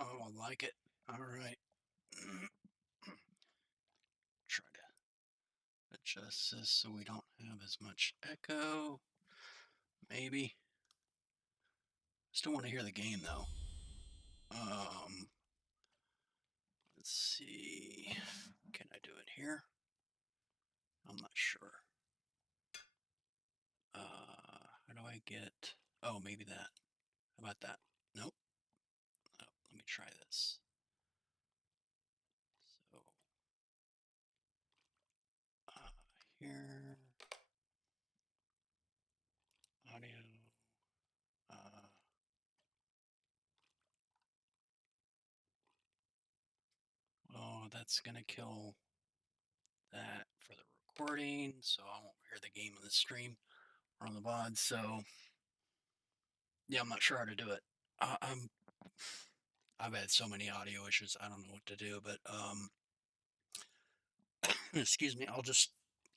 Oh, I like it. All right. Try to adjust this so we don't have as much echo. Maybe. Still want to hear the game though. Let's see. Can I do it here? I'm not sure. How do I get? Oh, maybe that. How about that? Nope. Oh, let me try this. So here, audio. Uh, oh, that's gonna kill that for the recording, so I won't hear the game on the stream or on the VOD. So yeah, I'm not sure how to do it. I've had so many audio issues. I don't know what to do, but excuse me. I'll just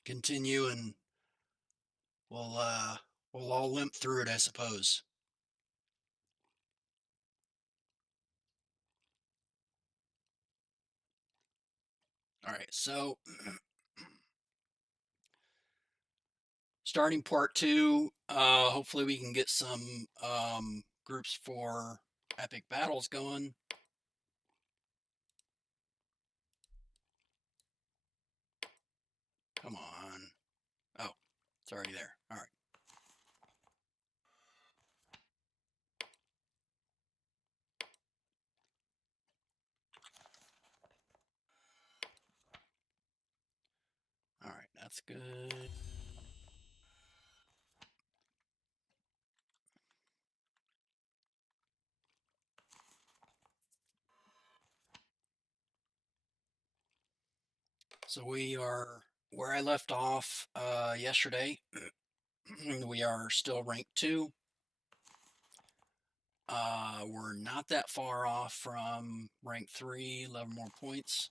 continue and we'll uh, we'll all limp through it, I suppose. All right, so starting part two. Hopefully we can get some groups for epic battles going. Come on. Oh, it's already there. All right. All right, that's good. So we are where I left off yesterday. We are still ranked 2. We're not that far off from rank 3, 11 more points.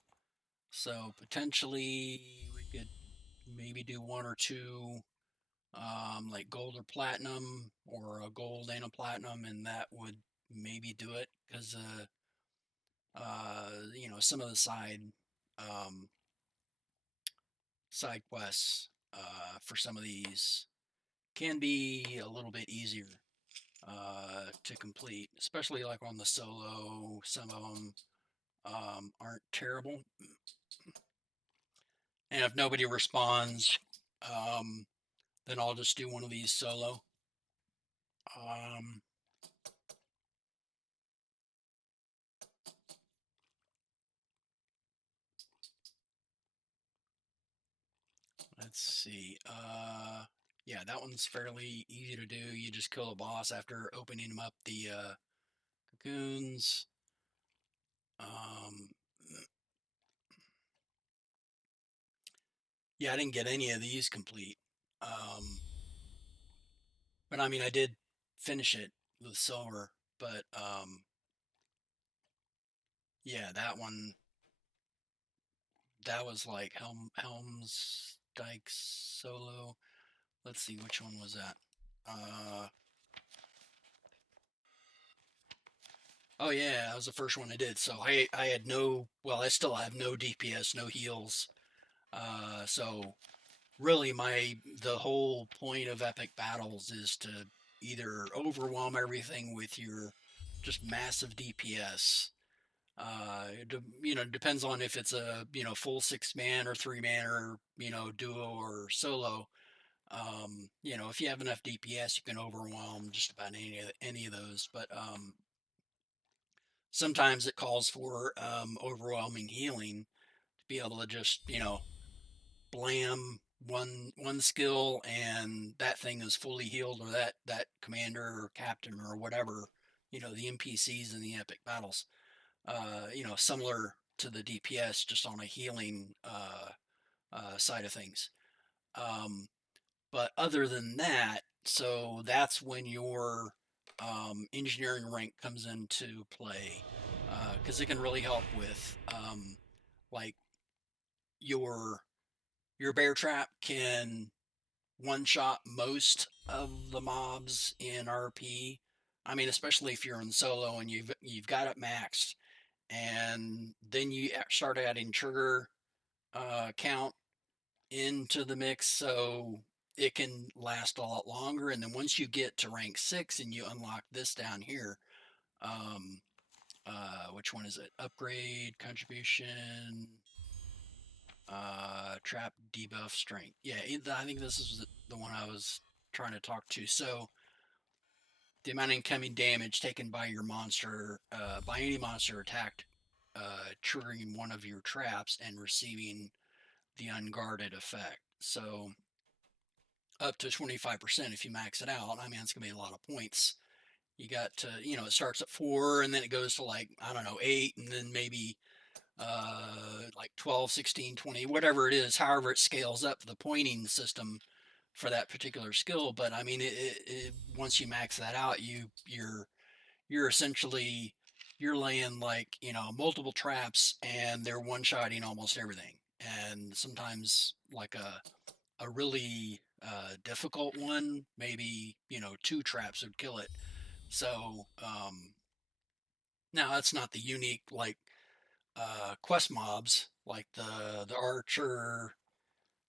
So potentially we could maybe do 1 or 2 like gold or platinum, or a gold and a platinum, and that would maybe do it because some of the um, side quests for some of these can be a little bit easier to complete, especially like on the solo. Some of them aren't terrible, and if nobody responds, um, then I'll just do one of these solo. Um, let's see. Yeah, that one's fairly easy to do. You just kill a boss after opening them up the cocoons. Um, yeah, I didn't get any of these complete. Um, but I mean, I did finish it with silver. But yeah, that was like Helm's Dykes solo. Let's see, which one was that? Uh, oh yeah, that was the first one I did. So I had no, well, I still have no DPS, no heals. So really the whole point of epic battles is to either overwhelm everything with your just massive DPS. Depends on if it's a full 6 man or 3 man, or duo or solo. If you have enough DPS, you can overwhelm just about any of those. But sometimes it calls for overwhelming healing to be able to just blam one skill, and that thing is fully healed, or that commander or captain or whatever, the NPCs in the epic battles, similar to the DPS, just on a healing side of things. um, but other than that, so that's when your engineering rank comes into play, because it can really help with like your bear trap can one shot most of the mobs in RP. I mean, especially if you're in solo and you've got it maxed, and then you start adding trigger count into the mix so it can last a lot longer. And then once you get to rank 6 and you unlock this down here, um, which one is it? Upgrade, contribution, trap, debuff, strength. Yeah, I think this is the one I was trying to talk to. So the amount of incoming damage taken by your monster, by any monster attacked, triggering one of your traps and receiving the unguarded effect. So up to 25% if you max it out. I mean, it's going to be a lot of points. You got to, it starts at 4 and then it goes to like, I don't know, 8 and then maybe like 12, 16, 20, whatever it is, however it scales up the pointing system for that particular skill. But I mean, once you max that out, you're essentially you're laying like multiple traps and they're one-shotting almost everything. And sometimes like a really difficult one, maybe 2 traps would kill it. So now that's not the unique like quest mobs like the archer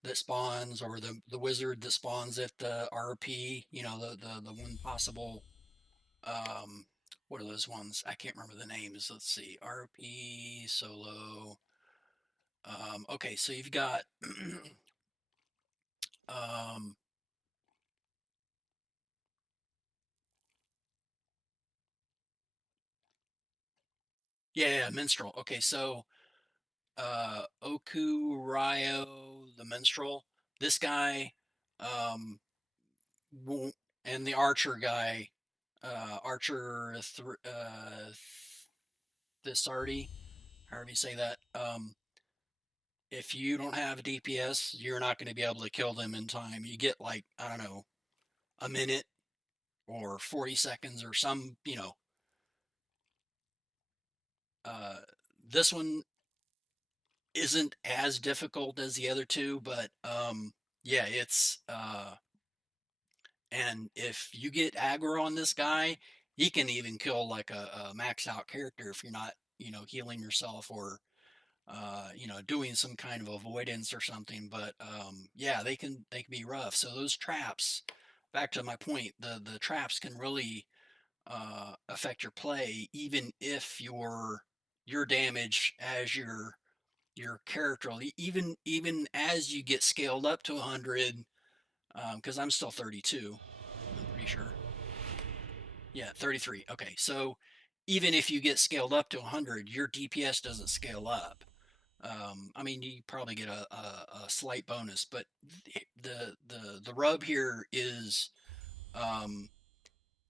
that spawns or the wizard that spawns at the RP. The one possible what are those ones? I can't remember the names. Let's see. RP solo. Okay, so you've got um, yeah, minstrel. Okay, so Oku Ryo the minstrel. This guy um, won't, and the archer guy, Archer Thisardi, however you say that. If you don't have DPS, you're not going to be able to kill them in time. You get like, I don't know, a minute or 40 seconds or some, uh, this one isn't as difficult as the other two, but yeah, and if you get aggro on this guy, he can even kill like a max out character if you're not, healing yourself or doing some kind of avoidance or something. But yeah, they can be rough. So those traps, back to my point, the traps can really affect your play, even if your damage as your character, even as you get scaled up to 100, because I'm still 32, I'm pretty sure. Yeah, 33. Okay, so even if you get scaled up to 100, your DPS doesn't scale up. I mean, you probably get a slight bonus, but the rub here is um,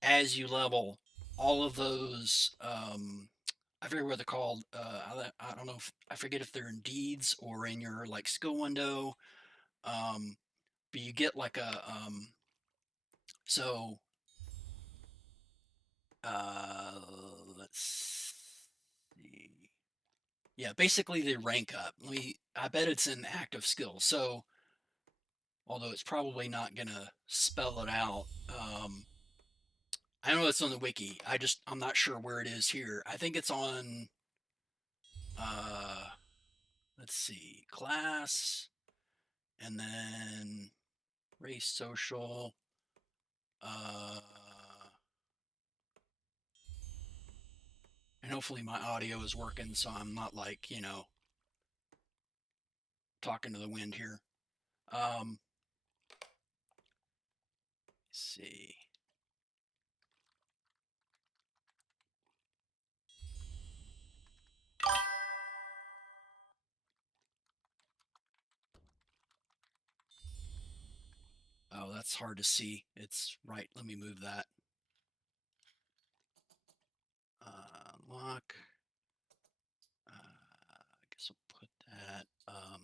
as you level, all of those I forget what they're called. I don't know if I forget if they're in deeds or in your like skill window. Um, but you get like a so uh, let's see. Yeah, basically they rank up. I bet it's an active skill. So although it's probably not gonna spell it out. I know it's on the wiki. I'm not sure where it is here. I think it's on uh let's see, class and then race social. Uh and hopefully my audio is working so I'm not like, talking to the wind here. Let's see. Oh, that's hard to see. It's right. Let me move that. Lock. I guess I'll put that. I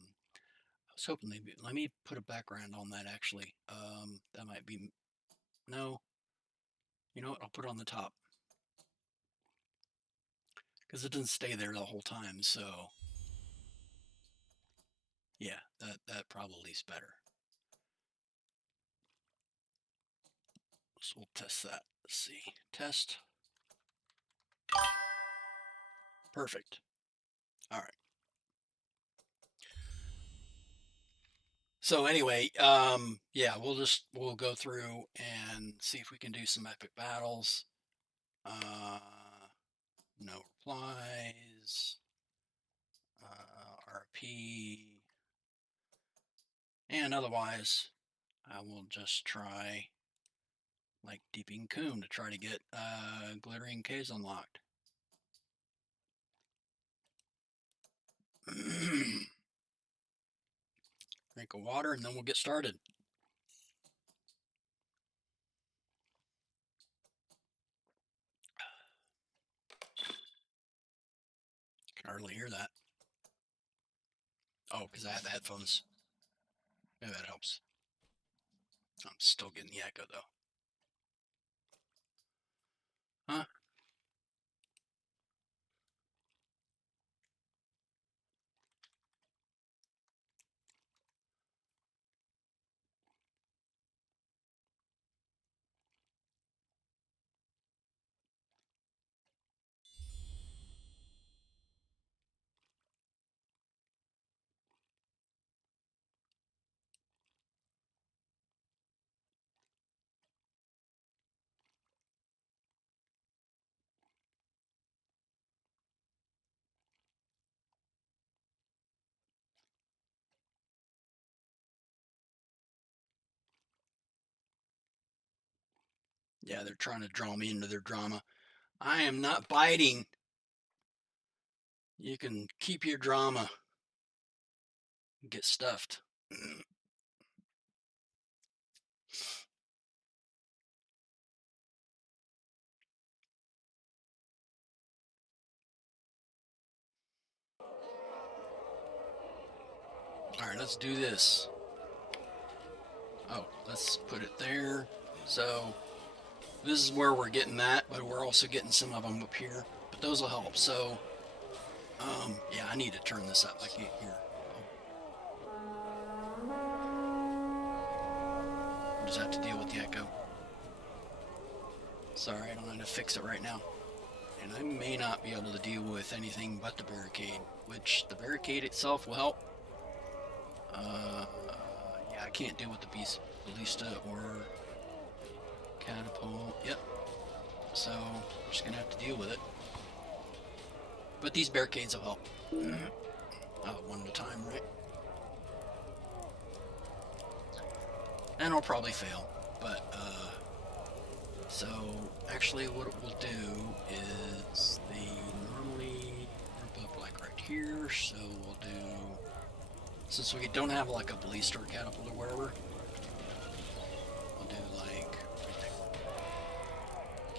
was hoping maybe let me put a background on that actually. That might be no. You know what? I'll put it on the top because it doesn't stay there the whole time. So yeah, that probably is better. So we'll test that. Let's see. Test. Perfect. All right. So anyway, yeah, we'll go through and see if we can do some epic battles. No replies. RP. And otherwise, I will just try like Deeping Coon to try to get Glittering Caves unlocked. Drink of water and then we'll get started. Can hardly hear that. Oh, because I have the headphones. Maybe that helps. I'm still getting the echo though. Huh? Yeah, they're trying to draw me into their drama. I am not biting. You can keep your drama. Get stuffed. All right, let's do this. Oh, let's put it there. So this is where we're getting that, but we're also getting some of them up here. But those will help. So, yeah, I need to turn this up. I can't hear. I'll just have to deal with the echo. Sorry, I don't know how to fix it right now. And I may not be able to deal with anything but the barricade, which the barricade itself will help. Yeah, I can't deal with the ballista or catapult. Yep. So we're just gonna have to deal with it. But these barricades will help. One at a time, right? And I'll probably fail, but so actually what it will do is they normally group up like right here, so we'll do, since we don't have like a ballista or catapult or wherever, we'll do like right there.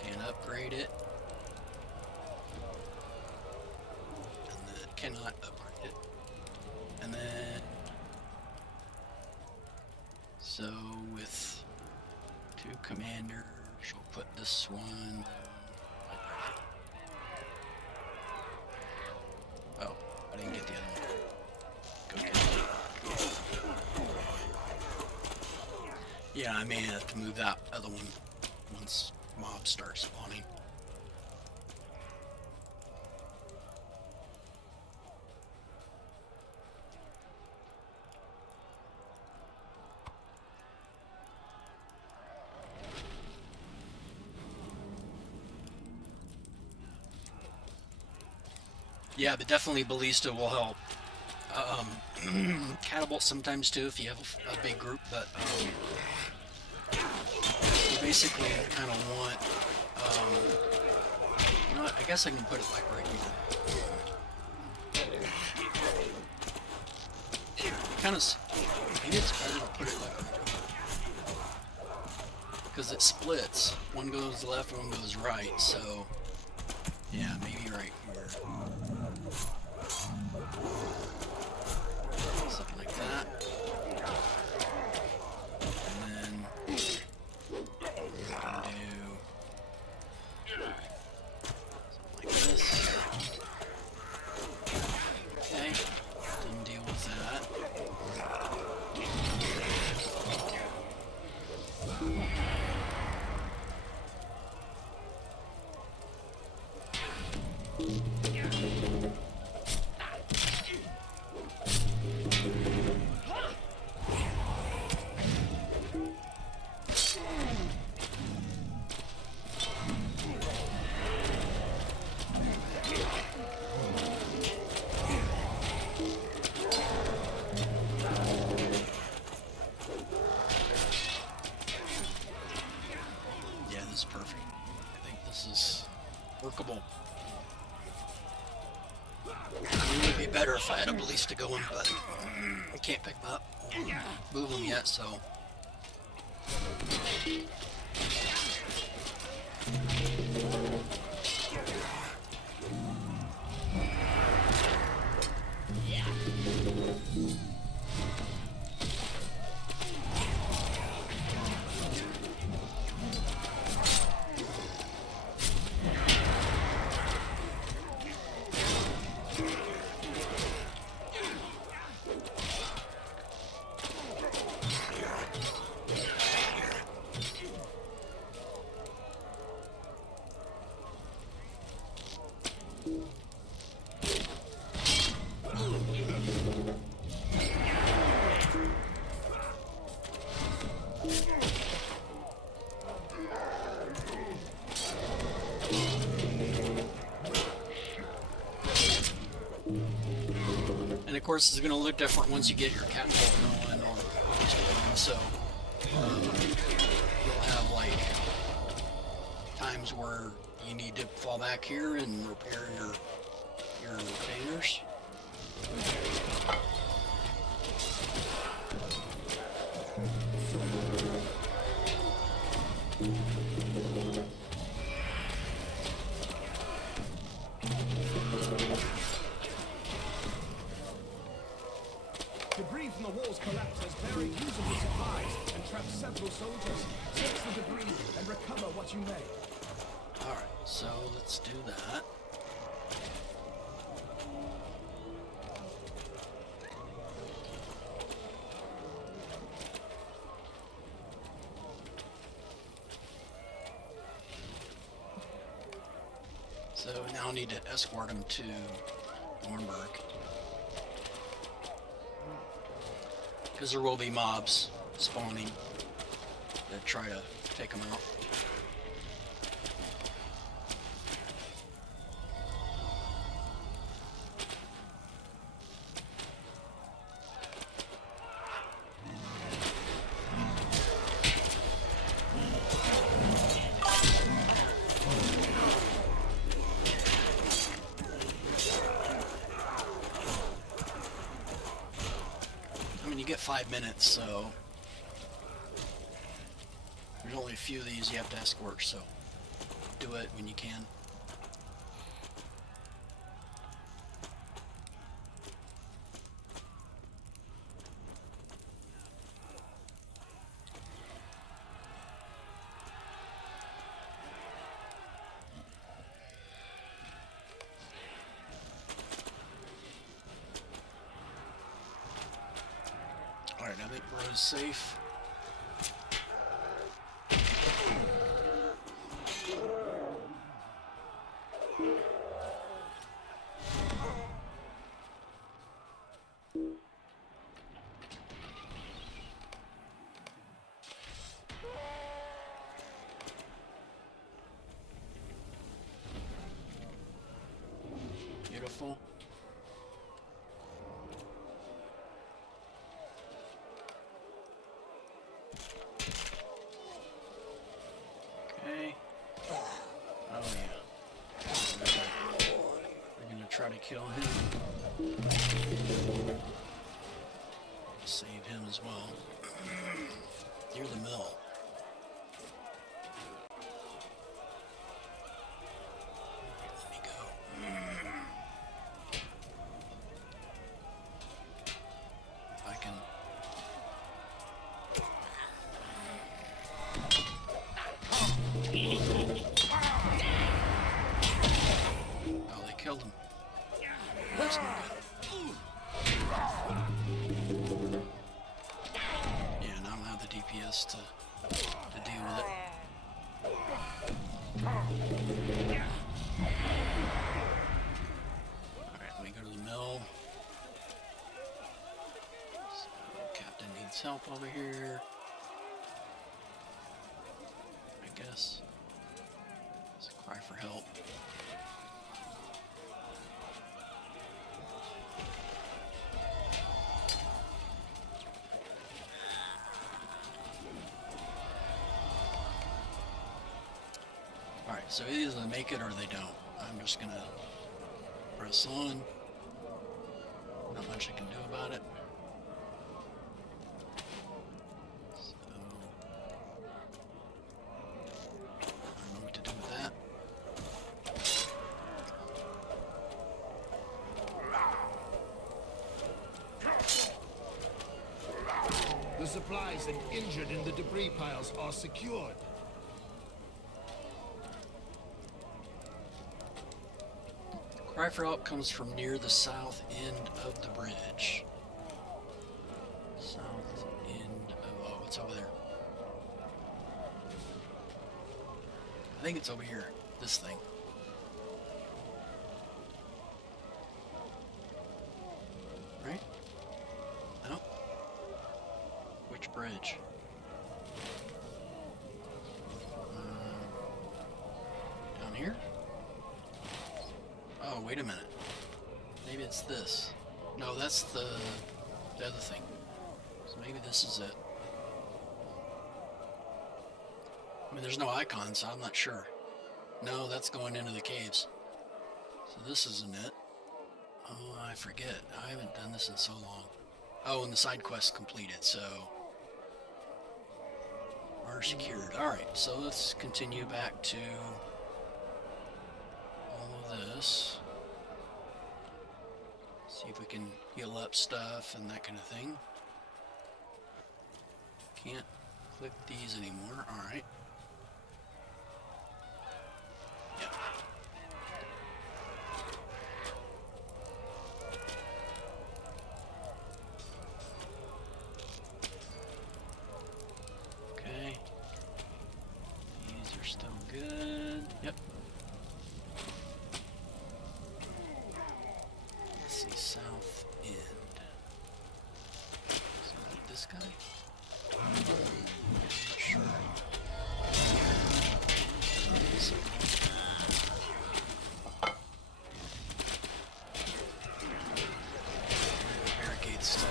Can't upgrade it, and then cannot upgrade it, and then so with two commanders, we'll put this one. Oh, I didn't get the other one. Go get it. Yeah, I may have to move that other one once mobs start spawning. Yeah, but definitely ballista will help. Catapult sometimes too if you have a big group, but you basically kind of want. You know what? I guess I can put it like right here. Kind of. Maybe it's better to put it like right here because it splits. One goes left, one goes right. So yeah, maybe right here. Something like that. And then we can do something like this. Okay, didn't deal with that. if I had a ballista going, but I can't pick them up or move them yet, so. And of course, it's going to look different once you get your catapult going or ballista going. So you'll have like times where you need to fall back here and repair your banners. Debris from the walls collapses, burying usable supplies and traps several soldiers. Search the debris and recover what you may. Alright, so let's do that. So now I need to escort him to Nuremberg. Because there will be mobs spawning that try to take him out. You get 5 minutes, so there's only a few of these you have to escort, so do it when you can. Alright, I think Rose safe. Beautiful. Okay. Oh yeah. We're gonna try to kill him. Save him as well. Near the mill. Let me go. If I can. Oh, they killed him. That's not good. Yeah, and I don't have the DPS to deal with it. Alright, let me go to the mill. So, Captain needs help over here. I guess. It's a cry for help. Alright, so either they make it or they don't. I'm just gonna press on. much I can do about it. So, I don't know what to do with that. The supplies and injured in the debris piles are secured. Cry for help comes from near the south end of the bridge. South end of... oh, it's over there. I think it's over here. This thing. Right? No? Which bridge? Down here? Oh, wait a minute. Maybe it's this. No, that's the other thing. So maybe this is it. I mean, there's no icon, so I'm not sure. No, that's going into the caves. So this isn't it. Oh, I forget. I haven't done this in so long. Oh, and the side quest completed, so... are secured. Alright, so let's continue back to... all of this. See if we can heal up stuff and that kind of thing. Can't click these anymore. Alright. Yep. Okay. These are still good. Yep. Let's see, south end. Is that this guy? Sure. Barricade still.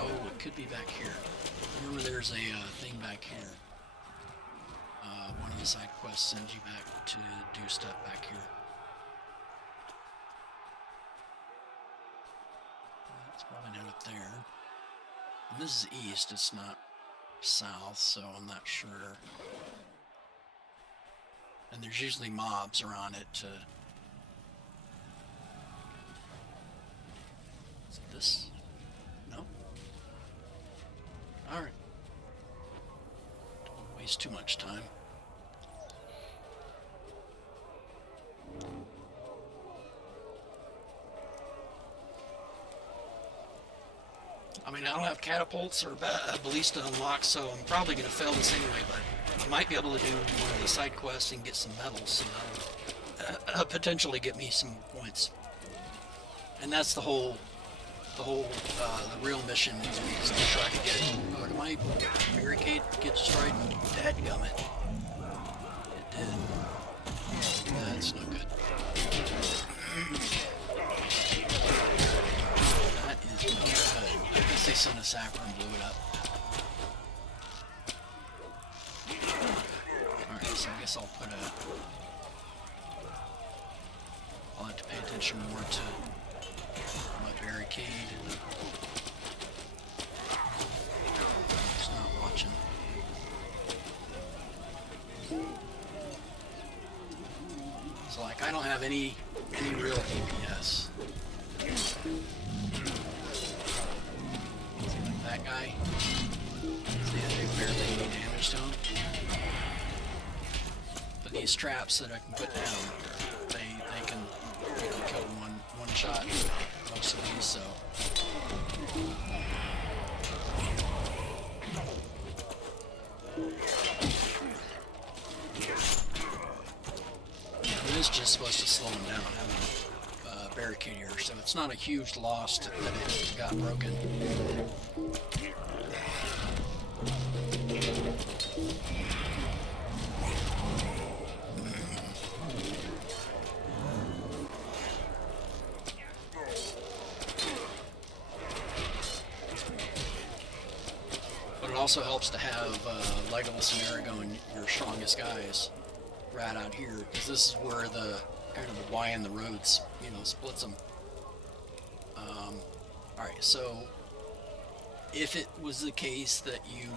Oh, it could be back here. Remember, there's a thing back here. One of the side quests sends you back to do stuff back here. It's probably not up there. And this is east, it's not south, so I'm not sure. And there's usually mobs around it to... is it this? No? Alright. Don't waste too much time. I mean, I don't have catapults or ballista unlocked, so I'm probably going to fail this anyway, but I might be able to do one of the side quests and get some medals, so that'll potentially get me some points. And that's the real mission is to try to get... oh, did my barricade get destroyed? Dadgummit. It did. That's no good. That is no good. I guess they sent a sapper and blew it up. Alright, so I guess I'll put a... I'll have to pay attention more to my barricade. It's not watching. So like, I don't have any real DPS. See, like that guy? See, I do barely any damage to him. But these traps that I can put down, they can, you know, kill one shot most of these, so. It is just supposed to slow them down, having a barricade here, so it's not a huge loss that it got broken. But it also helps to have Legolas and Aragorn, your strongest guys, right out here, because this is where the kind of the Y in the roads, you know, splits them. All right, so if it was the case that you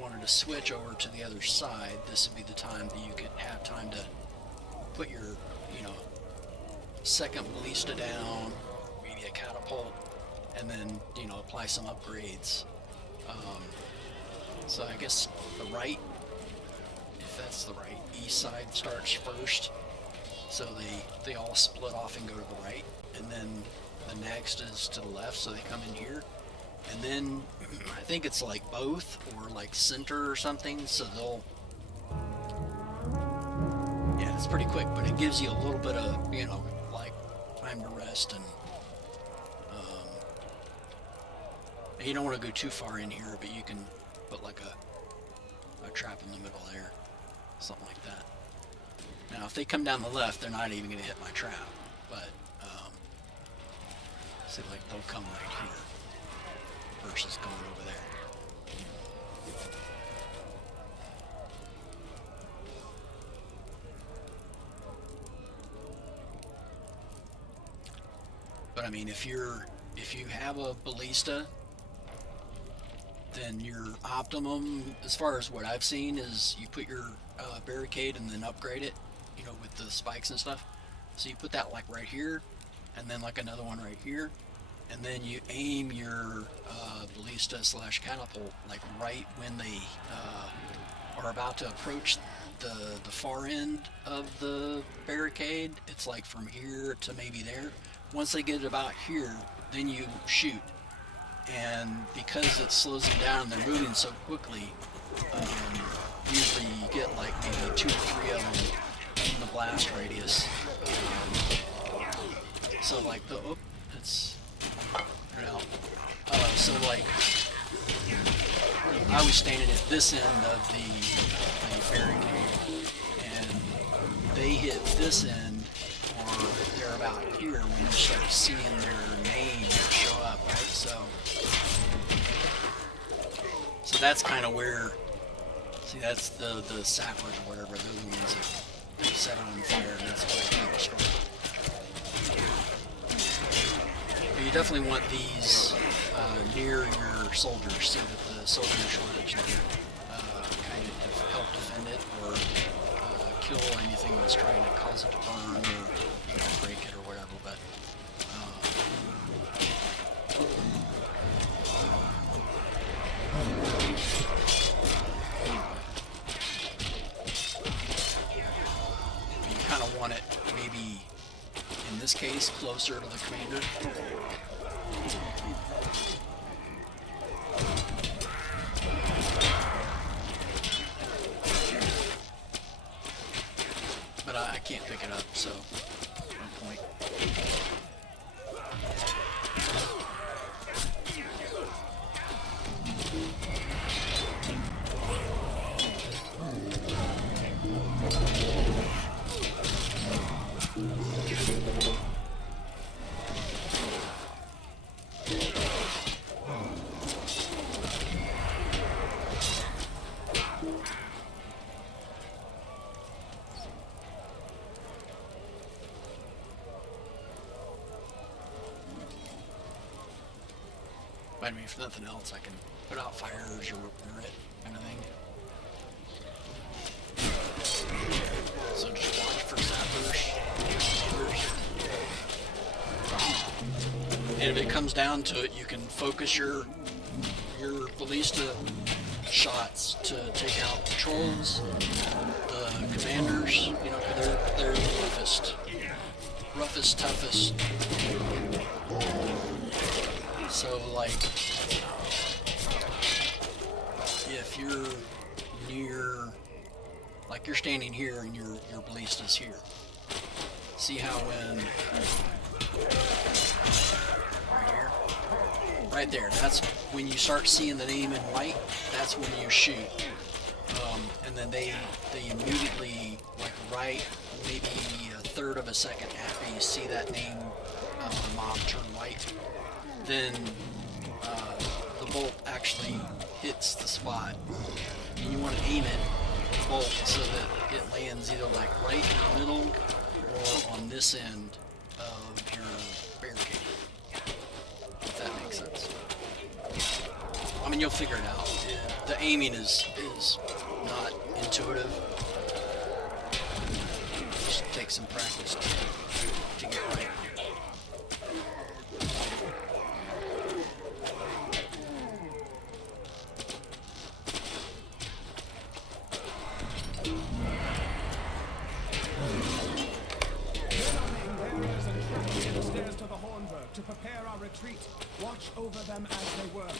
wanted to switch over to the other side, this would be the time that you could have time to put your, second ballista down, maybe a catapult, and then, apply some upgrades. So I guess the right, if that's the right, east side starts first. So they all split off and go to the right, and then the next is to the left, so they come in here. And then I think it's like both or like center or something, so yeah, it's pretty quick, but it gives you a little bit of, like time to rest, and you don't want to go too far in here, but you can put like a trap in the middle there, something like that. Now, if they come down the left, they're not even going to hit my trap, but see, like they'll come right here versus going over there. But I mean, if you have a ballista, then your optimum, as far as what I've seen, is you put your barricade and then upgrade it, with the spikes and stuff. So you put that like right here, and then like another one right here, and then you aim your ballista / catapult like right when they are about to approach the far end of the barricade. It's like from here to maybe there. Once they get about here, then you shoot. And because it slows them down, they're moving so quickly, usually you get like maybe 2 or 3 of them in the blast radius. So like it's out. So like I was standing at this end of the barricade, and they hit this end, or they're about here when you start seeing their name show up, right? So that's kind of where, see, that's the sappers or whatever, those ones that set it on fire, and that's what I can destroy. But you definitely want these near your soldiers, so that the soldier shortage can kind of help defend it, or kill anything that's trying to cause it to burn, or break it or whatever. But you kind of want it, maybe in this case, closer to the commander. But I can't pick it up, so no point. I mean, if nothing else, I can put out fires or repair it, kind of thing. So just watch for sappers, and if it comes down to it, you can focus your ballista shots to take out patrols, the commanders. They're the roughest, toughest. So like, if you're near, like you're standing here and your ballista's here, see how when, right here, right there, that's when you start seeing the name in white, that's when you shoot. And then they immediately, like right maybe a third of a second after you see that name mob turn white, then the bolt actually hits the spot, and you want to aim it bolt so that it lands either like right in the middle or on this end of your barricade. mean, you'll figure it out. The aiming is not intuitive. Just take some practice to get right. To prepare our retreat, watch over them as they work.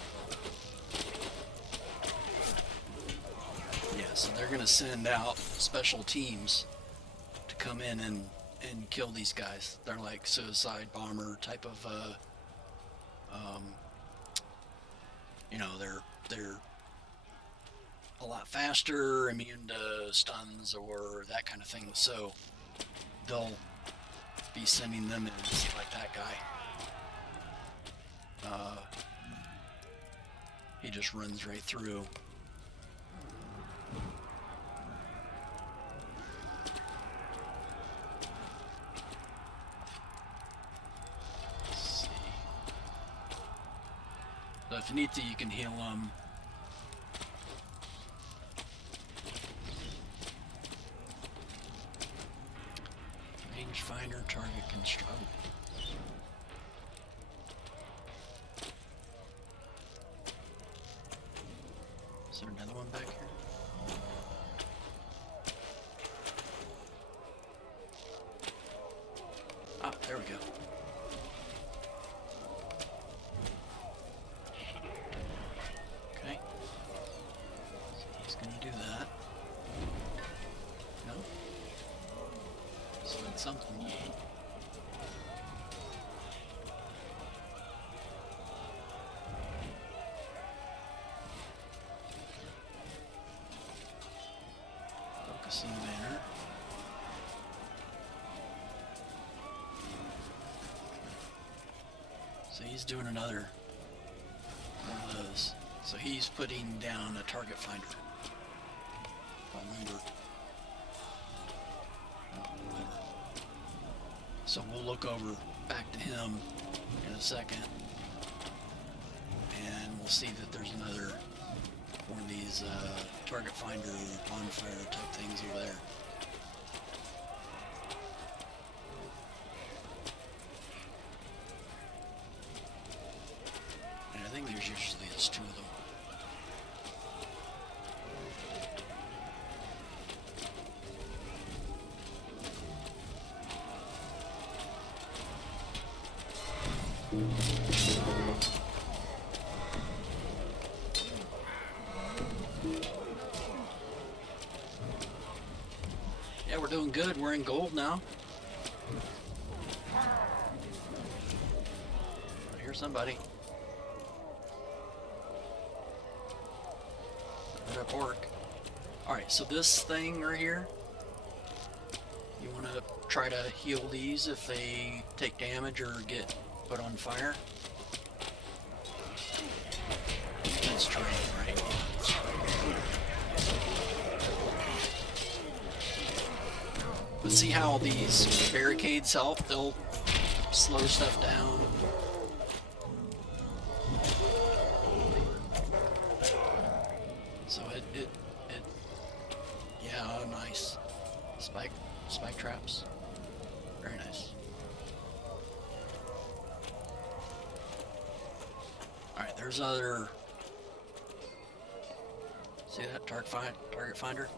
Yeah, so they're gonna send out special teams to come in and kill these guys. They're like suicide bomber type of you know, they're a lot faster, immune to stuns or that kind of thing. So they'll be sending them in, like that guy. He just runs right through. Let's see. So if you need to, you can heal him. Rangefinder, target construct. Is there another one back here? Ah, there we go. Okay. So he's gonna do that. No? So that's something. Focusing banner. So he's doing another one of those. So he's putting down a target finder. If I remember. Oh, whatever. So we'll look over back to him in a second. And we'll see that there's another one of these target finder bonfire type things over there. And I think there's usually just two of them. Yeah, we're doing good. We're in gold now. I hear somebody. Good up work. Alright, so this thing right here, you want to try to heal these if they take damage or get put on fire. That's training, right? But see how these barricades help? They'll slow stuff down. So it yeah, oh, nice. Spike traps. Very nice. Alright, there's other. See that target finder?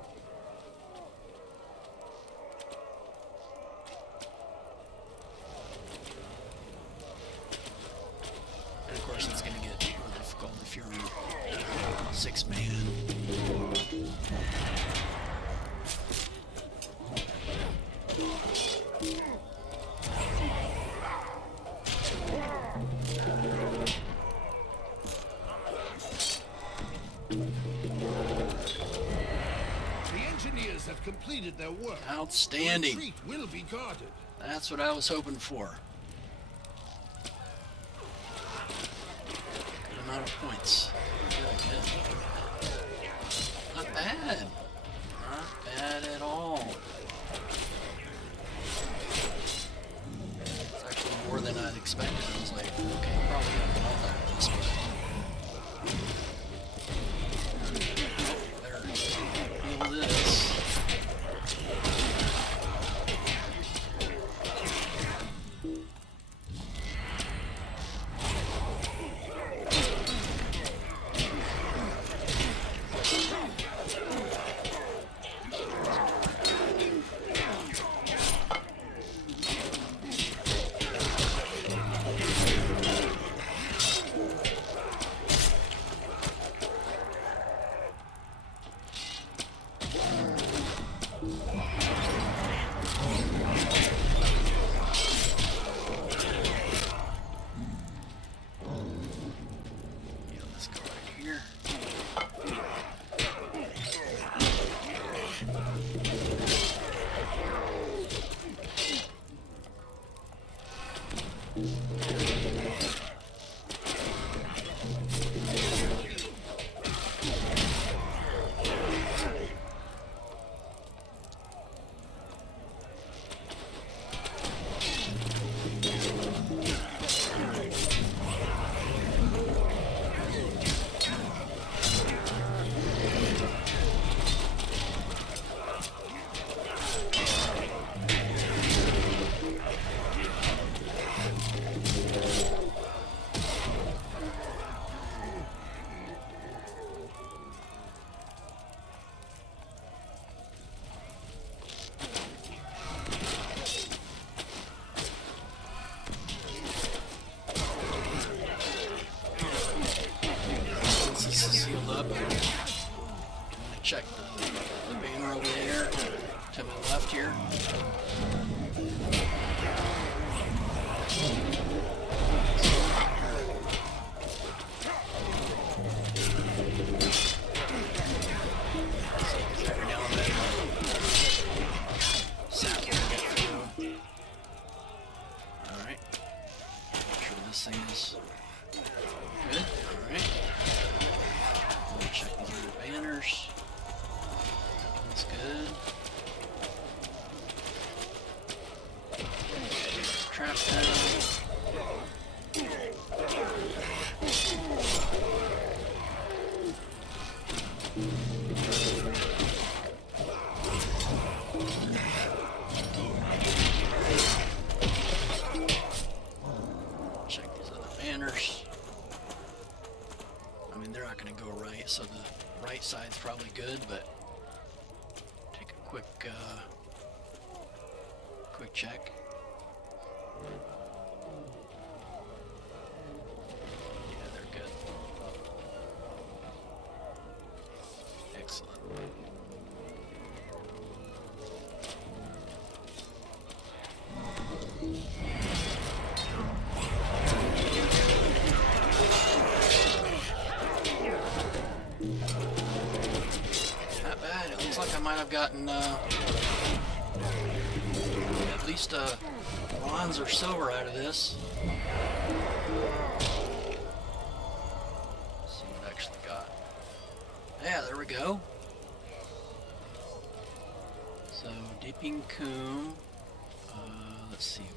And of course it's gonna get more difficult if you're 6-man. Have completed their work. Outstanding. The retreat will be guarded. That's what I was hoping for. Good amount of points. Good. Not bad. Not bad at all. It's actually more than I'd expected. I was like, okay, probably got all that this way. check the banner over there to my left here. Every now and then, sap will get through. All right. Make sure this thing is good. All right. Check these other banners. That's good. Trap down. Check these other banners. I mean, they're not going to go right, so the right side's probably good, but take a quick check. Yeah, they're good. Excellent. Not bad. It looks like I might have gotten at least a bronze or silver out of this. Let's see what I actually got. Yeah, there we go. So, Deeping Coombe. Let's see.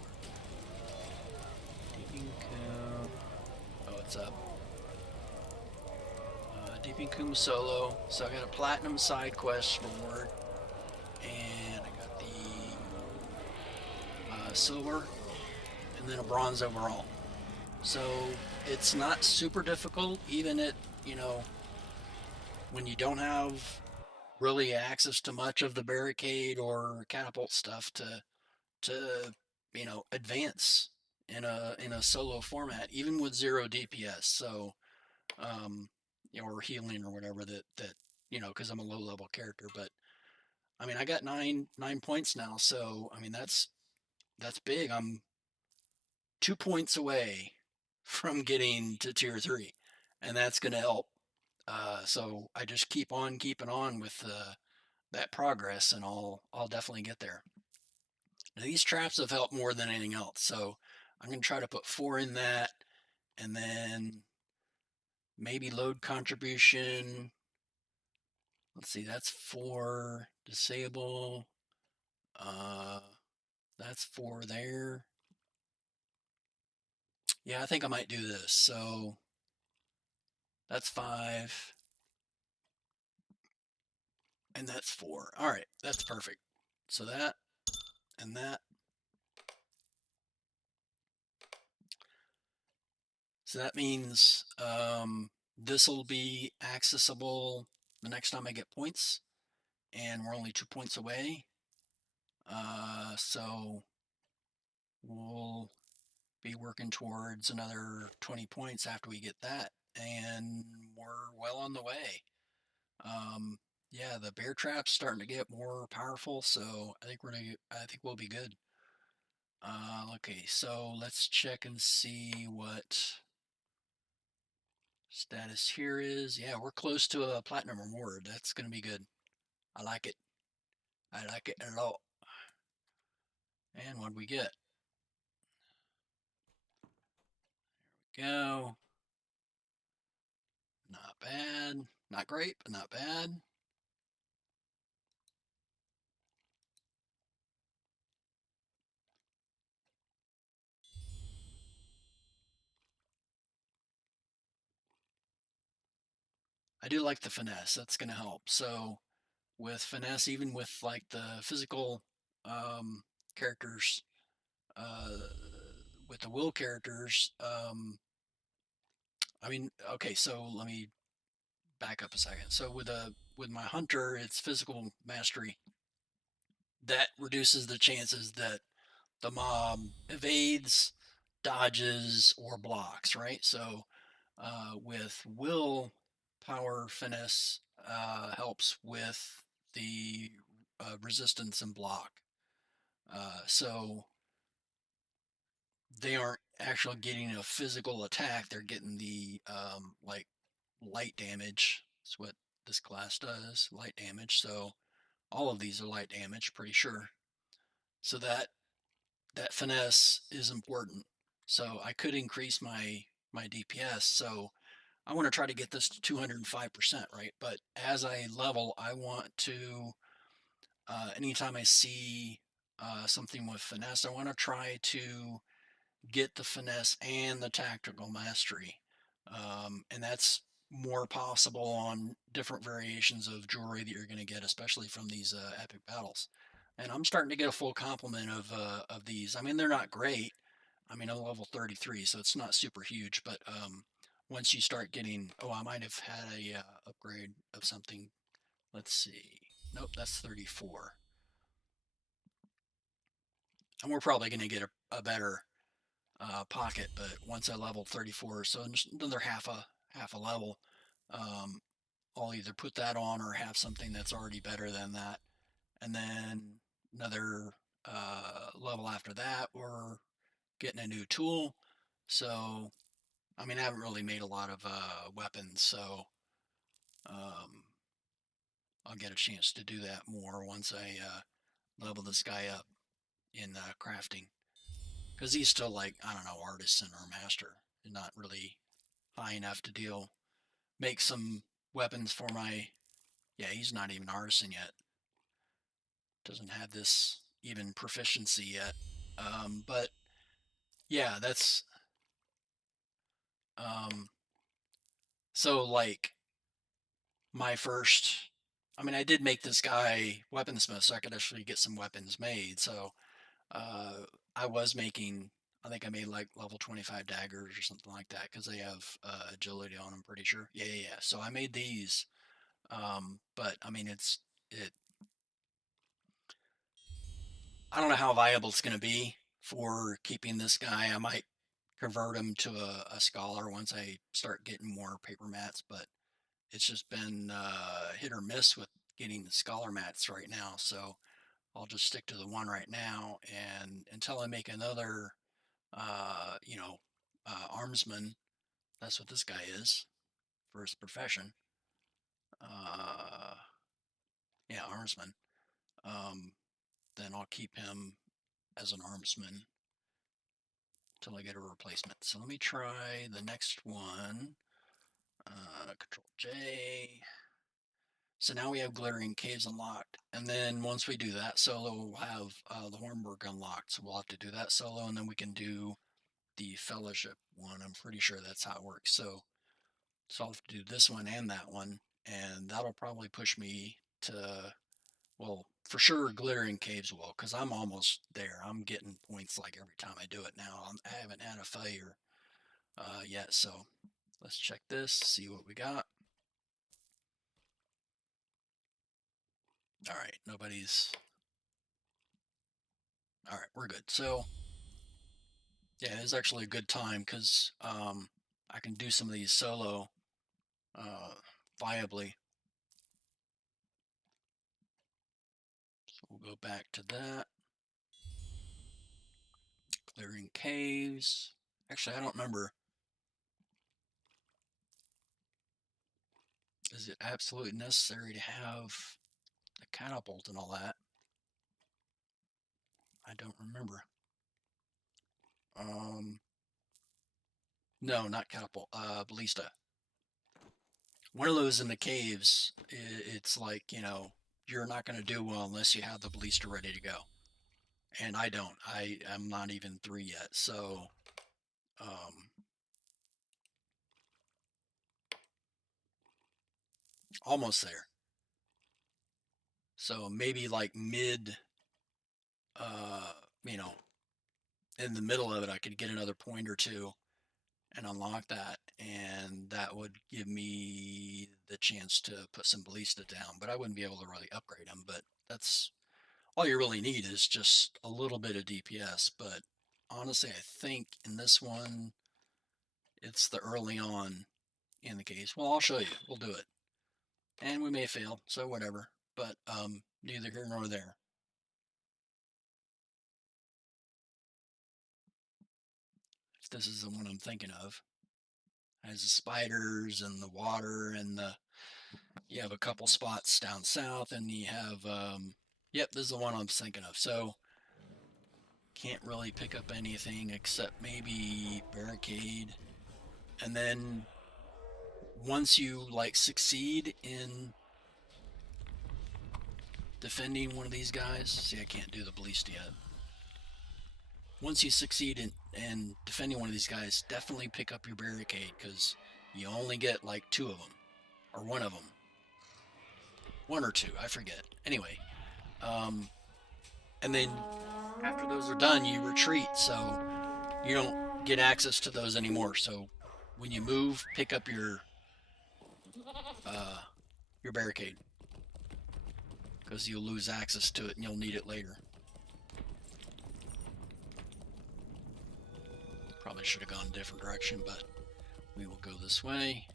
Deeping Coombe. Oh, it's up. Deeping Coombe solo. So I got a platinum side quest reward, and I got the silver, and then a bronze overall. So it's not super difficult, even at, you know, when you don't have really access to much of the barricade or catapult stuff to advance in a solo format, even with 0 DPS. So or healing or whatever that because I'm a low level character. But I mean, I got nine points now, so I mean that's big. I'm 2 points away from getting to tier 3, and that's going to help. So I just keep on keeping on with that progress, and I'll definitely get there. Now, these traps have helped more than anything else, so I'm going to try to put 4 in that, and then maybe load contribution. Let's see, that's 4 disable. That's 4 there. Yeah, I think I might do this. So that's 5. And that's 4. All right, that's perfect. So that and that. So that means this will be accessible the next time I get points, and we're only 2 points away. So we'll be working towards another 20 points after we get that, and we're well on the way. Yeah, the bear trap's starting to get more powerful, so I think we'll be good. Okay, so let's check and see what status here is. Yeah, we're close to a platinum reward. That's gonna be good. I like it. I like it a lot. And what we get? There we go. Not bad. Not great, but not bad. I do like the finesse. That's gonna help. So with finesse, even with like the physical characters, uh, with the will characters, I mean, okay, so let me back up a second. So with my hunter, it's physical mastery that reduces the chances that the mob evades, dodges, or blocks. Right. So with will power finesse, helps with the resistance and block. So they aren't actually getting a physical attack; they're getting the like light damage. That's what this class does, light damage. So all of these are light damage, pretty sure. So that finesse is important. So I could increase my DPS. So I want to try to get this to 205%, right? But as I level, I want to anytime I see something with finesse, I want to try to get the finesse and the tactical mastery. And that's more possible on different variations of jewelry that you're going to get, especially from these epic battles. And I'm starting to get a full complement of these. I mean, they're not great. I mean, I'm level 33, so it's not super huge. But once you start getting, oh, I might have had a upgrade of something. Let's see. Nope, that's 34. And we're probably going to get a better pocket, but once I level 34, so another half a level, um, I'll either put that on or have something that's already better than that, and then another level after that, or getting a new tool. So, I mean, I haven't really made a lot of weapons, so um, I'll get a chance to do that more once I level this guy up in crafting. Because he's still like, I don't know, artisan or master, and not really high enough to make some weapons for my, yeah, he's not even artisan yet. Doesn't have this even proficiency yet. But yeah, that's, um, so like my first, I mean, I did make this guy weaponsmith so I could actually get some weapons made. So, uh, I was making, I think I made like level 25 daggers or something like that because they have agility on them, pretty sure. Yeah, yeah, yeah. So I made these. But I mean, it. I don't know how viable it's going to be for keeping this guy. I might convert him to a scholar once I start getting more paper mats, but it's just been hit or miss with getting the scholar mats right now. So I'll just stick to the one right now, and until I make another, you know, armsman. That's what this guy is for his profession. Uh, yeah, armsman. Um, then I'll keep him as an armsman till I get a replacement. So let me try the next one. Control J. So now we have Glittering Caves unlocked. And then once we do that solo, we'll have the Hornburg unlocked. So we'll have to do that solo, and then we can do the Fellowship one. I'm pretty sure that's how it works. So I'll have to do this one and that one. And that'll probably push me to, well, for sure, Glittering Caves will, because I'm almost there. I'm getting points like every time I do it now. I haven't had a failure yet. So let's check this, see what we got. All right, nobody's. All right, we're good. So yeah, it's actually a good time because I can do some of these solo uh, viably. So we'll go back to that. Clearing caves. Actually, I don't remember. Is it absolutely necessary to have the catapult and all that? I don't remember. Um, no, not catapult. Ballista. One of those in the caves. It's like, you're not going to do well unless you have the ballista ready to go. And I don't. I am not even 3 yet. So, um, almost there. So maybe like mid, uh, you know, in the middle of it, I could get another point or two and unlock that, and that would give me the chance to put some ballista down. But I wouldn't be able to really upgrade them. But that's all you really need is just a little bit of DPS. But honestly, I think in this one, it's the early on in the case. Well, I'll show you. We'll do it. and we may fail, so whatever. But neither here nor there. If this is the one I'm thinking of, has the spiders and the water and the you have a couple spots down south, and you have yep, this is the one I'm thinking of. So can't really pick up anything except maybe barricade, and then once you like succeed in defending one of these guys, see I can't do the ballista yet. Once you succeed in defending one of these guys, definitely pick up your barricade, because you only get like 2 of them, or 1 of them. 1 or 2, I forget. Anyway, and then after those are done, you retreat, so you don't get access to those anymore. So when you move, pick up your barricade, because you'll lose access to it and you'll need it later. Probably should have gone a different direction, but we will go this way.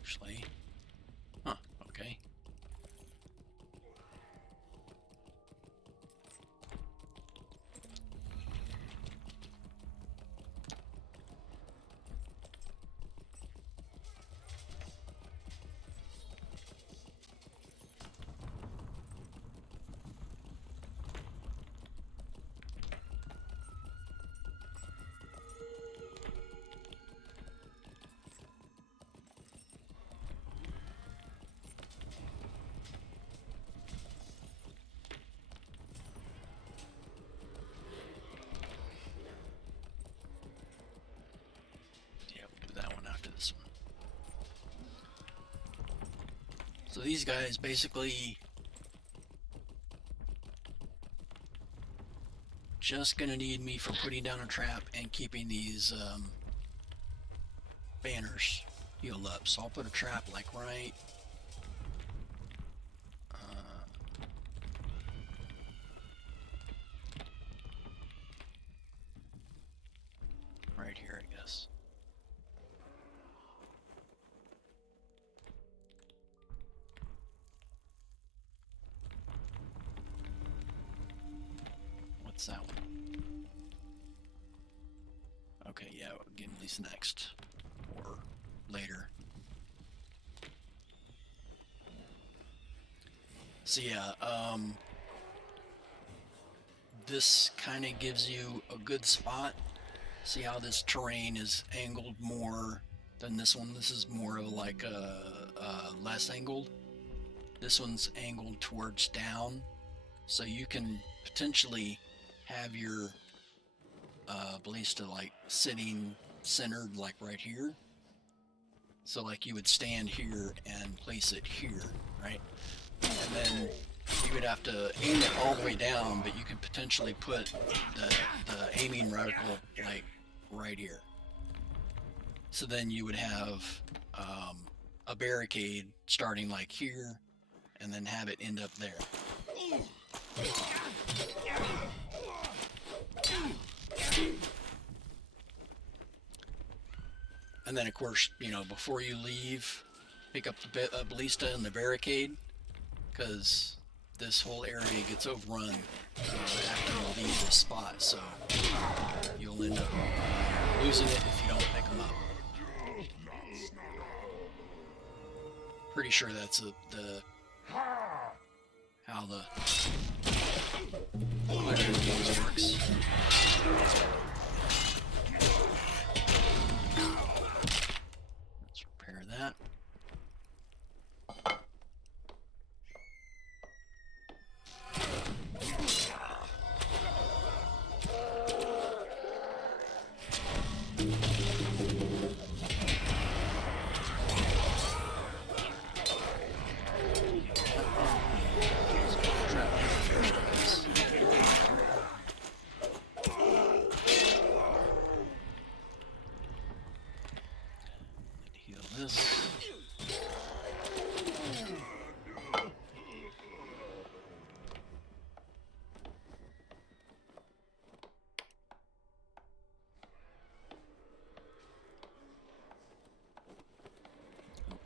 Actually, okay. So these guys basically just gonna need me for putting down a trap and keeping these banners healed up. So I'll put a trap like right right here, I guess. What's that one? Okay, yeah, we'll get at least next or later. So yeah, this kind of gives you a good spot. See how this terrain is angled more than this one? This is more of like a less angled. This one's angled towards down, so you can potentially have your ballista like sitting centered like right here. So like you would stand here and place it here, right? And then you would have to aim it all the way down, but you could potentially put the aiming reticle like right here. So then you would have a barricade starting like here, and then have it end up there. And then of course, you know, before you leave, pick up the ballista and the barricade, because this whole area gets overrun after you leave this spot, so you'll end up losing it if you don't pick them up. Pretty sure that's how the games works. Let's repair that.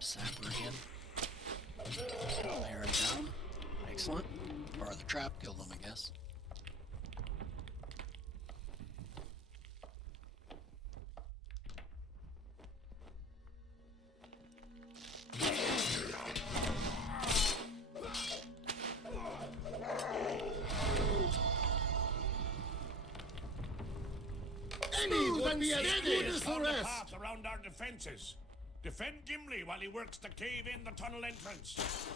Sapper again. There and down. Excellent. Or the trap killed him, I guess. Would be as good as the rest. Path around our defenses. Defend Gimli while he works to cave in the tunnel entrance.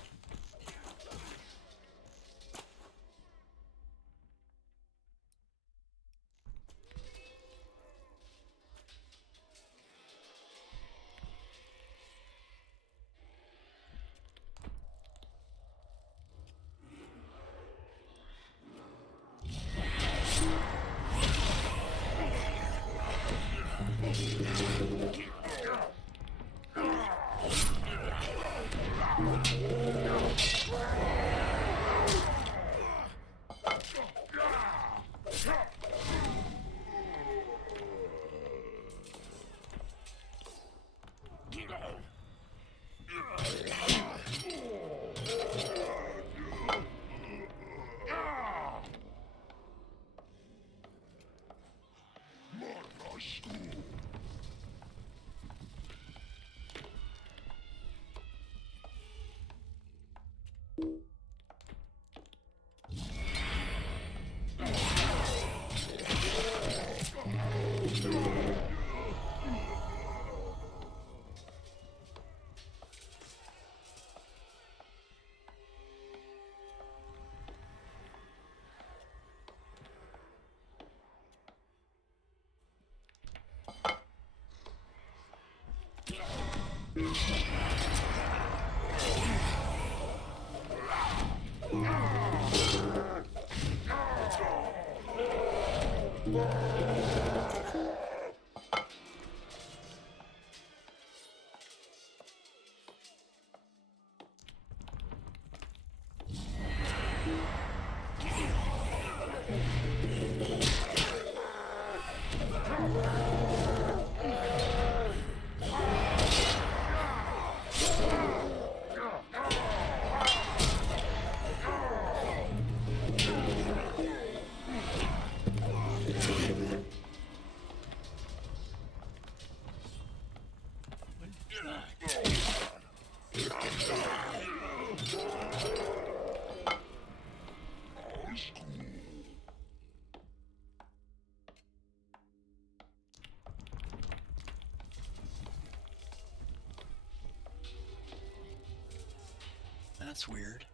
That's weird.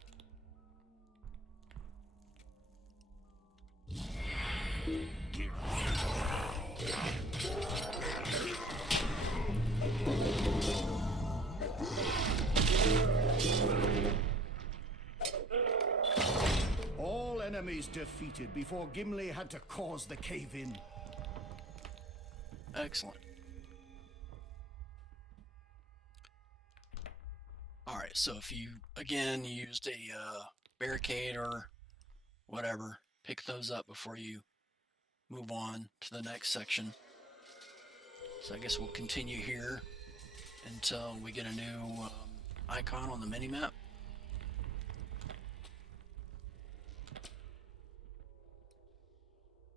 All enemies defeated before Gimli had to cause the cave-in. Excellent. Alright, so if you, again, used a barricade or whatever, pick those up before you move on to the next section. So I guess we'll continue here until we get a new icon on the mini-map.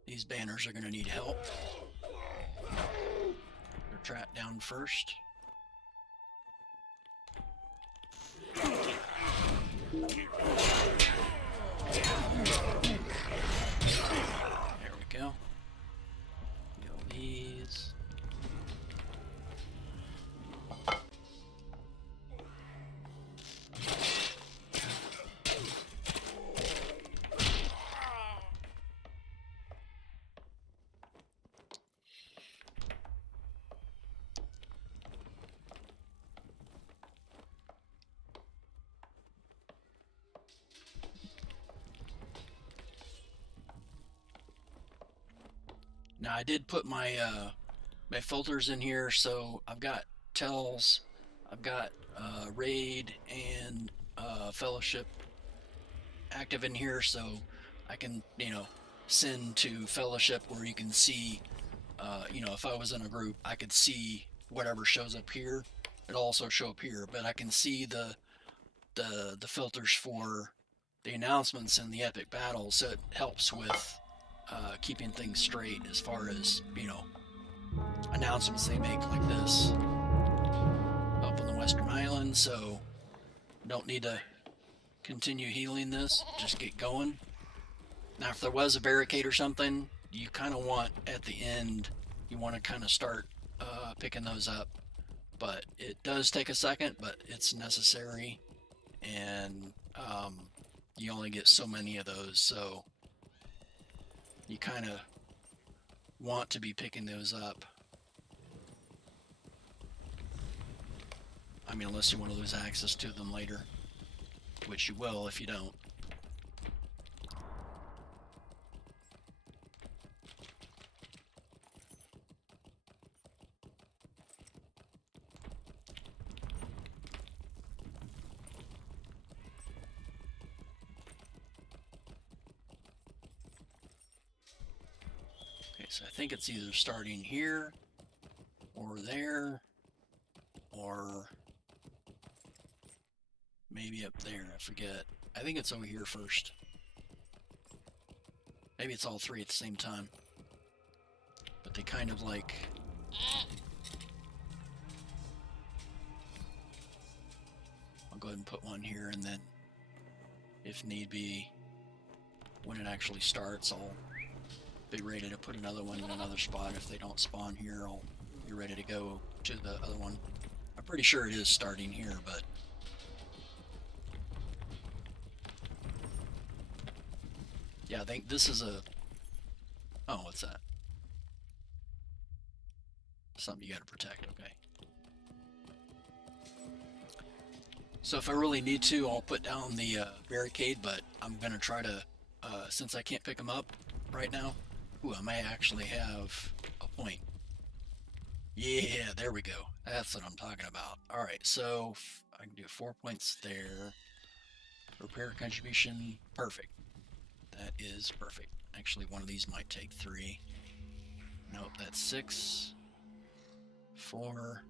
These banners are going to need help. They're trapped down first. There we go. Kill these. Now I did put my my filters in here, so I've got tells, I've got raid and fellowship active in here, so I can, you know, send to fellowship where you can see, you know, if I was in a group, I could see whatever shows up here it'll also show up here, but I can see the filters for the announcements and the epic battles, so it helps with keeping things straight as far as, you know, announcements they make like this up in the Western Islands. So don't need to continue healing this, just get going. Now if there was a barricade or something, you kind of want at the end, you want to kind of start picking those up, but it does take a second, but it's necessary. And you only get so many of those, so you kind of want to be picking those up. I mean, unless you want to lose access to them later, which you will if you don't. Okay, so I think it's either starting here or there or maybe up there, I forget. I think it's over here first. Maybe it's all three at the same time. But they kind of like... I'll go ahead and put one here, and then if need be, when it actually starts, I'll be ready to put another one in another spot. If they don't spawn here, I'll be ready to go to the other one. I'm pretty sure it is starting here, but... yeah, I think this is a... oh, what's that? Something you gotta protect, okay. So if I really need to, I'll put down the barricade, but I'm gonna try to, since I can't pick them up right now, ooh, I may actually have a point. Yeah, there we go. That's what I'm talking about. Alright, so I can do 4 points there. Repair contribution, perfect. That is perfect. Actually, one of these might take 3. Nope, that's 6. 4.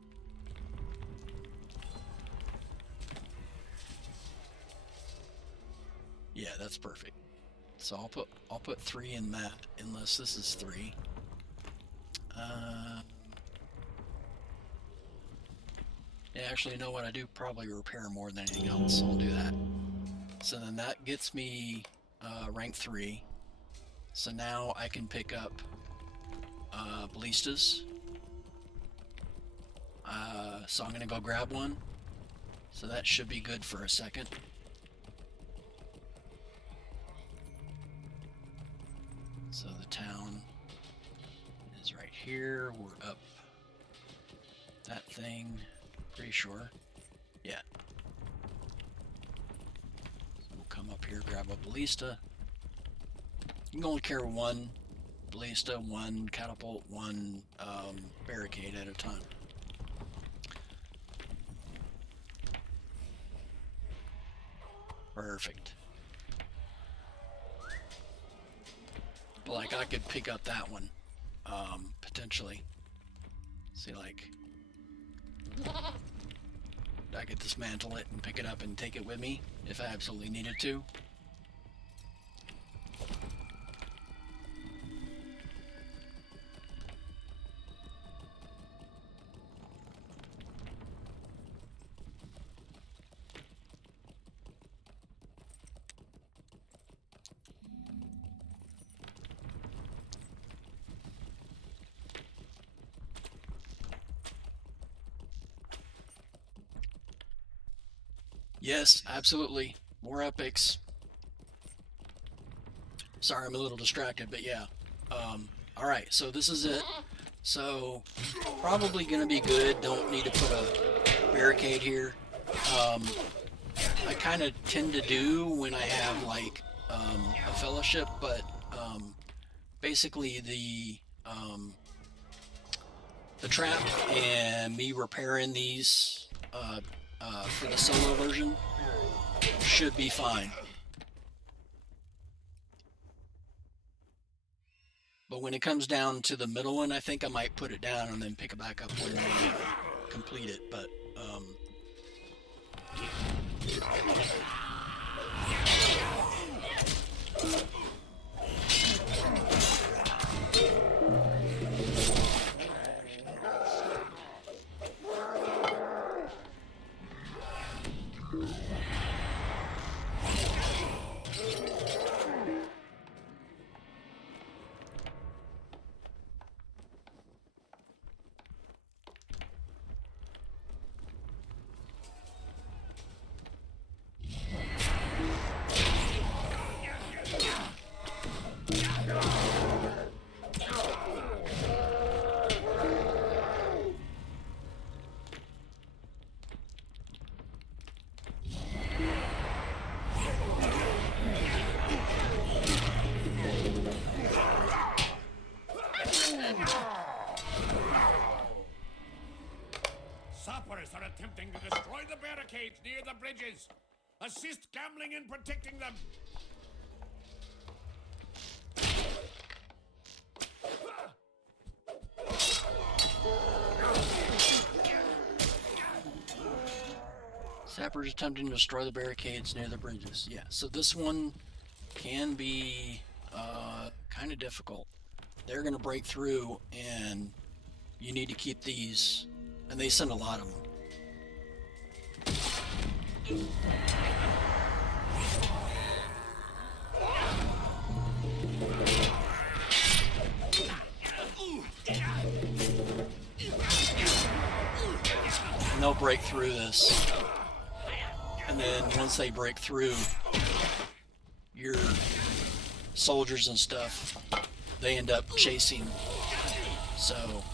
Yeah, that's perfect. So I'll put 3 in that, unless this is 3. Yeah, actually, you know what? I do probably repair more than anything else. I'll do that. So then that gets me rank 3. So now I can pick up ballistas. So I'm gonna go grab one. So that should be good for a second. So the town is right here. We're up that thing, pretty sure. Yeah. So we'll come up here, grab a ballista. You can only carry one ballista, one catapult, one barricade at a time. Perfect. But like I could pick up that one, potentially. See, like I could dismantle it and pick it up and take it with me if I absolutely needed to. Yes, absolutely. More epics. Sorry, I'm a little distracted, but yeah. Alright, so this is it. So, probably gonna be good. Don't need to put a barricade here. I kind of tend to do when I have, like, a fellowship, but basically the trap and me repairing these for the solo version should be fine. But when it comes down to the middle one, I think I might put it down and then pick it back up when complete it, but Sappers are attempting to destroy the barricades near the bridges. Assist gambling in protecting them. Sappers attempting to destroy the barricades near the bridges. Yeah, so this one can be kind of difficult. They're going to break through, and you need to keep these, and they send a lot of them. And they'll break through this. And then once they break through, your soldiers and stuff, they end up chasing. So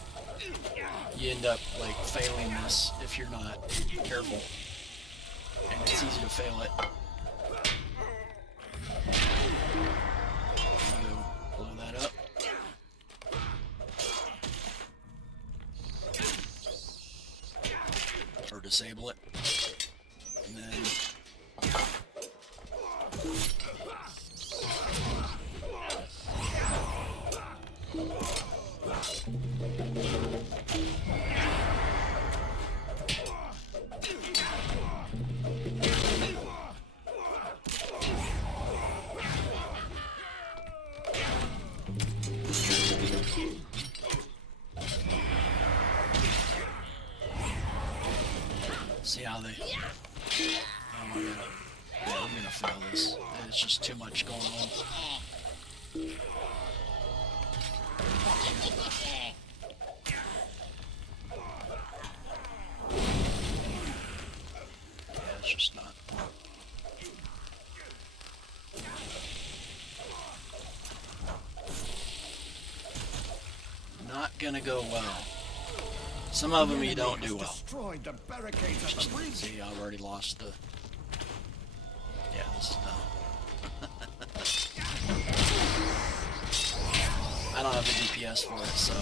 you end up like failing this if you're not careful. And it's easy to fail it. Go blow that up. Or disable it. And then see how they... Oh my god. Yeah, I'm gonna fail this. There's just too much going on. Yeah, it's just not... Not gonna go well. Some of them you don't do well. Destroyed the barricades at the bridge. See, I've already lost the... Yeah, this is done. I don't have the DPS for it, so...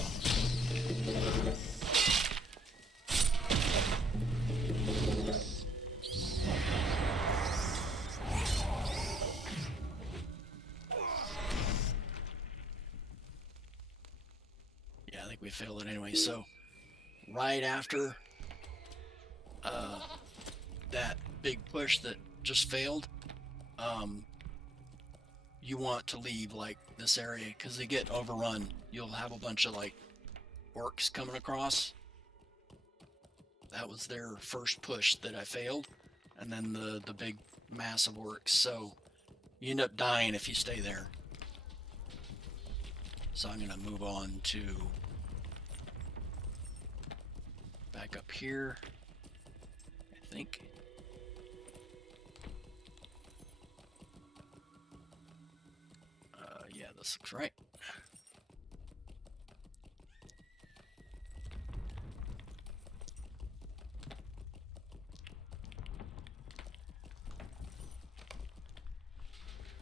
Yeah, I think we failed it anyway, so... Right after that big push that just failed, you want to leave like this area because they get overrun. You'll have a bunch of like orcs coming across. That was their first push that I failed, and then the big mass of orcs. So you end up dying if you stay there. So I'm gonna move on to back up here, I think. Yeah, this looks right.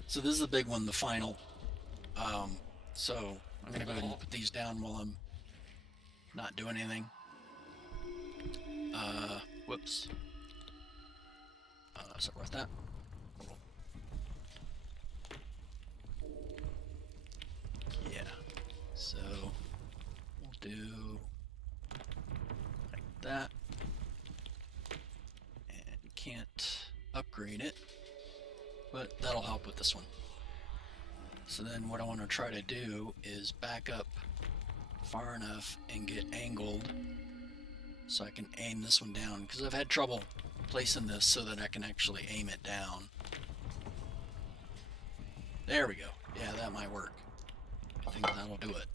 So this is the big one, the final. So I'm gonna go ahead and put these down while I'm not doing anything. Whoops. Sorry about that. Yeah. So we'll do like that. upgrade it, but that'll help with this one. So then what I want to try to do is back up far enough and get angled so I can aim this one down, because I've had trouble placing this so that I can actually aim it down. There we go. Yeah, that might work. I think that'll do it.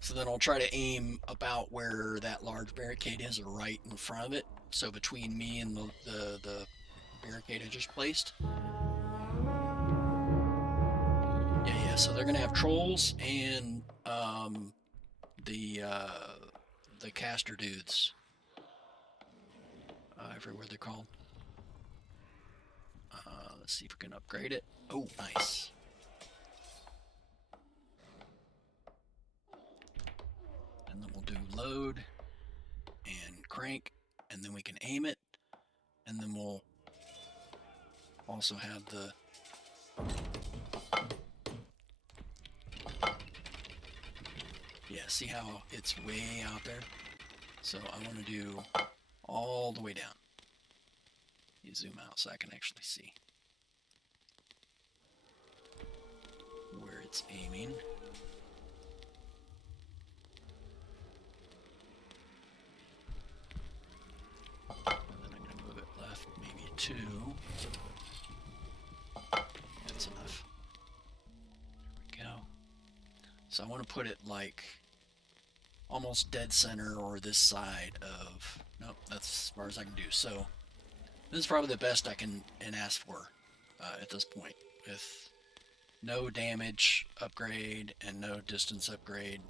So then I'll try to aim about where that large barricade is, right in front of it. So between me and the barricade I just placed. Yeah, so they're gonna have trolls and the caster dudes. I forget what they're called. Let's see if we can upgrade it. Oh, nice. And then we'll do load and crank, and then we can aim it, and then we'll also have the see how it's way out there? So I want to do all the way down. You zoom out so I can actually see where it's aiming. And then I'm going to move it left, maybe 2. That's enough. There we go. So I want to put it like almost dead center, or this side of, nope, that's as far as I can do. So this is probably the best I can ask for at this point, with no damage upgrade and no distance upgrade.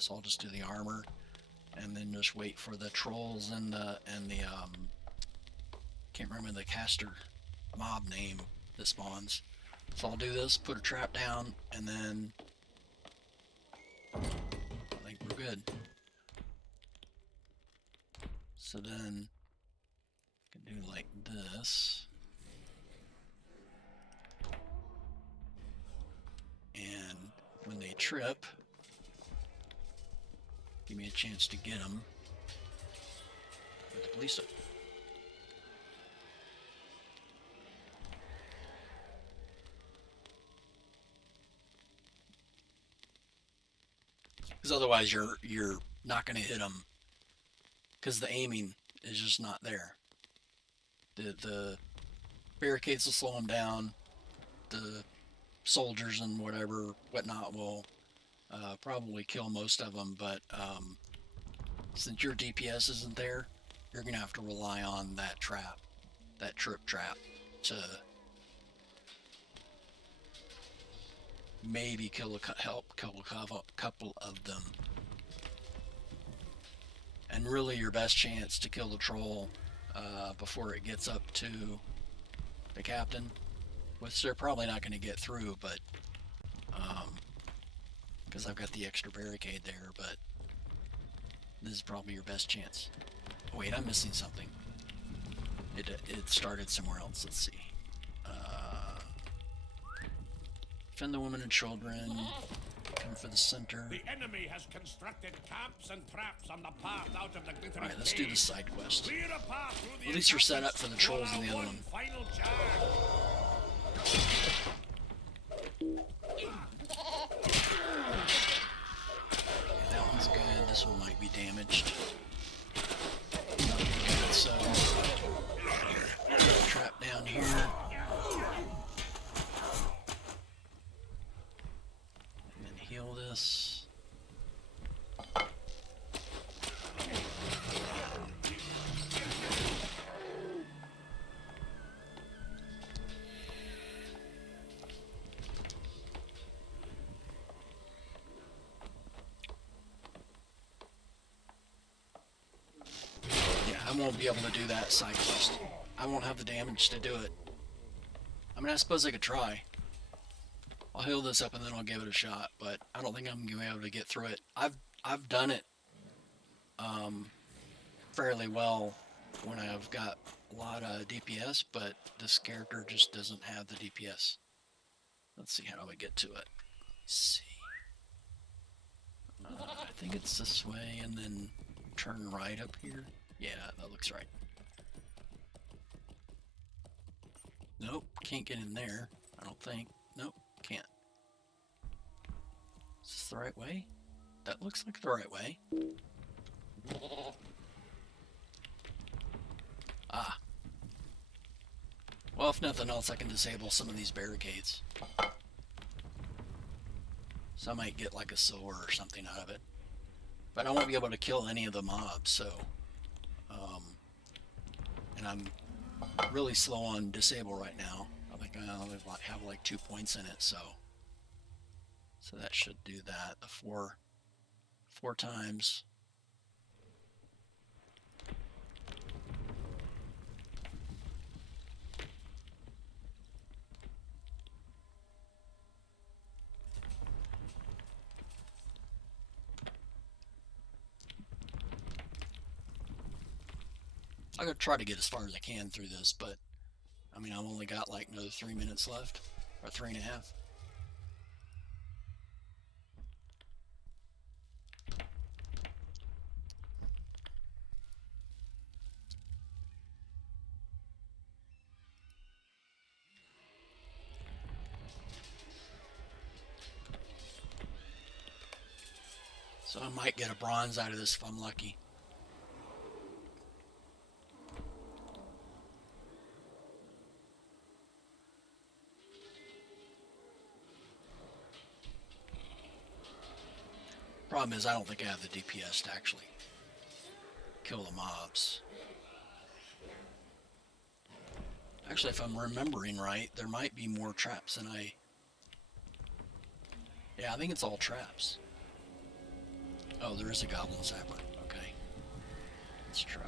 So I'll just do the armor and then just wait for the trolls and the can't remember the caster mob name that spawns. So I'll do this, put a trap down, and then I think we're good. So then I can do like this. And when they trip, give me a chance to get them with the police. Because otherwise you're not going to hit them, because the aiming is just not there. The barricades will slow them down. The soldiers and whatnot will probably kill most of them, but since your DPS isn't there, you're gonna have to rely on that trap, that trip trap, to maybe help kill a couple of them. And really your best chance to kill the troll before it gets up to the captain, which they're probably not going to get through, but because I've got the extra barricade there, but this is probably your best chance. Oh, wait, I'm missing something. It started somewhere else. Let's see. Defend the women and children. Come for the center. The enemy has constructed camps and traps on the path out of the glittering. Alright, let's do the side quest. Clear a path through the At least we're set up for the trolls in the other one. Final charge. That one's good. This one might be damaged. Good, so trap down here. And then heal this. I won't be able to do that side quest. I won't have the damage to do it. I mean, I suppose I could try. I'll heal this up and then I'll give it a shot, but I don't think I'm going to be able to get through it. I've done it fairly well when I've got a lot of DPS, but this character just doesn't have the DPS. Let's see, how do I get to it? Let's see. I think it's this way and then turn right up here. Yeah, that looks right. Nope, can't get in there. I don't think. Nope, can't. Is this the right way? That looks like the right way. Ah. Well, if nothing else, I can disable some of these barricades. So I might get like a sword or something out of it. But I won't be able to kill any of the mobs, so... and I'm really slow on disable right now. I think I only have like 2 points in it, so that should do that. The four times. I'm gonna try to get as far as I can through this, but I mean I've only got like another 3 minutes left, or 3.5. So I might get a bronze out of this if I'm lucky. Problem is I don't think I have the DPS to actually kill the mobs. Actually, if I'm remembering right, there might be more traps than I... Yeah, I think it's all traps. Oh, there is a goblin sapper. Okay. Let's try...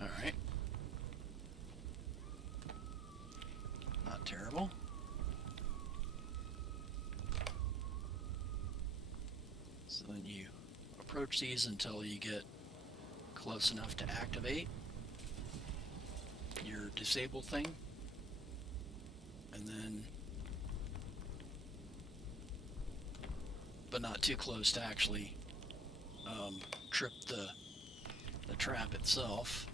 Alright. Not terrible. So then you approach these until you get close enough to activate your disable thing. And then... but not too close to actually trip the trap itself.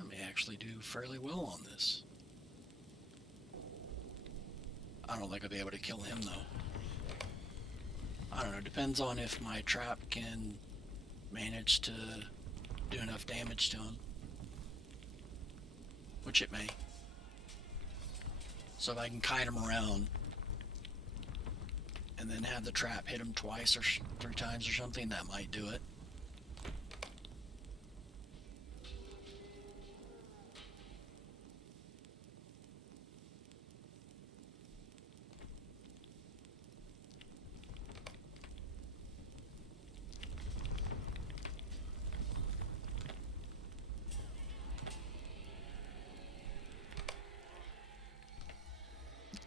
I may actually do fairly well on this. I don't think I'll be able to kill him though. I don't know, depends on if my trap can manage to do enough damage to him. Which it may. So if I can kite him around and then have the trap hit him twice or 3 times or something, that might do it.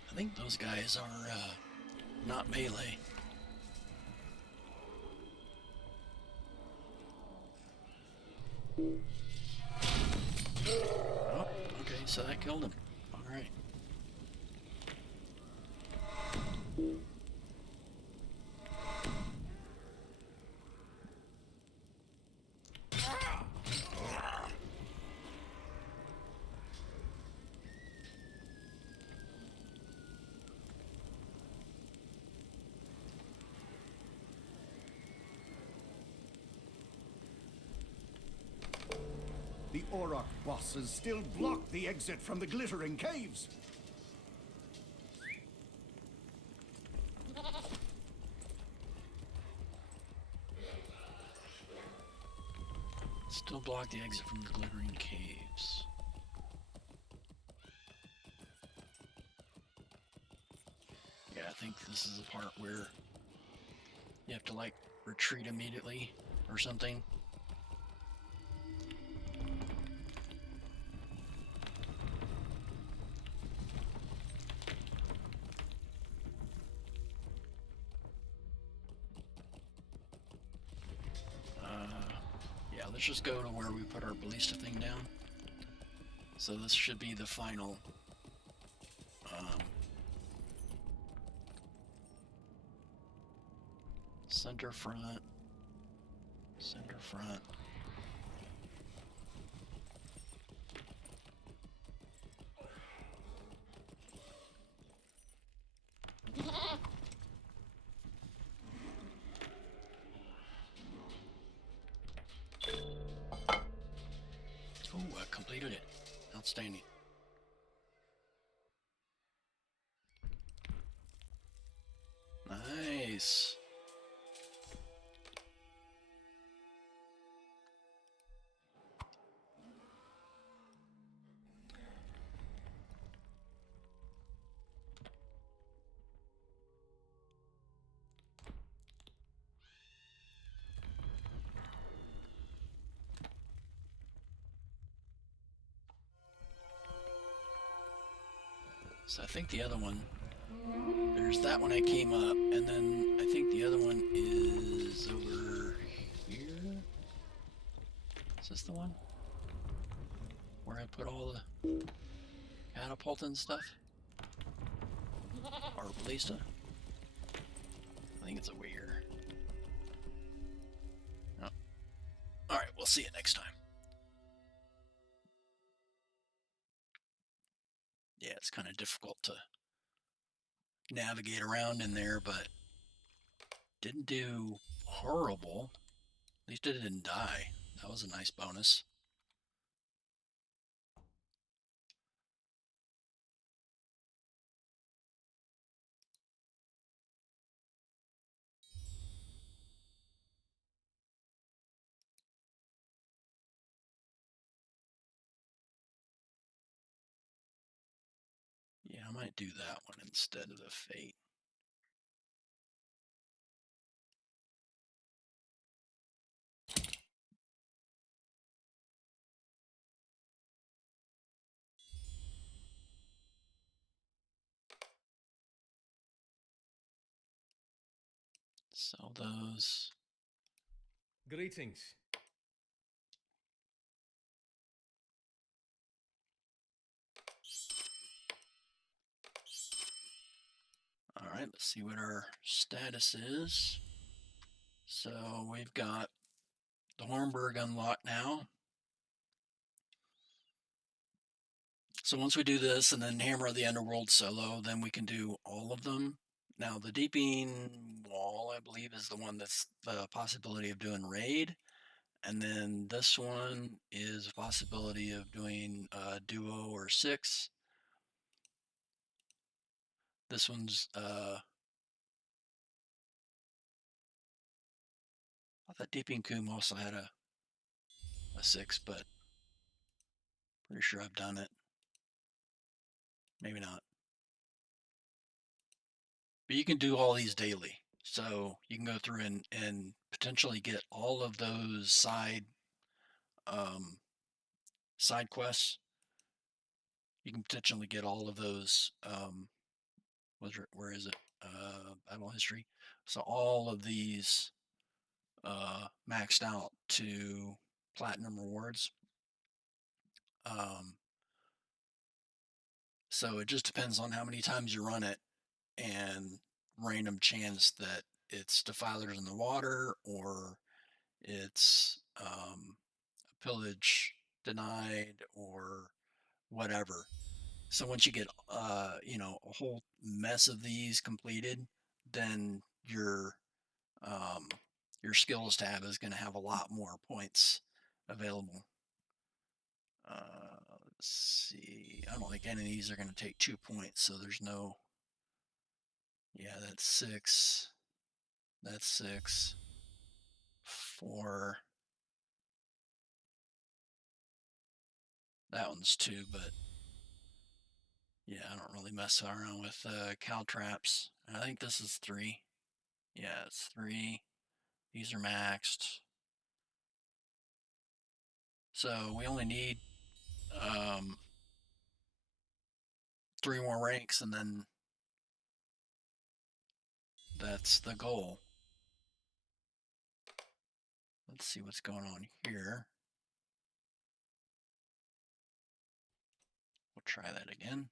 I think those guys are not melee. Oh, okay, so that killed him. Alright. The Auroch bosses still block the exit from the glittering caves. Still block the exit from the glittering caves. Yeah, I think this is the part where You have to like retreat immediately or something. Yeah, let's just go to where we put our ballista thing down. So this should be the final center front. Oh, I completed it. Outstanding. Nice. So I think the other one, there's that one I came up, and then I think the other one is over here. Is this the one? Where I put all the catapult and stuff? Or ballista? I think it's over here. Oh. Alright, we'll see it next time. Yeah, it's kind of difficult to navigate around in there, but didn't do horrible. At least it didn't die. That was a nice bonus. Yeah, I might do that one instead of the Fate. Sell those. Greetings. All right, let's see what our status is. So we've got the Hornburg unlocked now. So once we do this and then Hammer of the Underworld solo, then we can do all of them. Now the Deeping Wall, I believe, is the one that's the possibility of doing raid. And then this one is a possibility of doing duo or 6. This one's I thought Deeping Coombe also had a 6, but pretty sure I've done it. Maybe not. But you can do all these daily. So you can go through and potentially get all of those side quests. You can potentially get all of those where is it? Battle history. So all of these maxed out to platinum rewards. So it just depends on how many times you run it and random chance that it's defilers in the water or it's pillage denied or whatever. So once you get a whole mess of these completed, then your skills tab is going to have a lot more points available. Let's see. I don't think any of these are going to take 2 points, so there's no. Yeah, that's 6. That's 6. 4. That one's 2, but yeah, I don't really mess around with cow traps. I think this is 3. Yeah, it's 3. These are maxed. So we only need 3 more ranks, and then that's the goal. Let's see what's going on here. We'll try that again.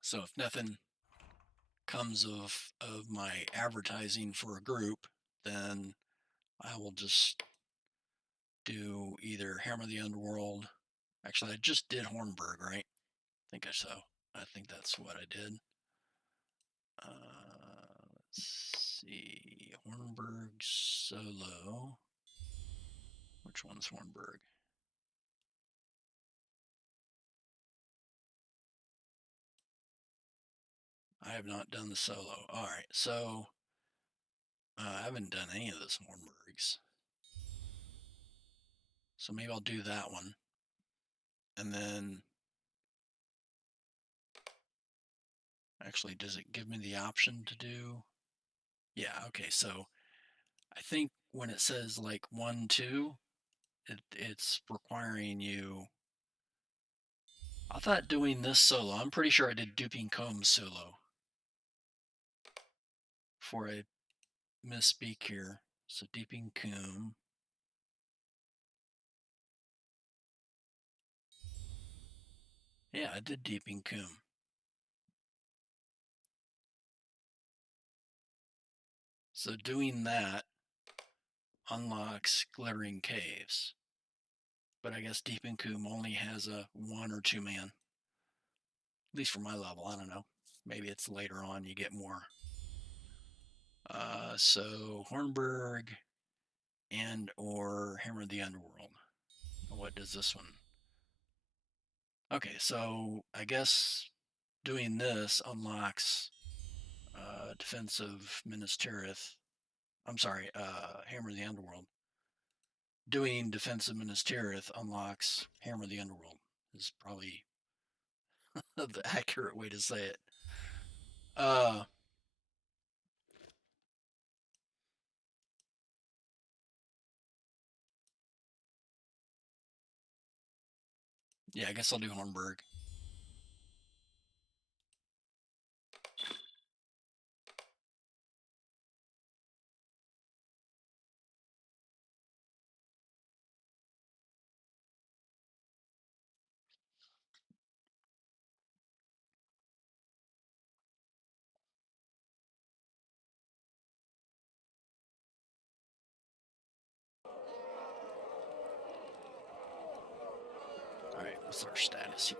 So if nothing comes of my advertising for a group, then I will just do either Hammer the Underworld. Actually, I just did Hornburg, right? I think that's what I did. Let's see. Hornburg solo. Which one's Hornburg? I have not done the solo. All right, so I haven't done any of this Hornburgs. So maybe I'll do that one. And then, actually, does it give me the option to do? Yeah, okay, so I think when it says like 1, 2, it's requiring you. I thought doing this solo, I'm pretty sure I did Duping Combs solo before I misspeak here. So Deeping Comb. Yeah, I did Deeping Comb. So doing that unlocks Glittering Caves. But I guess Deeping Comb only has a 1 or 2 man. At least for my level, I don't know. Maybe it's later on you get more. So Hornburg and or Hammer of the Underworld. What does this one? Okay, so I guess doing this unlocks Defensive Minas Tirith. I'm sorry, Hammer of the Underworld. Doing Defensive Minas Tirith unlocks Hammer of the Underworld is probably the accurate way to say it. Yeah, I guess I'll do Hornburg. All right, what's our status here?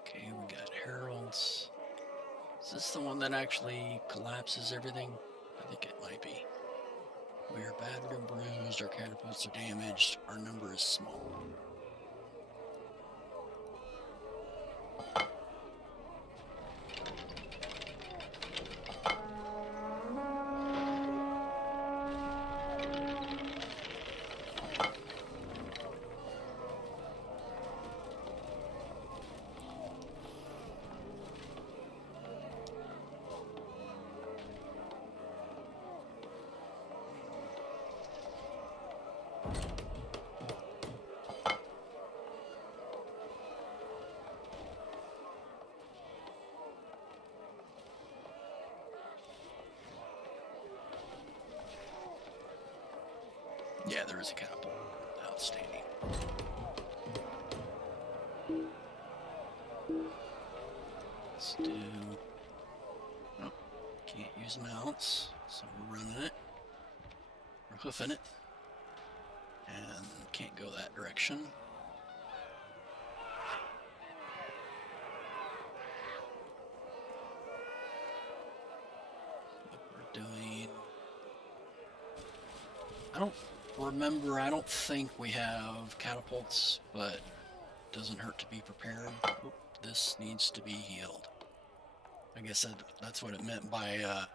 Okay, we got Heralds. Is this the one that actually collapses everything? I think it might be. We are battered and bruised, our catapults are damaged, our number is small. Yeah, there is a catapult. Outstanding. Let's do... Oh, can't use mounts, so we're running it. We're hoofing it. And can't go that direction. What we're doing... I don't remember. I don't think we have catapults, but doesn't hurt to be prepared. Oop, this needs to be healed. I guess that's what it meant by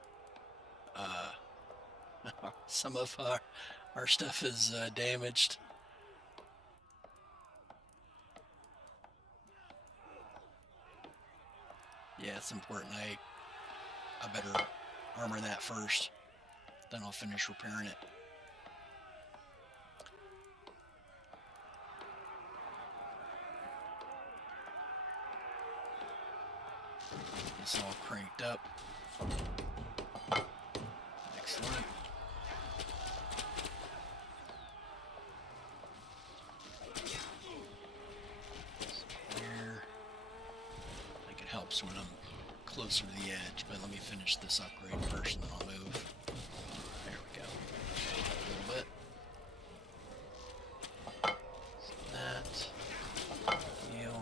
some of our stuff is damaged. Yeah, it's important. I better armor that first, then I'll finish repairing it. It's all cranked up. Excellent. There. I think it helps when I'm closer to the edge, but let me finish this upgrade first and then I'll move. There we go. A little bit. That. Heal.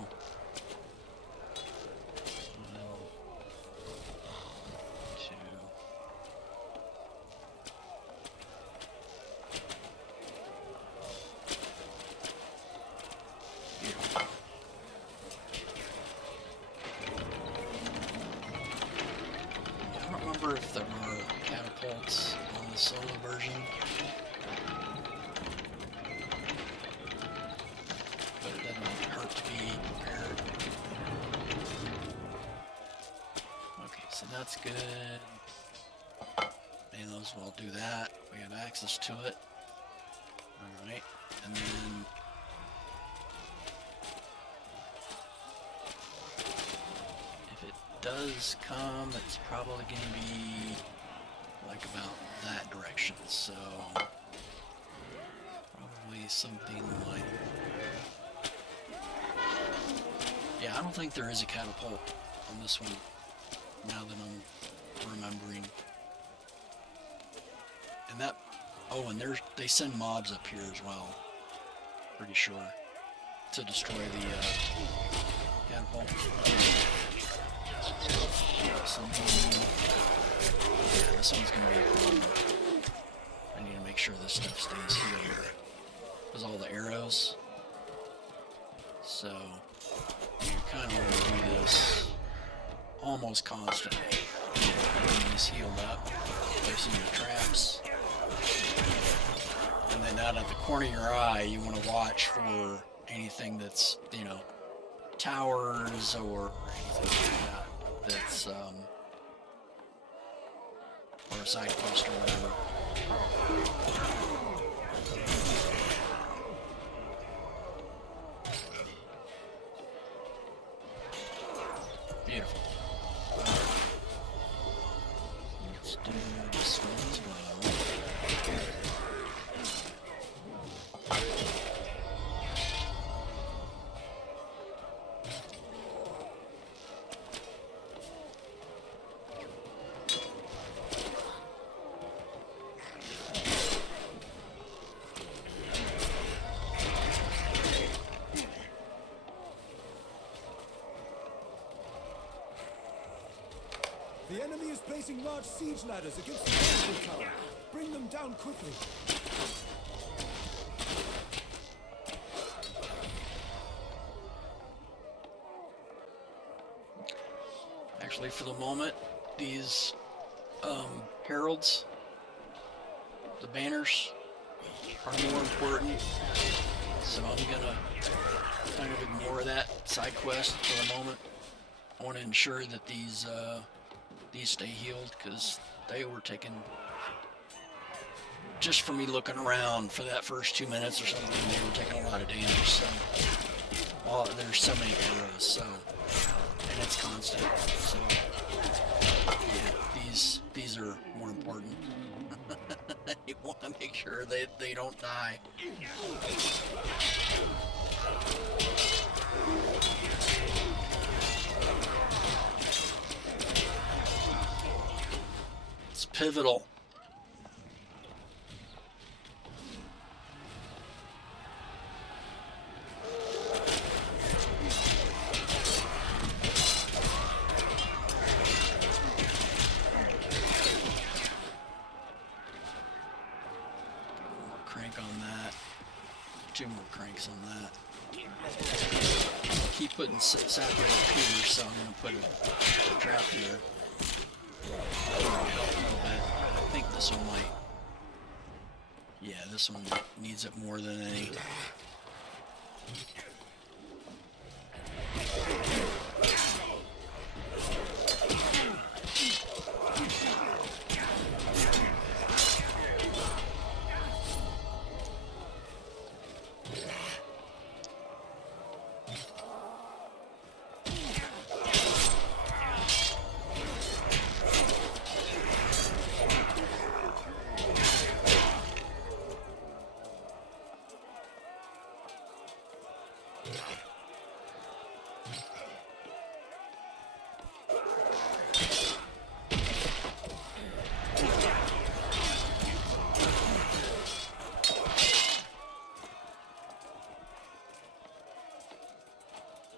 If there were catapults on the solo version, but it doesn't hurt to be prepared. Okay, so that's good. And those will do that. We have access to it. Alright, and then does come, it's probably going to be like about that direction, so probably something like, yeah, I don't think there is a catapult on this one now that I'm remembering. And that, oh, and they send mobs up here as well, pretty sure, to destroy the catapult. Yeah, this one's gonna be a problem. I need to make sure this stuff stays here. There's all the arrows. So you kind of want to do this almost constantly. Enemies healed up, placing your traps. And then out of the corner of your eye, you want to watch for anything that's, you know, towers or anything like that. That's, or a side quest or whatever. Beautiful. Let's do this one as well. The enemy is placing large siege ladders against the temple tower. Bring them down quickly. Actually, for the moment, these heralds, the banners, are more important. So I'm gonna kind of ignore that side quest for the moment. I want to ensure that these stay healed, because they were taking, just for me looking around for that first 2 minutes or something, they were taking a lot of damage. So, well, there's so many arrows, so, and it's constant. So, yeah, these are more important. You want to make sure that they don't die. It's pivotal. 2 more cranks on that. Keep putting sapwood up here, so I'm going to put a trap here. Help a little bit. I think this one might. Yeah, this one needs it more than any.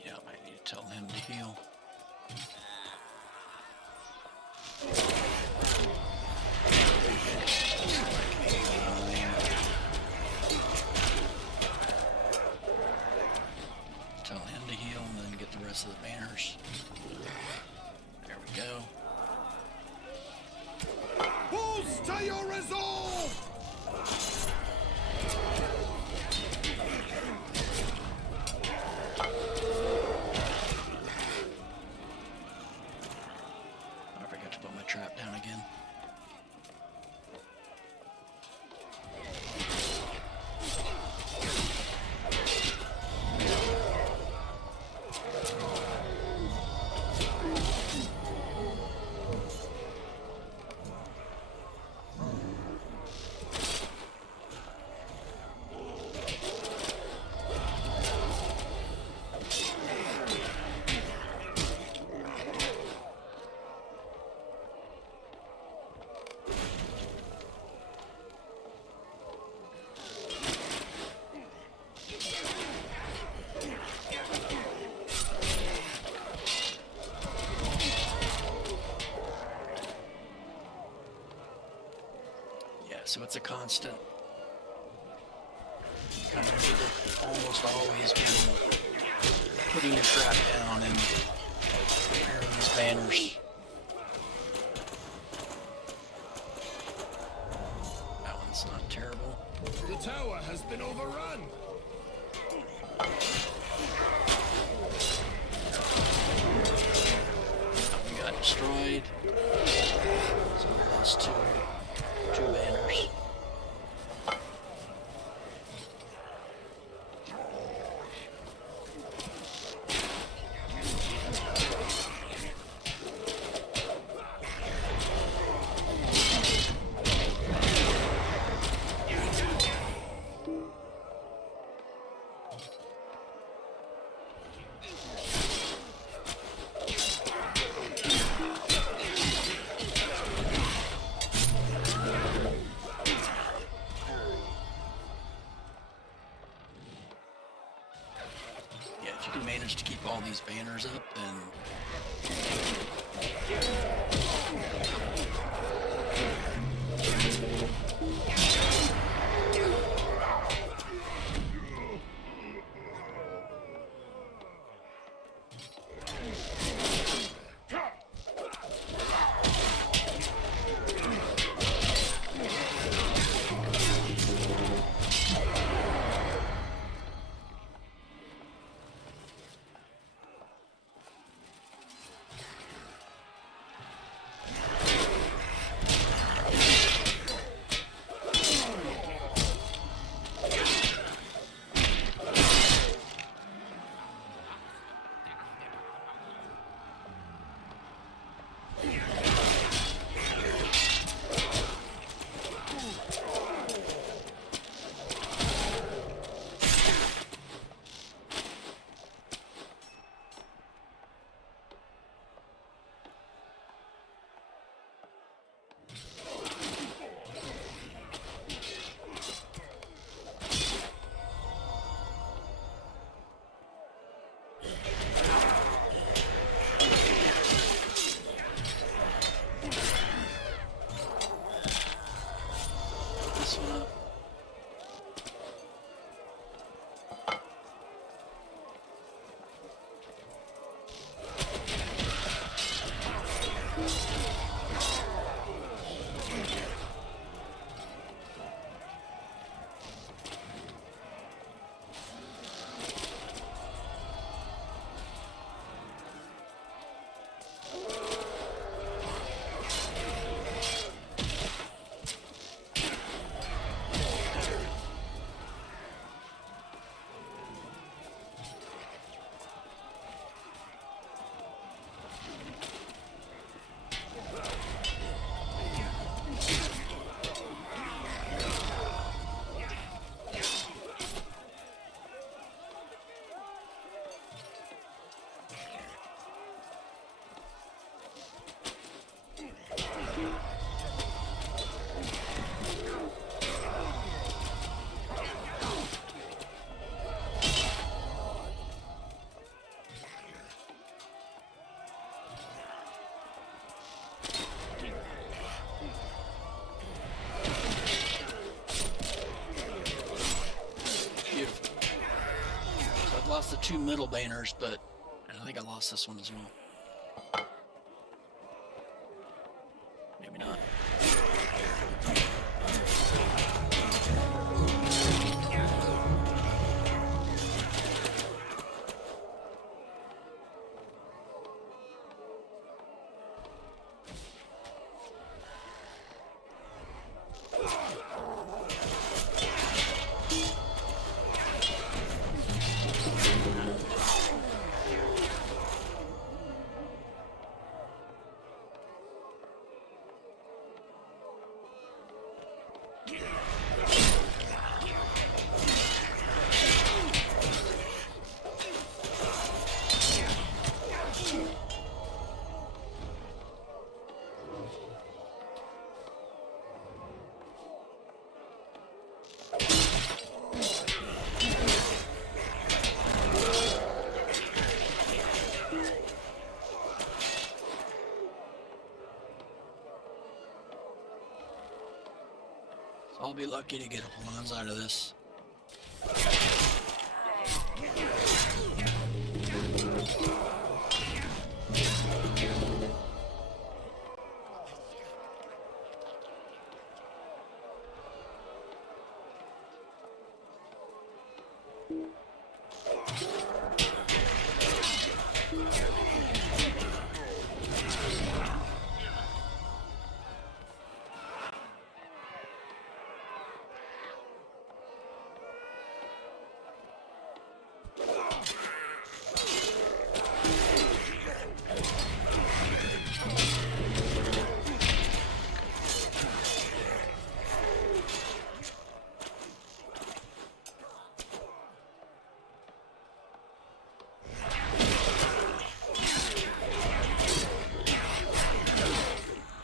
Yeah, I might need to tell him to heal. Tell him to heal and then get the rest of the banners. There we go. Bulls to your resolve! I forgot to put my trap down again. So it's a constant. Kind of need to almost always be putting your trap down and preparing these banners. That one's not terrible. The tower has been overrun. We got destroyed. So we lost two banners. If you can manage to keep all these banners up, then Lost the 2 middle banners, but I think I lost this one as well. Maybe not. I'll be lucky to get a bronze out of this.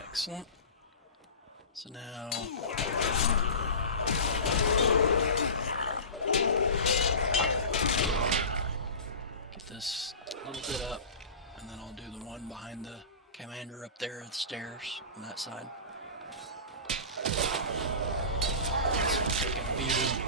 Excellent. So now get this a little bit up, and then I'll do the one behind the commander up there at the stairs on that side. Take a beating.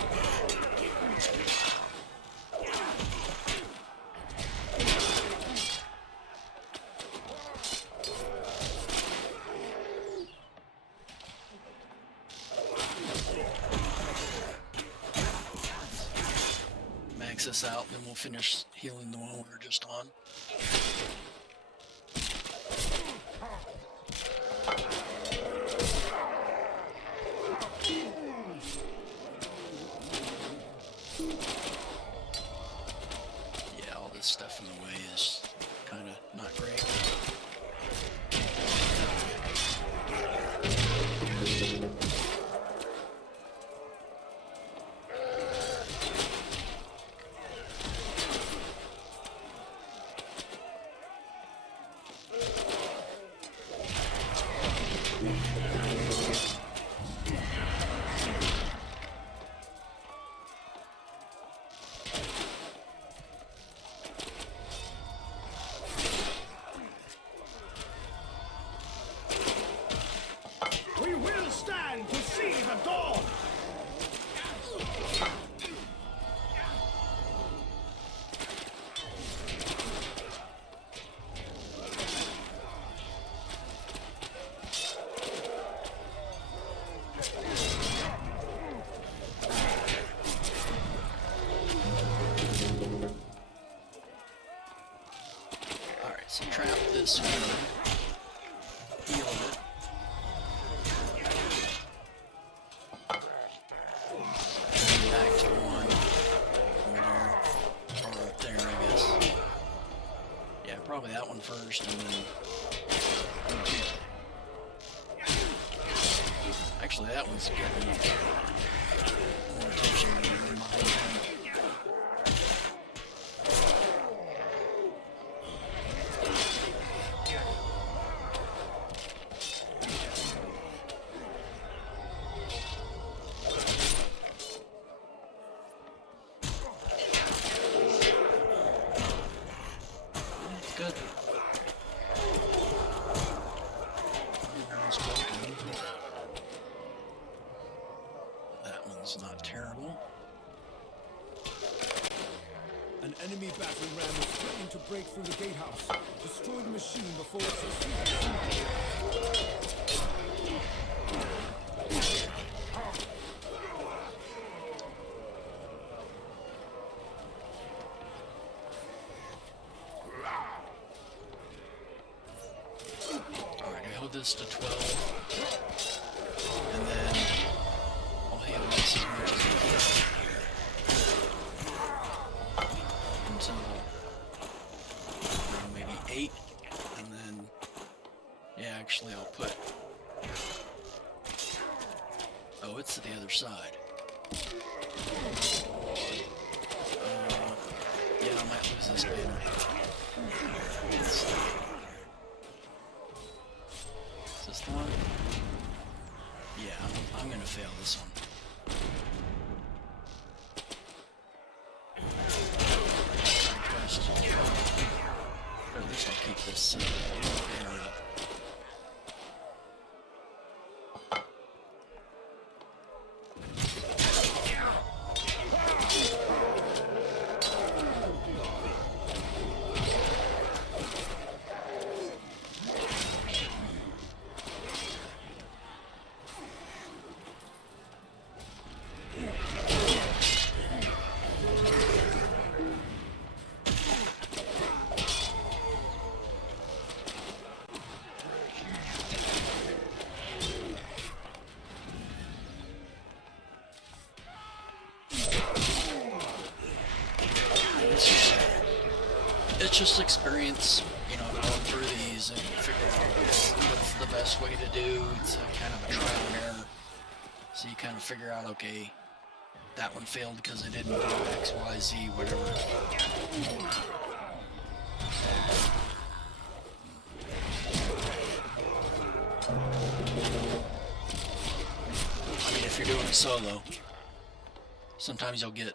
Max this out, then we'll finish healing the one we were just on. Yeah, all this stuff in the way is kind of not great. We will stand to see the dawn! So trap this one. Heal it. Back to one. Over there. Or up there, I guess. Yeah, probably that one first, and then... Actually, that one's getting more attention than mine. Good. That one's not terrible. An enemy battering ram is threatening to break through the gatehouse. Destroy the machine before it succeeds. Alright, I hold this to 12. And then I'll heal this as much as I can. Until around maybe 8. And then, yeah, actually I'll put... Oh, it's to the other side. Yeah, I might lose this banner. Is this the one? Yeah, I'm gonna fail this one. Or at least I'll keep this banner up. It's just experience, you know, going through these and figuring out what's the best way to do. It's a kind of a trial and error. So you kind of figure out, okay, that one failed because I didn't do X, Y, Z, whatever. I mean, if you're doing a solo, sometimes you'll get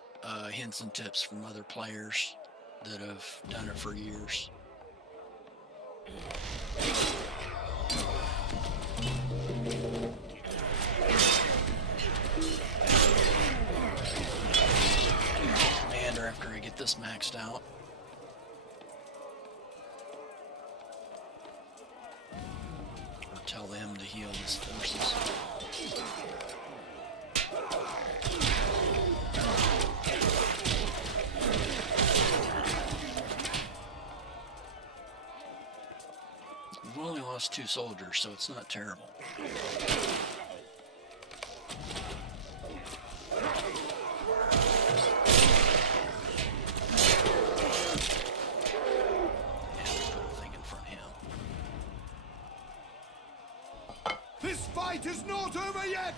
hints and tips from other players that have done it for years. Commander, after I get this maxed out. Or tell them to heal his forces. We've only lost 2 soldiers, so it's not terrible. This fight is not over yet!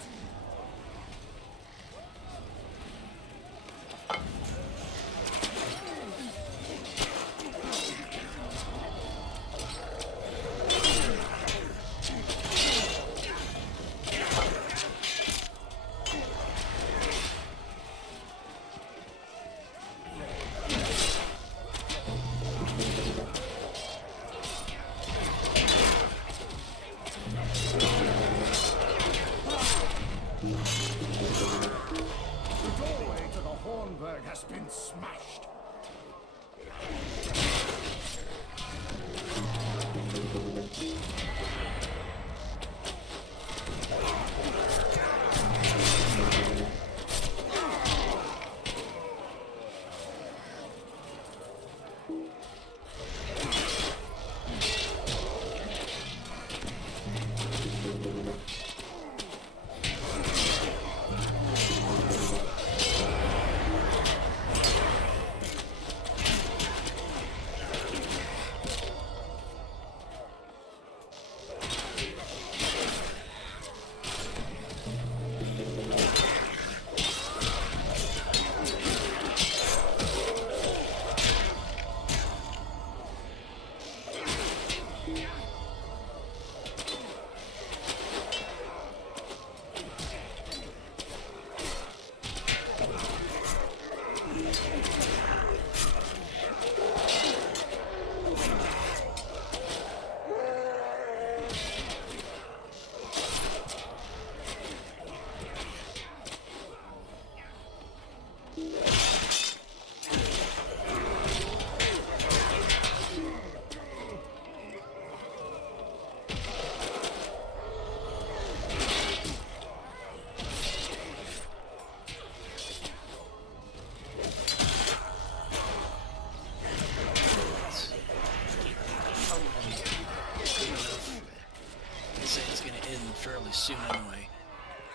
Fairly soon anyway.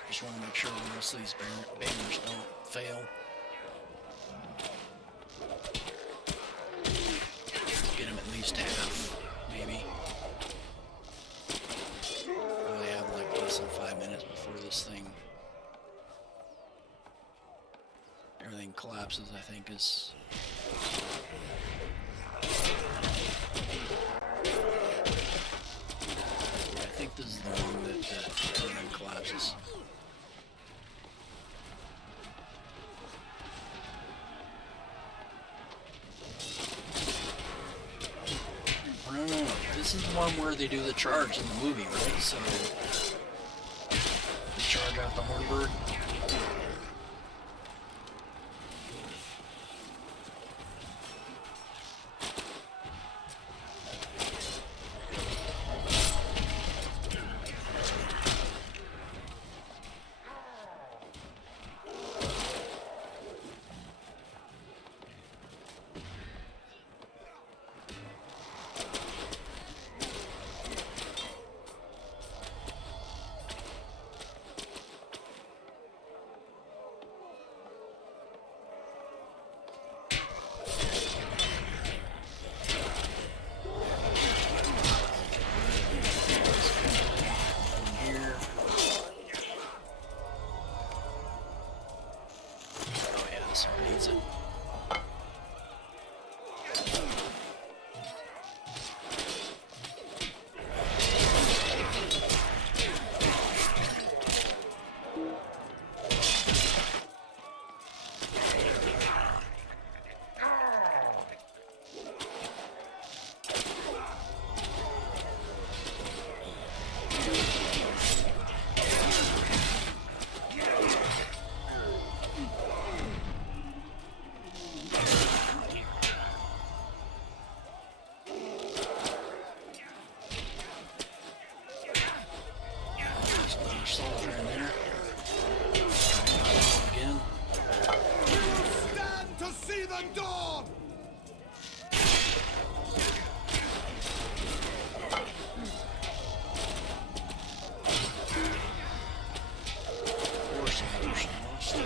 Just want to make sure the rest of these banners don't fail. Get them at least half, maybe. Probably have like less than 5 minutes before this thing, everything collapses, I think is. I think this is the one that everything collapses. Oh, no. This is the one where they do the charge in the movie, right? So they charge out the Hornbird. Soldier in there. Again. Stand to see the dawn! Poor soldiers lost.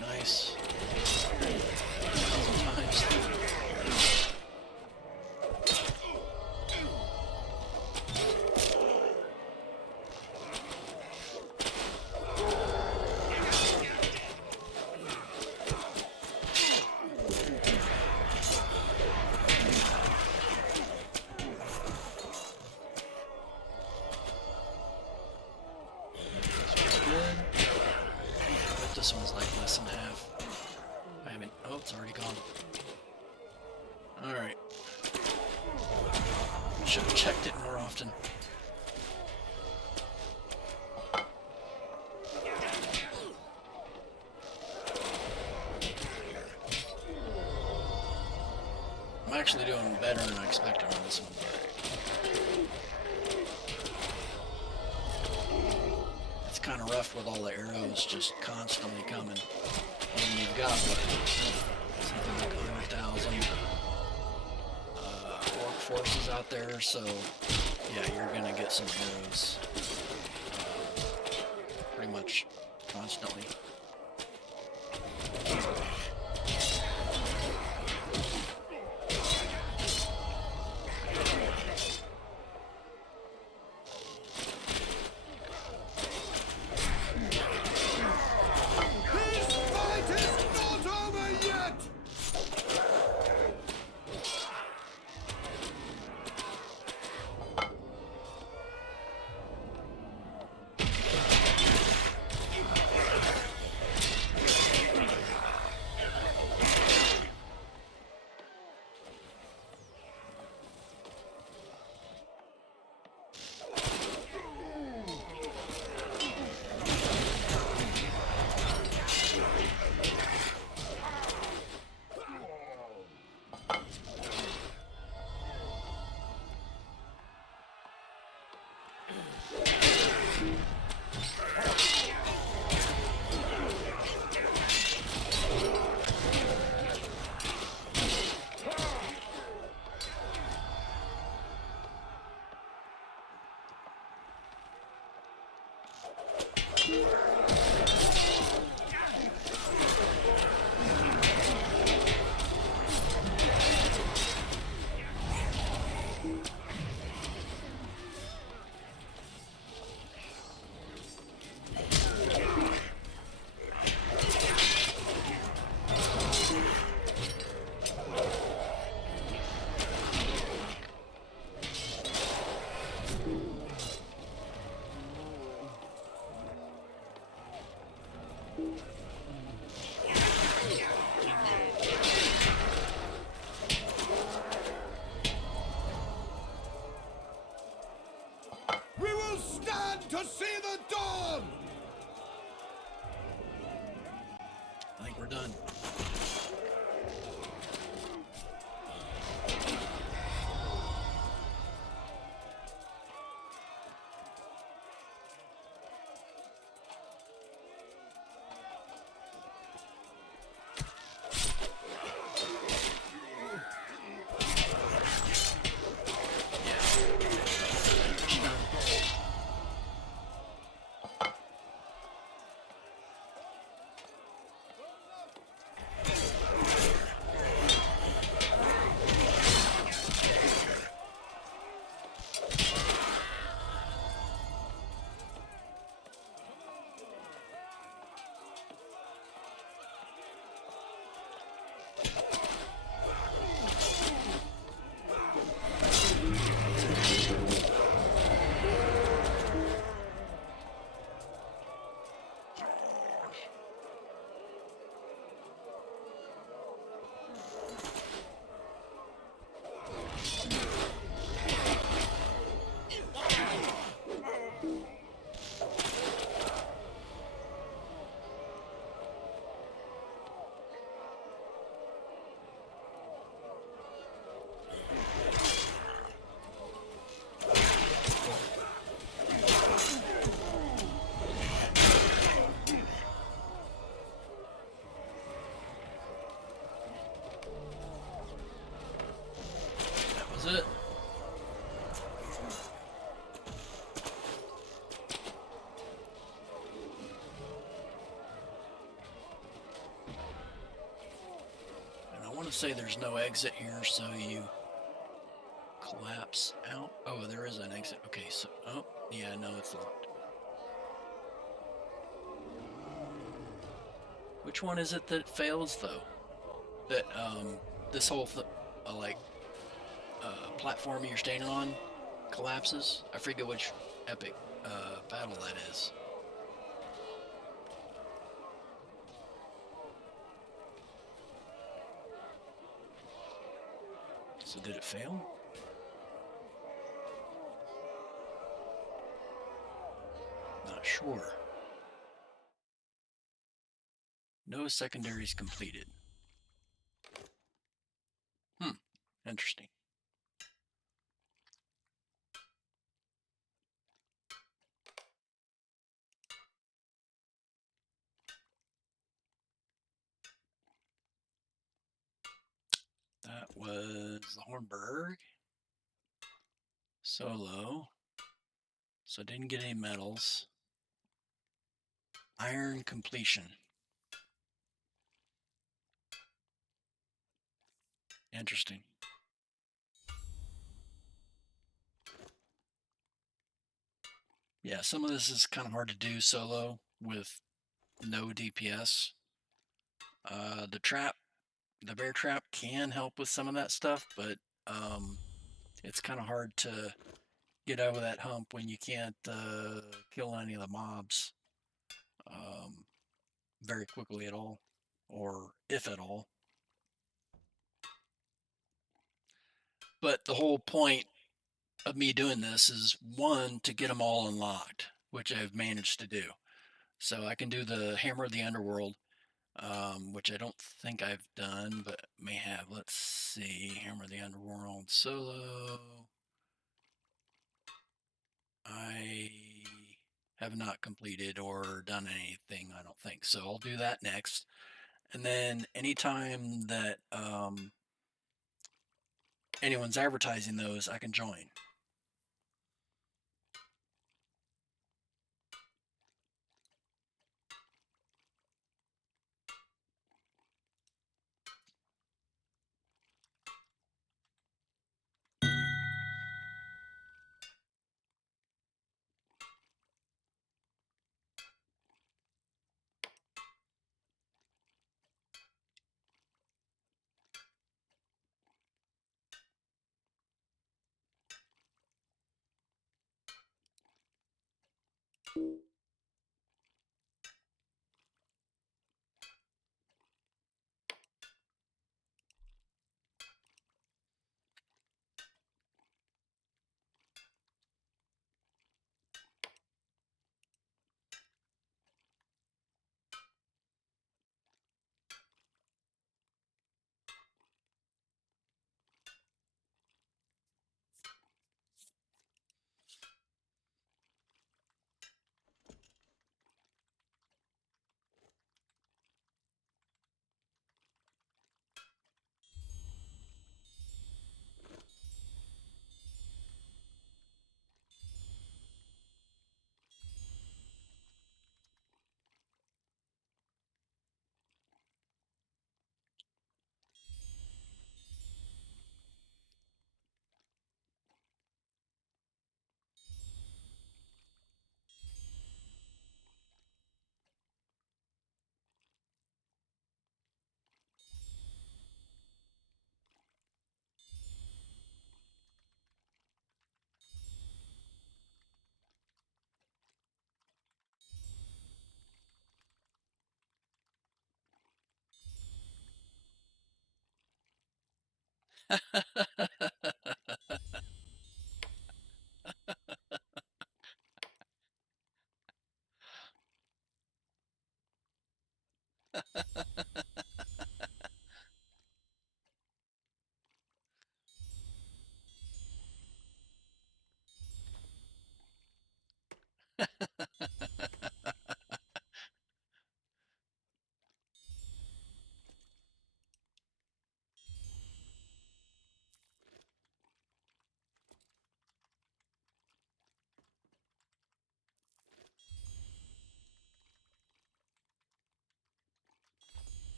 Nice. This one's like less than half. I haven't. Oh, it's already gone. Alright. Should have checked it more often. I'm actually doing better than I expected on this one. It's kind of rough with all the arrows just constantly coming. And you've got what, something like 100,000 orc forces out there, so yeah, you're gonna get some arrows pretty much constantly. We will stand to see the dawn! I think we're done. That was it. And I want to say there's no exit here, so you collapse out. Oh, there is an exit. Okay, so, oh, yeah, no, it's locked. Which one is it that fails, though? That, this whole, platform you're standing on collapses? I forget which epic, battle that is. So did it fail? Not sure. No secondaries completed. Interesting. That was the Hornberg. Solo. So didn't get any medals. Iron completion. Interesting. Yeah, some of this is kind of hard to do solo with no DPS. The bear trap can help with some of that stuff, but it's kind of hard to get over that hump when you can't kill any of the mobs very quickly at all, or if at all. But the whole point of me doing this is, one, to get them all unlocked, which I've managed to do. So I can do the Hammer of the Underworld, which I don't think I've done, but may have. Let's see. Hammer of the Underworld solo. I have not completed or done anything, I don't think. So I'll do that next. And then anytime that anyone's advertising those, I can join.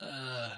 uh,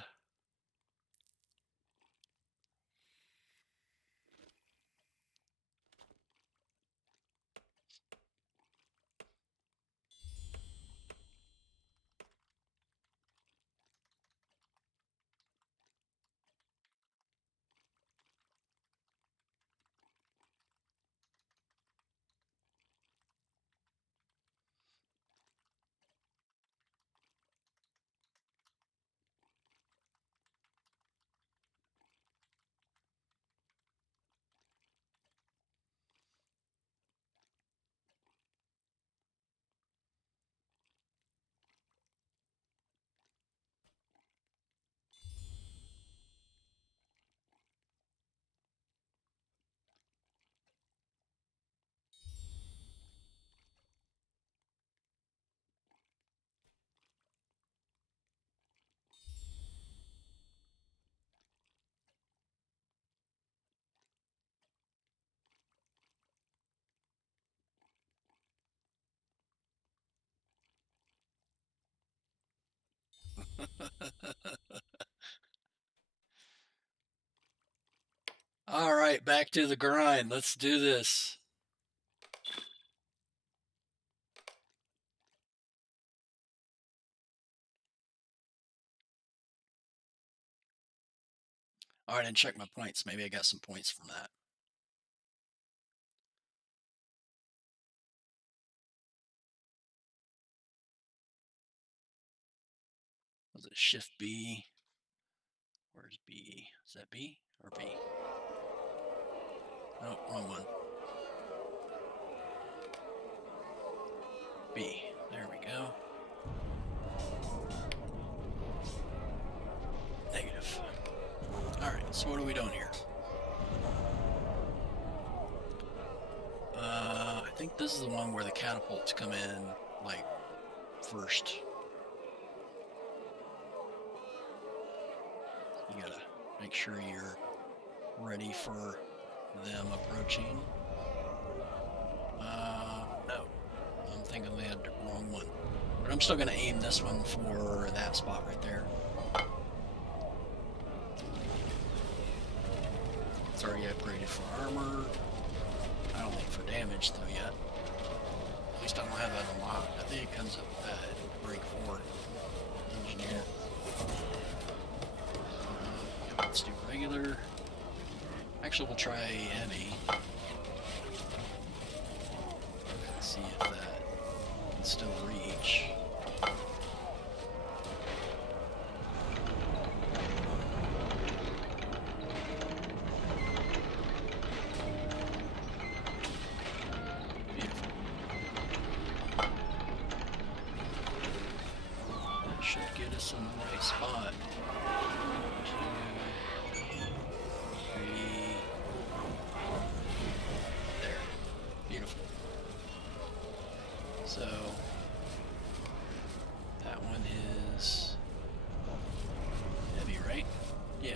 all right, back to the grind. Let's do this. All right, and check my points. Maybe I got some points from that. Was it Shift B? Where's B? Is that B or B? Oh, wrong one. B. There we go. Negative. Alright, so what are we doing here? I think this is the one where the catapults come in, like, first. You gotta make sure you're ready for them approaching. No. I'm thinking they had the wrong one. But I'm still gonna aim this one for that spot right there. It's already upgraded for armor. I don't think for damage though yet. At least I don't have that unlocked. I think it comes up with that break 4 engineer. Let's do regular. Actually, we'll try heavy. Let's see if that can still reach. Beautiful. That should get us in the right spot. 2, 3. There. Beautiful. So that one is heavy, right? Yeah.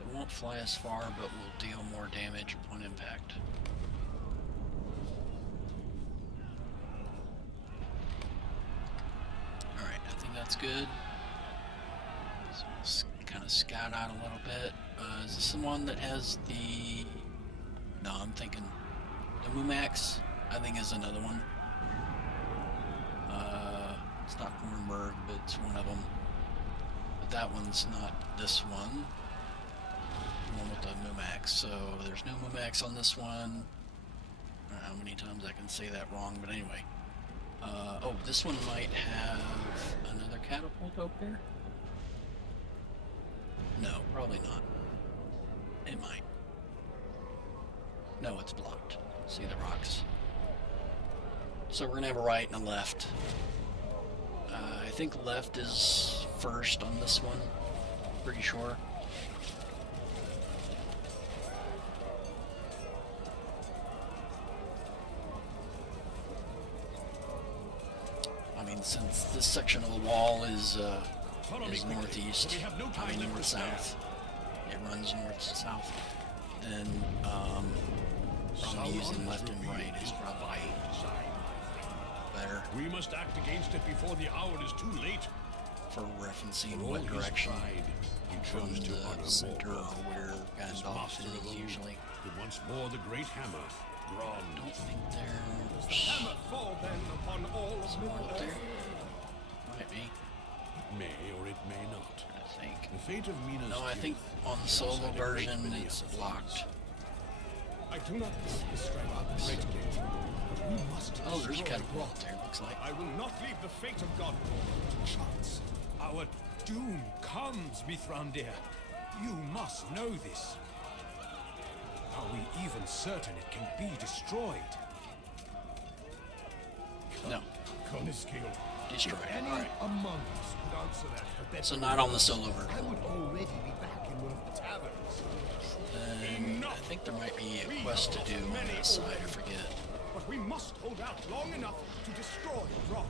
It won't fly as far, but will deal more damage upon impact. Alright, I think that's good. So we'll kind of scout out a little bit. Is this the one that has the... No, I'm thinking the Mumax, I think, is another one. It's not Nuremberg, but it's one of them. But that one's not this one. The one with the Mumax. So there's no Mumax on this one. I don't know how many times I can say that wrong, but anyway. Oh, this one might have another catapult up there? No, probably not. It might. No, it's blocked. See the rocks. So we're gonna have a right and a left. I think left is first on this one. Pretty sure. I mean, since this section of the wall is northeast, I mean north-south. It runs north-south. Then probably using left and right is probably better We must act against it before the hour is too late. for referencing what direction He from chose to honor the center or Morgoth, where his Gandalf master of is old, usually. who once bore the great hammer, Gron. I don't think Does the there's hammer fall then upon all of somewhere Middle up there. Earth? Might be, It may or it may not. I think. The fate of Mina's No, I think youth on the solo decided a great version many it's others. blocked. I do not wish to strike out the great gate, but we must Oh, there's a destroy catapult Groth. there, looks like. I will not leave the fate of God to chance. Our doom comes, Mithrandir. You must know this. Are we even certain it can be destroyed? No, Coniskill. destroyed. Any Alright. among us could answer that for better. So not on the solo I version. would already be back in one of the taverns. Then I think there might be a quest to do on that side, I forget. But we must hold out long enough to destroy Groth.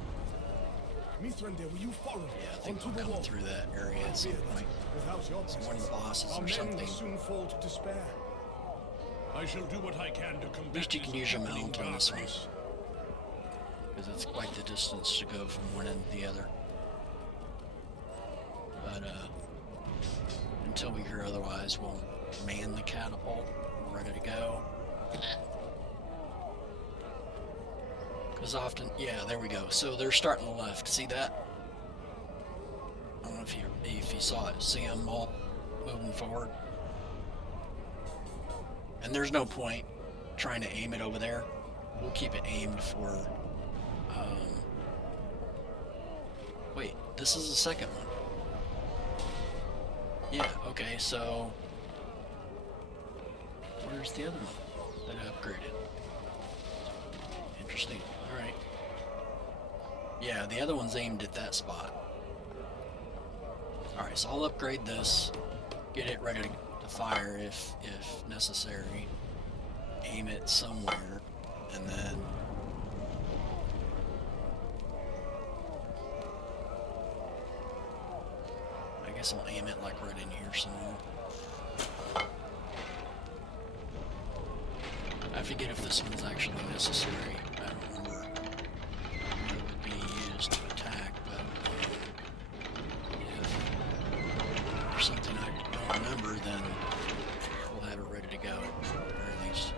Mithrandir, will you follow me Yeah, I think onto we'll the come wall? through that area I at some fear that point. without your presence, one of the bosses our or men something. will soon fall to despair. I shall do what I can to combat At least you can this use your happening mount on this one. darkness. Because it's quite the distance to go from one end to the other. But until we hear otherwise, we'll man the catapult. We're ready to go. Because often, yeah, there we go. So they're starting the left. See that? I don't know if you saw it. See them all moving forward. And there's no point trying to aim it over there. We'll keep it aimed for. Wait, this is the second one. Yeah, okay, so where's the other one that I upgraded? Interesting. Alright. Yeah, the other one's aimed at that spot. Alright, so I'll upgrade this, get it ready to fire if necessary, aim it somewhere, and then I guess I'll aim it like right in here somewhere. I forget if this one's actually necessary. I don't remember what it would be used to attack, but if there's something I don't remember, then we'll have it ready to go, at the very least.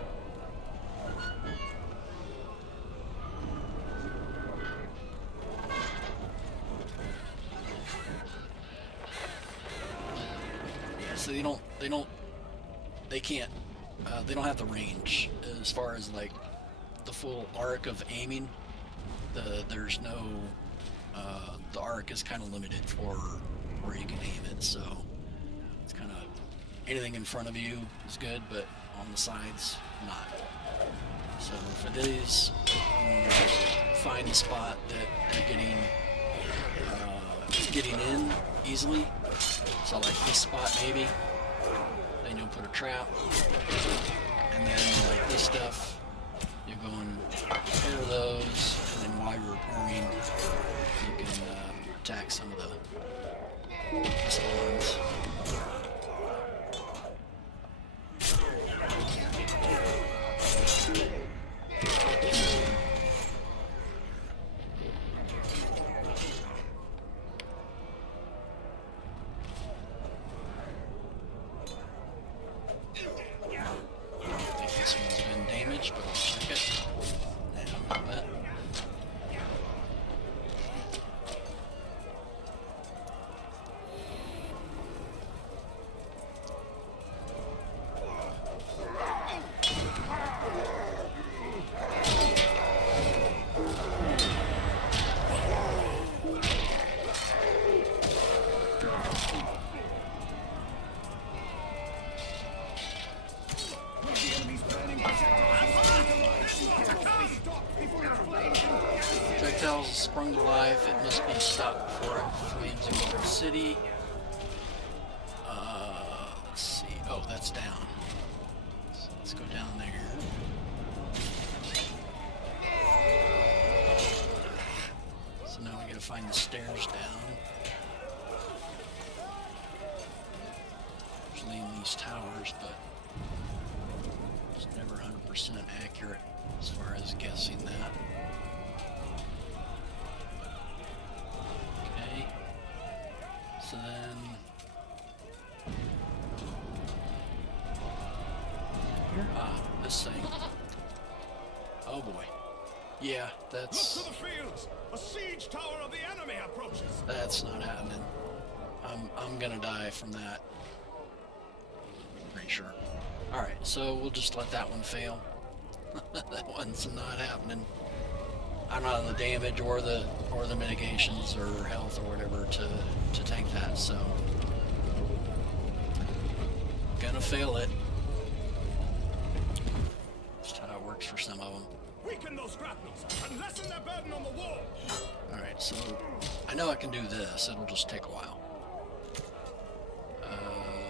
Yeah, so they don't have the range as far as like the full arc of aiming. There's no, the arc is kind of limited for where you can aim it, so it's kind of anything in front of you is good, but on the sides, not. So for these, you want to find the spot that they're getting in easily. So like this spot maybe, then you'll put a trap, and then like this stuff, you go and repair those, and then while you're repairing, you can attack some of the spawns. Projectiles sprung to life. It must be stopped before it flames into the city. Let's see. Oh, that's down. So let's go down there. So now we gotta find the stairs down. Usually in these towers, but it's never 100% accurate as far as guessing that. Okay. So then this thing. Oh boy. Yeah, that's. Look to the fields. A siege tower of the enemy approaches. That's not happening. I'm gonna die from that. Pretty sure. Alright, so we'll just let that one fail. That one's not happening. I'm not on the damage or the mitigations or health or whatever to tank that, so gonna fail it. Just how it works for some of them. Weaken those grapnels and lessen their burden on the wall. Alright, so I know I can do this. It'll just take a while.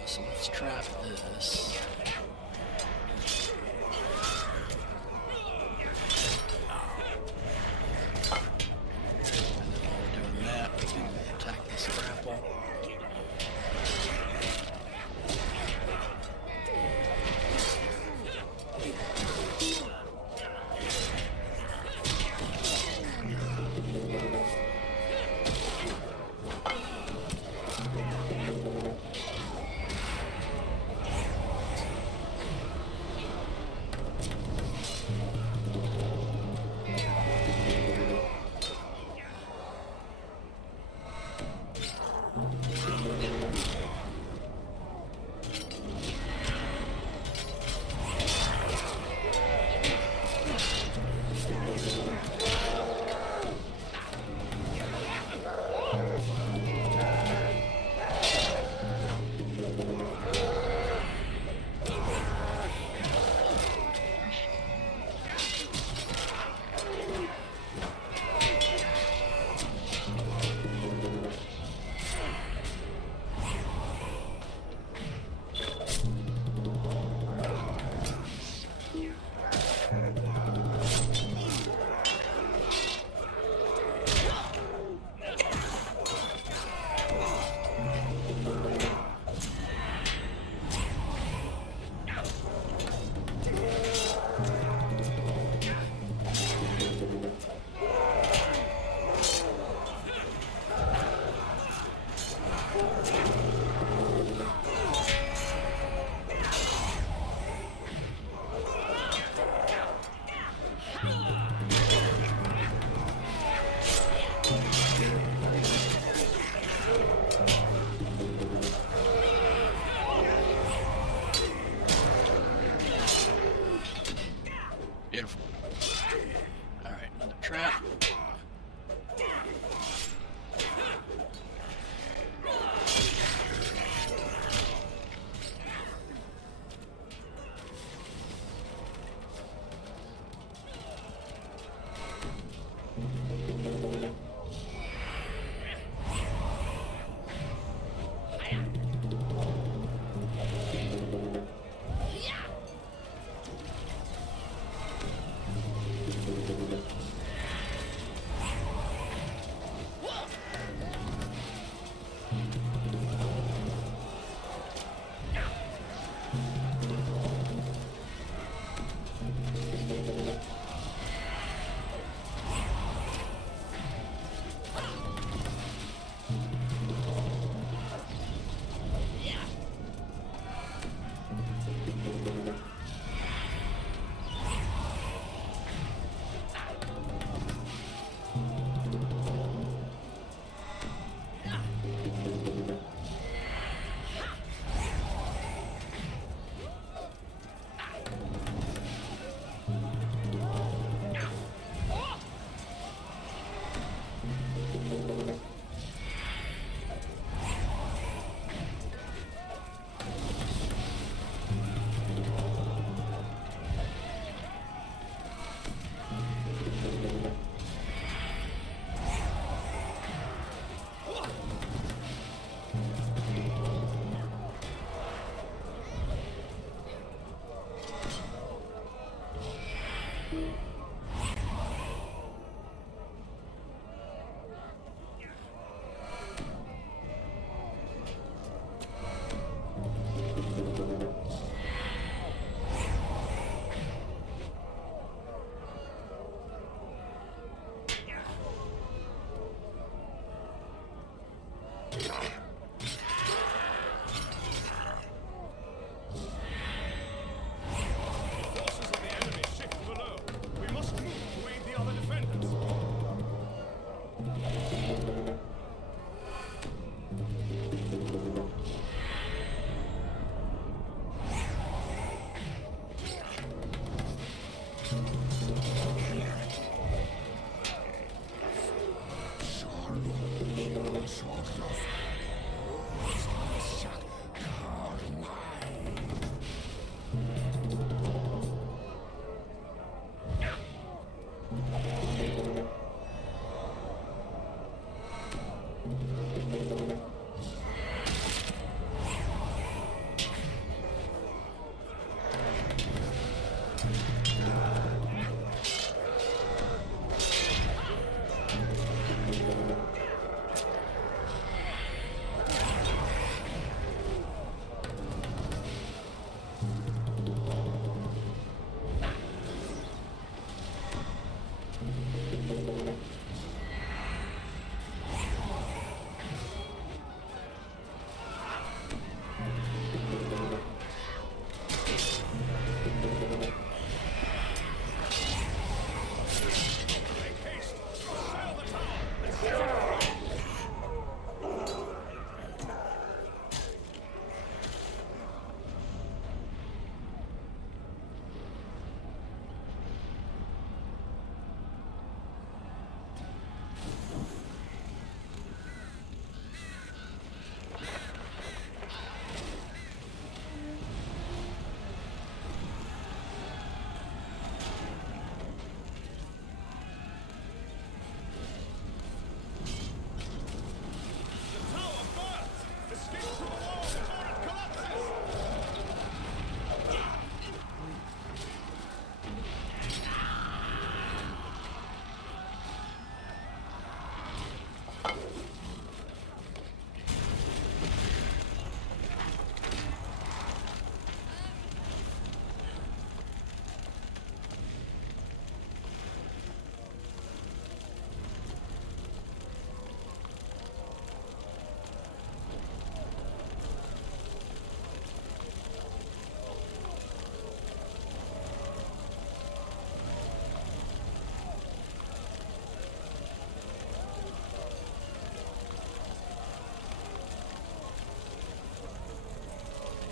So let's trap this. And then while we're doing that, we can attack this grapple.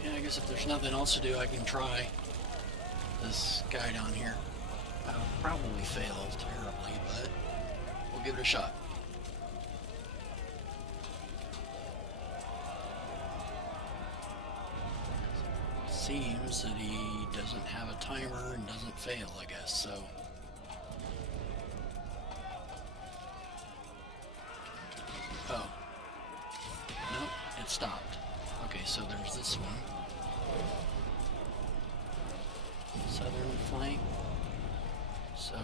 I guess if there's nothing else to do, I can try this guy down here. I'll probably fail terribly, but we'll give it a shot. Seems that he doesn't have a timer and doesn't fail, I guess, so. Oh. Nope, it stopped. Okay, so there's this one. Southern flank. So,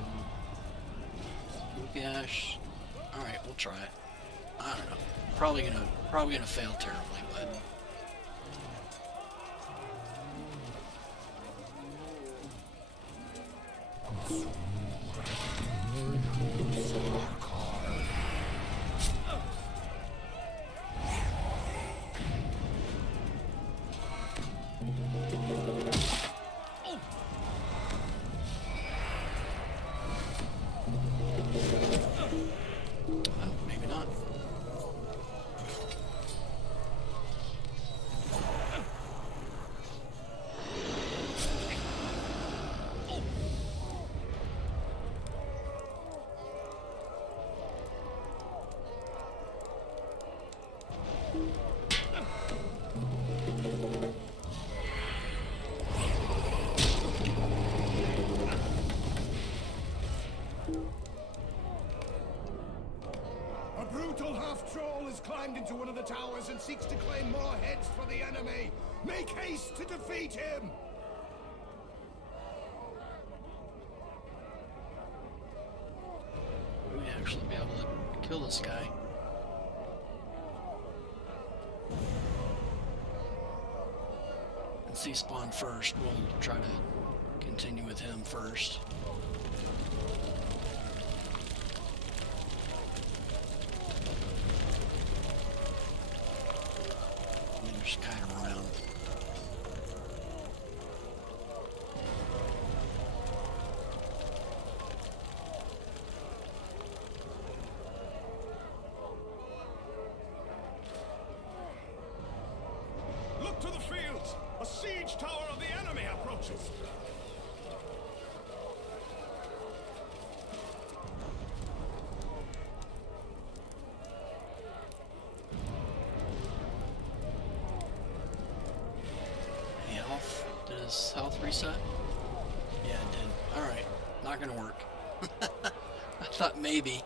gosh. Alright, we'll try it. I don't know. Probably gonna fail terribly, but maybe not. A brutal half-troll has climbed into one of the towers and seeks to claim more heads for the enemy. Make haste to defeat him! We may actually be able to kill this guy. And see spawn first. We'll try to continue with him first. And just kind of around. Look to the fields! A siege tower of the enemy approaches! his health reset? Yeah, it did. Alright. Not gonna work. I thought maybe.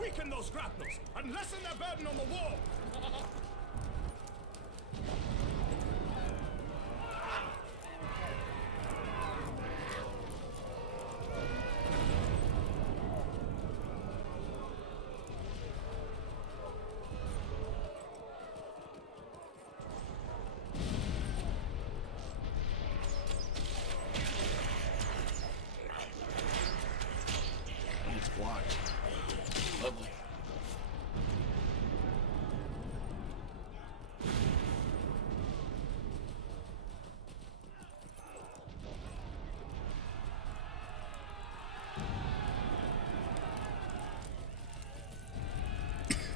Weaken those grapnels and lessen their burden on the wall! It's blocked. Lovely.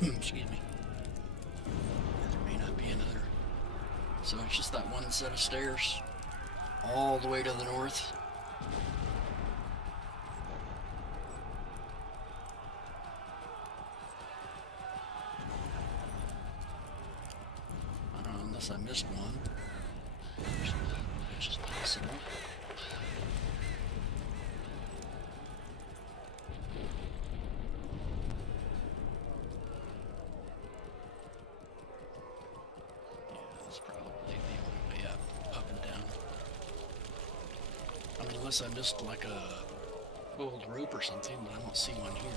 Excuse me. There may not be another. So it's just that one set of stairs all the way to the north. I don't know, unless I missed one. Which is possible. Yeah, that's probably the only way up and down. I mean, unless I missed like a coiled rope or something, but I don't see one here.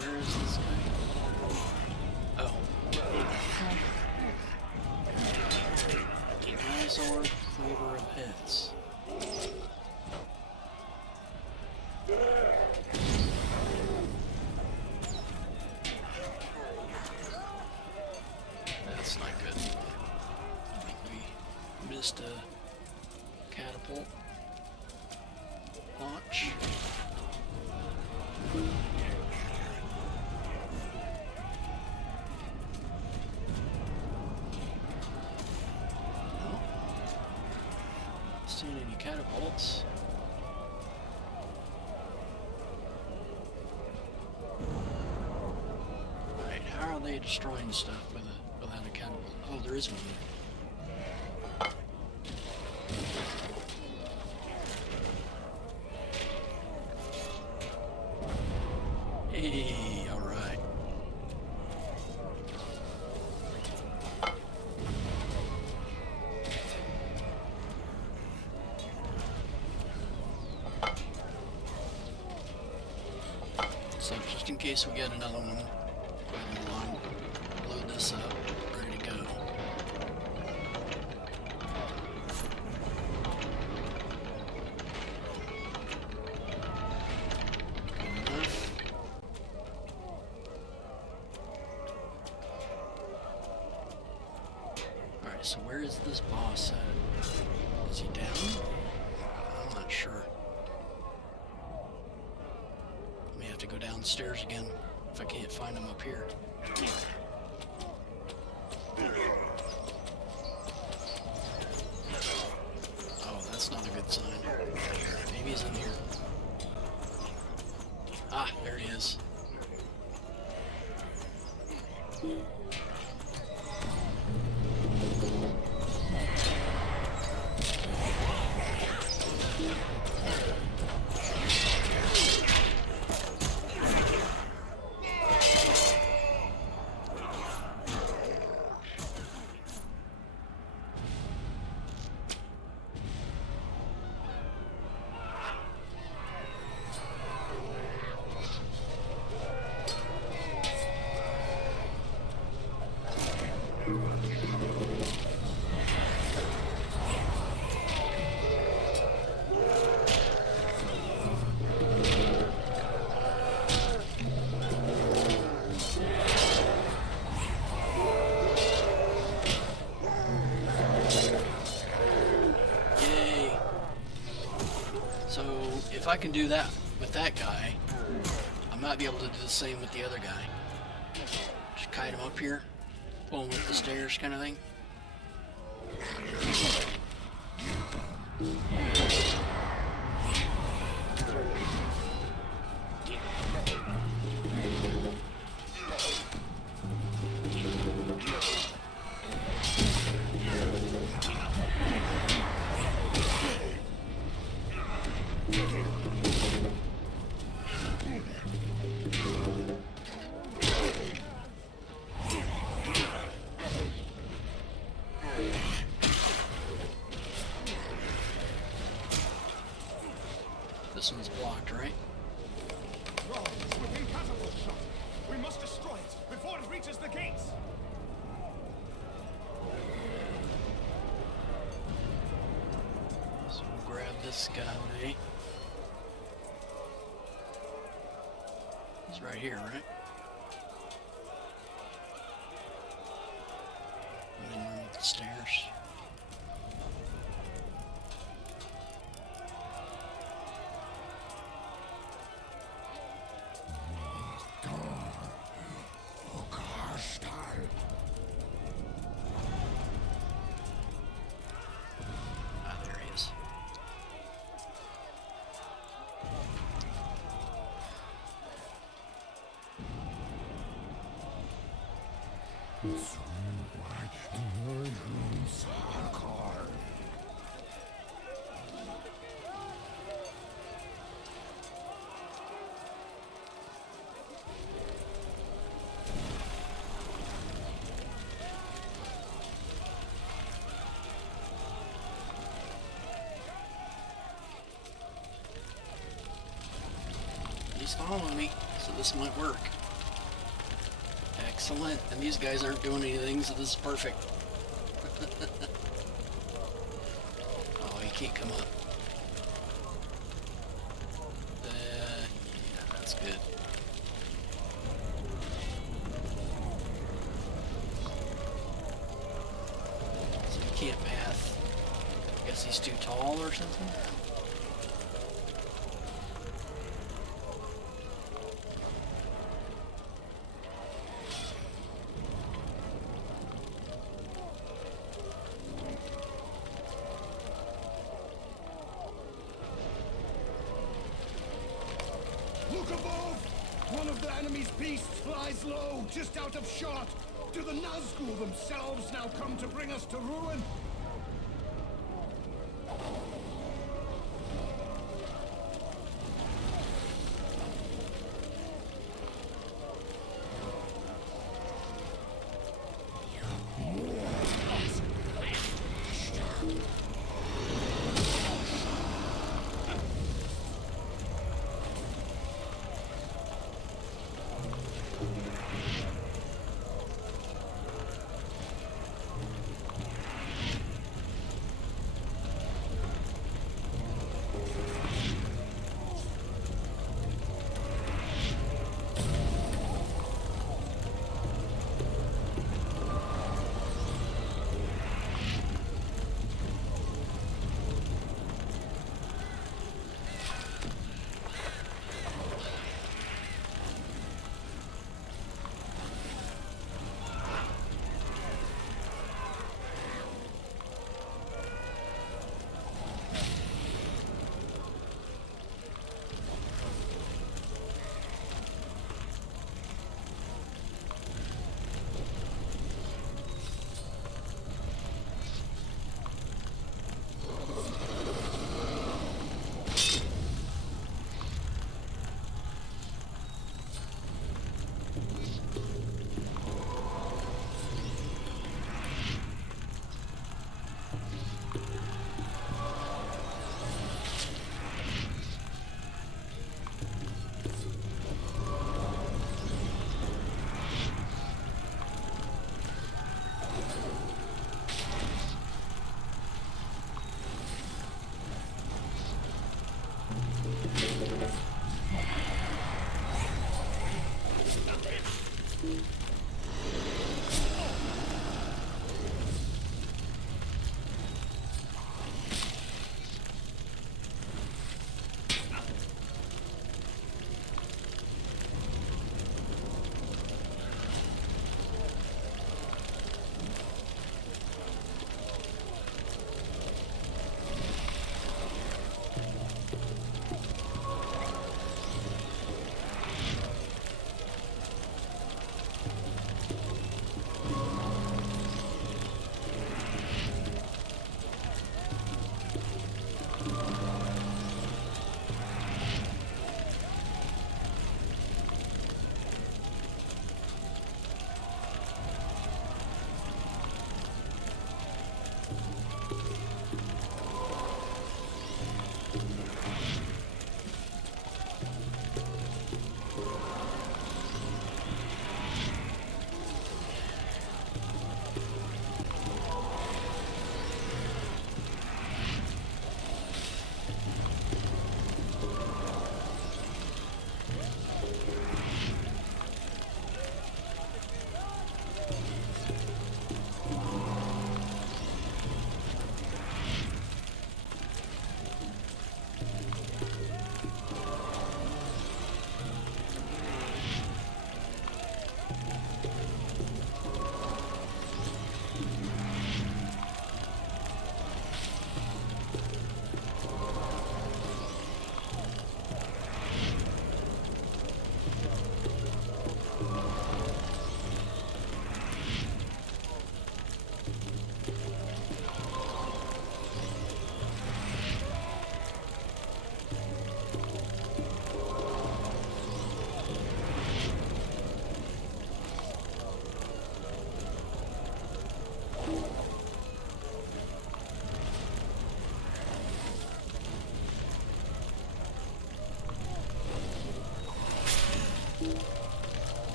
Where is this guy? Oh. Dinosaur flavor of heads. That's not good. I think we missed a catapult launch. Seen any catapults? Alright, how are they destroying stuff without a catapult? Oh, there is one there. Hey, alright. So just in case we get another one, go ahead and load this up, ready to go. Good enough. Alright, so where is this boss at? Is he down? I'm not sure. May have to go downstairs again if I can't find him up here. Oh, that's not a good sign. Maybe he's in here. Ah, there he is. So if I can do that with that guy, I might be able to do the same with the other guy. Just kite him up here, pull him with the stairs kind of thing. This one's blocked, right? Wrong. It's within catapult shot. We must destroy it before it reaches the gates. So we'll grab this guy. He's right here, right? And then run up the stairs. Ah, there he is. He's following me, so this might work. Excellent. And these guys aren't doing anything, so this is perfect. Oh, he can't come up. Yeah, that's good. So he can't path. I guess he's too tall or something? Look above! One of the enemy's beasts flies low, just out of shot. Do the Nazgul themselves now come to bring us to ruin?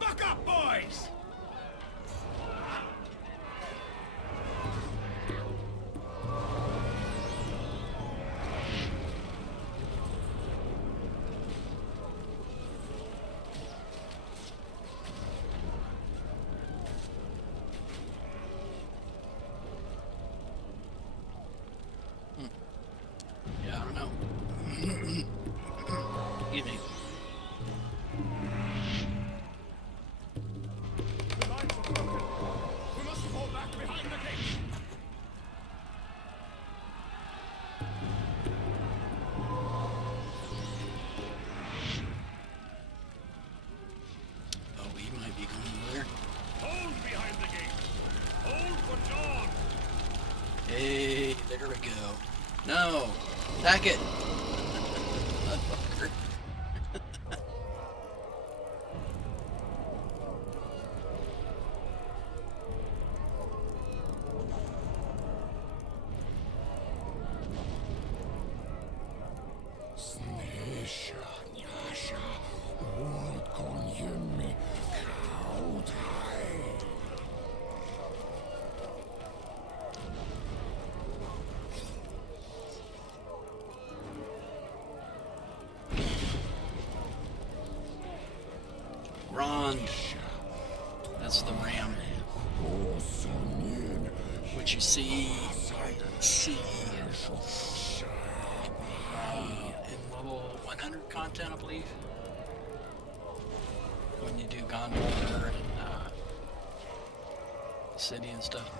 Buck up, boys! Yeah, I don't know. Excuse me. The lines are broken. We must fall back behind the gate. Oh, he might be going over there. Hold behind the gate. Hold for dawn. Hey, there we go. No! Attack it! Motherfucker. Snisha, nyasha, walkon yimmi, kautai. Ron. That's the ram. Osonin, Which you see in level 100 content, I believe. When you do Gondola and city and stuff.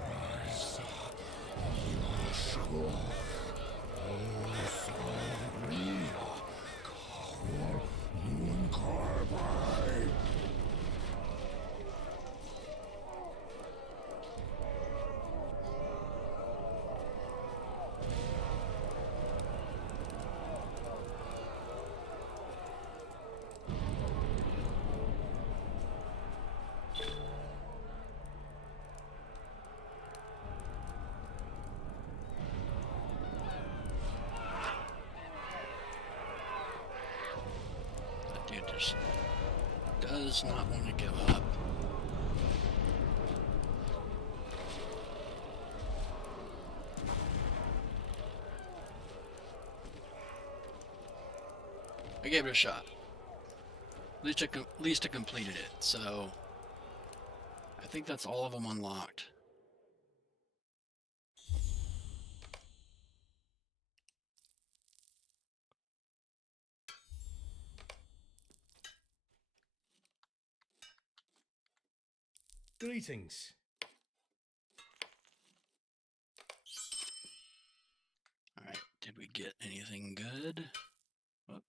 That dude just does not want to give up. I gave it a shot. At least I completed it, so I think that's all of them unlocked. Greetings. Alright, did we get anything good? Oh.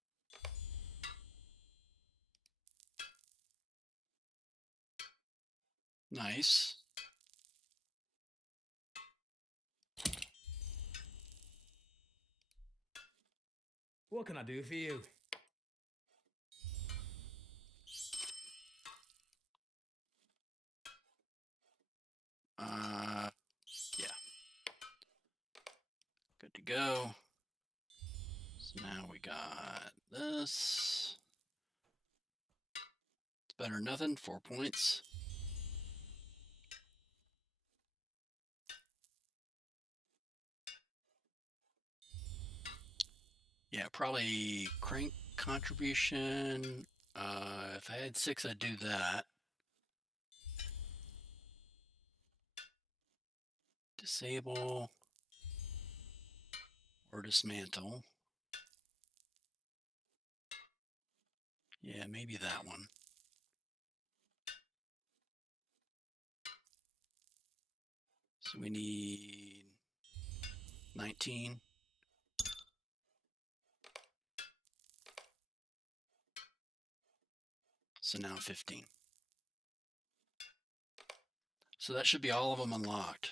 Nice. What can I do for you? Yeah. Good to go. So now we got this. It's better than nothing. 4 points. Yeah, probably crank contribution. If I had 6, I'd do that. Disable or dismantle. Yeah, maybe that one. So we need 19. So now 15. So that should be all of them unlocked.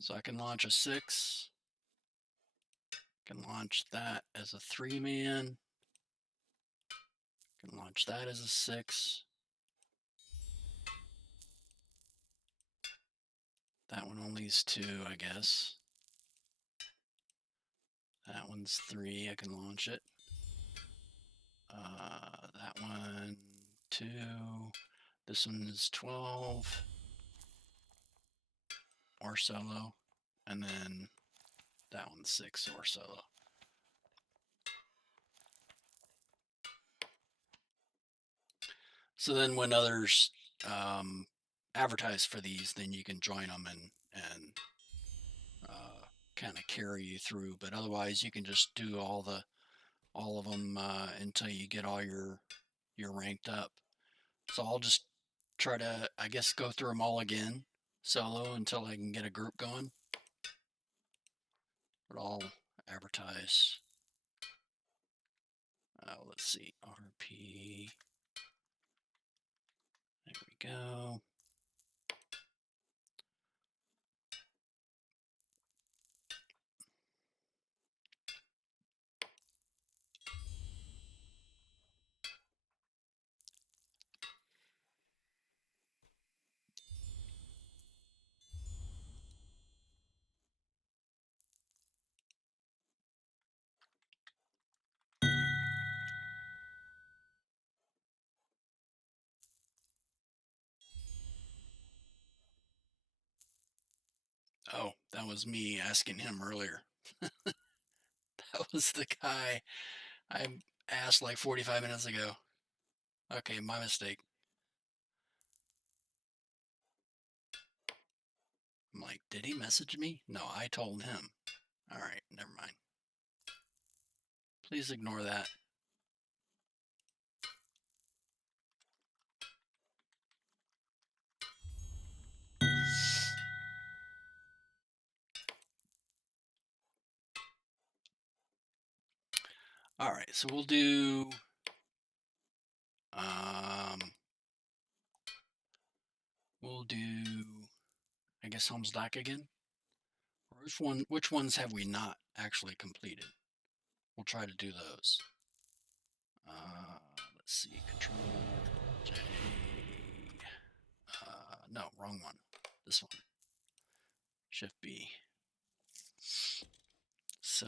So I can launch a 6. Can launch that as a 3-man. Can launch that as a 6. That one only is 2, I guess. That one's 3. I can launch it. That one 2. This one is 12. Or solo. And then that one's 6 or solo. So then when others advertise for these, then you can join them and kind of carry you through. But otherwise, you can just do all of them until you get all your ranked up. So I'll just try to, I guess, go through them all again solo until I can get a group going. But I'll advertise. Let's see, RP. There we go. Oh, that was me asking him earlier. That was the guy I asked like 45 minutes ago. Okay, my mistake. I'm like, did he message me? No, I told him. All right, never mind. Please ignore that. All right, so we'll do um we'll do I guess Helm's Dock again. Or which ones have we not actually completed? We'll try to do those. Let's see, Control J. No, wrong one. This one. Shift B. So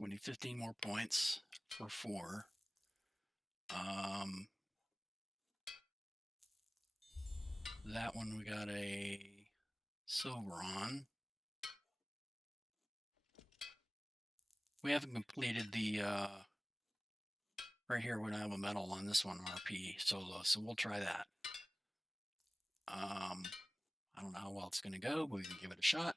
we need 15 more points for 4. That one we got a silver on. We haven't completed the right here. We don't have a medal on this one, RP solo, so we'll try that. I don't know how well it's going to go, but we can give it a shot.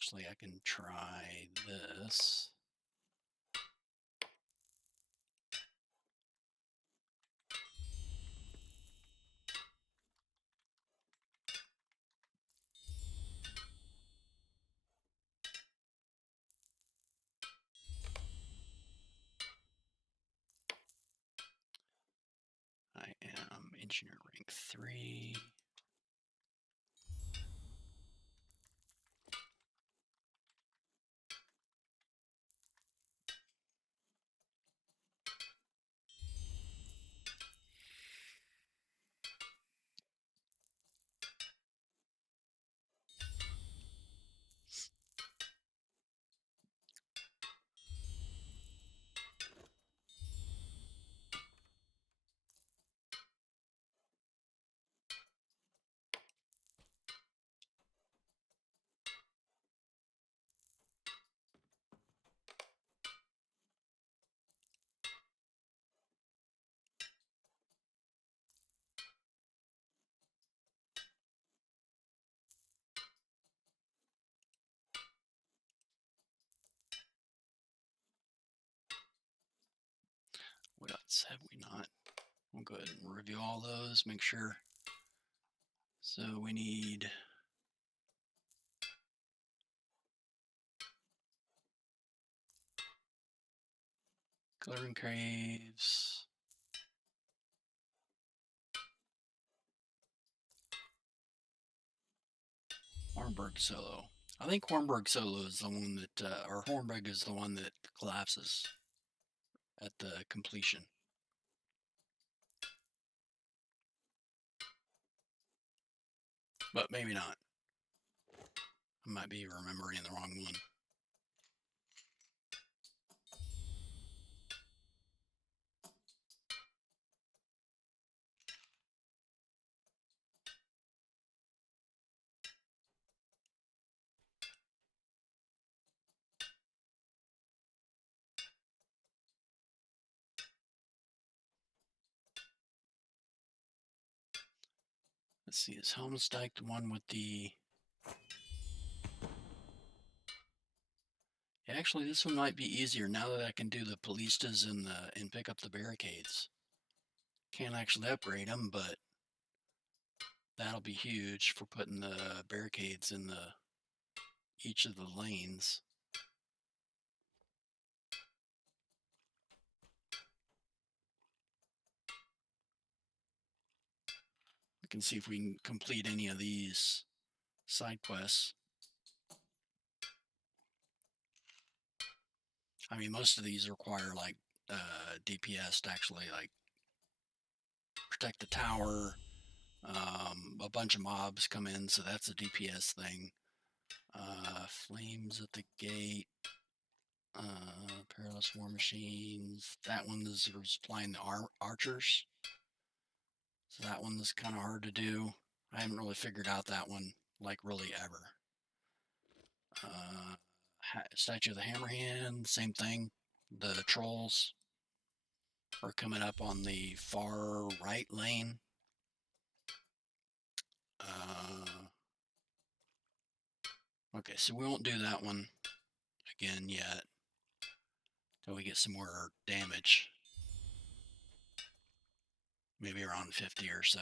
Actually, I can try this. I am engineer rank 3. Have we not? We'll go ahead and review all those, make sure. So we need Glittering Caves. Hornberg Solo. I think Hornberg Solo is the one that, or Hornberg is the one that collapses at the completion. But maybe not. I might be remembering the wrong one. Let's see, is Helmsteig the one with the... Actually, this one might be easier now that I can do the Pallistas and pick up the barricades. Can't actually upgrade them, but that'll be huge for putting the barricades in each of the lanes. We can see if we can complete any of these side quests. I mean, most of these require like DPS to actually like protect the tower. A bunch of mobs come in, so that's a DPS thing. Flames at the gate. Perilous war machines. That one is supplying the archers. So that one's kind of hard to do. I haven't really figured out that one, like really ever. Statue of the Hammerhand, same thing. The trolls are coming up on the far right lane. Okay, so we won't do that one again yet until we get some more damage. Maybe around 50 or so.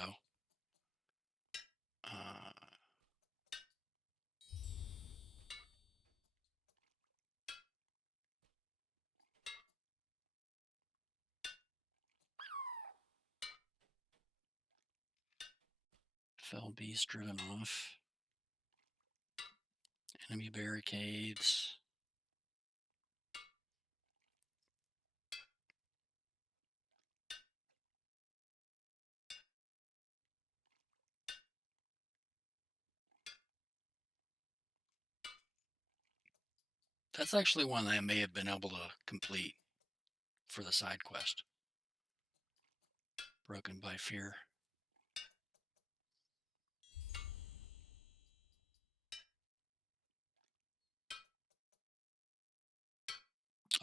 Fell beast driven off. Enemy barricades. That's actually one I may have been able to complete for the side quest. Broken by Fear.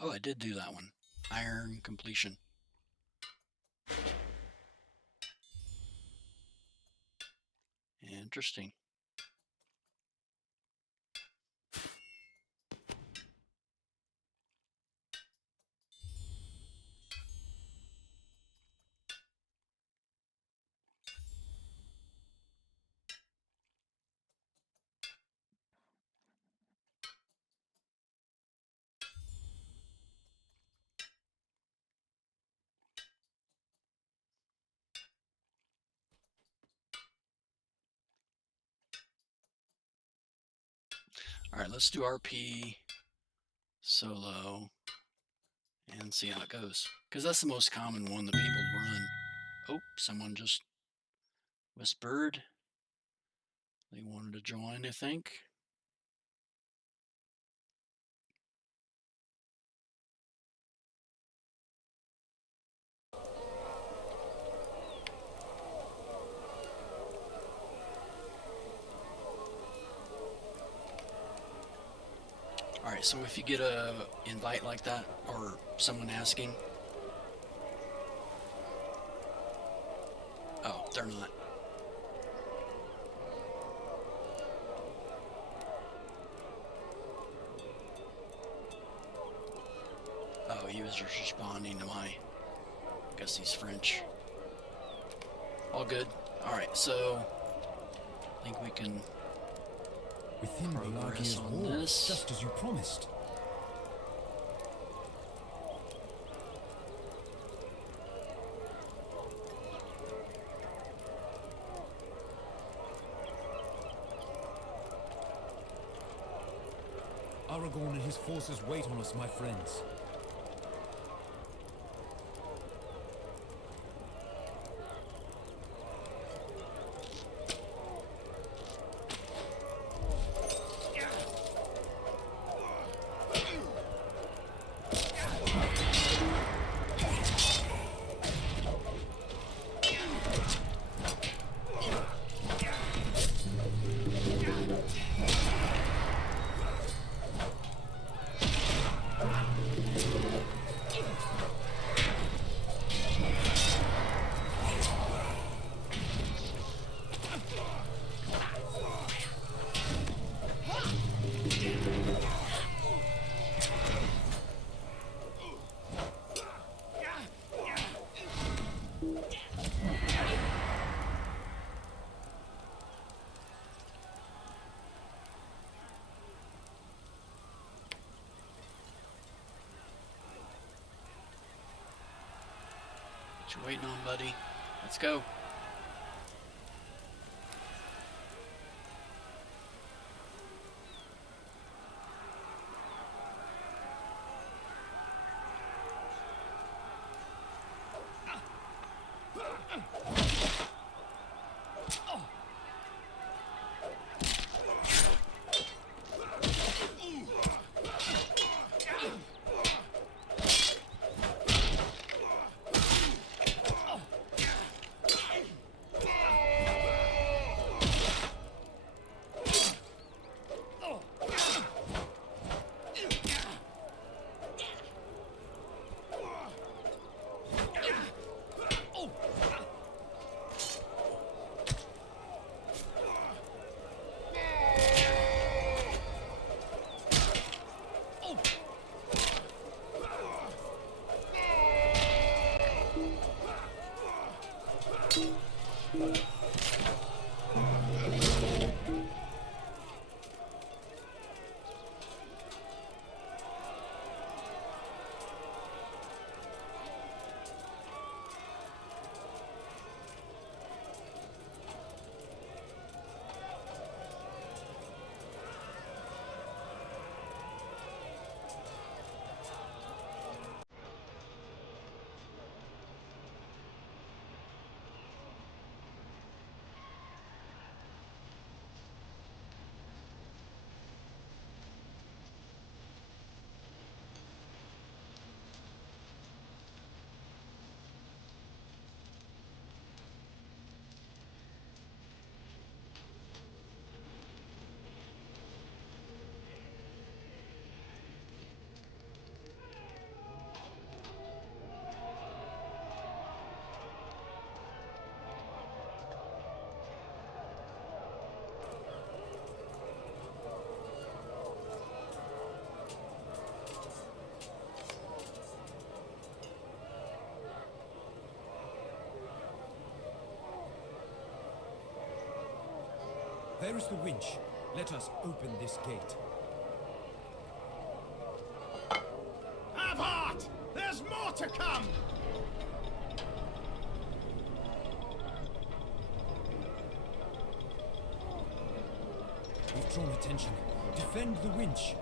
Oh, I did do that one. Iron completion. Interesting. All right, let's do RP solo and see how it goes. Because that's the most common one that people run. Oh, someone just whispered. They wanted to join, I think. All right, so if you get a invite like that or someone asking, oh, they're not. Oh, he was just responding to my. guess he's French. All good. Alright, so I think we can Within progress Pelagia's on walls, this. just as you promised. Aragorn and his forces wait on us, my friends. What you waiting on, buddy? Let's go. There is the winch. Let us open this gate. Have heart! There's more to come! We've drawn attention. Defend the winch.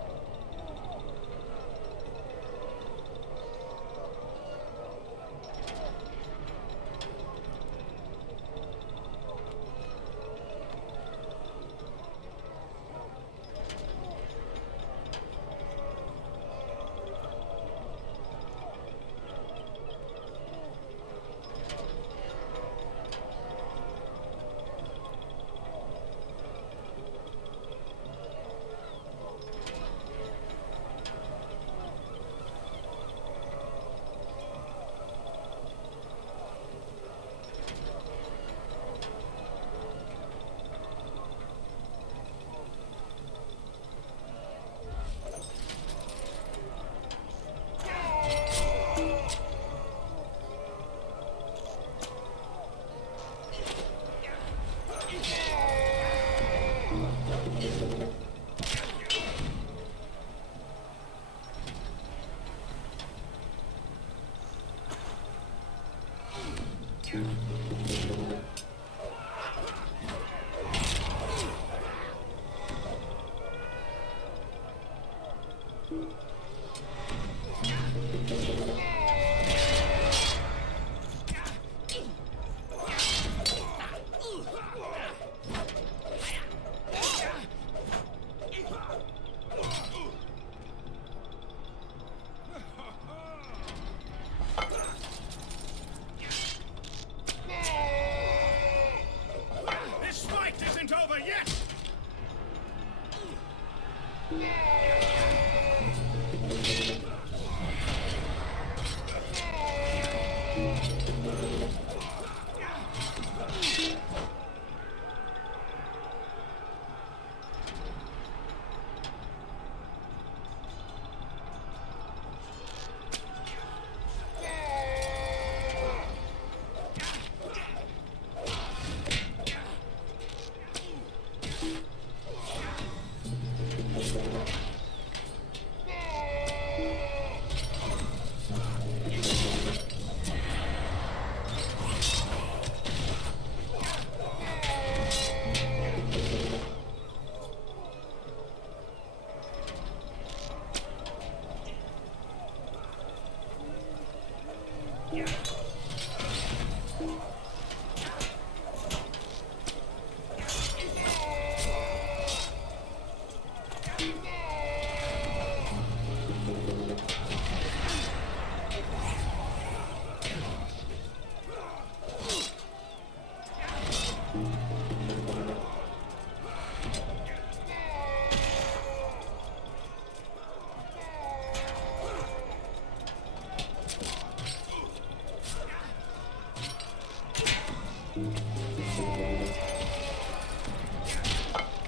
isn't over yet!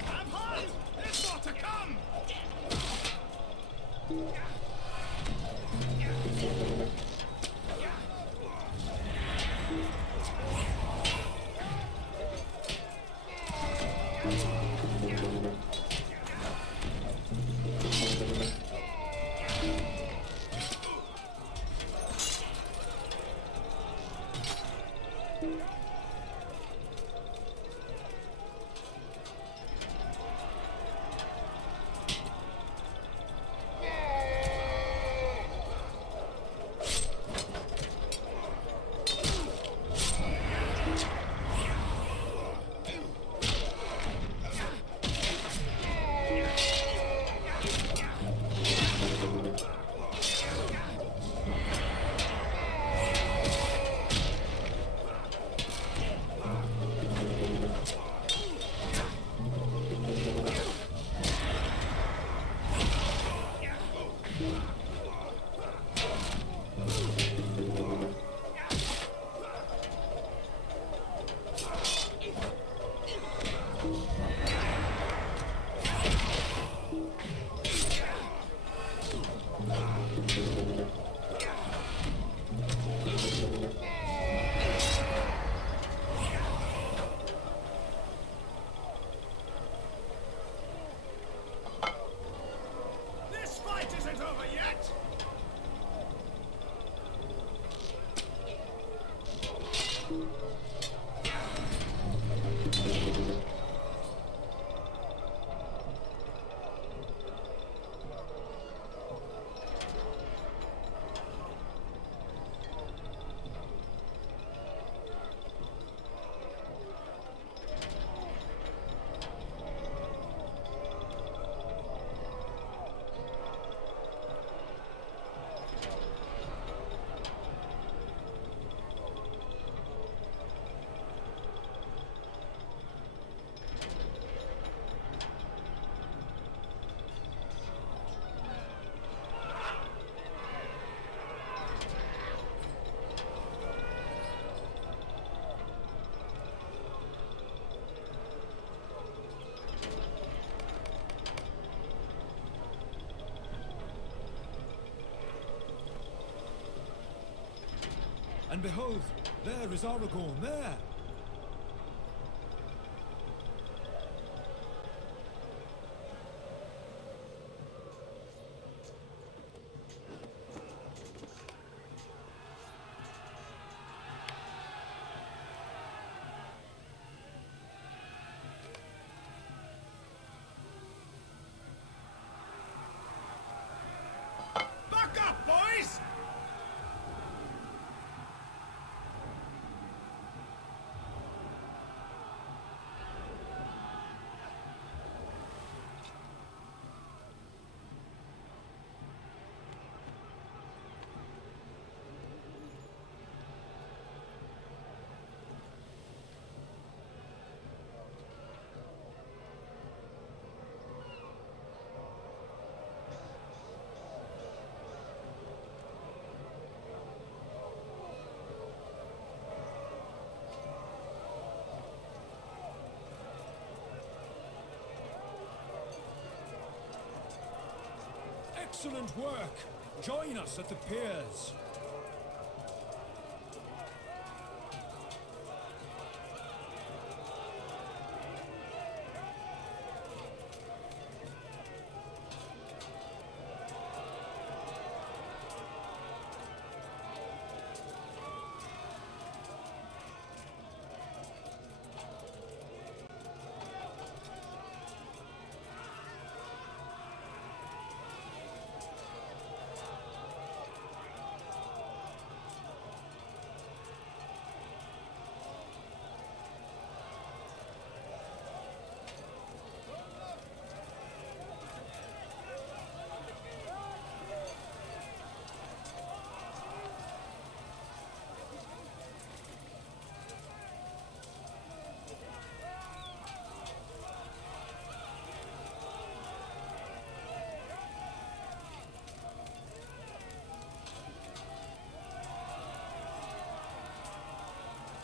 Have heart! There's more to come! This fight isn't over yet! And behold, there is Aragorn, there! Buck up, boys! Excellent work! Join us at the piers.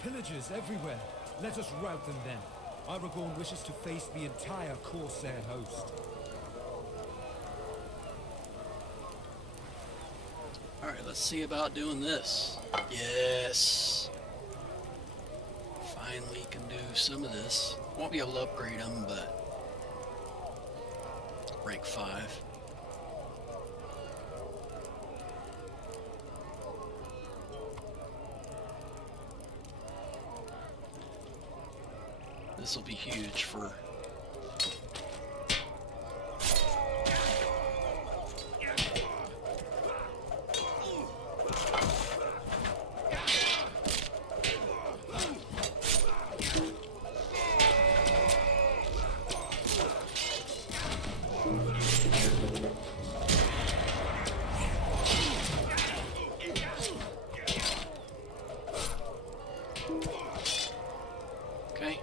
Pillagers everywhere. Let us rout them then. Aragorn wishes to face the entire Corsair host. Alright, let's see about doing this. Yes! Finally can do some of this. Won't be able to upgrade them, but rank 5. This will be huge for okay.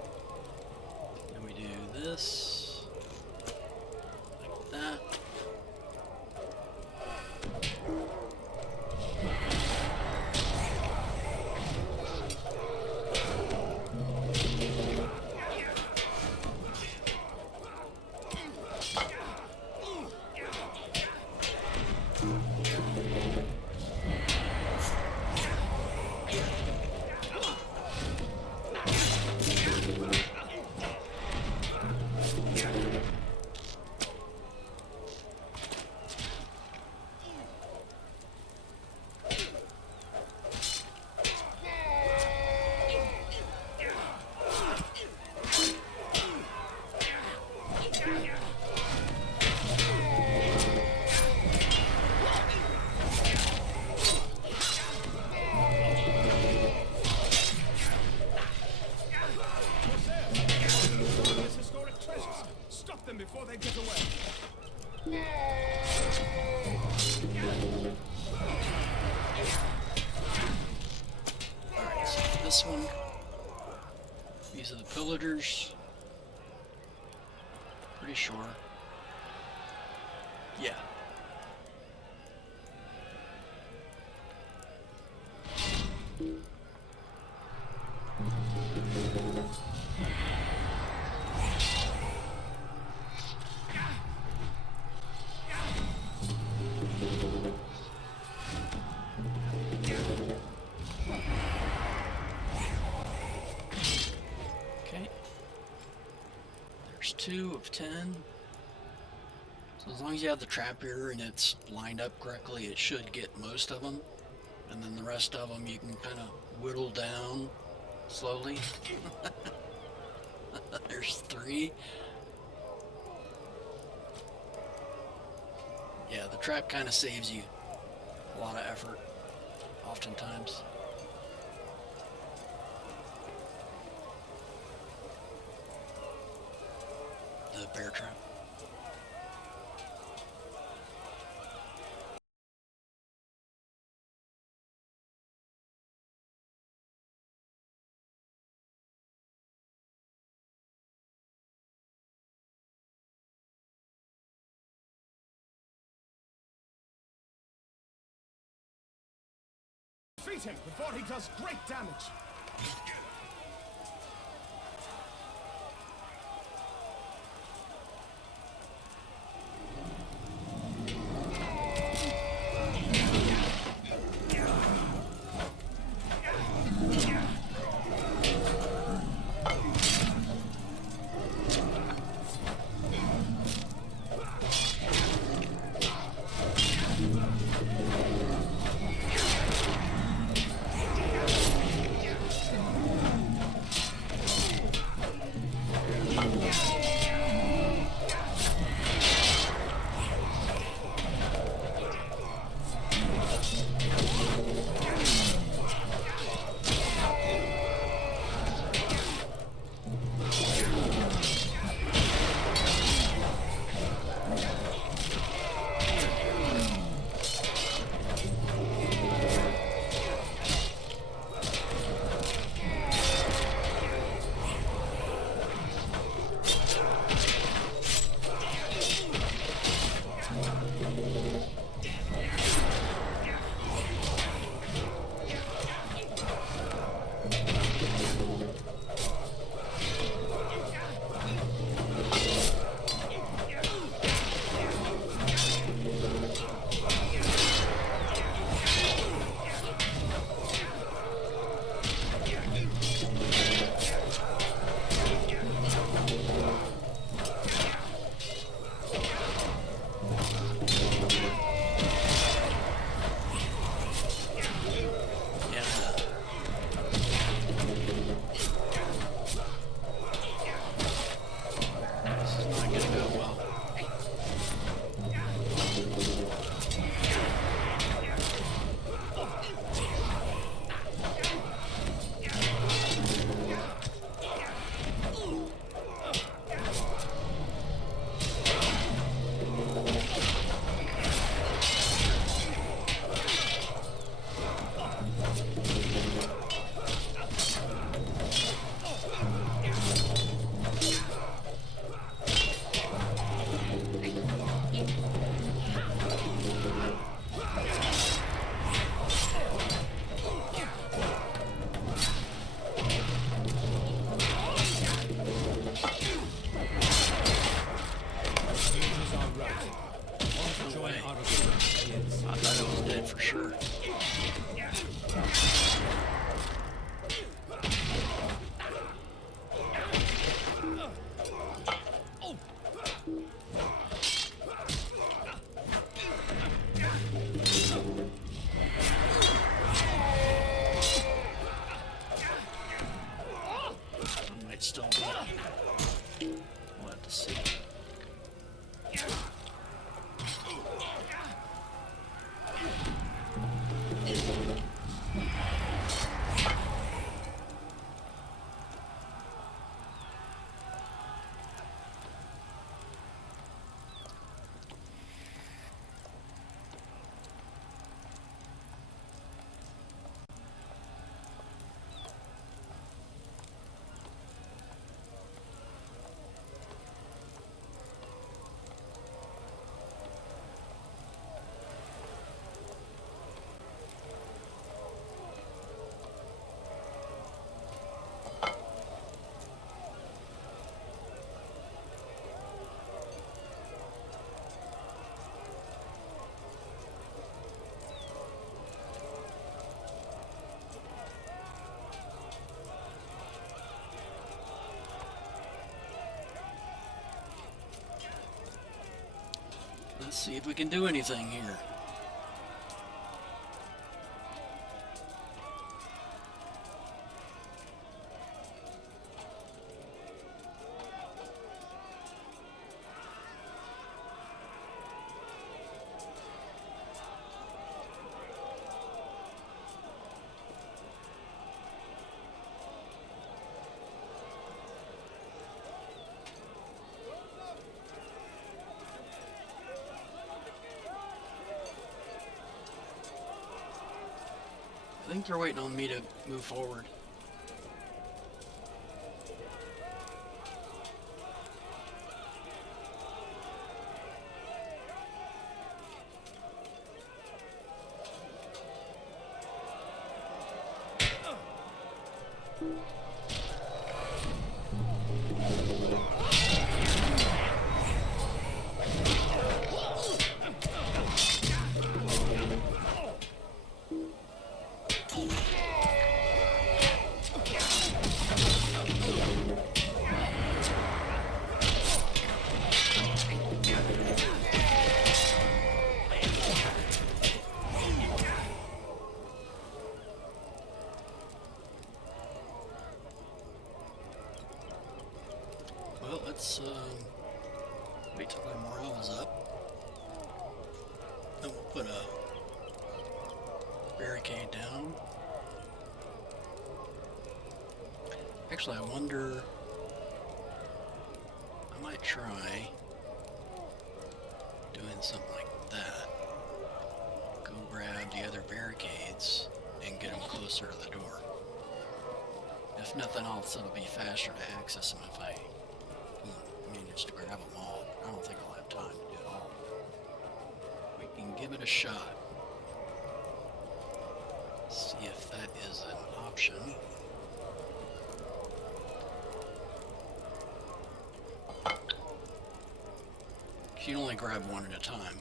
Then we do this like that. These historic treasures. Stop them before they get away. Alright, so for this one, these are the pillagers. Pretty sure. Yeah. Okay. There's 2 of 10. So as long as you have the trap here and it's lined up correctly, it should get most of them. And then the rest of them you can kind of whittle down slowly. There's 3. Yeah, the trap kind of saves you a lot of effort, oftentimes. The bear trap. Defeat him before he does great damage. might still be. We'll have to see. Let's see if we can do anything here. I think they're waiting on me to move forward. Well, let's wait till my morale is up. Then we'll put a barricade down. Actually, I wonder, I might try doing something like that. Go grab the other barricades and get them closer to the door. If nothing else, it'll be faster to access them if I manage to grab them all. I don't think I'll have time to do it all. We can give it a shot. See if that is an option. You can only grab one at a time.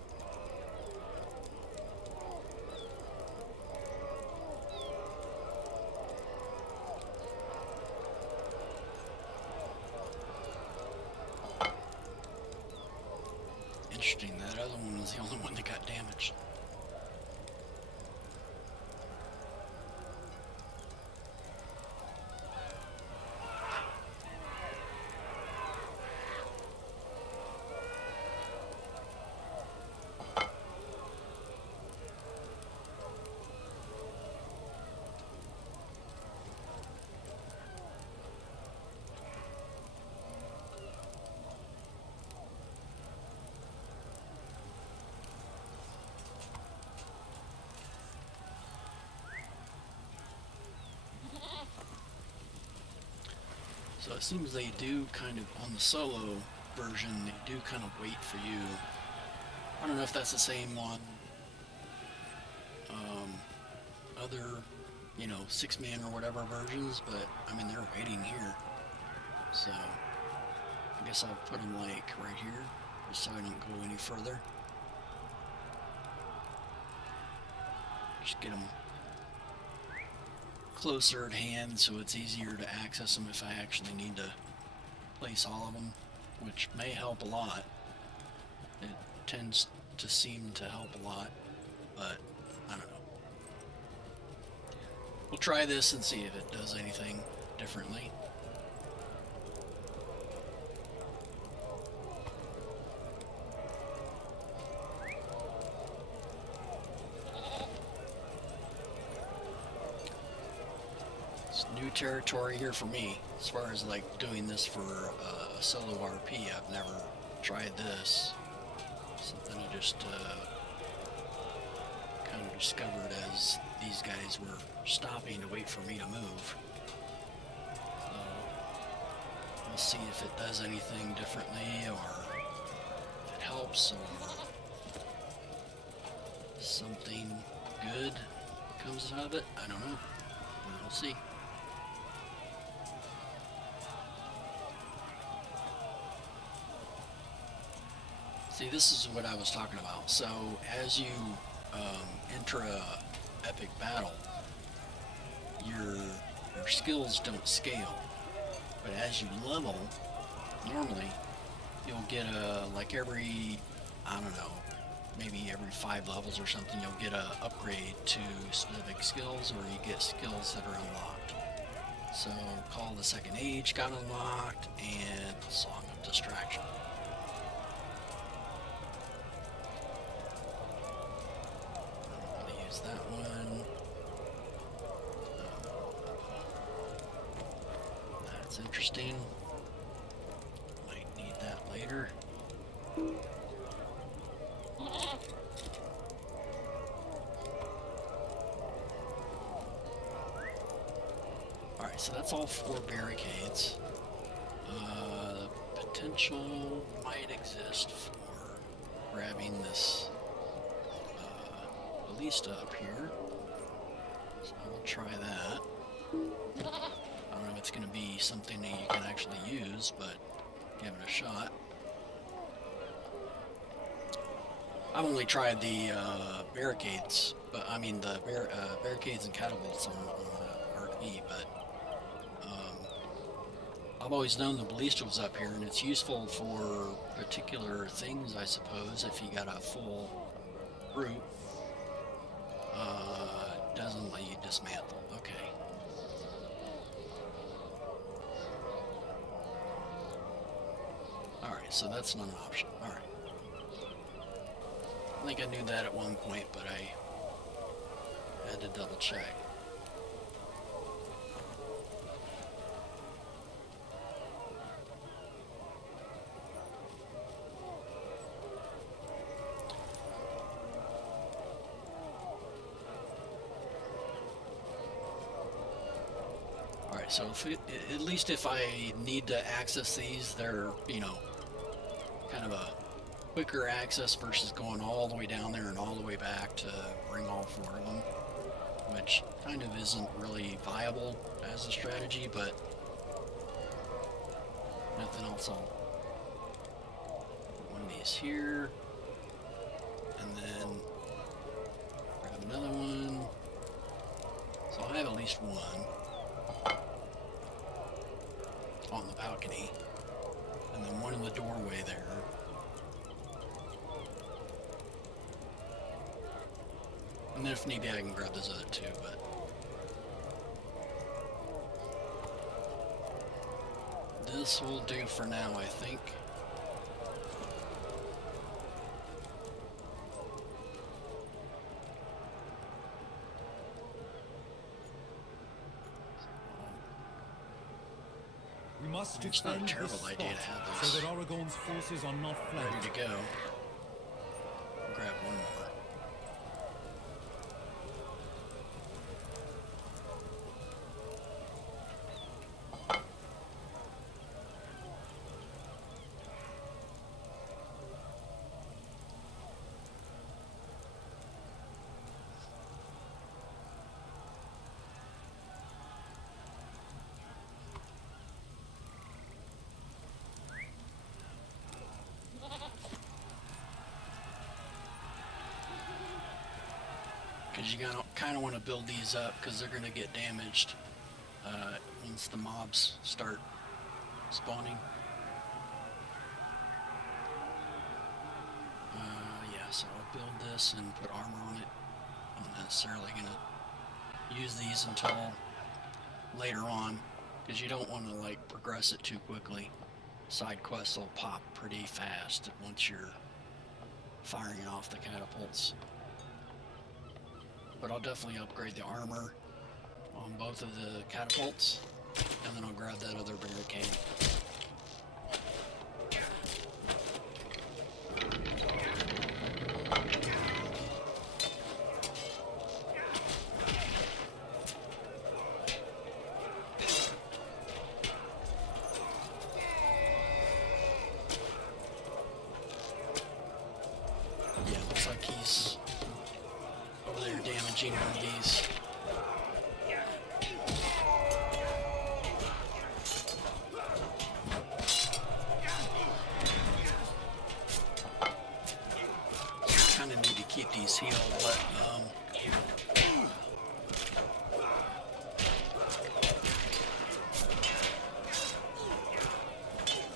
Interesting, that other one was the only one that got damaged. So it seems they do kind of, on the solo version, they do kind of wait for you. I don't know if that's the same on other, 6-man or whatever versions, but I mean, they're waiting here. So I guess I'll put them like right here, just so I don't go any further. Just get them closer at hand so it's easier to access them if I actually need to place all of them, which may help a lot. It tends to seem to help a lot, but I don't know. We'll try this and see if it does anything differently. new territory here for me as far as like doing this for a solo RP. I've never tried this. Something I just kind of discovered as these guys were stopping to wait for me to move. So we'll see if it does anything differently or if it helps or something good comes out of it. I don't know. We'll see. See, this is what I was talking about. So as you enter a epic battle, your skills don't scale. But as you level, normally you'll get a, like every, I don't know, maybe every 5 levels or something, you'll get a upgrade to specific skills, or you get skills that are unlocked. So Call of the Second Age got unlocked, and Song of Distraction. I'm going to use that one. That's interesting. Might need that later. Alright, so that's all 4 barricades. The potential might exist for grabbing this ballista up here. So I will try that. I don't know if it's going to be something that you can actually use, but give it a shot. I've only tried the barricades, but I mean the barricades and catapults on the RP, but I've always known the ballista was up here, and it's useful for particular things, I suppose, if you got a full group. Doesn't let you dismantle. Okay. Alright, so that's not an option. Alright. I think I knew that at one point, but I had to double check. Alright, so if at least if I need to access these, they're, you know, kind of a quicker access versus going all the way down there and all the way back to bring all 4 of them, which kind of isn't really viable as a strategy, but nothing else. I'll put one of these here, and then grab another one. So I'll have at least one on the balcony, and then one in the doorway there. And then if need be, I can grab those other 2, but this will do for now, I think. We must It's not a defend terrible this idea to spot have so this that Aragon's forces are not ready flanked. to go. Grab one more. Because you kind of want to build these up because they're going to get damaged once the mobs start spawning. Yeah, so I'll build this and put armor on it. I'm not necessarily going to use these until later on because you don't want to like progress it too quickly. Side quests will pop pretty fast once you're firing off the catapults. But I'll definitely upgrade the armor on both of the catapults, and then I'll grab that other barricade. Yeah, looks like he's over there damaging one of these. Kind of need to keep these healed, but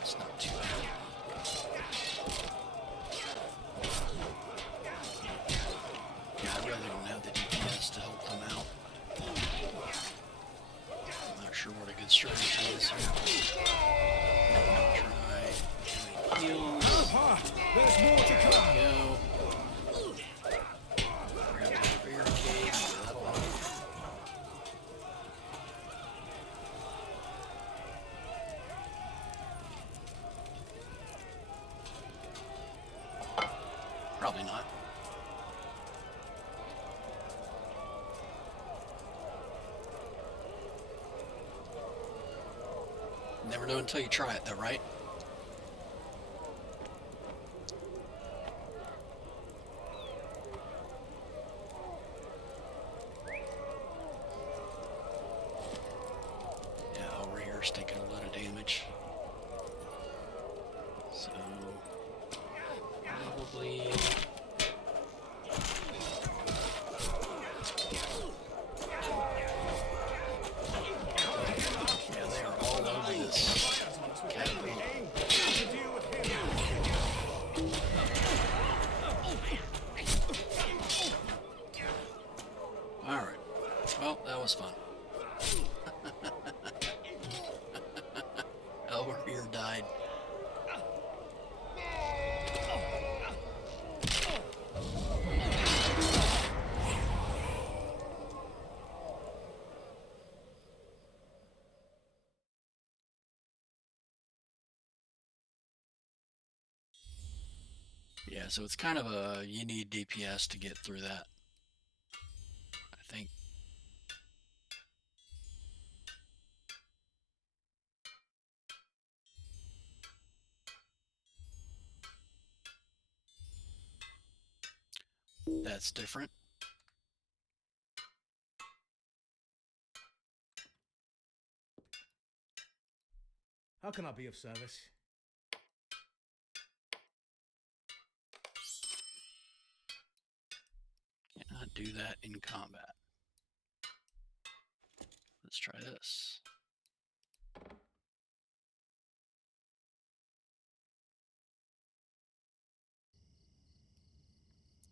it's not too bad. Yeah, I really don't have the DPS to help them out. I'm not sure what a good strategy is here. Try heals. Ah, there's more to come. Go. Grab the barricade. That'll help. Probably not. Never know until you try it, though, right? Yeah, over here's taking a lot of damage. So, probably... Yeah, they are all over this catapult. Alright. Well, that was fun. Over here died. Yeah, so it's kind of a, you need DPS to get through that, I think. That's different. How can I be of service? Cannot do that in combat. Let's try this.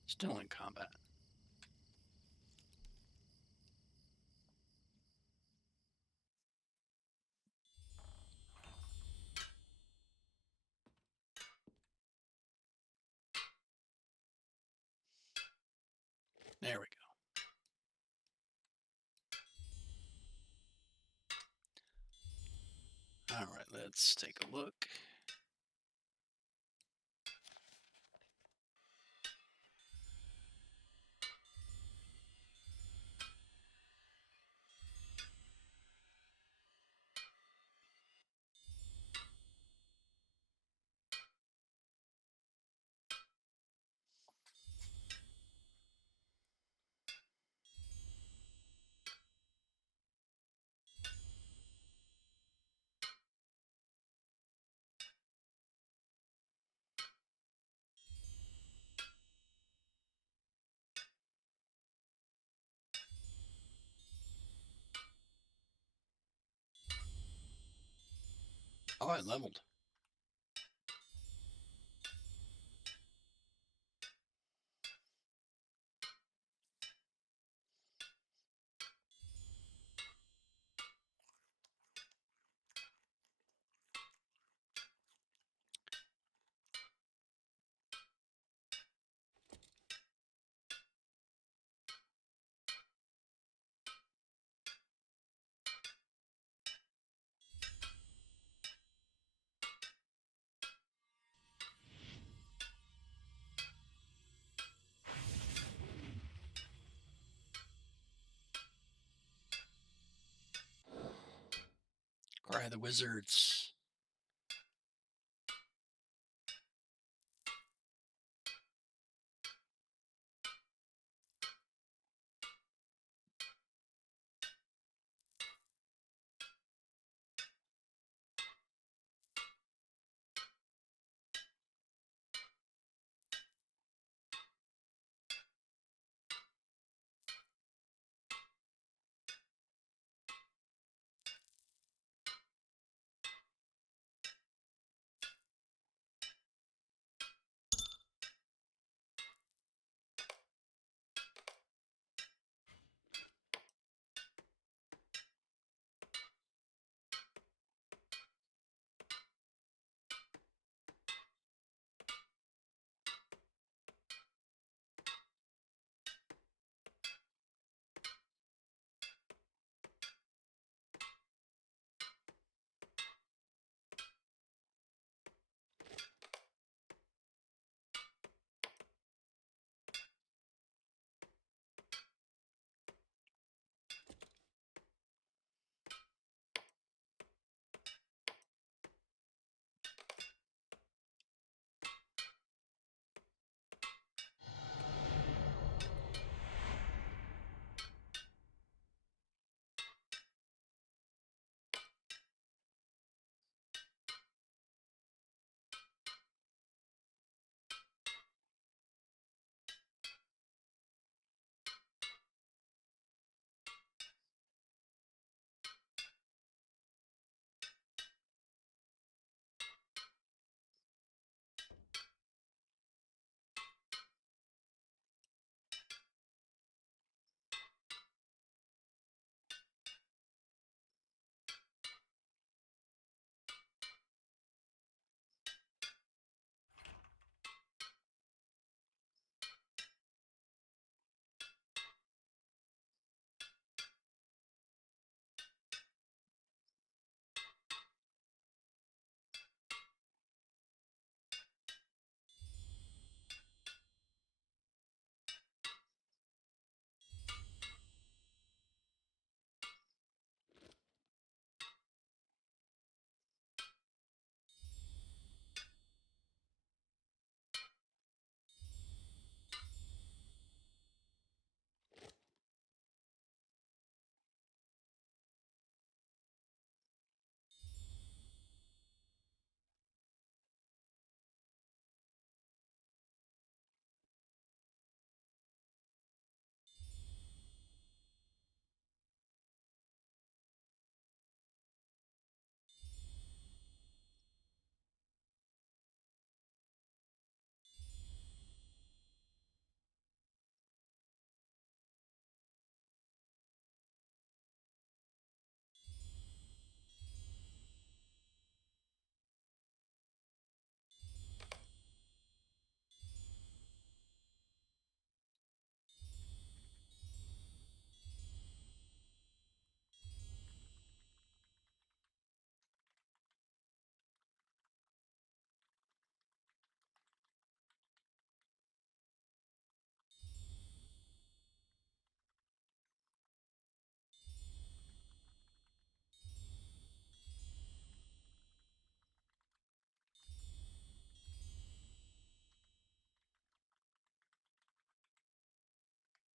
Still in combat. There we go. All right, let's take a look. Oh, I leveled. the wizards.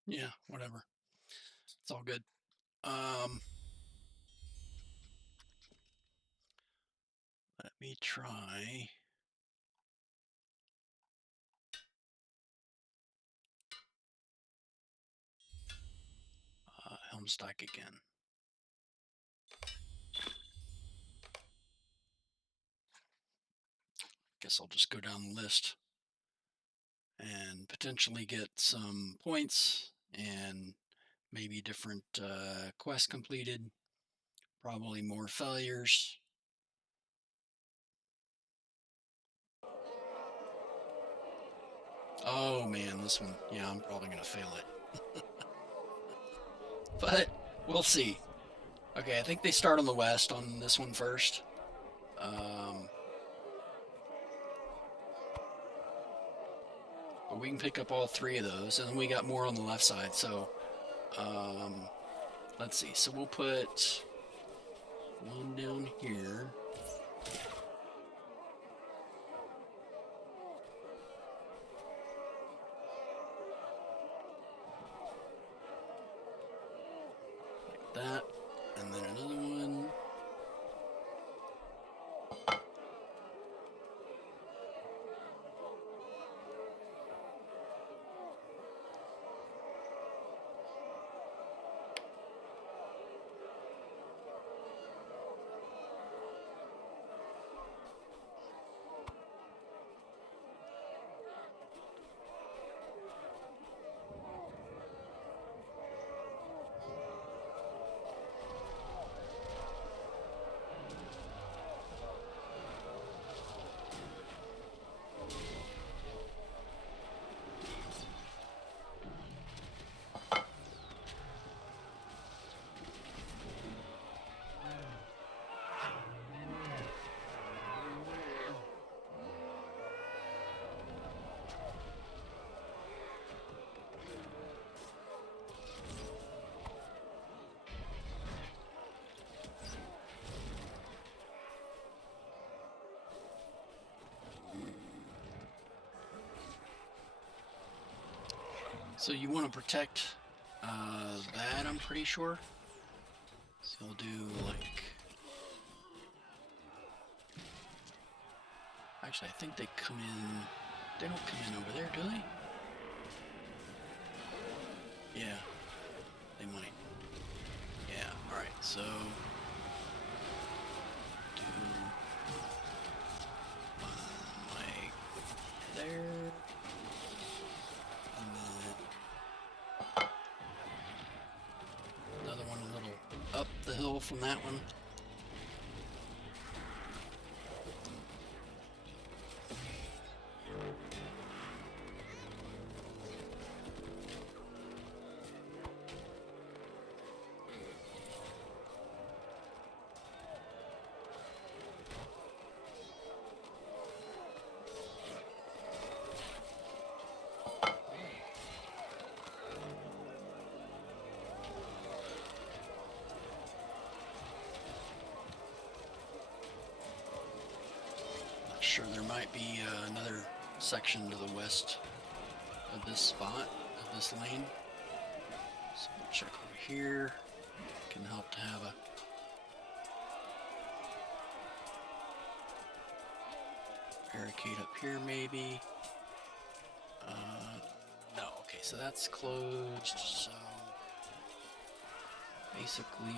Yeah, whatever. It's all good. Let me try. Helmstock again. Guess I'll just go down the list and potentially get some points and maybe different quests completed. Probably more failures. Oh man, this one. Yeah, I'm probably going to fail it. But we'll see. Okay, I think they start on the west on this one first. But we can pick up all three of those, and then we got more on the left side. So let's see. So we'll put one down here. Like that. And then another one. So you want to protect that, I'm pretty sure. So you'll do like... Actually, I think they come in... They don't come in over there, do they? Yeah, they might. Yeah, alright, so... Do... one like there... And then... Another one a little up the hill from that one. Sure, there might be another section to the west of this spot, of this lane. So we'll check over here. Can help to have a barricade up here, maybe. No, okay, so that's closed. So basically,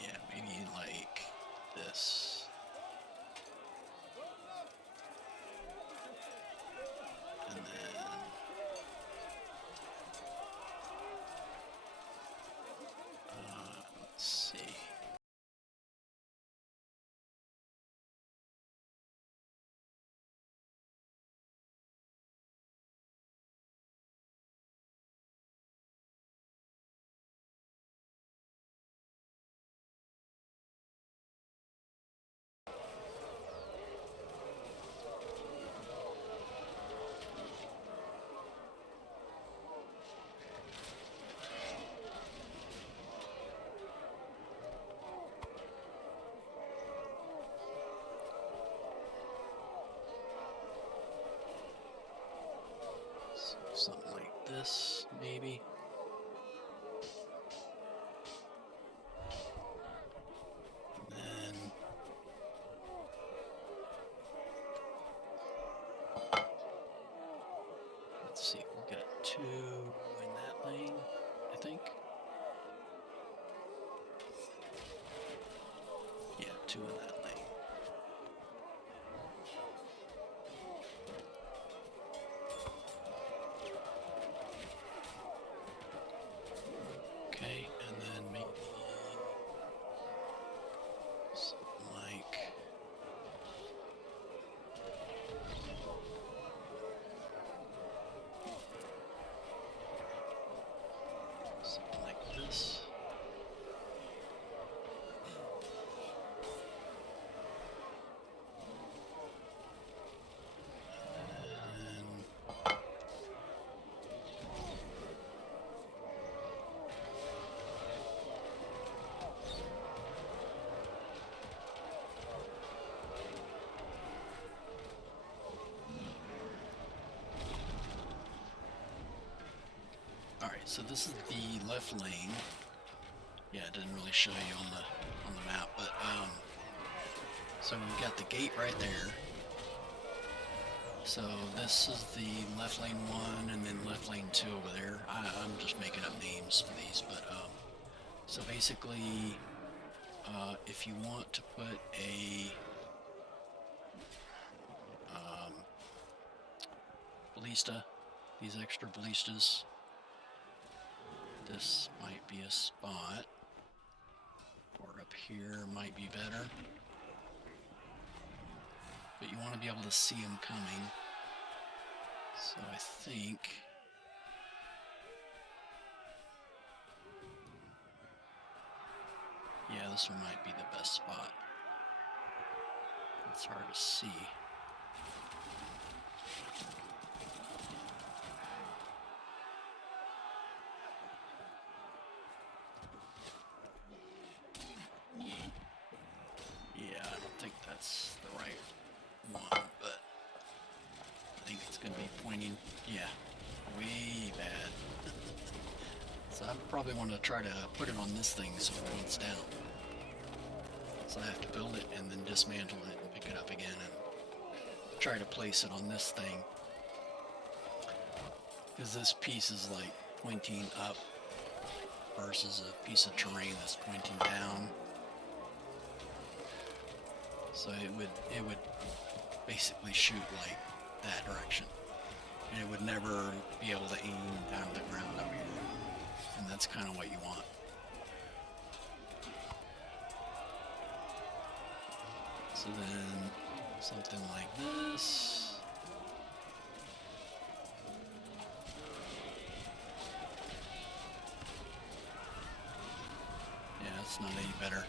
yeah, maybe like this. And then let's see. Something like this, maybe. And then let's see, we got two in that lane, I think. Yeah, two in that lane. Okay, and then maybe something like this. And So this is the left lane. Yeah, it didn't really show you on the map, but so we've got the gate right there. So this is the left lane 1, and then left lane 2 over there. I'm just making up names for these, but so basically, if you want to put a ballista, these extra ballistas, this might be a spot, or up here might be better. But you want to be able to see them coming. So I think yeah, this one might be the best spot. It's hard to see. Yeah, I don't think that's the right one, but I think it's going to be pointing, yeah, way bad. So I probably want to try to put it on this thing so it points down. So I have to build it and then dismantle it and pick it up again and try to place it on this thing. Because this piece is like pointing up versus a piece of terrain that's pointing down. So it would basically shoot like that direction. And it would never be able to aim down to the ground over here. And that's kind of what you want. So then something like this. Yeah, it's not any better.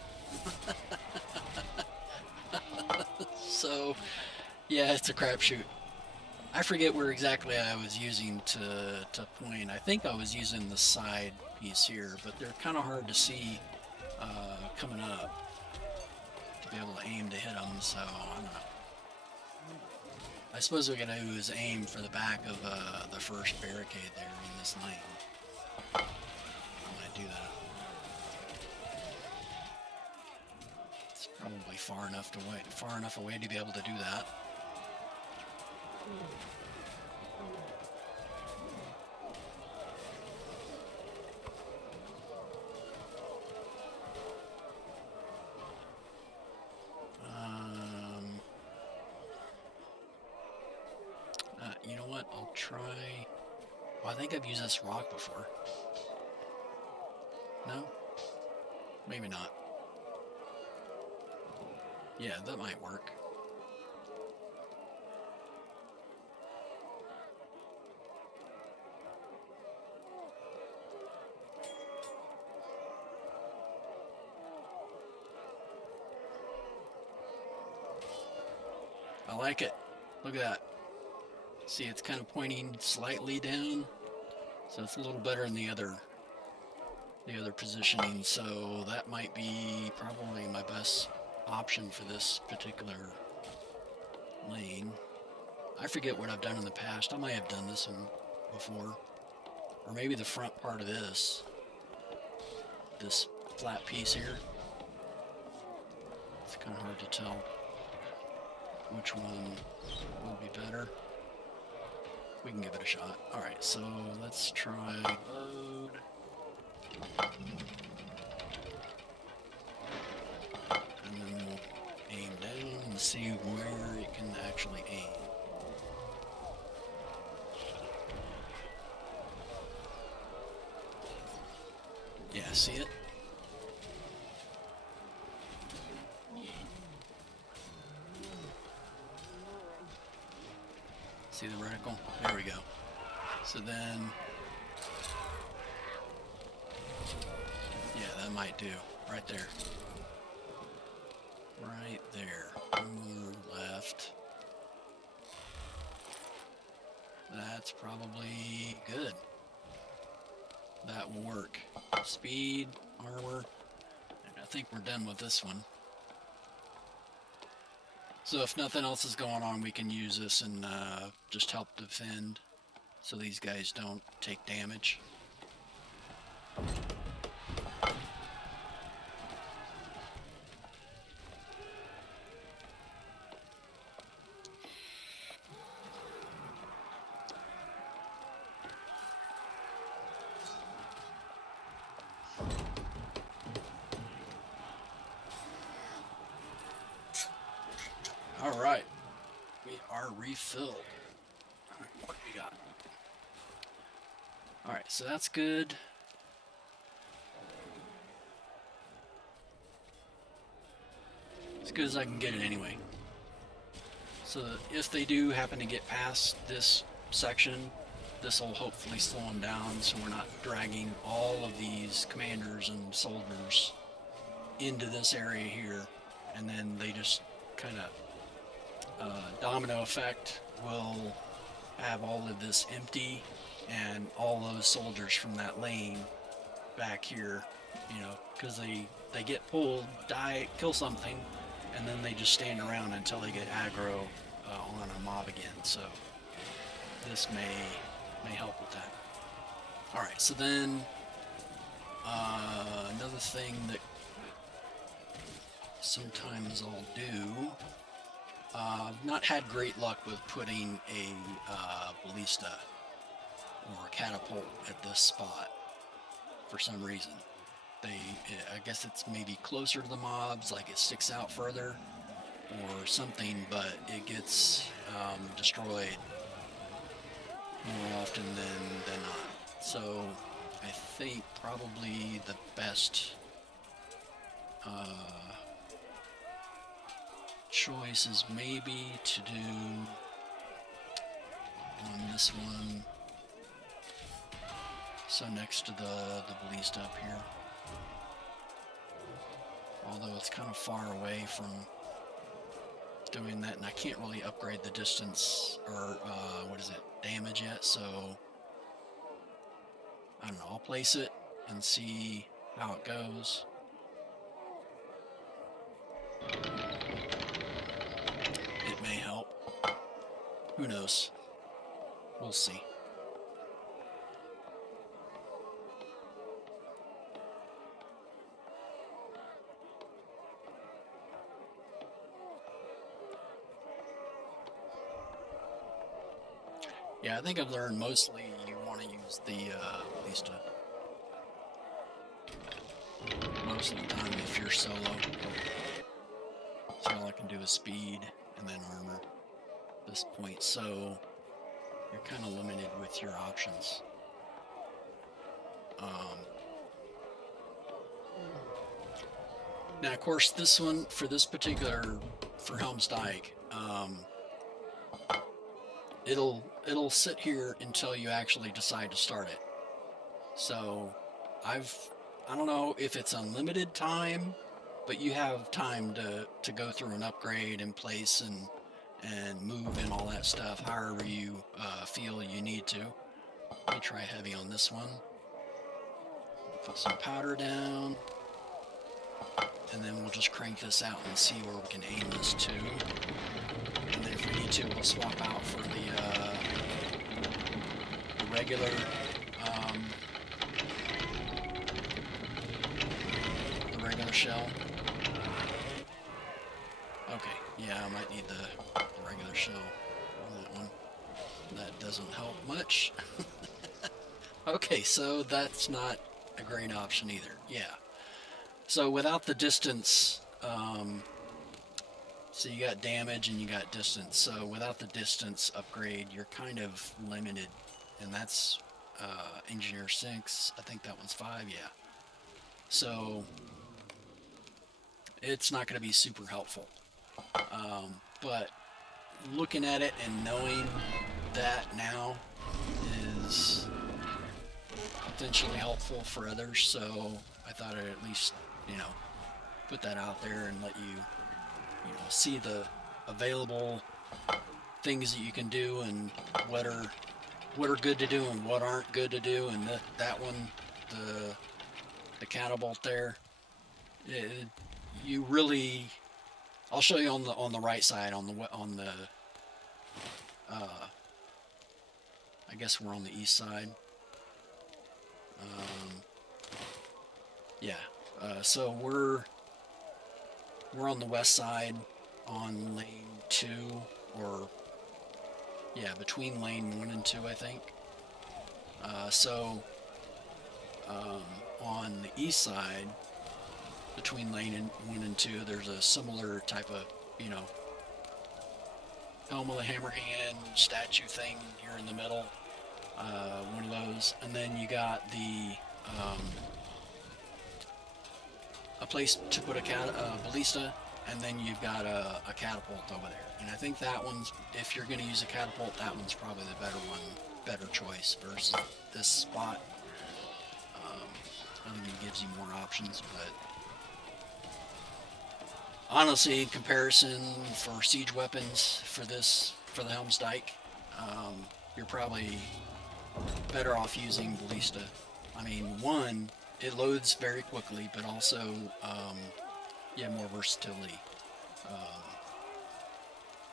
So, yeah, it's a crapshoot. I forget where exactly I was using to point. I think I was using the side piece here, but they're kind of hard to see coming up to be able to aim to hit them, so I don't know. I suppose what we gotta do is aim for the back of the first barricade there in this lane. I'm gonna do that. It's probably far enough away to be able to do that. You know what? I'll try. Well, I think I've used this rock before. No? Maybe not. Yeah, that might work. I like it. Look at that. See, it's kind of pointing slightly down, so it's a little better in the other positioning. So that might be probably my best option for this particular lane. I forget what I've done in the past. I might have done this one before, or maybe the front part of this flat piece here. It's kind of hard to tell which one will be better. We can give it a shot. Alright, so let's try load. And then we'll aim down and see where it can actually aim. Yeah, see it? See the reticle? There we go. So then, yeah, that might do. Right there. Right there. One more left. That's probably good. That will work. Speed, armor, and I think we're done with this one. So if nothing else is going on, we can use this and just help defend so these guys don't take damage. All right, we are refilled. What do we got? All right, so that's good. As good as I can get it anyway. So if they do happen to get past this section, this will hopefully slow them down so we're not dragging all of these commanders and soldiers into this area here, and then they just kind of domino effect will have all of this empty and all those soldiers from that lane back here, you know, because they get pulled, die, kill something, and then they just stand around until they get aggro on a mob again. So this may help with that. All right, so then another thing that sometimes I'll do. I've not had great luck with putting a ballista or a catapult at this spot for some reason. I guess it's maybe closer to the mobs, like it sticks out further or something, but it gets destroyed more often than not. So I think probably the best choice is maybe to do on this one, so next to the ballista up here, although it's kind of far away from doing that, and I can't really upgrade the distance or damage yet, so I don't know, I'll place it and see how it goes. It may help. Who knows? We'll see. Yeah, I think I've learned mostly you want to use the ballista most of the time if you're solo. So all I can do is speed and then armor at this point, so you're kind of limited with your options. Now, of course, this one, for this particular, for Helm's Dyke, it'll sit here until you actually decide to start it. So I don't know if it's unlimited time, but you have time to go through an upgrade and place and move and all that stuff however you feel you need to. Let me try heavy on this one. Put some powder down, and then we'll just crank this out and see where we can aim this to. And then if we need to, we'll swap out for the regular shell. Okay, yeah, I might need the regular shell on that one. That doesn't help much. Okay, so that's not a great option either. Yeah. So without the distance, so you got damage and you got distance. So without the distance upgrade, you're kind of limited, and that's Engineer 6. I think that one's 5. Yeah. So it's not going to be super helpful. But looking at it and knowing that now is potentially helpful for others, so I thought I'd at least, put that out there and let you, see the available things that you can do and what are good to do and what aren't good to do. And that one, the catapult there, you really, I'll show you on the right side on the I guess we're on the east side. Yeah, so we're on the west side on lane 2, or yeah, between lane 1 and 2, I think. So on on the east side, between lane 1 and 2, there's a similar type of, helm of the hammerhand statue thing here in the middle. One of those, and then you got the a place to put a ballista, and then you've got a catapult over there. And I think that one's, if you're going to use a catapult, that one's probably the better one, better choice versus this spot. I think it gives you more options, but honestly, in comparison for siege weapons for the Helmsdike, you're probably better off using ballista. I mean, one, it loads very quickly, but also, more versatility.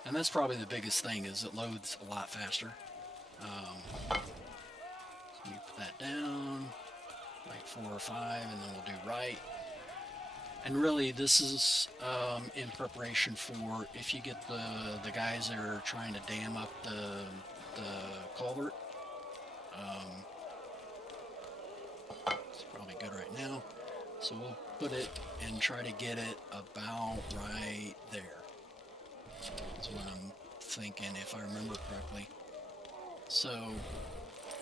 And that's probably the biggest thing, is it loads a lot faster. So you put that down, like 4 or 5, and then we'll do right. And really, this is in preparation for if you get the guys that are trying to dam up the culvert. It's probably good right now. So we'll put it and try to get it about right there. That's what I'm thinking, if I remember correctly. So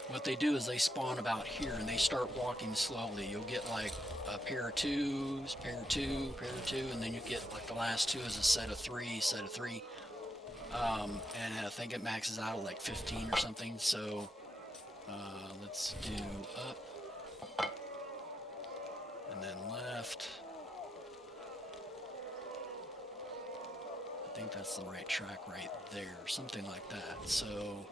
what they do is they spawn about here and they start walking slowly. You'll get like a pair of 2s, pair of 2, pair of 2, and then you get like the last 2 is a set of 3, set of 3. And I think it maxes out at like 15 or something. So let's do up and then left. I think that's the right track right there, something like that. So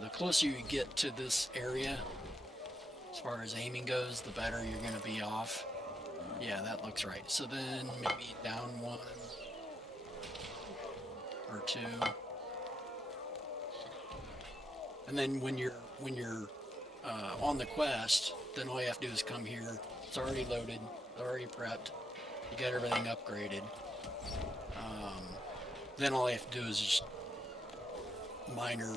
the closer you get to this area, as far as aiming goes, the better you're going to be off. Yeah, that looks right. So then maybe down 1 or 2, and then when you're on the quest, then all you have to do is come here. It's already loaded, already prepped. You got everything upgraded. Then all you have to do is just minor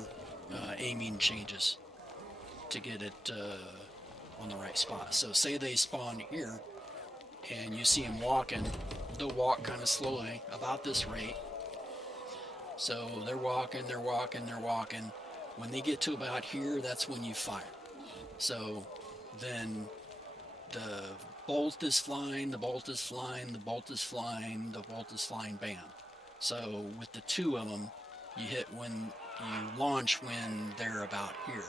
aiming changes to get it on the right spot. So say they spawn here and you see them walking, they'll walk kind of slowly, about this rate. So they're walking, they're walking, they're walking. When they get to about here, that's when you fire. So then the bolt is flying, the bolt is flying, the bolt is flying, the bolt is flying, bam. So with the 2 of them, you hit when you launch when they're about here.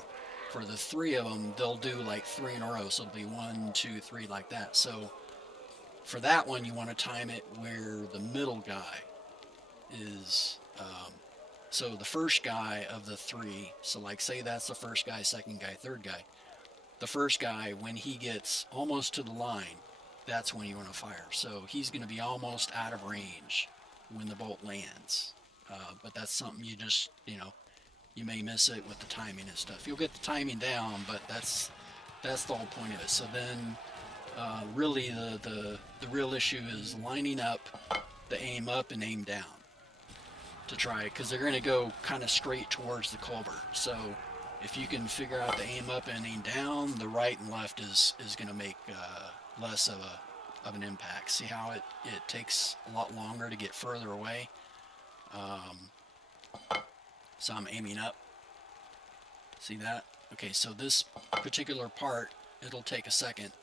For the 3 of them, they'll do like 3 in a row. So it'll be 1, 2, 3 like that. So for that one, you want to time it where the middle guy is. So the first guy of the 3, so like say that's the first guy, second guy, third guy. The first guy, when he gets almost to the line, that's when you want to fire. So he's going to be almost out of range when the bolt lands. But that's something you just, you may miss it with the timing and stuff. You'll get the timing down, but that's the whole point of it. So then really the real issue is lining up the aim up and aim down to try, because they're going to go kind of straight towards the culvert. So if you can figure out the aim up and aim down, the right and left is going to make less of an impact. See how it takes a lot longer to get further away. So I'm aiming up. See that? Okay, so this particular part, it'll take a second.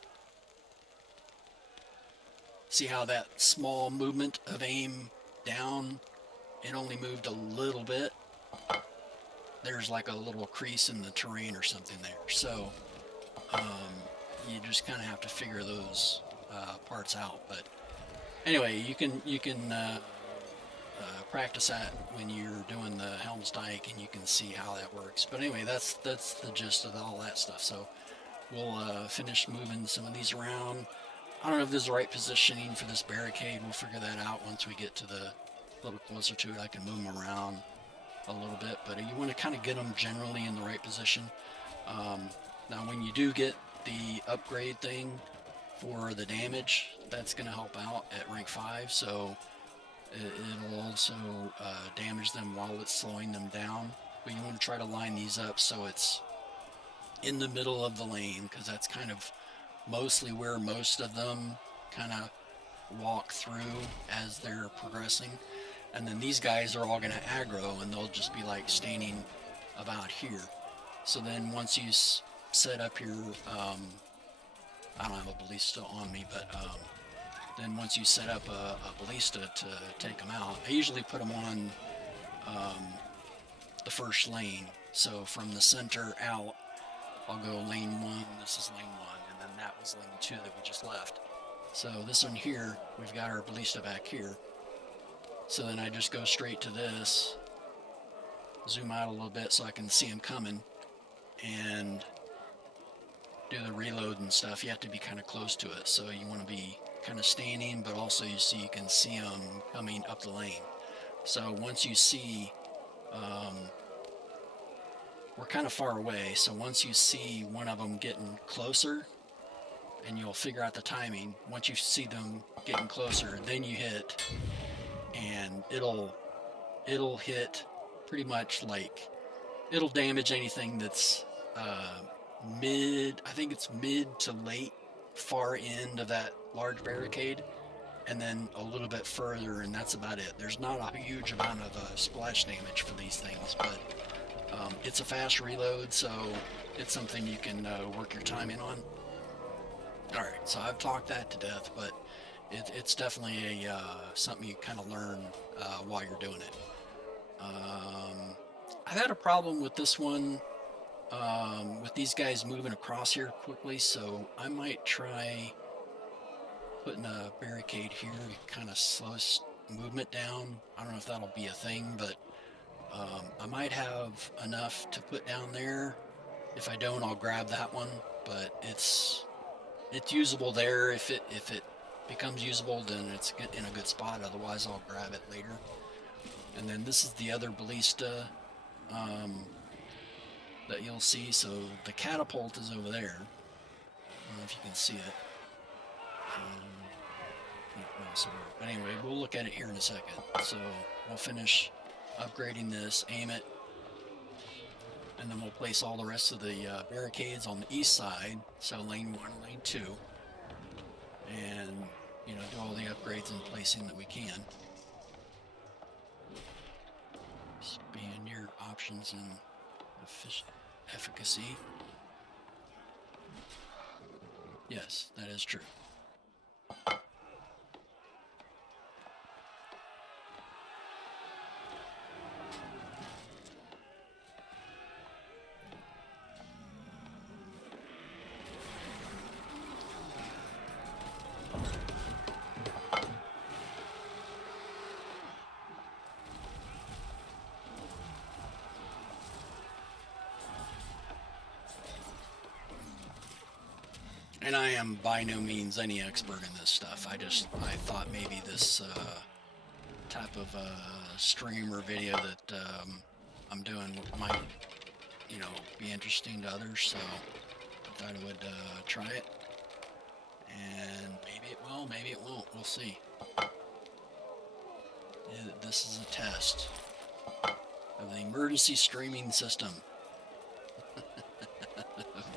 See how that small movement of aim down, it only moved a little bit. There's like a little crease in the terrain or something there. So you just kind of have to figure those parts out. But anyway, you can practice that when you're doing the Helmsdike, and you can see how that works. But anyway, that's the gist of all that stuff. So we'll finish moving some of these around. I don't know if this is the right positioning for this barricade. We'll figure that out once we get to the little closer to it. I can move them around a little bit, but you want to kind of get them generally in the right position. Now when you do get the upgrade thing for the damage, that's going to help out at rank 5, so it'll also damage them while it's slowing them down. But you want to try to line these up so it's in the middle of the lane, because that's kind of mostly where most of them kind of walk through as they're progressing. And then these guys are all going to aggro, and they'll just be like standing about here. So then once you set up your, I don't have a ballista on me, but then once you set up a ballista to take them out, I usually put them on the first lane. So from the center out, I'll go lane 1, this is lane 1, and then that was lane 2 that we just left. So this one here, we've got our ballista back here. So then I just go straight to this, zoom out a little bit so I can see them coming, and do the reload and stuff. You have to be kind of close to it, so you want to be kind of standing, but also you can see them coming up the lane. So once you see, we're kind of far away, so once you see one of them getting closer, and you'll figure out the timing, once you see them getting closer, then you hit, and it'll hit pretty much like, it'll damage anything that's I think it's mid to late far end of that large barricade, and then a little bit further, and that's about it. There's not a huge amount of splash damage for these things, but it's a fast reload, so it's something you can work your timing on. Alright, so I've talked that to death, but it's definitely something you kind of learn while you're doing it. I've had a problem with this one, with these guys moving across here quickly, so I might try putting a barricade here to kind of slow movement down. I don't know if that'll be a thing, but I might have enough to put down there. If I don't, I'll grab that one, but it's usable there. If it becomes usable, then it's in a good spot. Otherwise, I'll grab it later. And then this is the other ballista that you'll see. So the catapult is over there. I don't know if you can see it. But anyway, we'll look at it here in a second. So we'll finish upgrading this, aim it, and then we'll place all the rest of the barricades on the east side. So lane 1 and lane 2. And, do all the upgrades and placing that we can. Expand your options and efficacy. Yes, that is true. And I am by no means any expert in this stuff. I thought maybe this type of stream or video that I'm doing might, be interesting to others. So I thought I would try it. And maybe it will, maybe it won't. We'll see. This is a test of the emergency streaming system.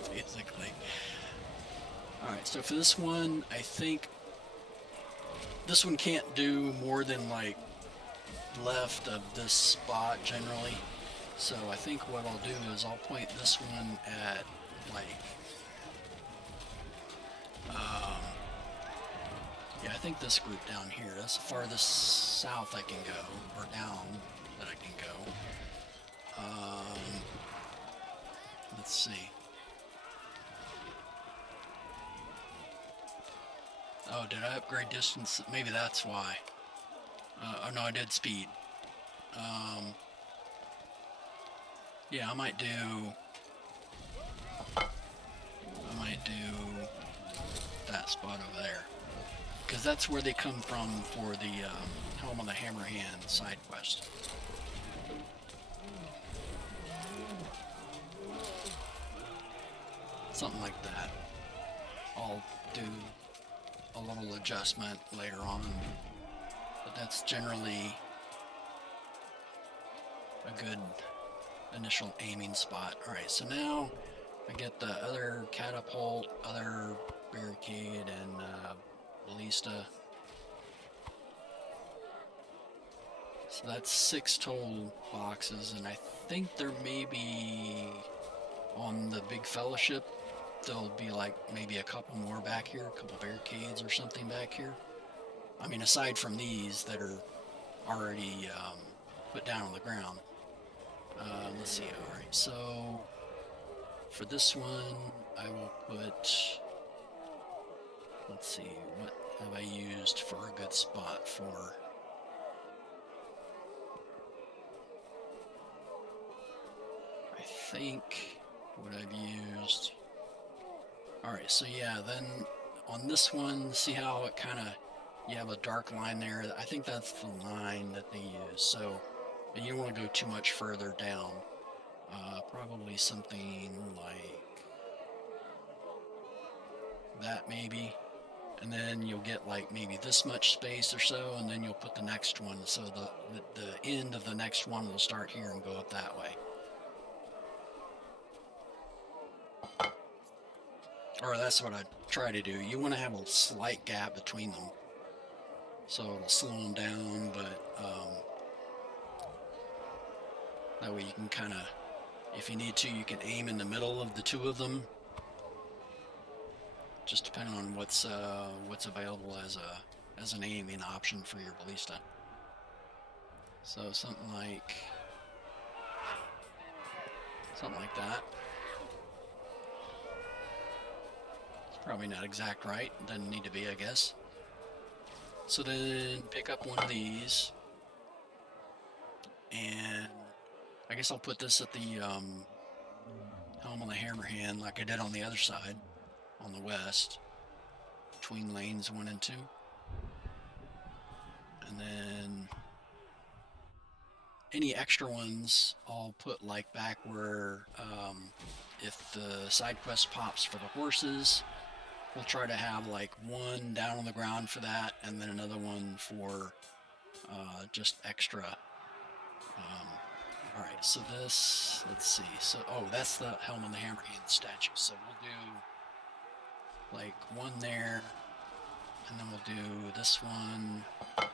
Basically. Alright, so for this one, I think this one can't do more than like left of this spot generally. So I think what I'll do is I'll point this one at like, yeah, I think this group down here, that's the farthest south I can go, or down that I can go. Let's see. Oh, did I upgrade distance? Maybe that's why. Oh no, I did speed. Yeah, I might do that spot over there, because that's where they come from for the Helm of the Hammerhand side quest. Something like that. I'll do a little adjustment later on, but that's generally a good initial aiming spot. Alright, so now I get the other catapult, other barricade, and ballista. So that's 6 total boxes, and I think there may be on the big fellowship, there'll be like maybe a couple more back here, a couple barricades or something back here. I mean, aside from these that are already put down on the ground. Let's see. All right, so for this one, I will put. Let's see, what have I used for a good spot for? I think what I've used. All right, so yeah, then on this one, see how it kind of, you have a dark line there. I think that's the line that they use. So you don't want to go too much further down. Probably something like that maybe. And then you'll get like maybe this much space or so, and then you'll put the next one. So the end of the next one will start here and go up that way. Or that's what I try to do. You want to have a slight gap between them, so it'll slow them down, but that way you can kind of, if you need to, you can aim in the middle of the two of them. Just depending on what's available as an aiming option for your ballista. So something like that. It's probably not exact right. Doesn't need to be, I guess. So then pick up one of these, and I guess I'll put this at the helm on the hammerhand like I did on the other side, on the west, between lanes 1 and 2. And then any extra ones I'll put like back where if the side quest pops for the horses, we'll try to have like one down on the ground for that, and then another one for just extra. All right, so this, let's see. So, oh, that's the helm on the hammerhand statue. So we'll do like one there, and then we'll do this one a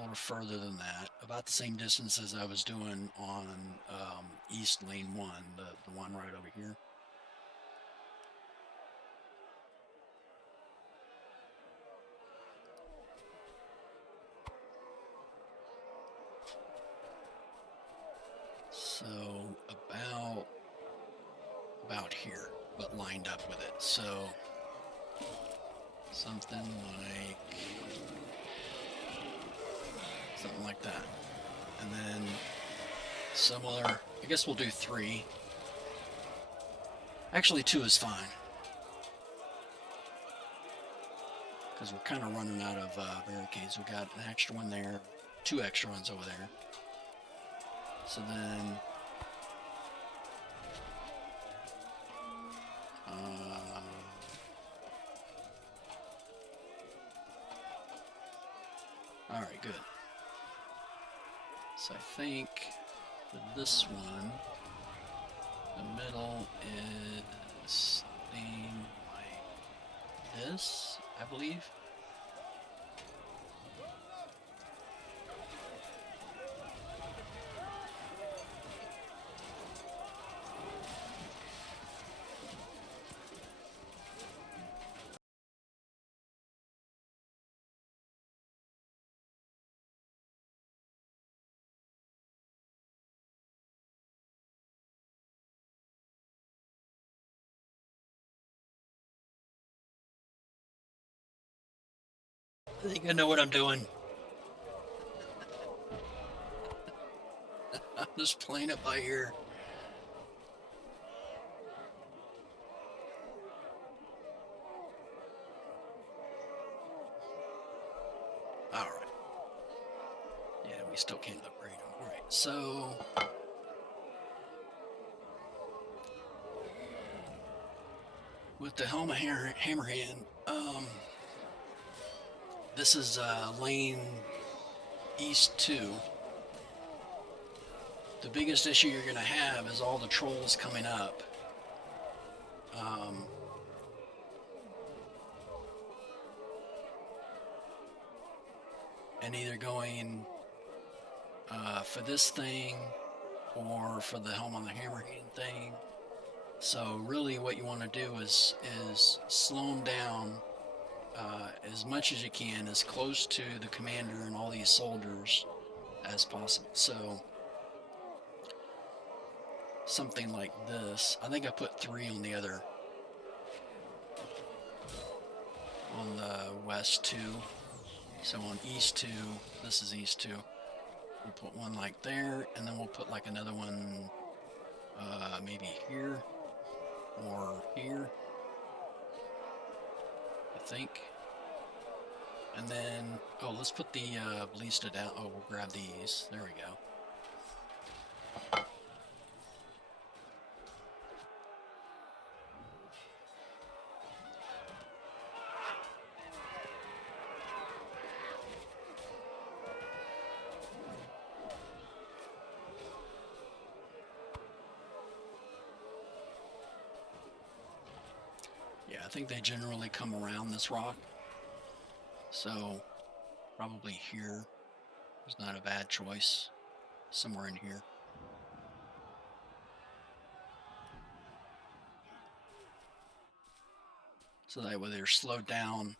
little further than that, about the same distance as I was doing on East Lane 1, the one right over here. So about here, but lined up with it. So something like that. And then similar, I guess we'll do 3. Actually 2 is fine, because we're kind of running out of barricades. We got an extra one there, 2 extra ones over there. So then all right, good. So I think for this one, the middle is something like this, I believe. I think I know what I'm doing. I'm just playing it by ear. All right. Yeah, we still can't upgrade them. All right, so with the helm of hammerhand, this is lane East 2. The biggest issue you're going to have is all the trolls coming up and either going for this thing or for the helm on the hammerhand thing. So really what you want to do is slow them down as much as you can, as close to the commander and all these soldiers as possible. So something like this. I think I put 3 on the other, on the west 2. So on east 2, this is east 2. We'll put one like there, and then we'll put like another one maybe here or here, I think. And then, oh, let's put the ballista down. Oh, we'll grab these. There we go. Yeah, I think they generally come around this rock. So probably here is not a bad choice. Somewhere in here. So that way they're slowed down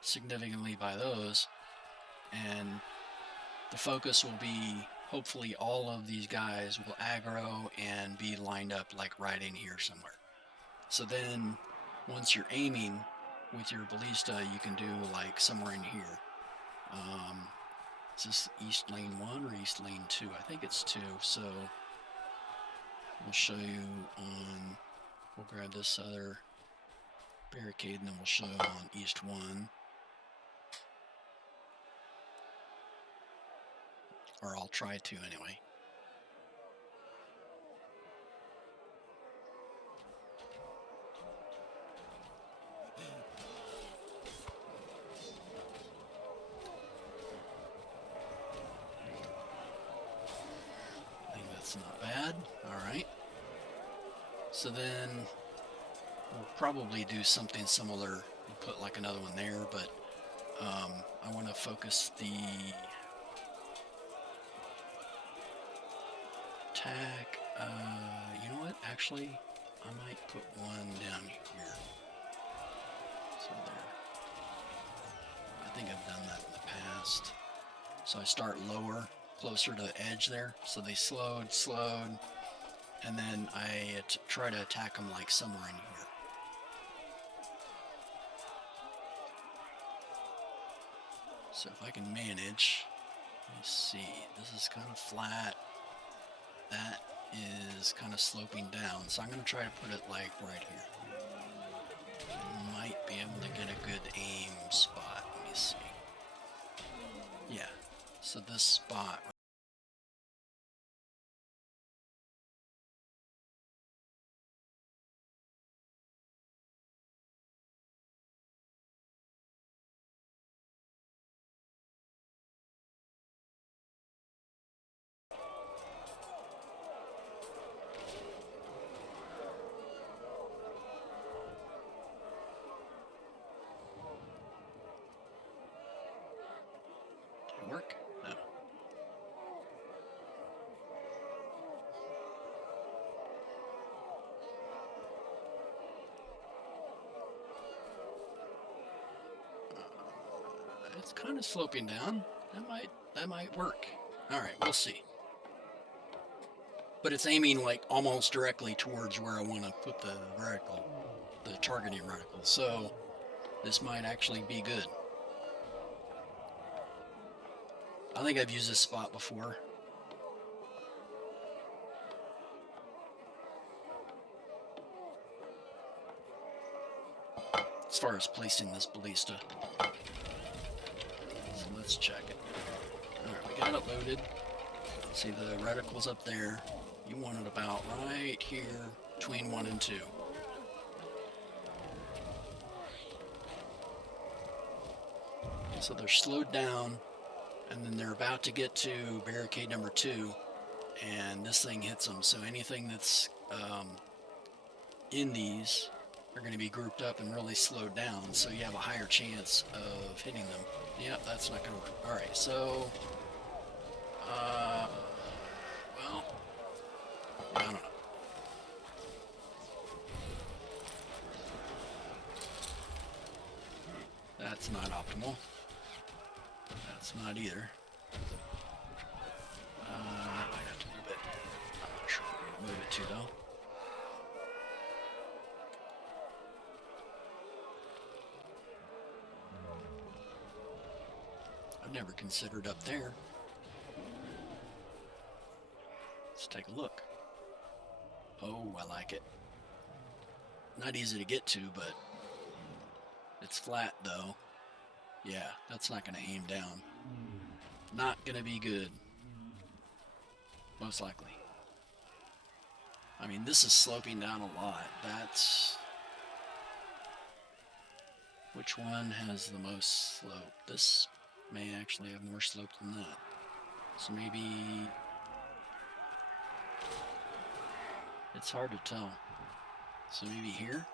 significantly by those, and the focus will be, hopefully all of these guys will aggro and be lined up like right in here somewhere. So then once you're aiming with your ballista, you can do like somewhere in here. Is this east lane 1 or east lane 2? I think it's 2. So we'll show you on, we'll grab this other barricade and then we'll show on east 1. Or I'll try to anyway. I think that's not bad. Alright. So then we'll probably do something similar. We'll put like another one there, but I want to focus the attack. You know what? Actually, I might put one down here. So there. I think I've done that in the past. So I start lower, closer to the edge there. So they slowed, and then I try to attack them like somewhere in here. So if I can manage, let me see, this is kind of flat. That is kind of sloping down, so I'm going to try to put it like right here. I might be able to get a good aim spot. Let me see. Yeah, so this spot. Did it work? No. It's kind of sloping down. That might work. All right, we'll see. But it's aiming like almost directly towards where I want to put the reticle, the targeting reticle. So this might actually be good. I think I've used this spot before. As far as placing this ballista. So let's check it. Alright, we got it loaded. See the reticle's up there. You want it about right here between 1 and 2. So they're slowed down, and then they're about to get to barricade number 2, and this thing hits them. So anything that's in these are going to be grouped up and really slowed down, so you have a higher chance of hitting them. Yep, that's not going to work. All right, so, well, I don't know. That's not optimal. That's not either. I have to move it. I'm not sure where to move it to, though. I've never considered up there. Let's take a look. Oh, I like it. Not easy to get to, but it's flat, though. Yeah, that's not going to aim down. Not going to be good. Most likely. I mean, this is sloping down a lot. That's... Which one has the most slope? This may actually have more slope than that. So maybe... It's hard to tell. So maybe here?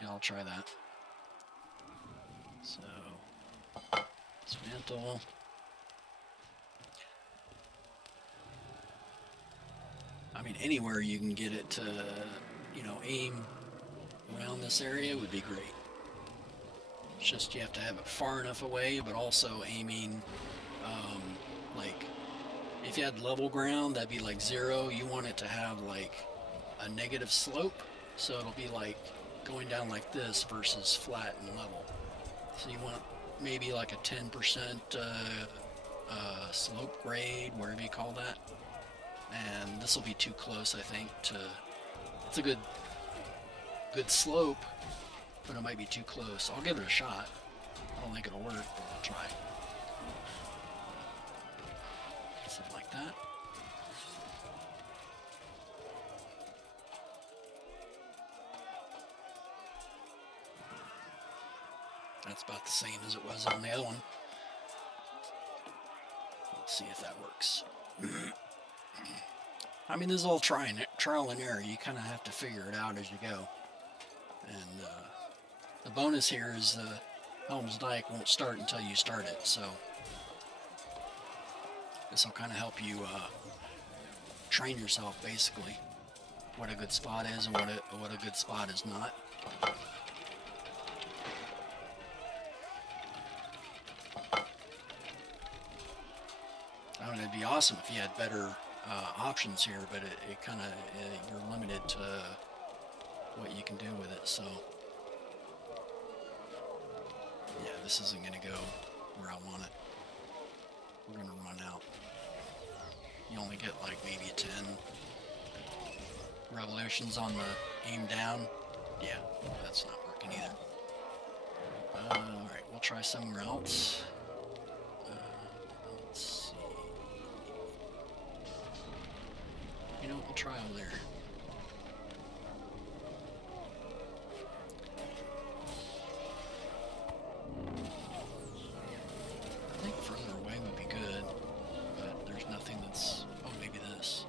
Yeah, I'll try that. So, dismantle. I mean, anywhere you can get it to, you know, aim around this area would be great. It's just you have to have it far enough away, but also aiming, like, if you had level ground, that'd be like 0. You want it to have like a negative slope, so it'll be like going down like this versus flat and level. So you want maybe like a 10% slope grade, whatever you call that. And this will be too close, I think, to... It's a good slope, but it might be too close. I'll give it a shot. I don't think it'll work, but I'll try. Something like that. That's about the same as it was on the other one. Let's see if that works. I mean, this is all trial and error. You kind of have to figure it out as you go. And the bonus here is Helm's Dike won't start until you start it, so this will kind of help you train yourself, basically, what a good spot is and what a good spot is not. I mean, it'd be awesome if you had better options here, but it kind of you're limited to what you can do with it. So yeah, this isn't going to go where I want it. We're going to run out. You only get like maybe 10 revolutions on the aim down. Yeah, that's not working either. Alright, we'll try somewhere else. Let's see. You know, we'll try over there. I think further away would be good, but there's nothing that's... Oh, maybe this.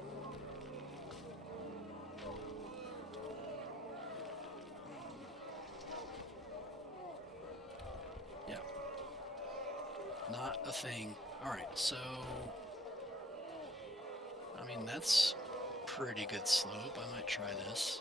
Yeah. Not a thing. Alright, so... I mean, that's pretty good slope. I might try this.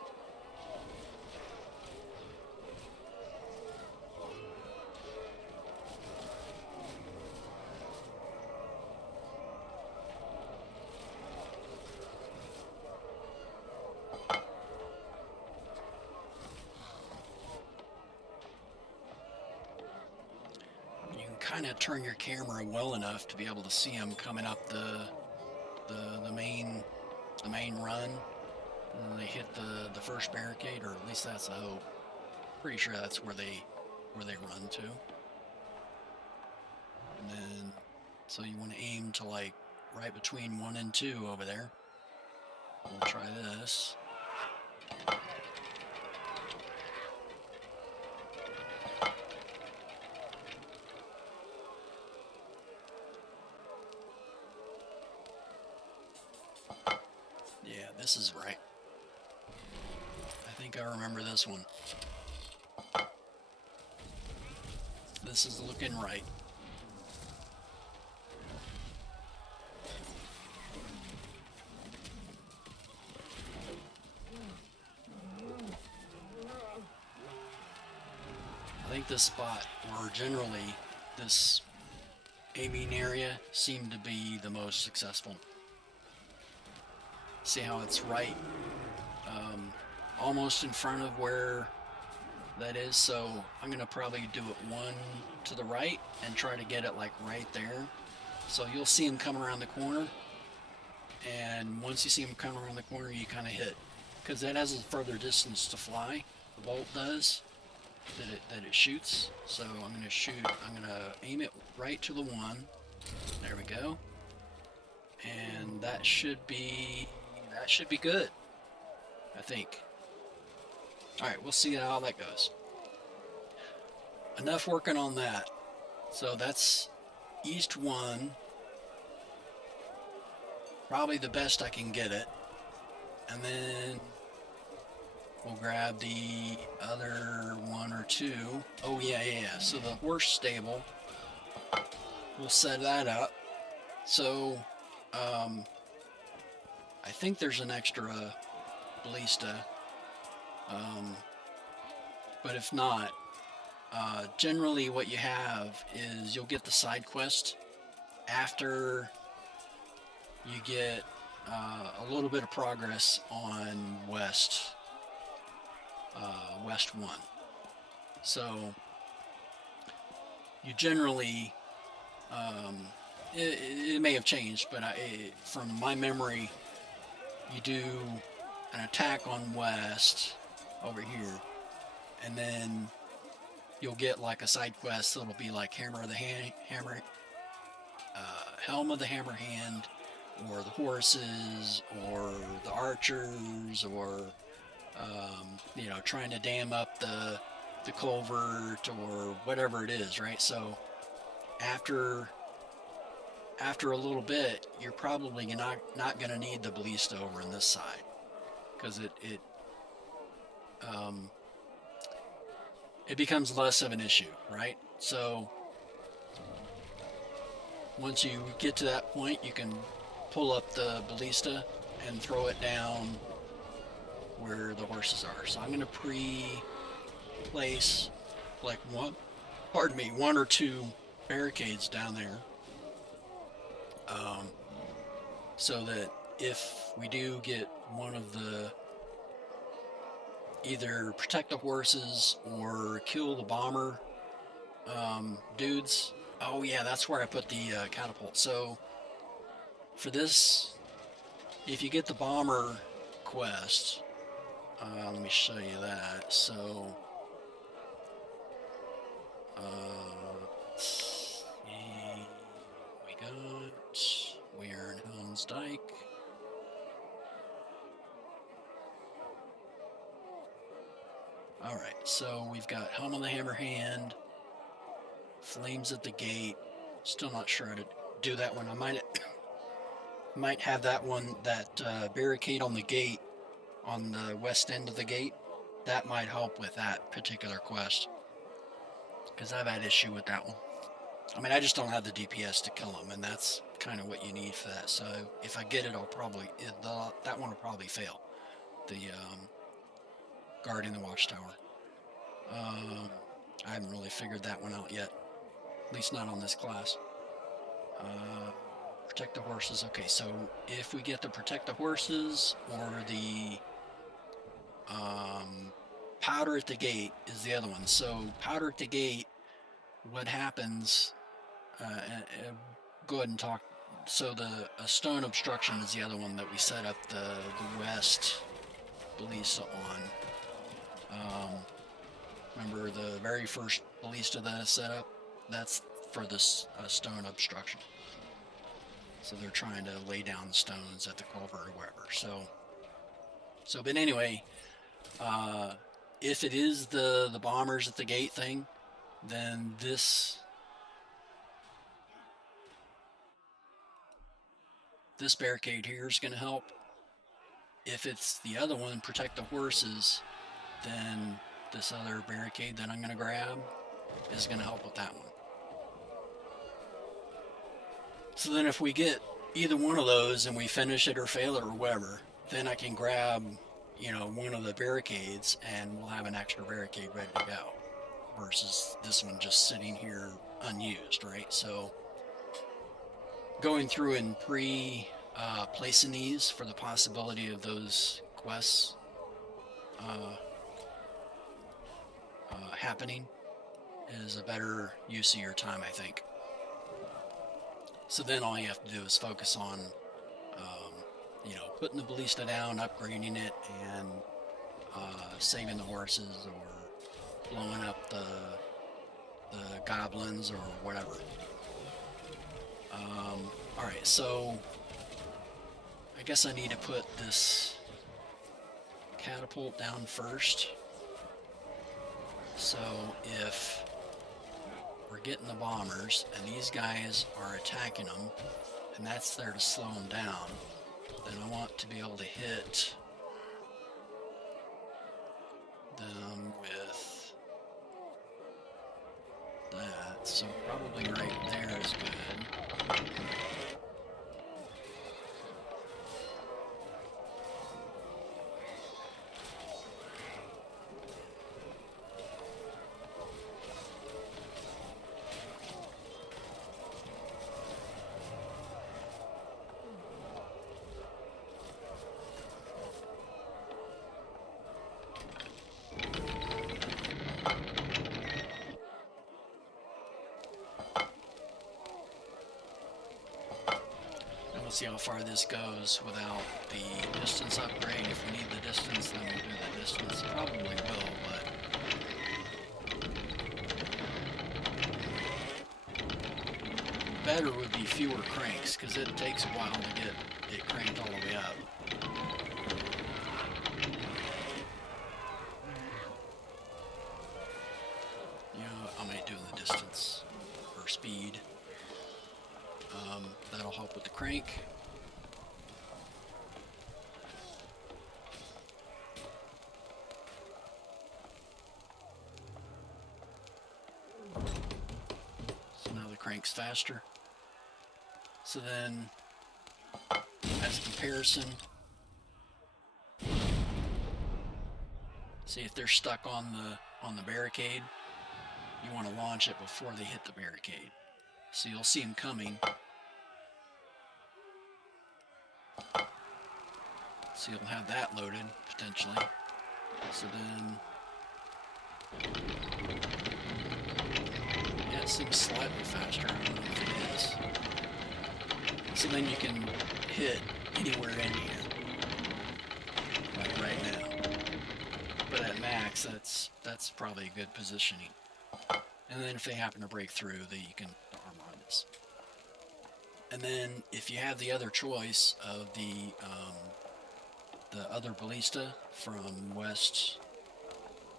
You can kind of turn your camera well enough to be able to see them coming up the main run, and then they hit the first barricade, or at least that's the hope. Pretty sure that's where they run to. And then, so you want to aim to like right between 1 and 2 over there. We'll try this. This is right. I think I remember this one. This is looking right. I think this spot, or generally this aiming area, seemed to be the most successful. See how it's right, almost in front of where that is, so I'm gonna probably do it one to the right and try to get it like right there. So you'll see him come around the corner, and once you see him come around the corner, you kind of hit, because that has a further distance to fly. The bolt does that it shoots. So I'm gonna aim it right to the one. There we go, and that should be good, I think. All right, we'll see how that goes. Enough working on that. So that's East 1. Probably the best I can get it. And then we'll grab the other 1 or 2. Oh, yeah. So the horse stable, we'll set that up. So I think there's an extra ballista. But if not, generally what you have is you'll get the side quest after you get a little bit of progress on West 1. So you generally, it may have changed, but from my memory, you do an attack on West over here, and then you'll get like a side quest that'll be like Helm of the Hammer Hand, or the horses, or the archers, or trying to dam up the culvert, or whatever it is, right? So after a little bit, you're probably not going to need the ballista over on this side, because it becomes less of an issue, right? So once you get to that point, you can pull up the ballista and throw it down where the horses are. So I'm going to pre-place like one or two barricades down there, so that if we do get one of the either protect the horses or kill the bomber dudes. Oh yeah, that's where I put the catapult. So for this, if you get the bomber quest, let me show you that. So let's see, we're in Helm's Dyke. Alright, so we've got Helm of the Hammer Hand, Flames at the Gate. Still not sure how to do that one. I might have that barricade on the gate, on the west end of the gate. That might help with that particular quest, because I've had issue with that one. I mean, I just don't have the DPS to kill them, and that's kind of what you need for that. So if I get it, that one will probably fail. The guarding the watchtower. I haven't really figured that one out yet, at least not on this class. Protect the horses. Okay, so if we get to protect the horses, or the powder at the gate is the other one. So powder at the gate, what happens, go ahead and talk. So the stone obstruction is the other one that we set up the west ballista on. Remember the very first ballista that I set up? That's for this stone obstruction. So they're trying to lay down the stones at the culvert or wherever. So but anyway, if it is the bombers at the gate thing, then this barricade here is going to help. if it's the other one, protect the horses, then this other barricade that I'm going to grab is going to help with that one. So then if we get either one of those and we finish it or fail it or whatever, then I can grab, you know, one of the barricades and we'll have an extra barricade ready to go versus this one just sitting here unused, right? So going through and placing these for the possibility of those quests happening is a better use of your time, I think. So then all you have to do is focus on, you know, putting the ballista down, upgrading it, and saving the horses or blowing up the goblins or whatever. Alright, so I guess I need to put this catapult down first. So if we're getting the bombers and these guys are attacking them and that's there to slow them down, then I want to be able to hit them with that. So probably right there is good. We'll see how far this goes without the distance upgrade. If we need the distance, then we'll do the distance. Probably will, but better would be fewer cranks, because it takes a while to get it cranked all the way up. You know, I might do the distance or speed. That'll help with the crank. So now the crank's faster. So then, as a comparison, see if they're stuck on the barricade, you want to launch it before they hit the barricade. So you'll see them coming. So you'll have that loaded, potentially. So then, yeah, it seems slightly faster, I don't know if it is. So then you can hit anywhere in here, like right now. But at max, that's probably a good positioning. And then if they happen to break through, then you can arm on this. And then if you have the other choice of the other ballista from West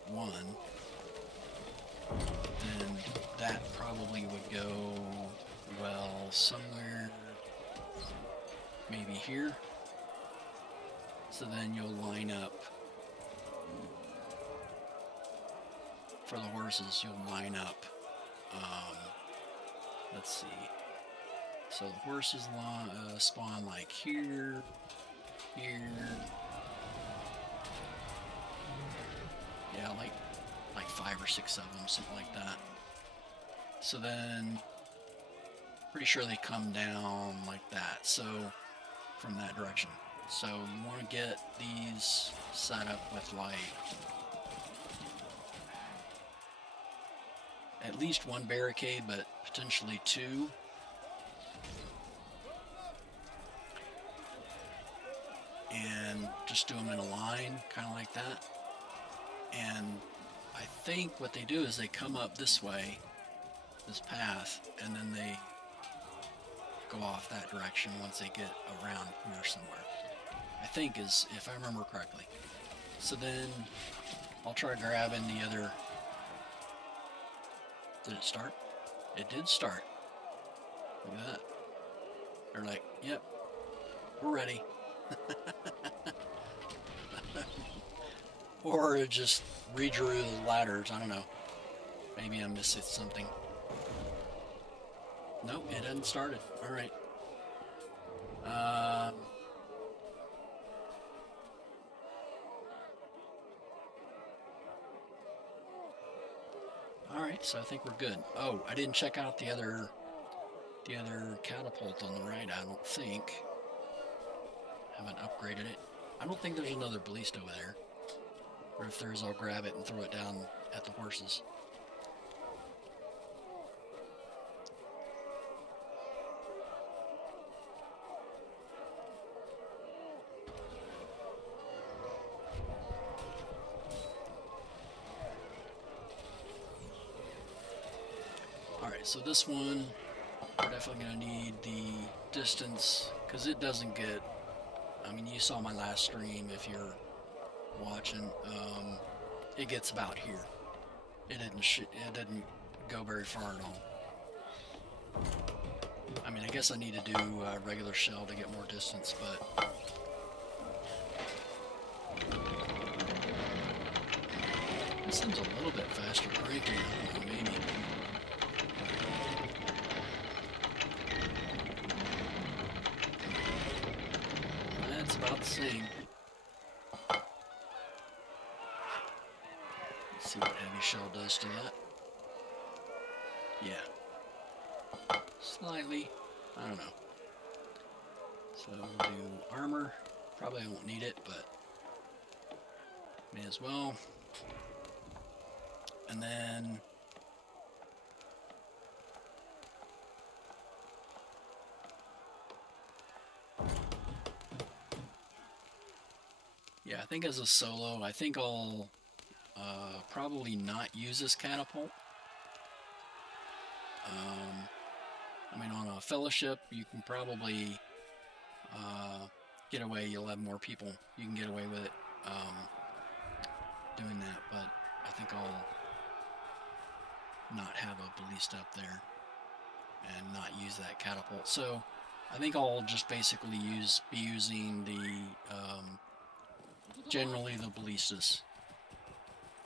1, then that probably would go, well, somewhere maybe here. So then you'll line up for the horses, you'll line up, let's see, so the horses spawn like here, yeah, like 5 or 6 of them, something like that. So then, pretty sure they come down like that, so from that direction. So you want to get these set up with like at least one barricade, but potentially 2. And just do them in a line, kind of like that. And I think what they do is they come up this way, this path, and then they go off that direction once they get around here somewhere. I think is, if I remember correctly. So then I'll try grabbing the other. Did it start? It did start. Look at that. They're like, yep, we're ready. Or it just redrew the ladders. I don't know. Maybe I missed something. Nope, it hadn't started. Alright. Alright, so I think we're good. Oh, I didn't check out the other catapult on the right, I don't think. Haven't upgraded it. I don't think there's another ballista over there. Or if there is, I'll grab it and throw it down at the horses. Alright, so this one, we're definitely going to need the distance, because it doesn't get, I mean, you saw my last stream if you're watching, it gets about here. It didn't go very far at all. I mean, I guess I need to do regular shell to get more distance, but this thing's a little bit faster cranking. I don't know, maybe. That's about the same. Let's see what heavy shell does to that. Yeah. Slightly. I don't know. So we'll do armor. Probably won't need it, but may as well. And then yeah, I think as a solo, I think I'll probably not use this catapult. I mean, on a fellowship, you can probably get away. You'll have more people. You can get away with it doing that, but I think I'll not have a ballista up there and not use that catapult. So I think I'll just basically be using the generally the ballistas.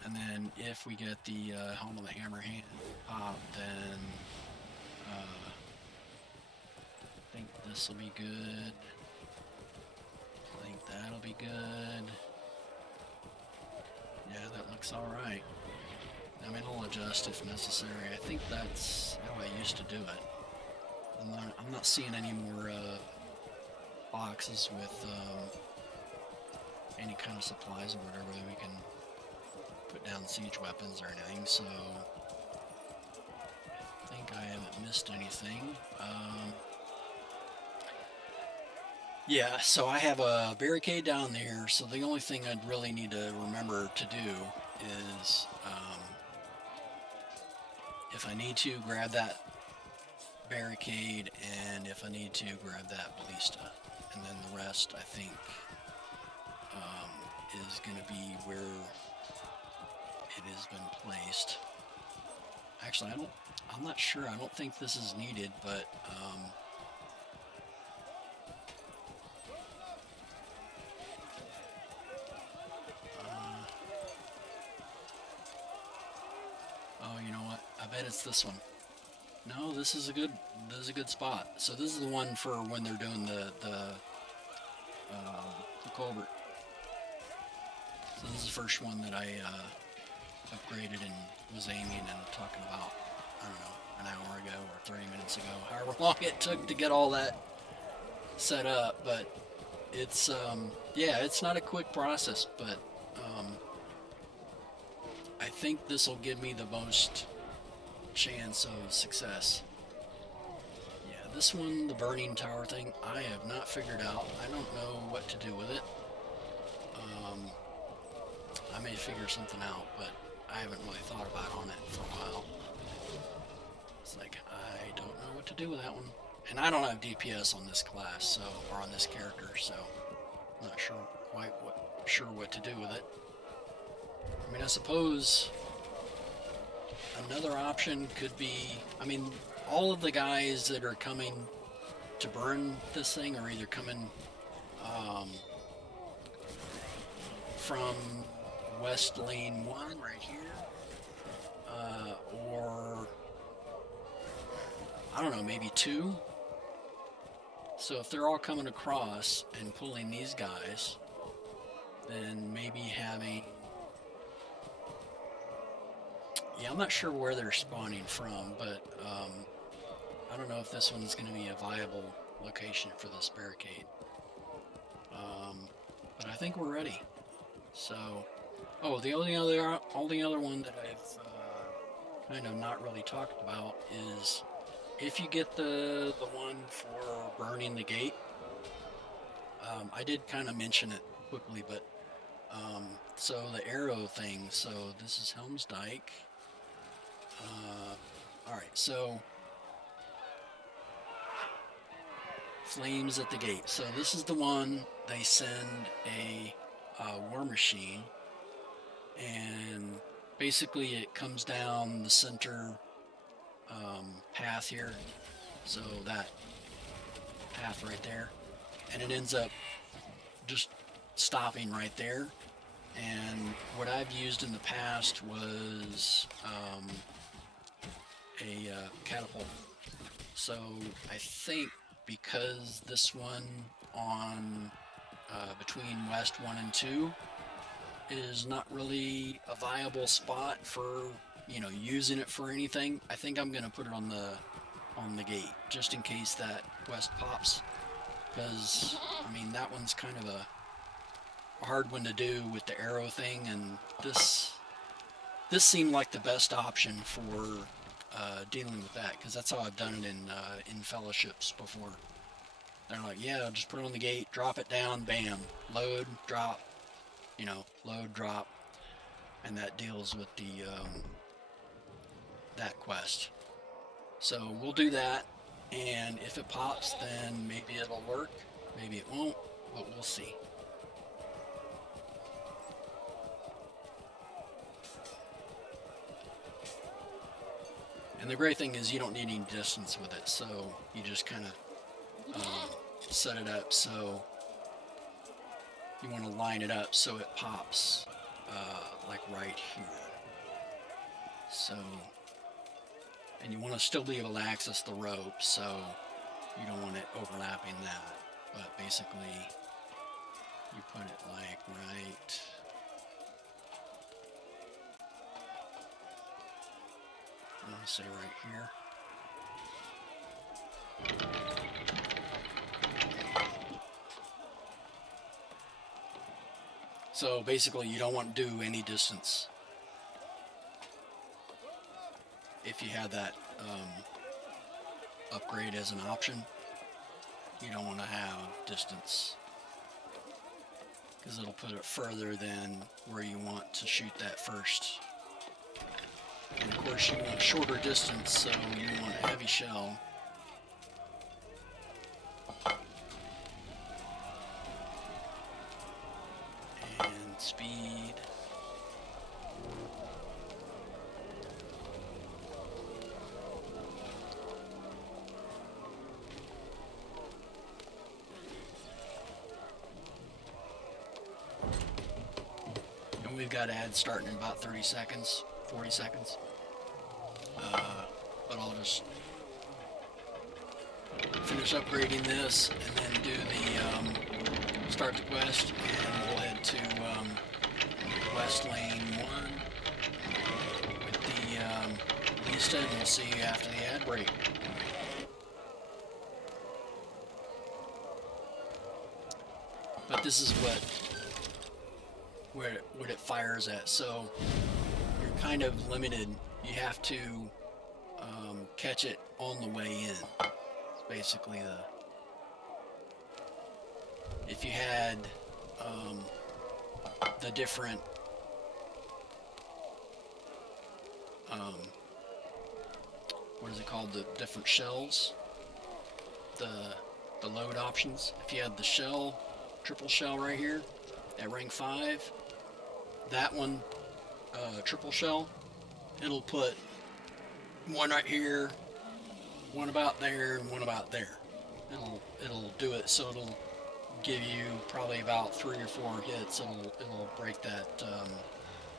And then if we get the helm of the hammerhand pop, then I think this will be good. I think that'll be good. Yeah, that looks alright. I mean, I'll adjust if necessary. I think that's how I used to do it. I'm not seeing any more boxes with any kind of supplies or whatever that we can put down siege weapons or anything, so I think I haven't missed anything. Yeah, so I have a barricade down there, so the only thing I'd really need to remember to do is if I need to, grab that barricade, and if I need to, grab that ballista. And then the rest, I think, is going to be where it has been placed. Actually, I'm not sure. I don't think this is needed, but oh, you know what? I bet it's this one. No, this is a good spot. So this is the one for when they're doing the culvert. So this is the first one that I upgraded and was aiming and talking about, I don't know, an hour ago or 30 minutes ago, however long it took to get all that set up. But it's yeah, it's not a quick process, but I think this will give me the most chance of success. Yeah, this one, the burning tower thing, I have not figured out. I don't know what to do with it. I may figure something out, but I haven't really thought about on it for a while. It's like, I don't know what to do with that one. And I don't have DPS on this class, so, or on this character, so I'm not sure what to do with it. I mean, I suppose another option could be, I mean, all of the guys that are coming to burn this thing are either coming from West Lane 1 right here. Or, I don't know, maybe 2. So if they're all coming across and pulling these guys, then maybe having... Yeah, I'm not sure where they're spawning from, but I don't know if this one's going to be a viable location for this barricade. But I think we're ready. So, oh, the only other one that I've kind of not really talked about is if you get the one for burning the gate. I did kind of mention it quickly, but so the arrow thing. So this is Helm's Dyke. All right, so flames at the gate. So this is the one they send a war machine, and basically it comes down the center path here. So that path right there, and it ends up just stopping right there. And what I've used in the past was a catapult. So I think because this one on between West 1 and 2 is not really a viable spot for, you know, using it for anything, I think I'm gonna put it on the gate just in case that West pops, because I mean that one's kind of a hard one to do with the arrow thing, and this seemed like the best option for dealing with that, because that's how I've done it in fellowships before. They're like, yeah, just put it on the gate, drop it down, bam, load, drop, you know, load, drop, and that deals with the that quest. So we'll do that, and if it pops, then maybe it'll work, maybe it won't, but we'll see. And the great thing is you don't need any distance with it, so you just kind of set it up so you want to line it up so it pops like right here. So, and you want to still be able to access the rope, so you don't want it overlapping that. But basically, you put it like right... I'm going to say right here. So basically you don't want to do any distance if you have that upgrade as an option. You don't want to have distance because it'll put it further than where you want to shoot that first. And of course you want shorter distance, so you want a heavy shell. And speed. And we've got ads starting in about 30 seconds, 40 seconds. But I'll just finish upgrading this and then do the start the quest, and we'll head to West Lane 1 with the Lista, and we'll see you after the ad break. But this is what it fires at, so you're kind of limited. You have to catch it on the way in. It's basically if you had the different what is it called, the different shells, the load options. If you had the shell, triple shell right here at rank 5, that one triple shell, it'll put one right here, one about there, and one about there. It'll do it so it'll give you probably about 3 or 4 hits. It'll break that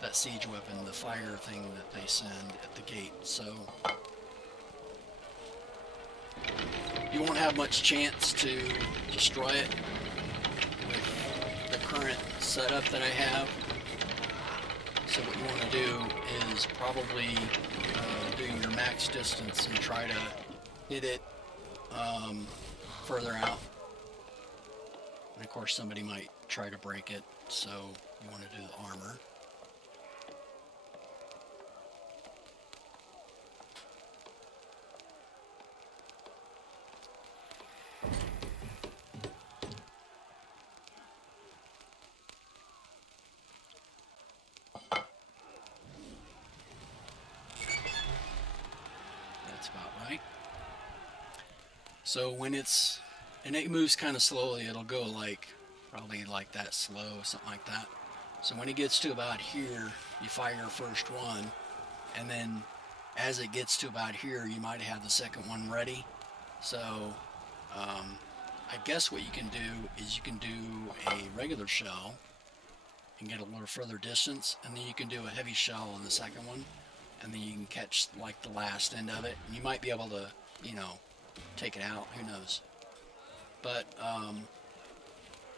that siege weapon, the fire thing that they send at the gate. So you won't have much chance to destroy it with the current setup that I have. So what you want to do is probably do your max distance and try to hit it further out. And of course somebody might try to break it, so you want to do the armor. That's about right. So when and it moves kind of slowly, it'll go like, probably like that slow, something like that. So when it gets to about here, you fire your first one, and then as it gets to about here, you might have the second one ready. So I guess what you can do is you can do a regular shell and get a little further distance, and then you can do a heavy shell on the second one, and then you can catch like the last end of it, and you might be able to, you know, take it out, who knows. But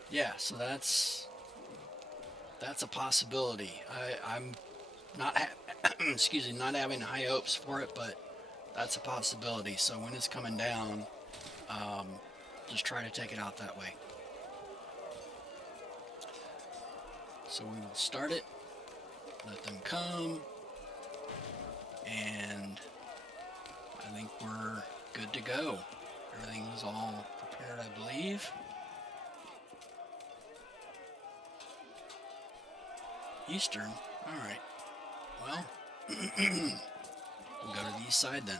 yeah, so that's a possibility. I'm not excuse me, not having high hopes for it, but that's a possibility. So when it's coming down, just try to take it out that way. So we will start it, let them come, and I think we're good to go. Everything's all prepared, I believe. Eastern, alright. Well, we'll go to the east side then.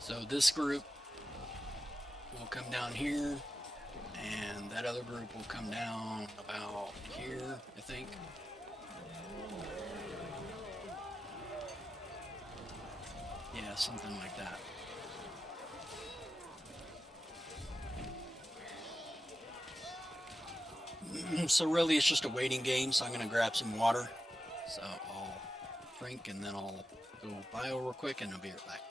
So this group will come down here, and that other group will come down about here, I think. Yeah, something like that. So really it's just a waiting game, so I'm going to grab some water. So I'll drink and then I'll go bio real quick and I'll be right back.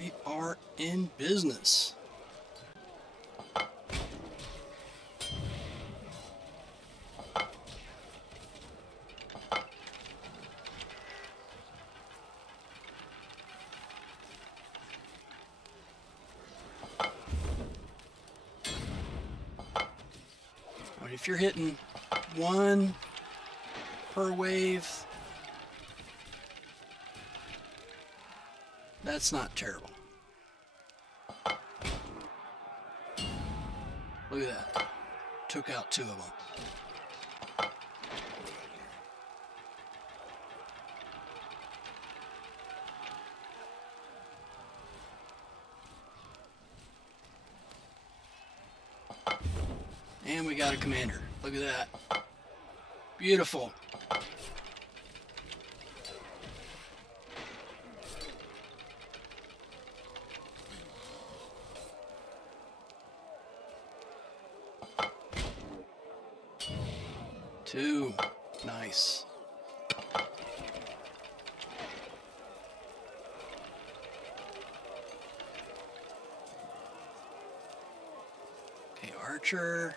We are in business. if you're hitting one per wave, that's not terrible. Look at that. Took out 2 of them. And we got a commander. Look at that. Beautiful. Two. Nice. Okay, Archer.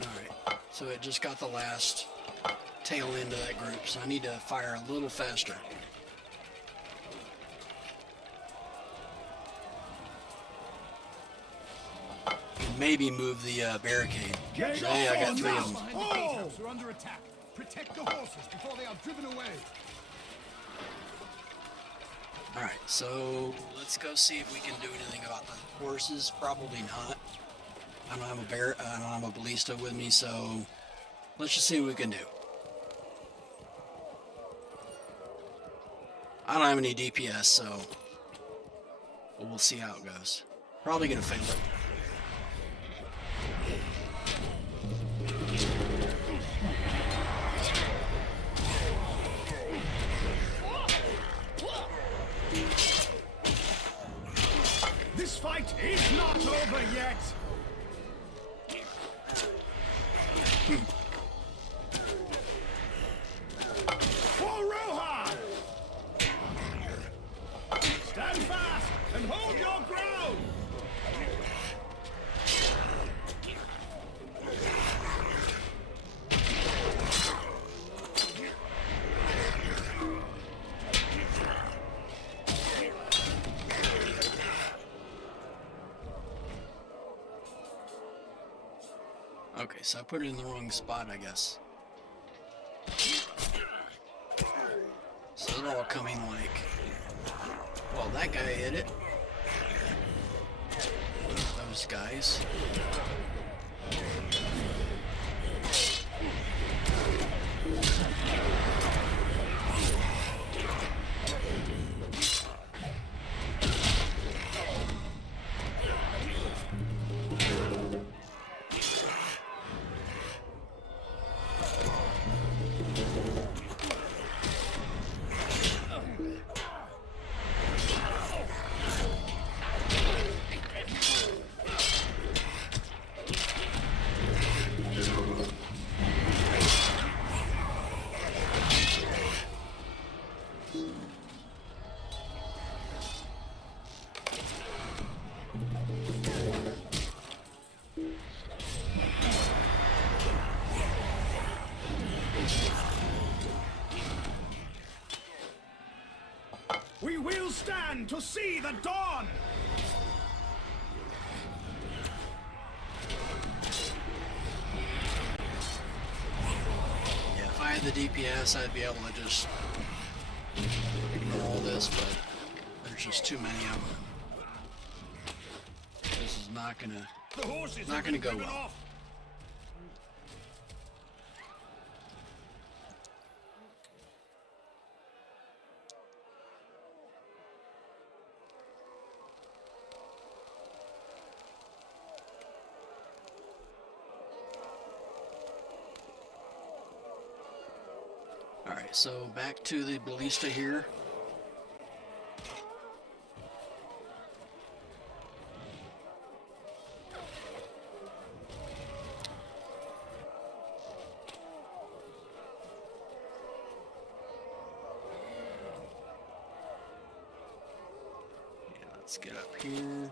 Alright, so it just got the last tail end of that group, so I need to fire a little faster. And maybe move the barricade. Hey, I got 3 of them. Behind the gatehouse are under attack. Protect the horses before they are driven away. Alright, so let's go see if we can do anything about the horses. Probably not. I don't have a ballista with me, so let's just see what we can do. I don't have any DPS, so we'll see how it goes. Probably gonna fail it. This fight is not over yet. For Rohan! Stand fast and hold your ground! Okay, so I put it in the wrong spot, I guess. So they're all coming like... Well, that guy hit it. Those guys. We will stand to see the dawn! Yeah, if I had the DPS, I'd be able to just ignore all this, but there's just too many of them. This is not gonna go well. Alright, so back to the ballista here. Yeah, let's get up here.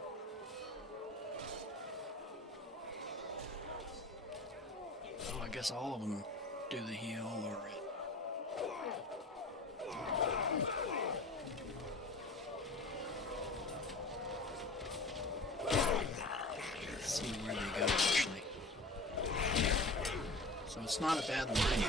Oh, I guess all of them do the heal or it. So it's not a bad line.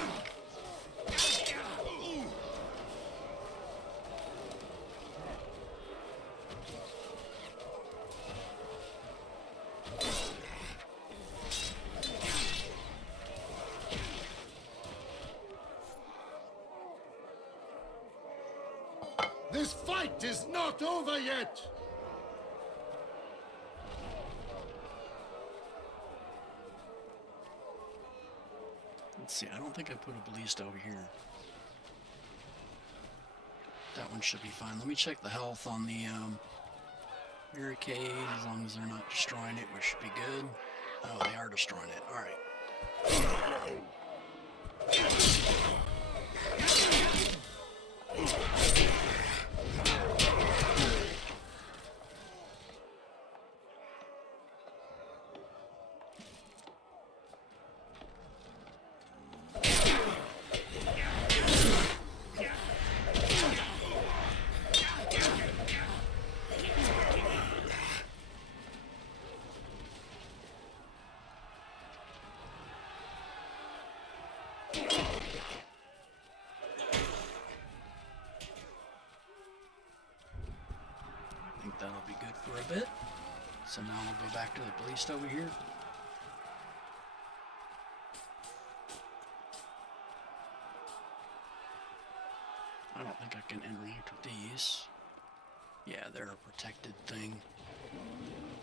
This fight is not over yet! Let's see, I don't think I put a ballista over here. That one should be fine. Let me check the health on the barricade. As long as they're not destroying it, we should be good. Oh, they are destroying it. Alright. I think that'll be good for a bit. So now we'll go back to the ballista over here. I don't think I can interact with these. Yeah, they're a protected thing.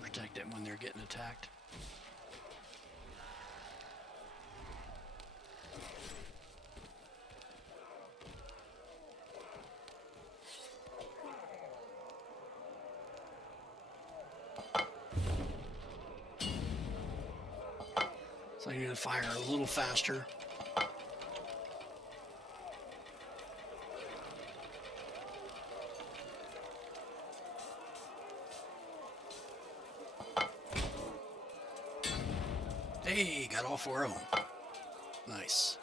Protect it when they're getting attacked. So I need to fire a little faster. Hey, got all four of them. Nice.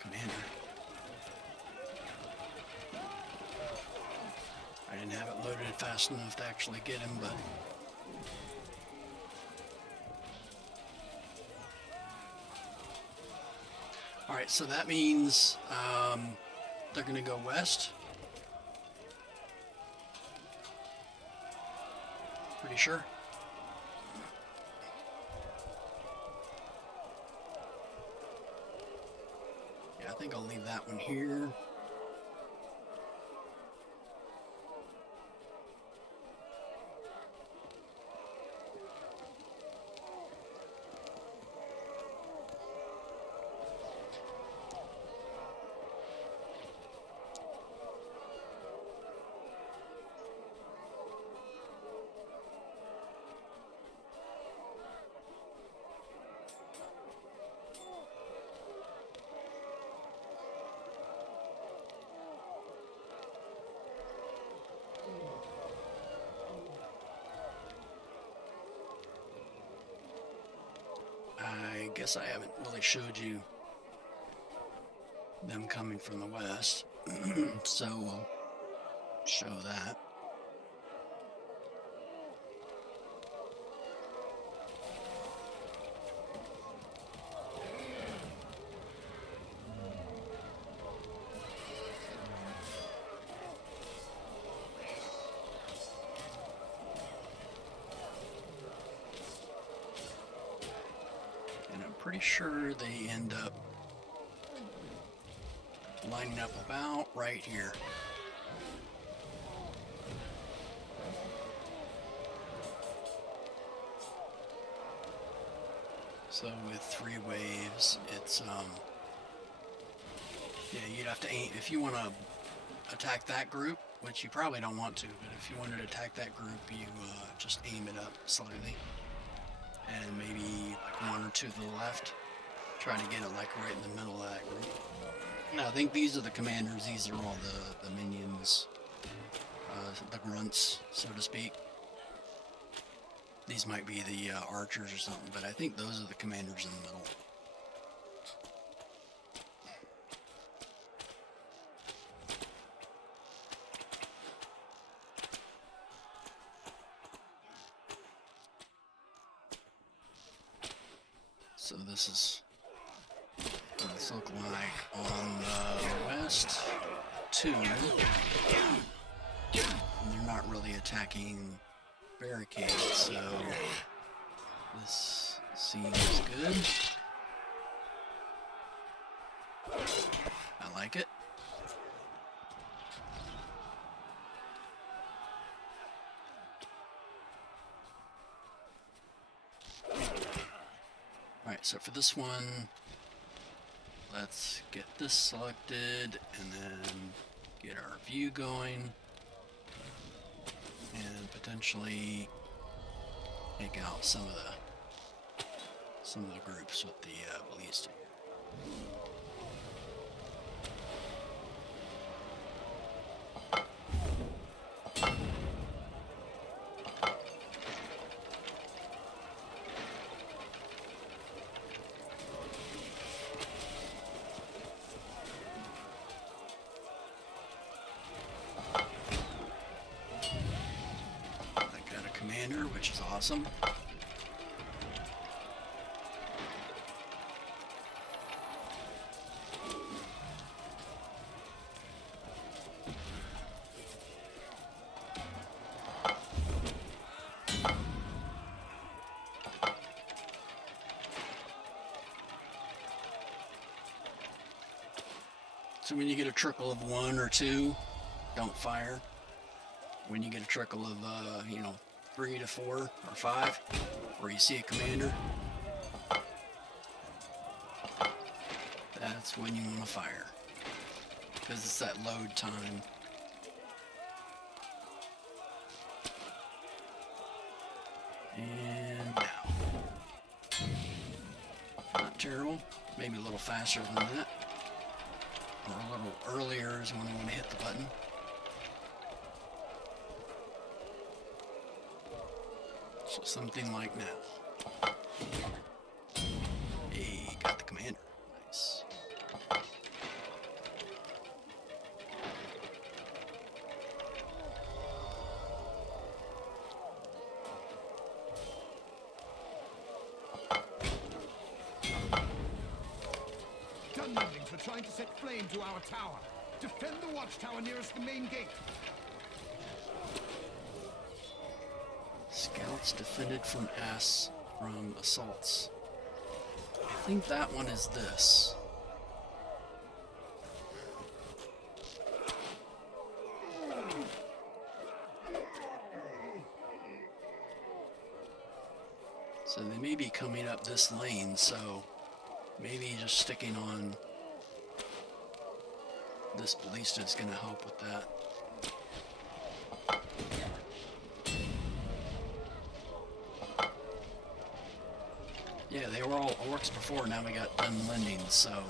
Commander. I didn't have it loaded fast enough to actually get him, but alright, so that means they're gonna go west. Pretty sure. I think I'll leave that one here. I guess I haven't really showed you them coming from the west, so we'll show that. Pretty sure they end up lining up about right here. So with 3 waves, it's yeah, you'd have to aim if you want to attack that group, which you probably don't want to, but if you wanted to attack that group, you just aim it up slightly. to the left. Try to get it like right in the middle of that group. Now, I think these are the commanders. These are all the minions, the grunts, so to speak. These might be the archers or something, but I think those are the commanders in the middle. So this is what it's look like on the west too. And they're not really attacking barricades, so this seems good. I like it. Alright, so for this one, let's get this selected and then get our view going and potentially take out some of the groups with the ballista. Which is awesome. So when you get a trickle of 1 or 2, don't fire. When you get a trickle of, 3 to 4 or 5, where you see a commander, that's when you want to fire, because it's that load time. And now, not terrible, maybe a little faster than that, or a little earlier is when I want to hit the button. So something like now. Hey, got the commander. Nice. Dunlendings are trying to set flame to our tower. Defend the watchtower nearest the main gate. Scouts defended from assaults. I think that one is this. So they may be coming up this lane, so maybe just sticking on this ballista is going to help with that. Yeah, they were all orcs before, now we got Dunlending, so...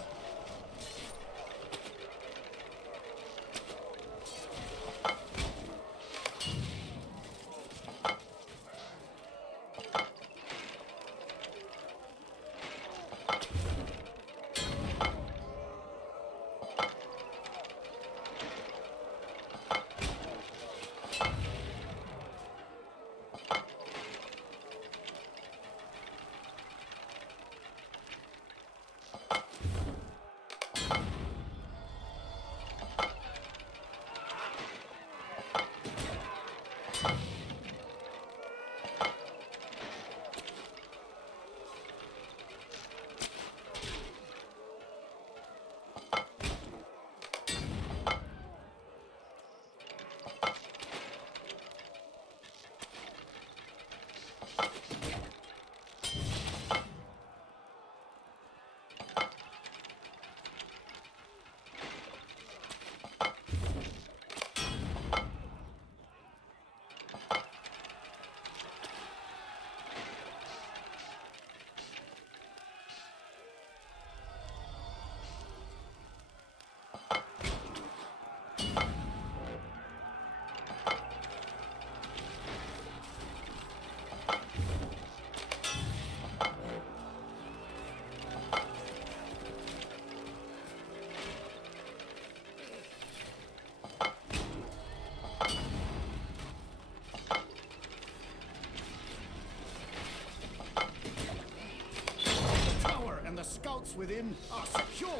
assets within are secure.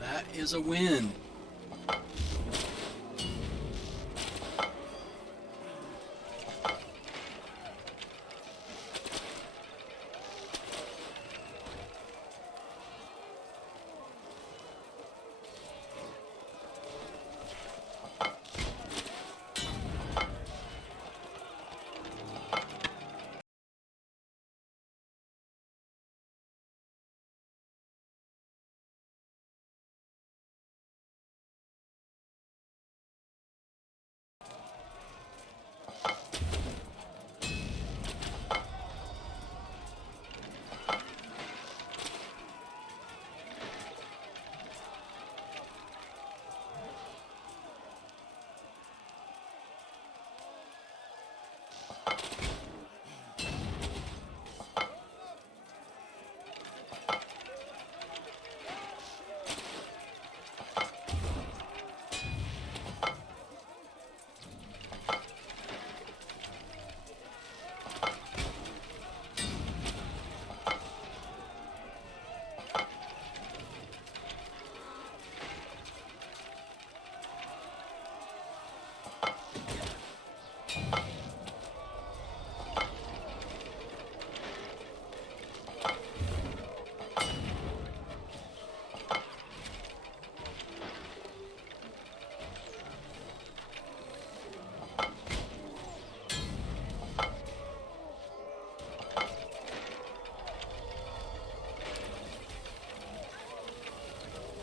That is a win.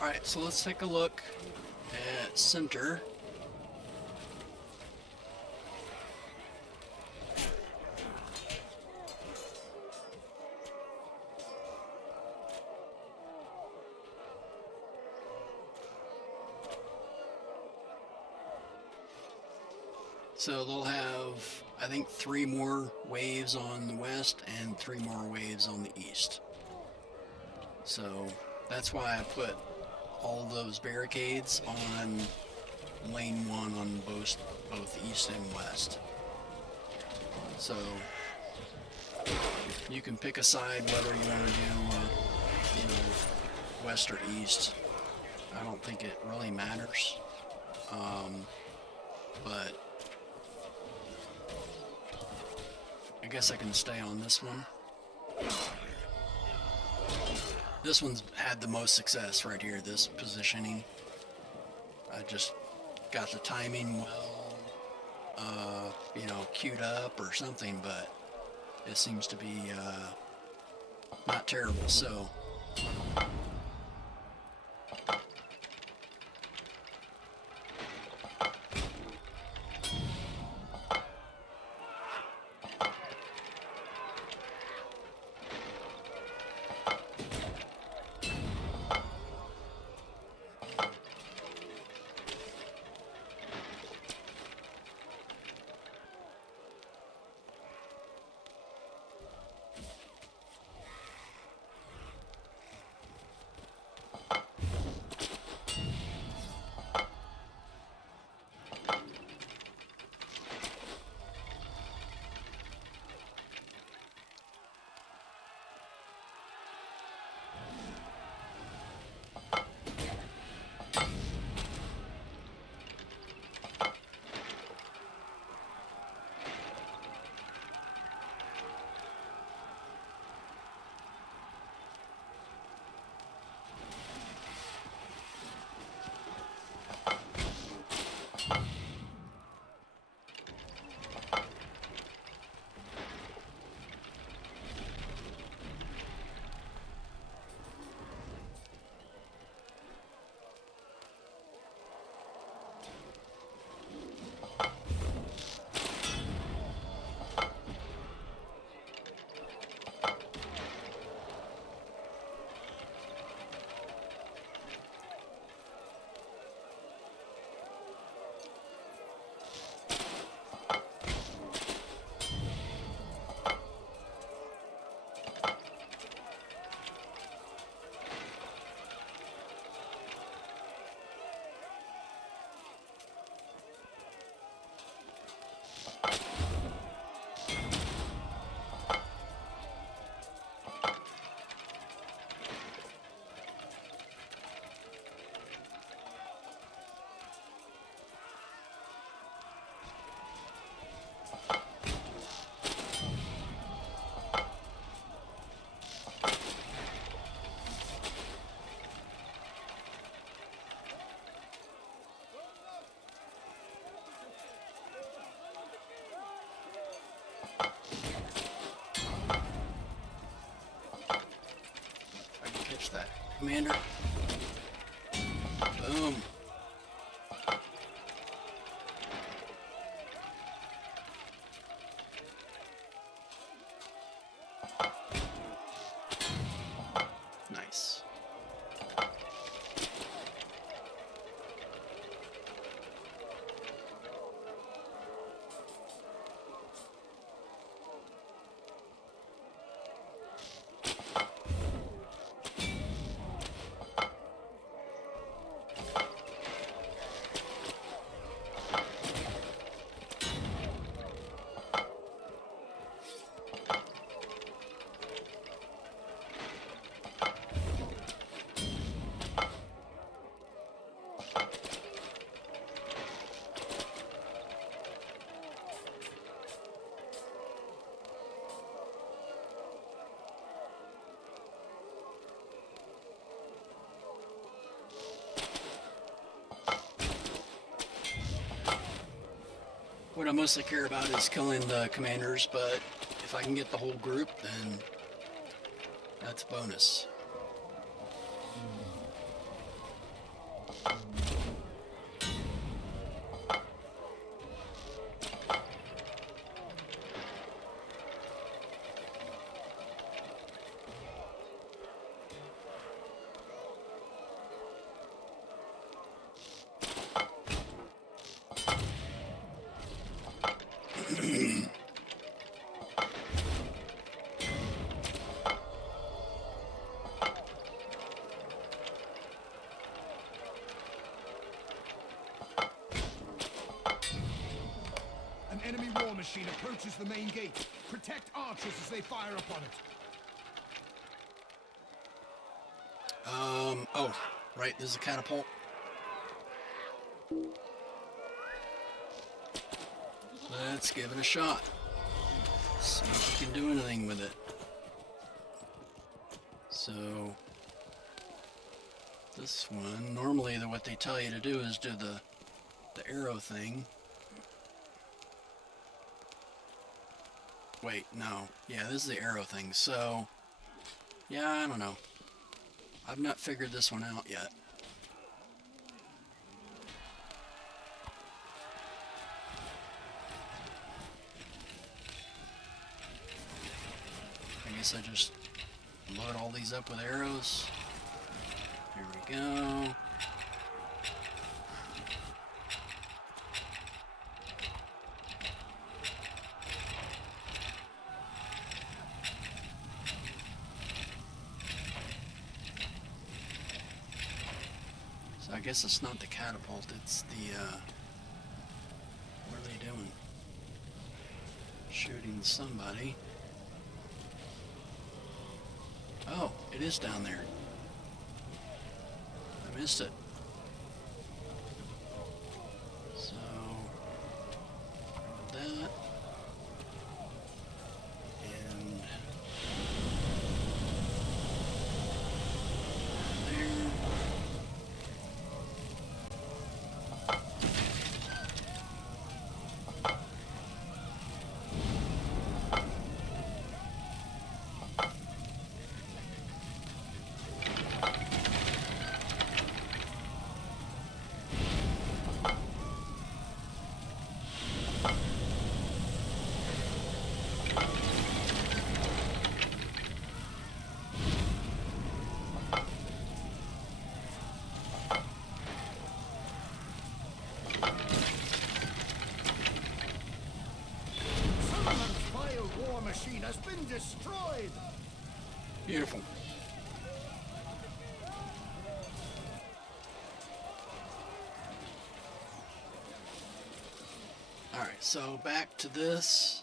Alright, so let's take a look at center. So they'll have, I think, 3 more waves on the west and 3 more waves on the east. So that's why I put all those barricades on lane 1 on both east and west. So you can pick a side whether you want to do, west or east. I don't think it really matters. But I guess I can stay on this one. This one's had the most success right here, this positioning. I just got the timing well, queued up or something, but it seems to be not terrible. So If I can catch that commander. Boom. Nice. What I mostly care about is killing the commanders, but if I can get the whole group, then that's a bonus. An enemy war machine approaches the main gate. Protect archers as they fire upon it. Oh, right, there's a catapult. Let's give it a shot. See if we can do anything with it. So, this one, normally what they tell you to do is do the arrow thing. Wait, no. Yeah, this is the arrow thing. So, yeah, I don't know. I've not figured this one out yet. I guess I just load all these up with arrows. Here we go. So I guess it's not the catapult, it's the, what are they doing? Shooting somebody. Oh, it is down there. I missed it. So, that. And there. Solomon's vile war machine has been destroyed. Beautiful. Alright, so back to this.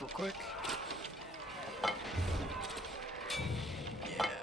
roof real quick. Yeah.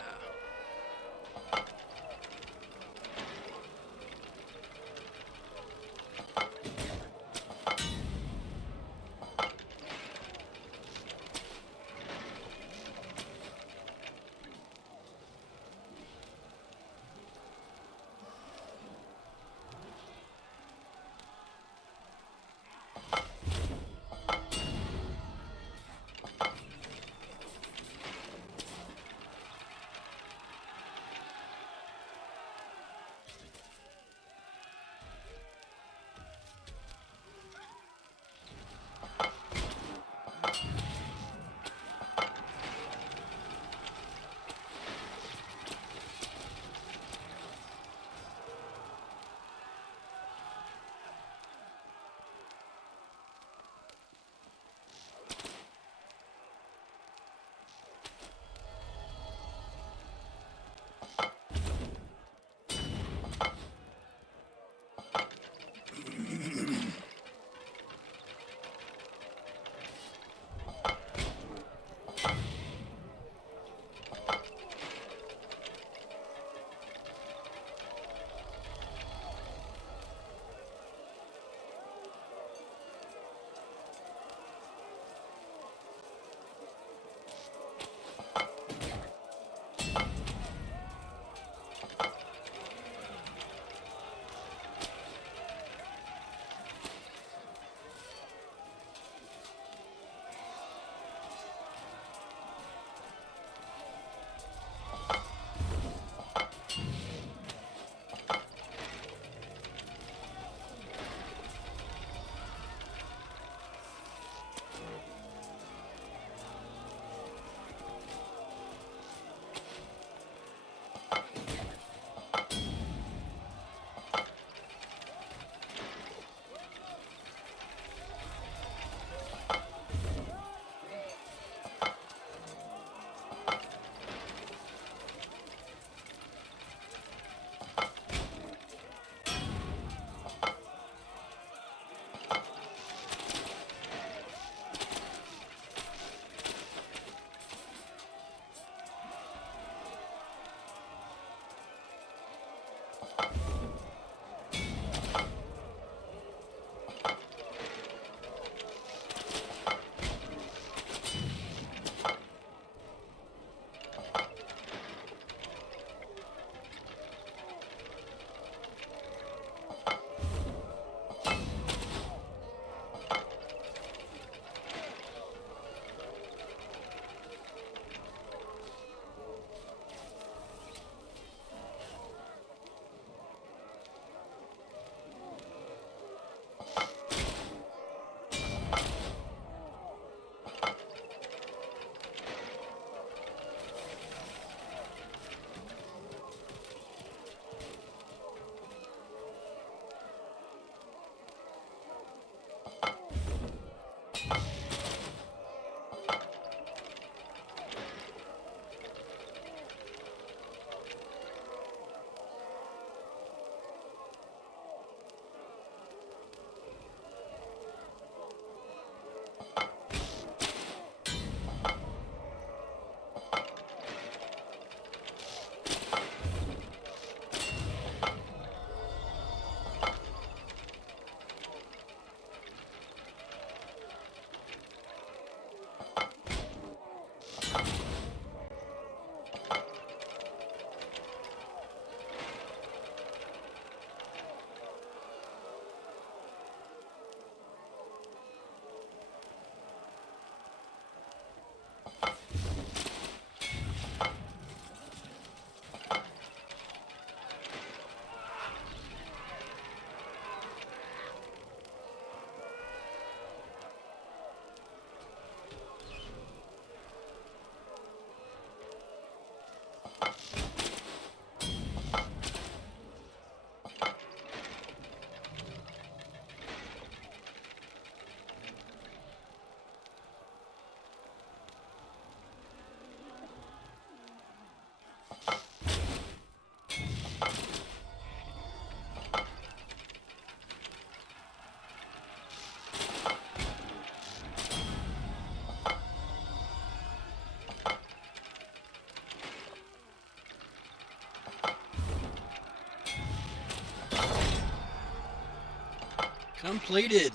Completed.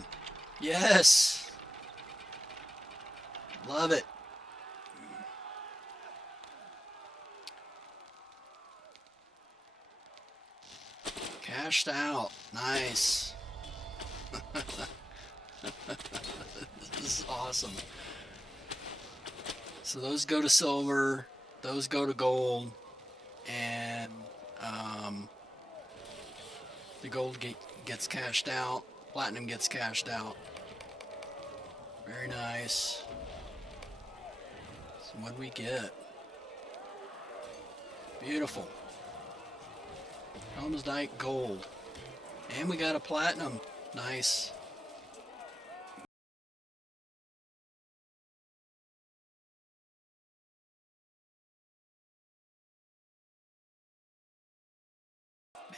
Yes. Love it. Cashed out. Nice. This is awesome. So those go to silver, those go to gold, and um, the gold gets cashed out, platinum gets cashed out. Very nice. So what do we get? Beautiful. Helmsdike gold. And we got a platinum. Nice.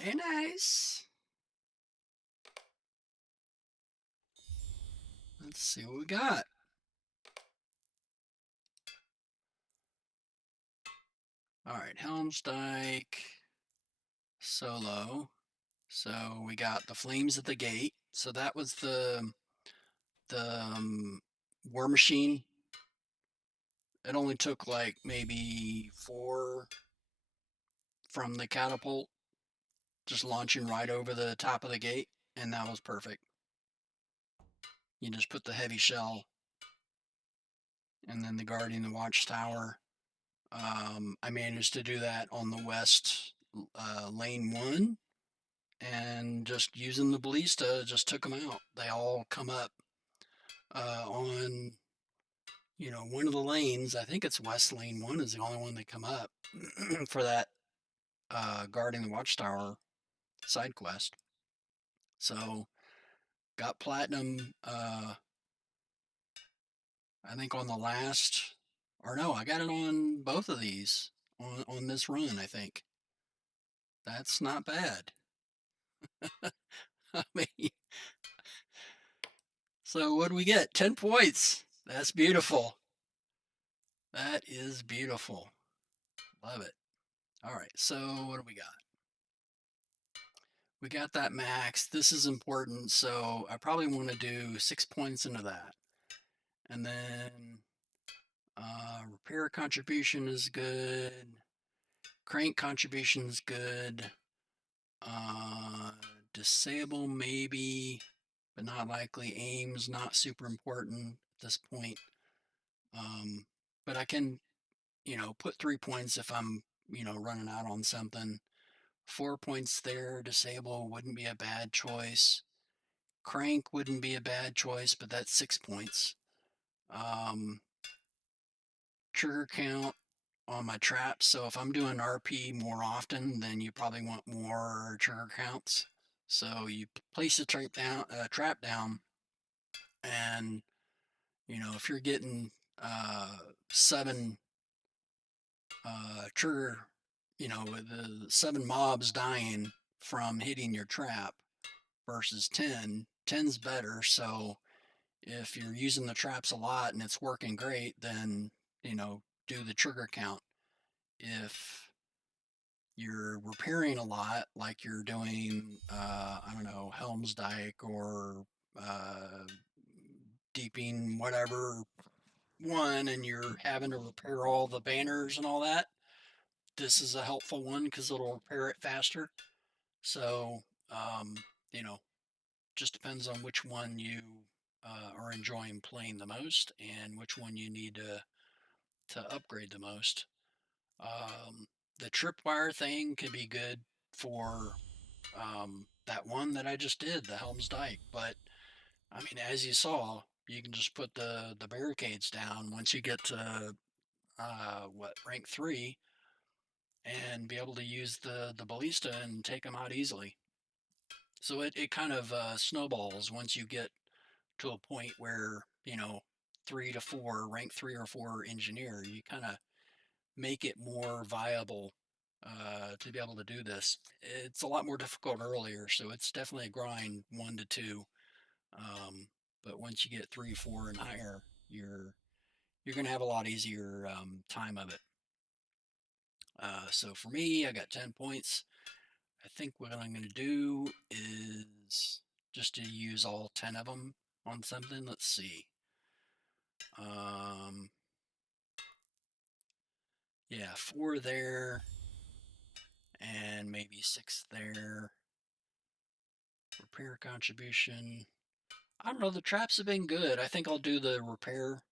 Very nice. Let's see what we got. All right, Helmsdike solo. So we got the Flames at the Gate. So that was the War Machine. It only took like maybe 4 from the catapult, just launching right over the top of the gate, and that was perfect. You just put the heavy shell, and then the Guardian the Watchtower. I managed to do that on the west lane 1, and just using the ballista just took them out. They all come up on one of the lanes. I think it's west lane 1 is the only one that come up for that guarding the watchtower side quest. So got platinum. I think on the last, or no, I got it on both of these on this run. I think that's not bad. I mean, so what do we get? 10 points. That's beautiful. That is beautiful. Love it. All right, so what do we got? We got that max. This is important, so I probably want to do 6 points into that. And then repair contribution is good. Crank contribution is good. Disable maybe, but not likely. Aim's not super important at this point. But I can, put 3 points if I'm, running out on something. 4 points there. Disable wouldn't be a bad choice. Crank wouldn't be a bad choice, but that's 6 points. Trigger count on my traps. So if I'm doing RP more often, then you probably want more trigger counts. So you place a trap down, and if you're getting 7 trigger, the 7 mobs dying from hitting your trap versus 10, 10's better. So if you're using the traps a lot and it's working great, then do the trigger count. If you're repairing a lot, like you're doing, I don't know, Helmsdike or Deeping, whatever one, and you're having to repair all the banners and all that, this is a helpful one because it'll repair it faster. So, um, you know, just depends on which one you are enjoying playing the most and which one you need to upgrade the most. Um, the tripwire thing can be good for that one that I just did, the Helm's Dyke. But I mean, as you saw, you can just put the barricades down once you get to rank 3, and be able to use the ballista and take them out easily. So it kind of snowballs once you get to a point where 3 to 4, rank 3 or 4 engineer, you kind of make it more viable to be able to do this. It's a lot more difficult earlier, so it's definitely a grind 1 to 2. But once you get 3, 4, and higher, you're going to have a lot easier time of it. So for me, I got 10 points. I think what I'm going to do is just to use all 10 of them on something. Let's see. Yeah, 4 there and maybe 6 there. Repair contribution. I don't know, the traps have been good. I think I'll do the repair.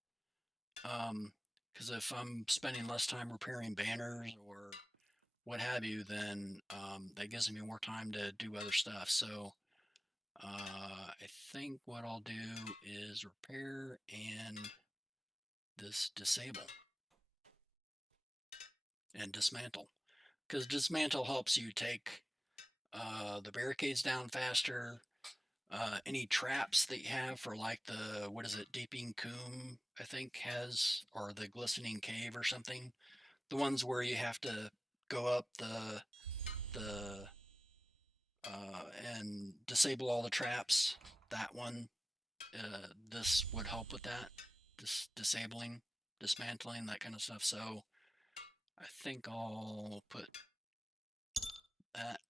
Because if I'm spending less time repairing banners or what have you, then that gives me more time to do other stuff. So I think what I'll do is repair and this disable and dismantle. Because dismantle helps you take the barricades down faster. Any traps that you have for like the, what is it, Deeping Coombe, I think has, or the Glistening Cave or something. The ones where you have to go up the and disable all the traps. That one, this would help with that. Disabling, dismantling, that kind of stuff. So I think I'll put that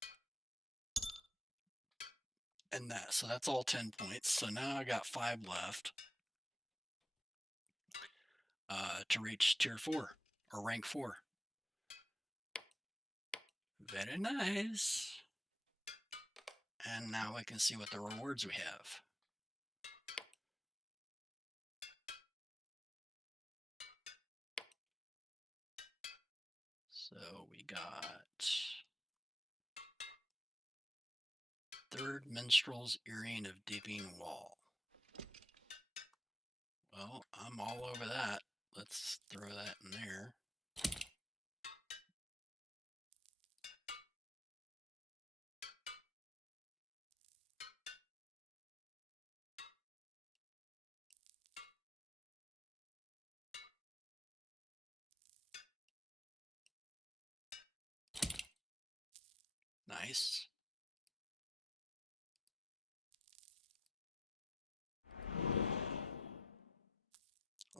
and that. So that's all 10 points. So now I got 5 left to reach tier 4 or rank 4. Very nice. And now we can see what the rewards we have. So we got 3rd Minstrel's Earring of Deeping Wall. Well, I'm all over that. Let's throw that in there. Nice.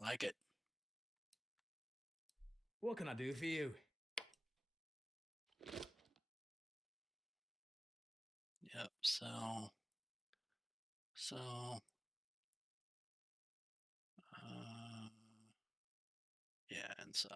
Like it. What can I do for you? Yep, so, uh, yeah, and so.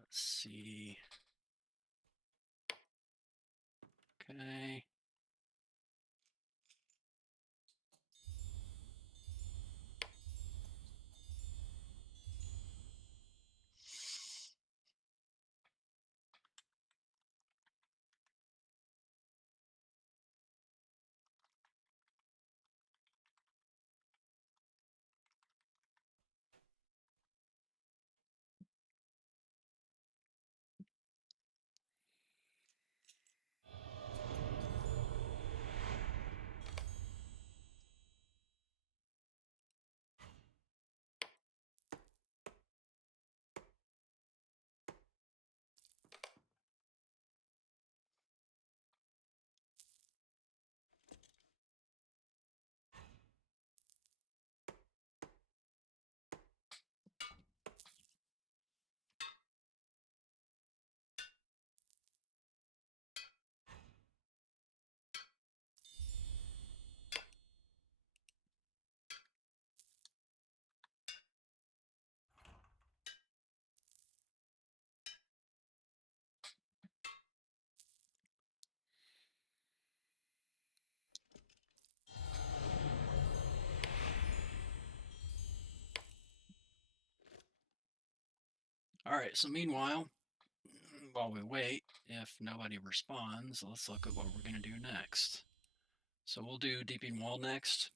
Let's see. Okay. All right, so meanwhile, while we wait, if nobody responds, let's look at what we're going to do next. So we'll do Deeping Wall next.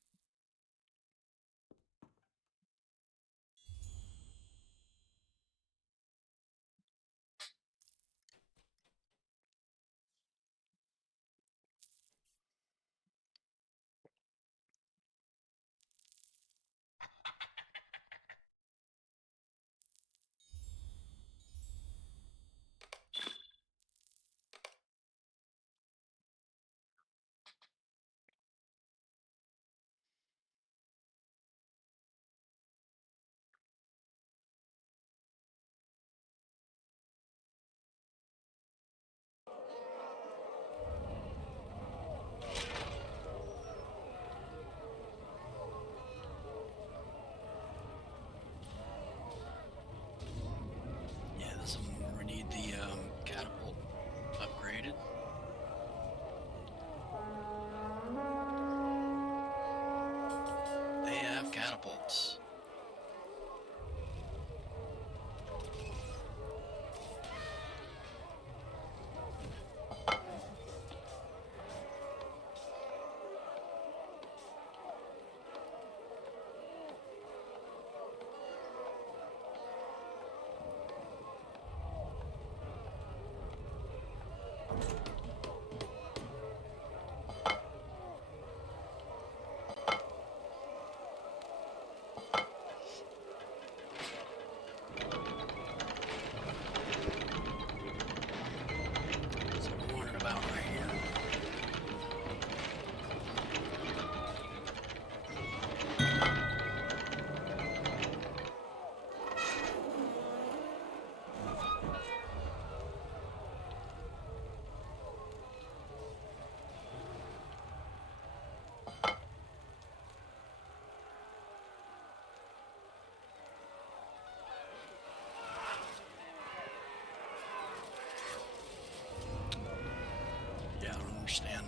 understand.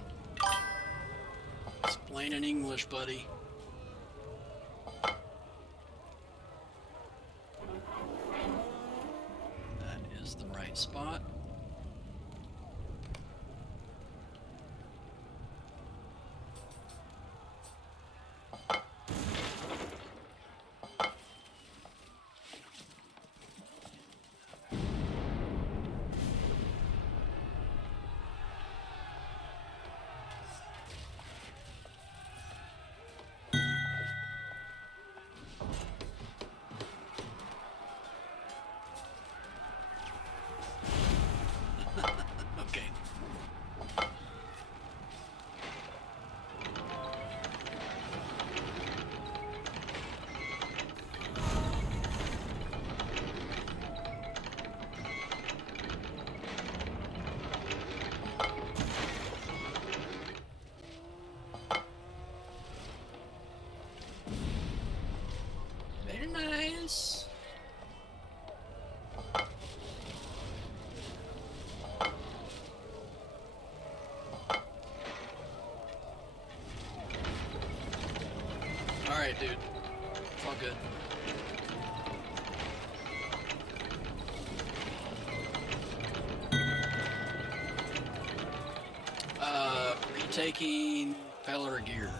Explain in English, buddy. That is the right spot. Okay. Very nice. Alright, dude. It's all good. Retaking Peller gear.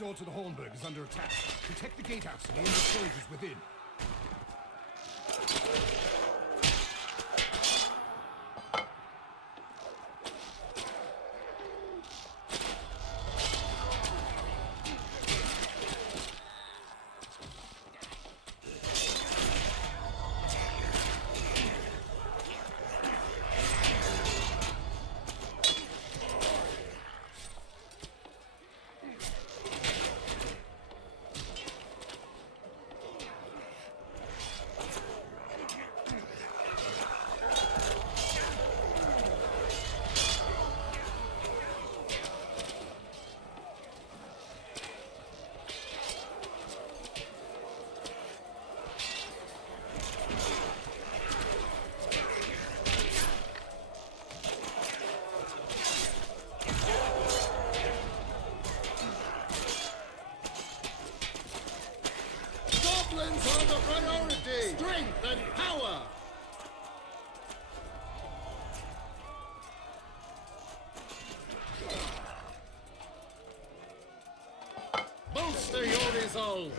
door to the Hornburg is under attack. Protect the gatehouse and aim the soldiers within. Goblins are the priority! Strength and power! Bolster your resolve!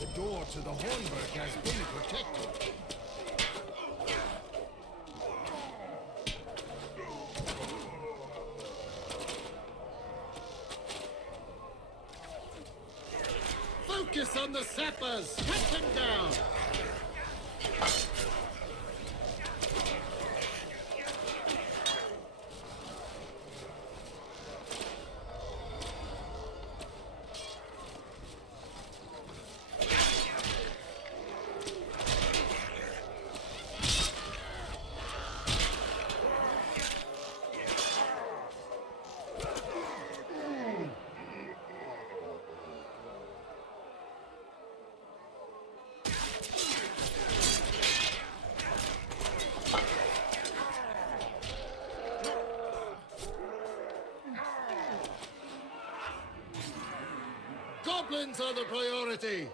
The door to the Hornburg has been protected. Focus on the sappers! Cut them down! Goblins are the priority!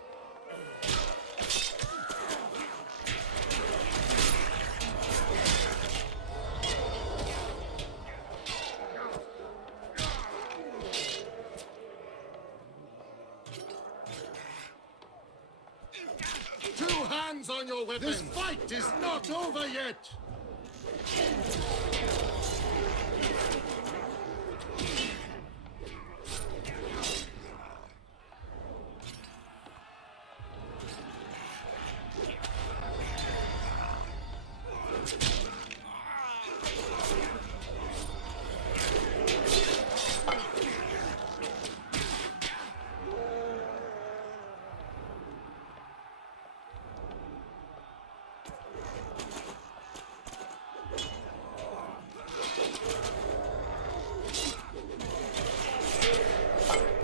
Two hands on your weapon! This fight is not over yet!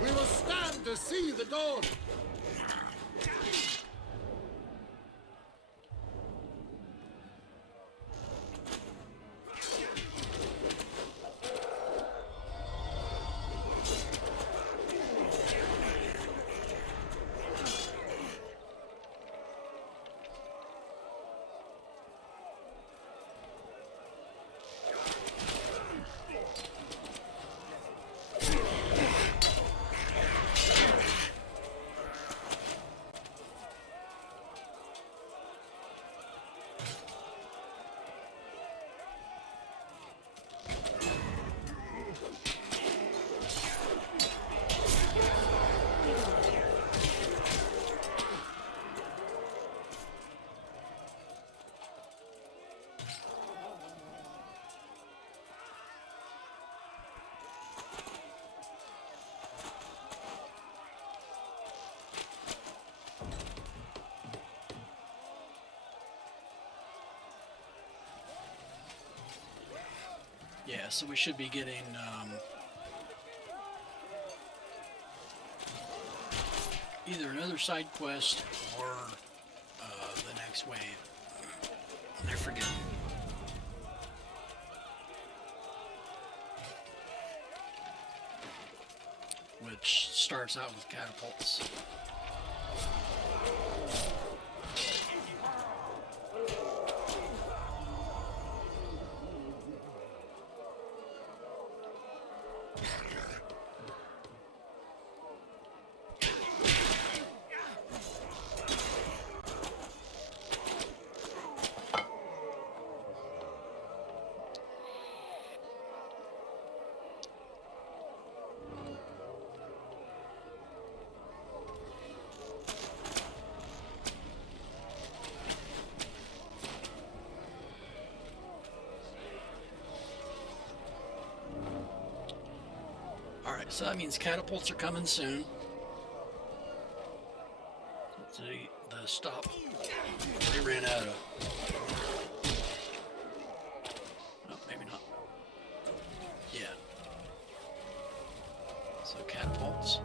We will stand to see the dawn! Yeah, so we should be getting either another side quest or the next wave. I forget. Which starts out with catapults. Alright, so that means catapults are coming soon. Let's see, the stop. They ran out of... No, maybe not. Yeah. So catapults.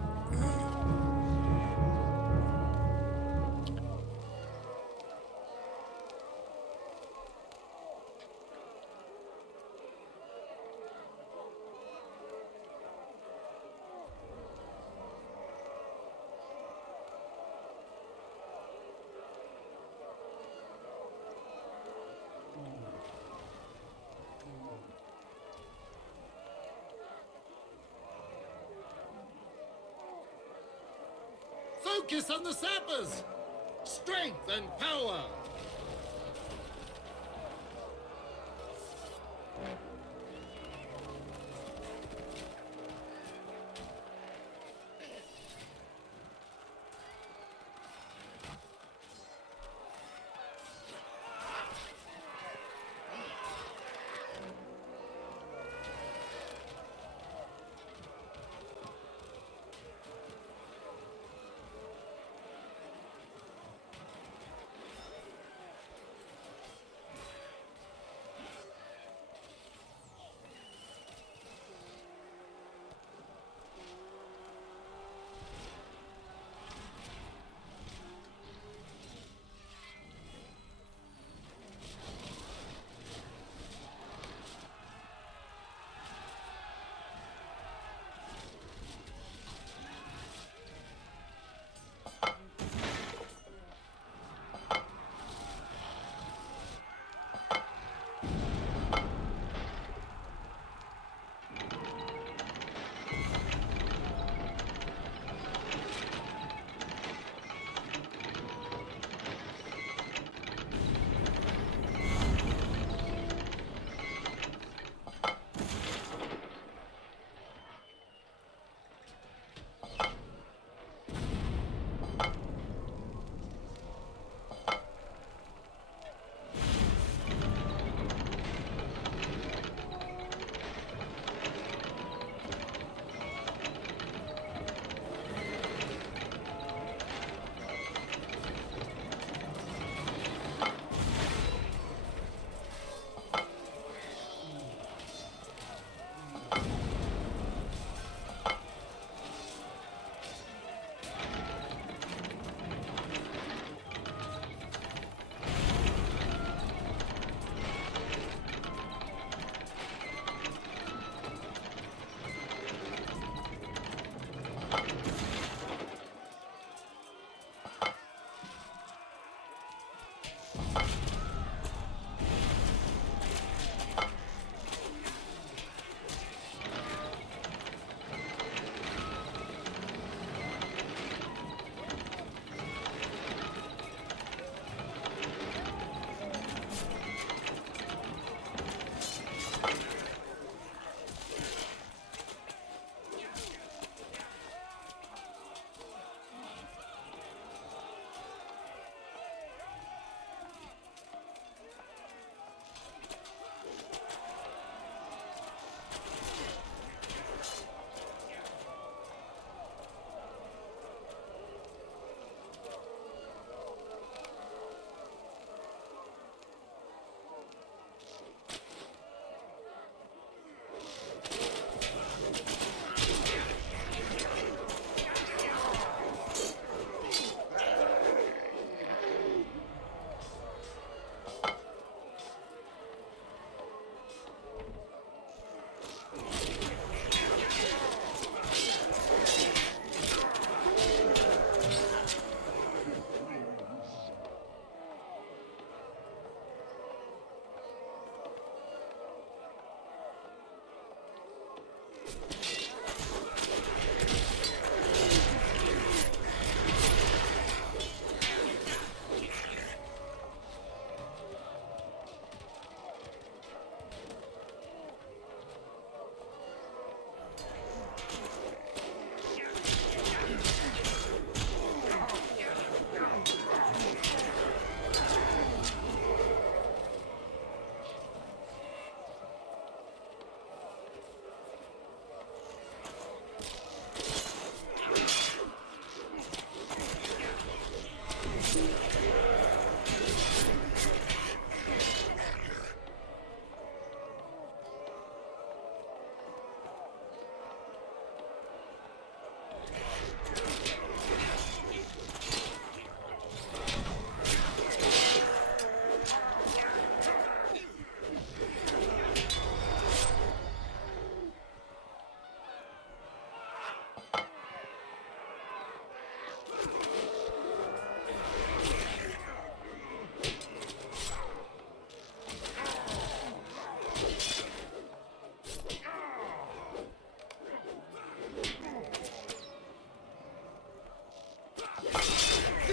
Focus on the sappers! Strength and power!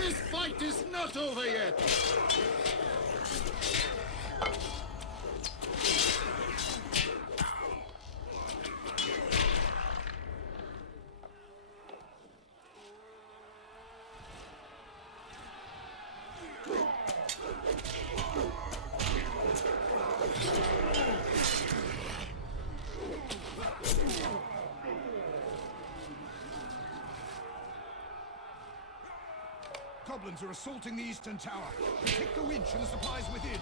This fight is not over yet! Goblins are assaulting the eastern tower. Protect the winch and the supplies within.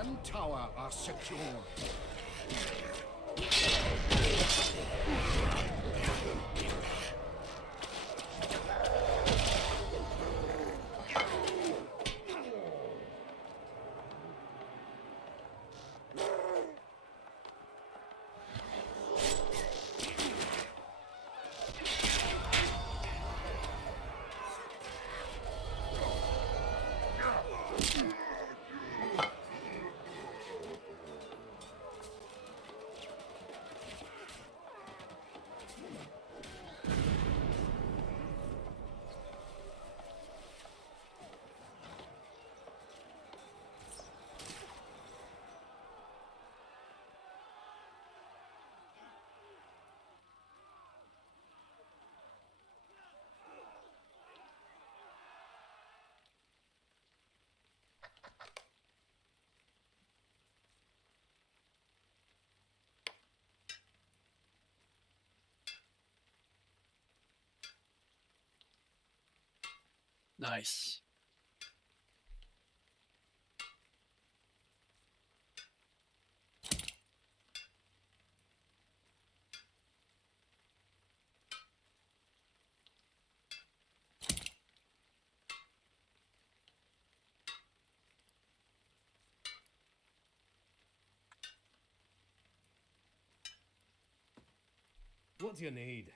and tower are secure. Nice. What do you need?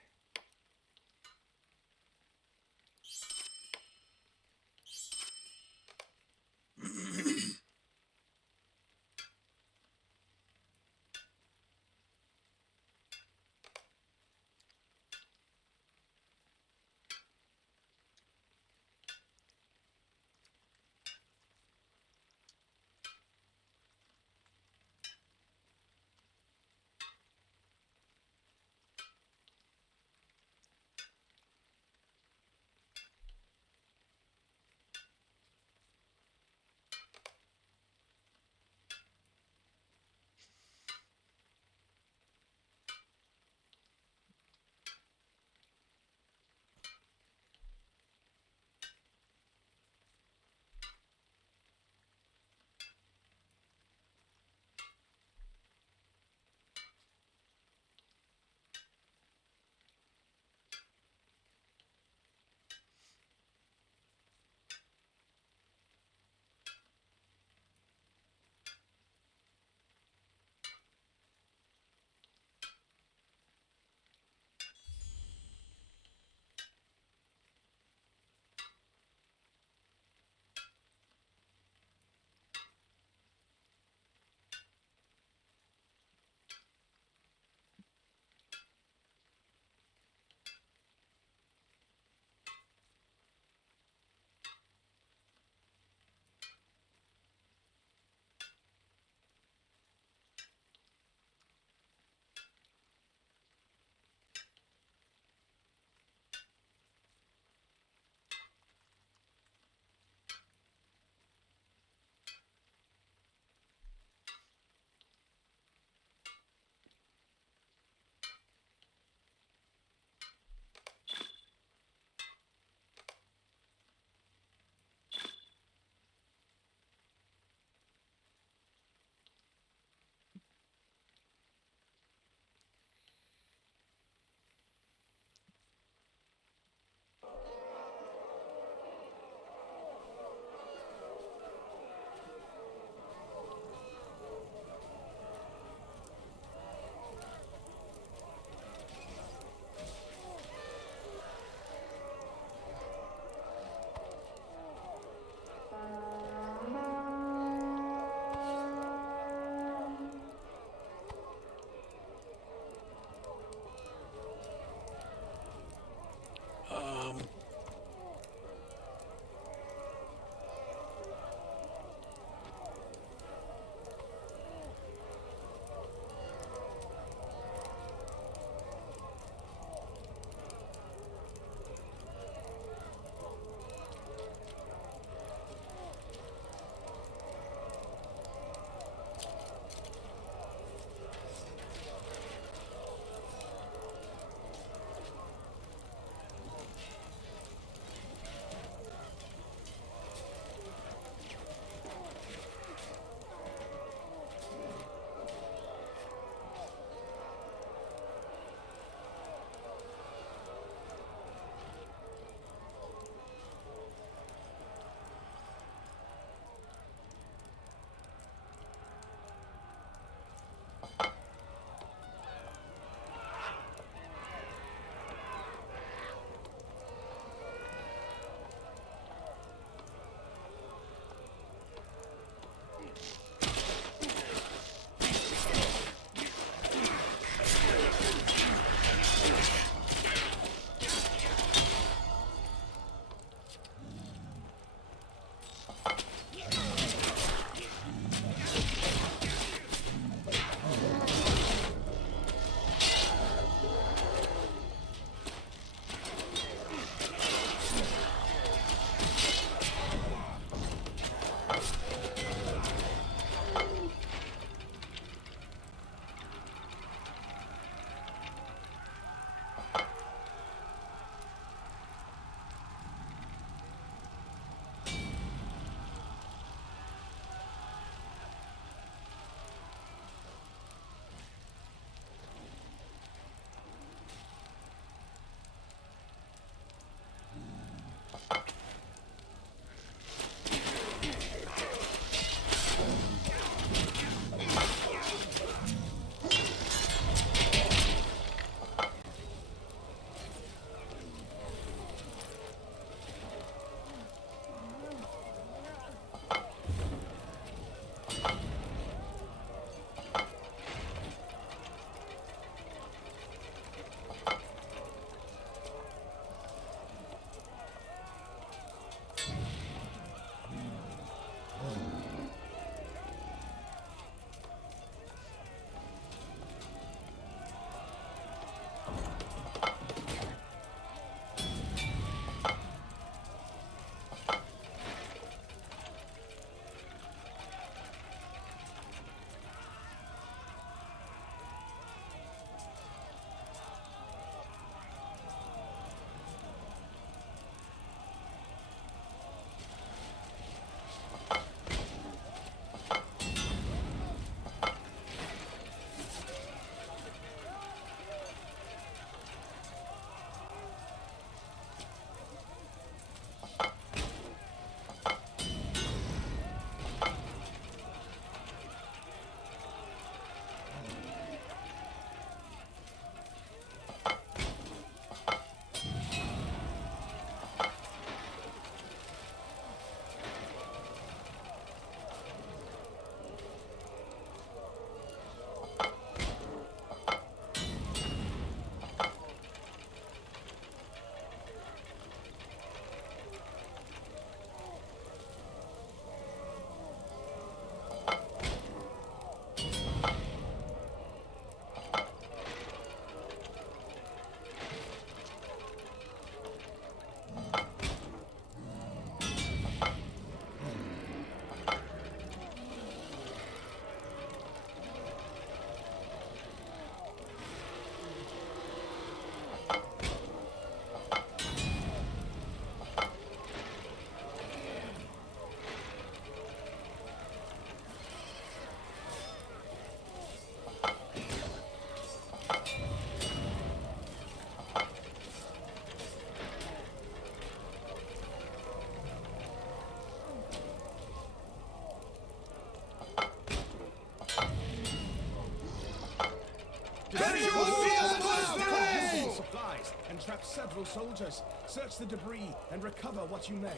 Supplies and trap several soldiers. Search the debris and recover what you may.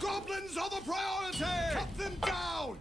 Goblins are the priority! Cut them down!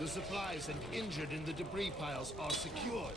The supplies and injured in the debris piles are secured.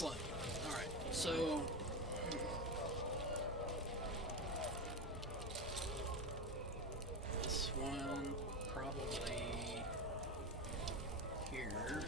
Excellent. All right. So this one probably here.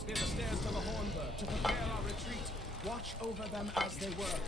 troops near the stairs to the Hornburg to prepare our retreat. Watch over them as they work.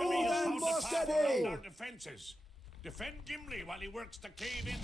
enemy has them, found a path Master around Bull! our defenses. Defend Gimli while he works to cave in.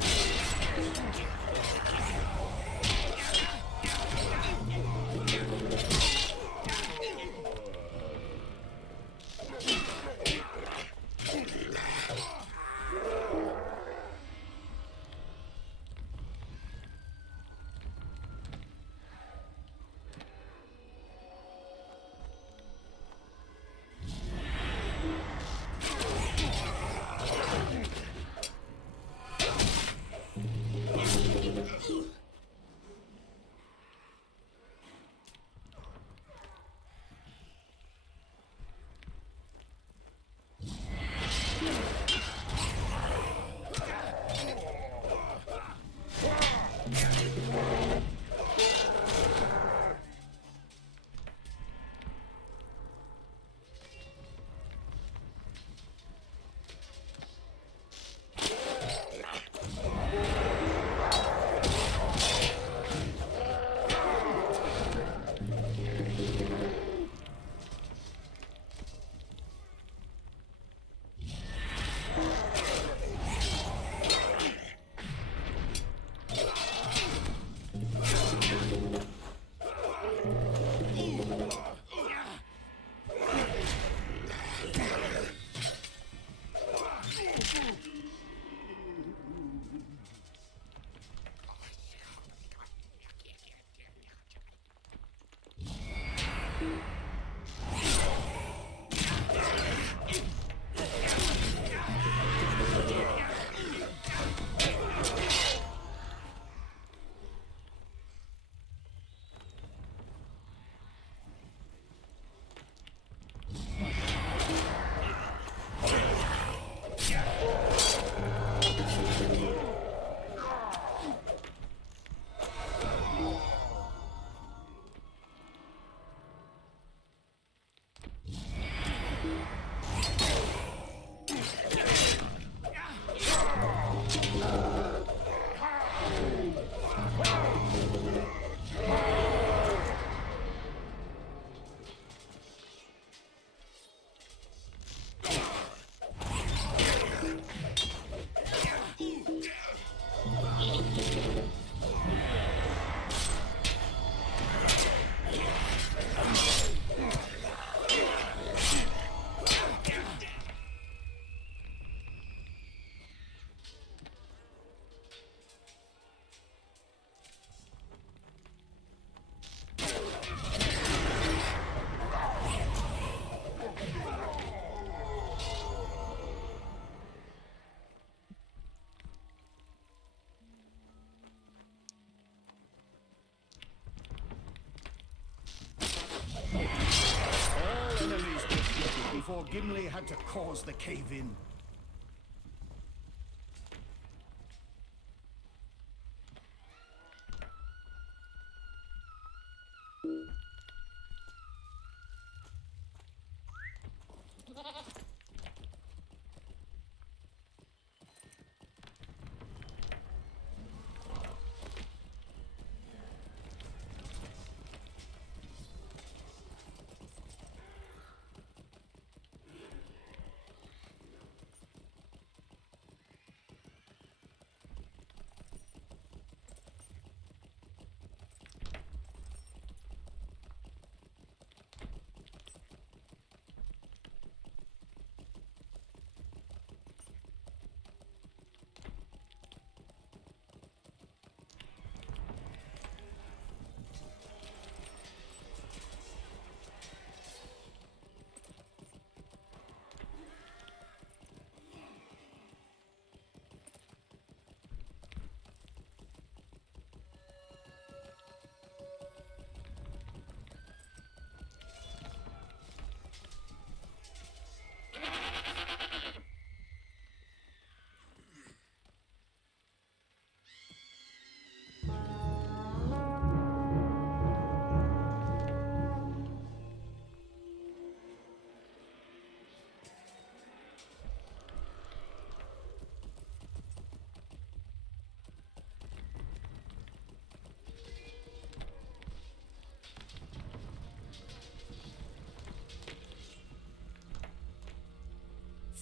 Before Gimli had to cause the cave-in.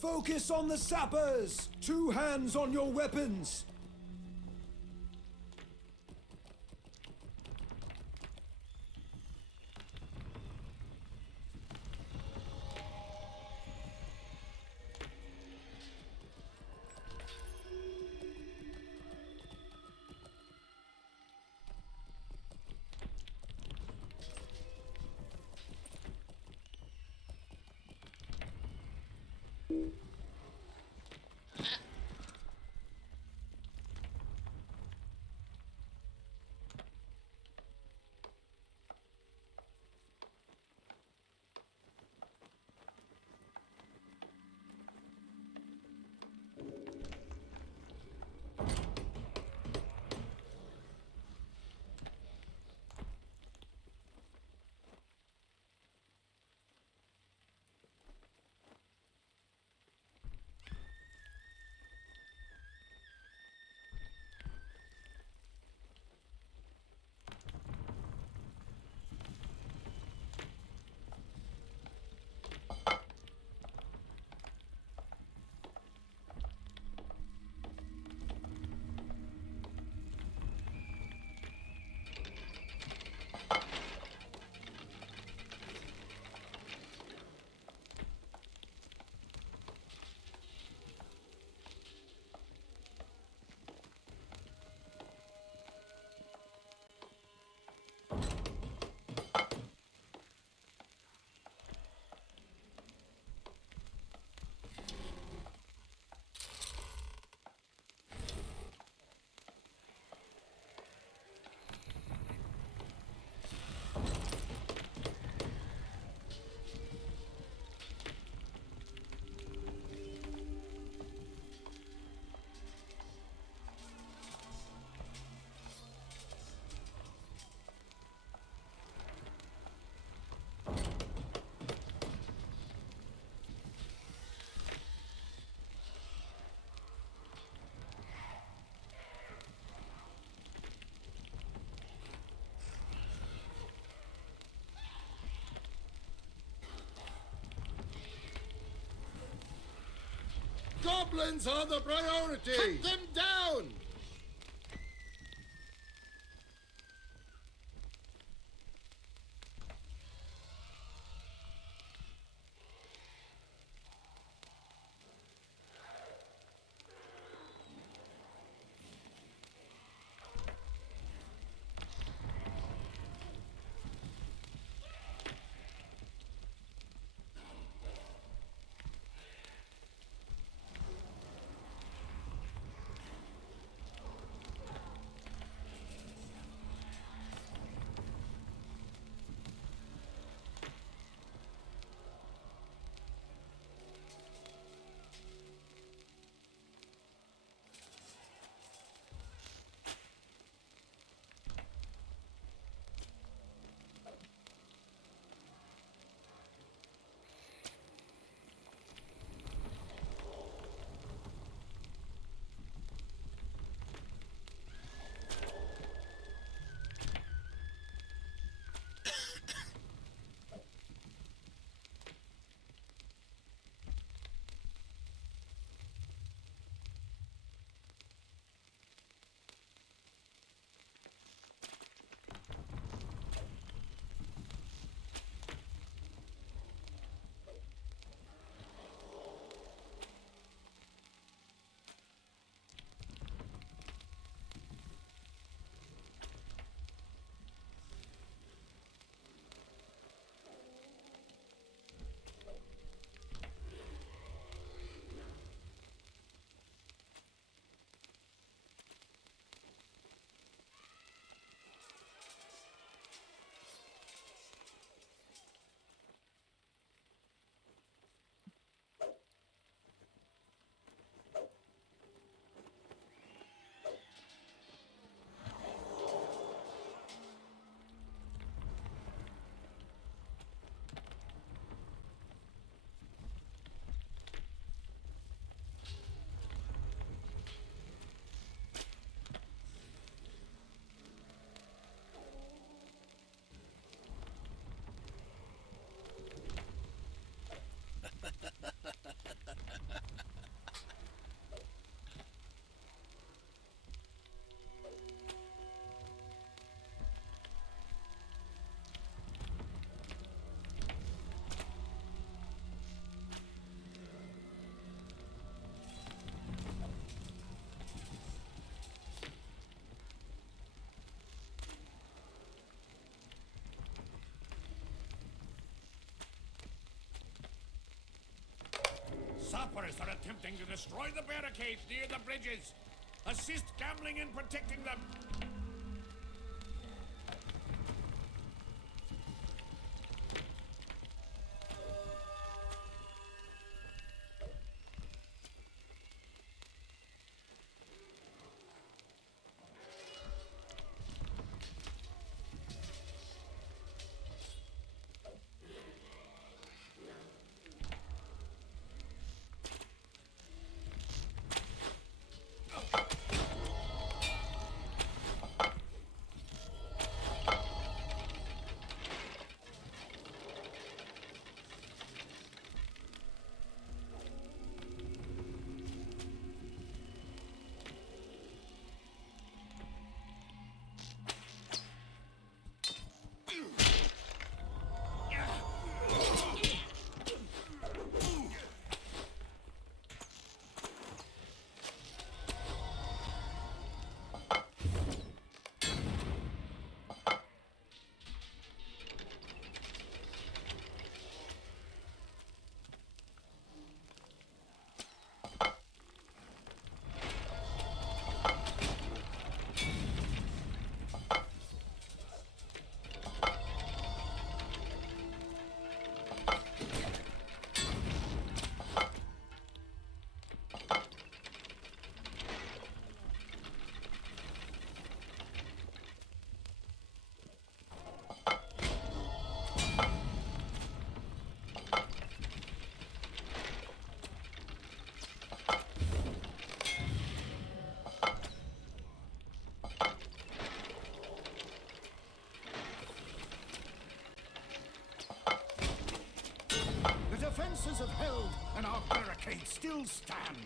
Focus on the sappers! 2 hands on your weapons! Goblins are the priority! Cut them down! sappers are attempting to destroy the barricades near the bridges. Assist Gambling in protecting them. The defenses have held, and our barricades still stand.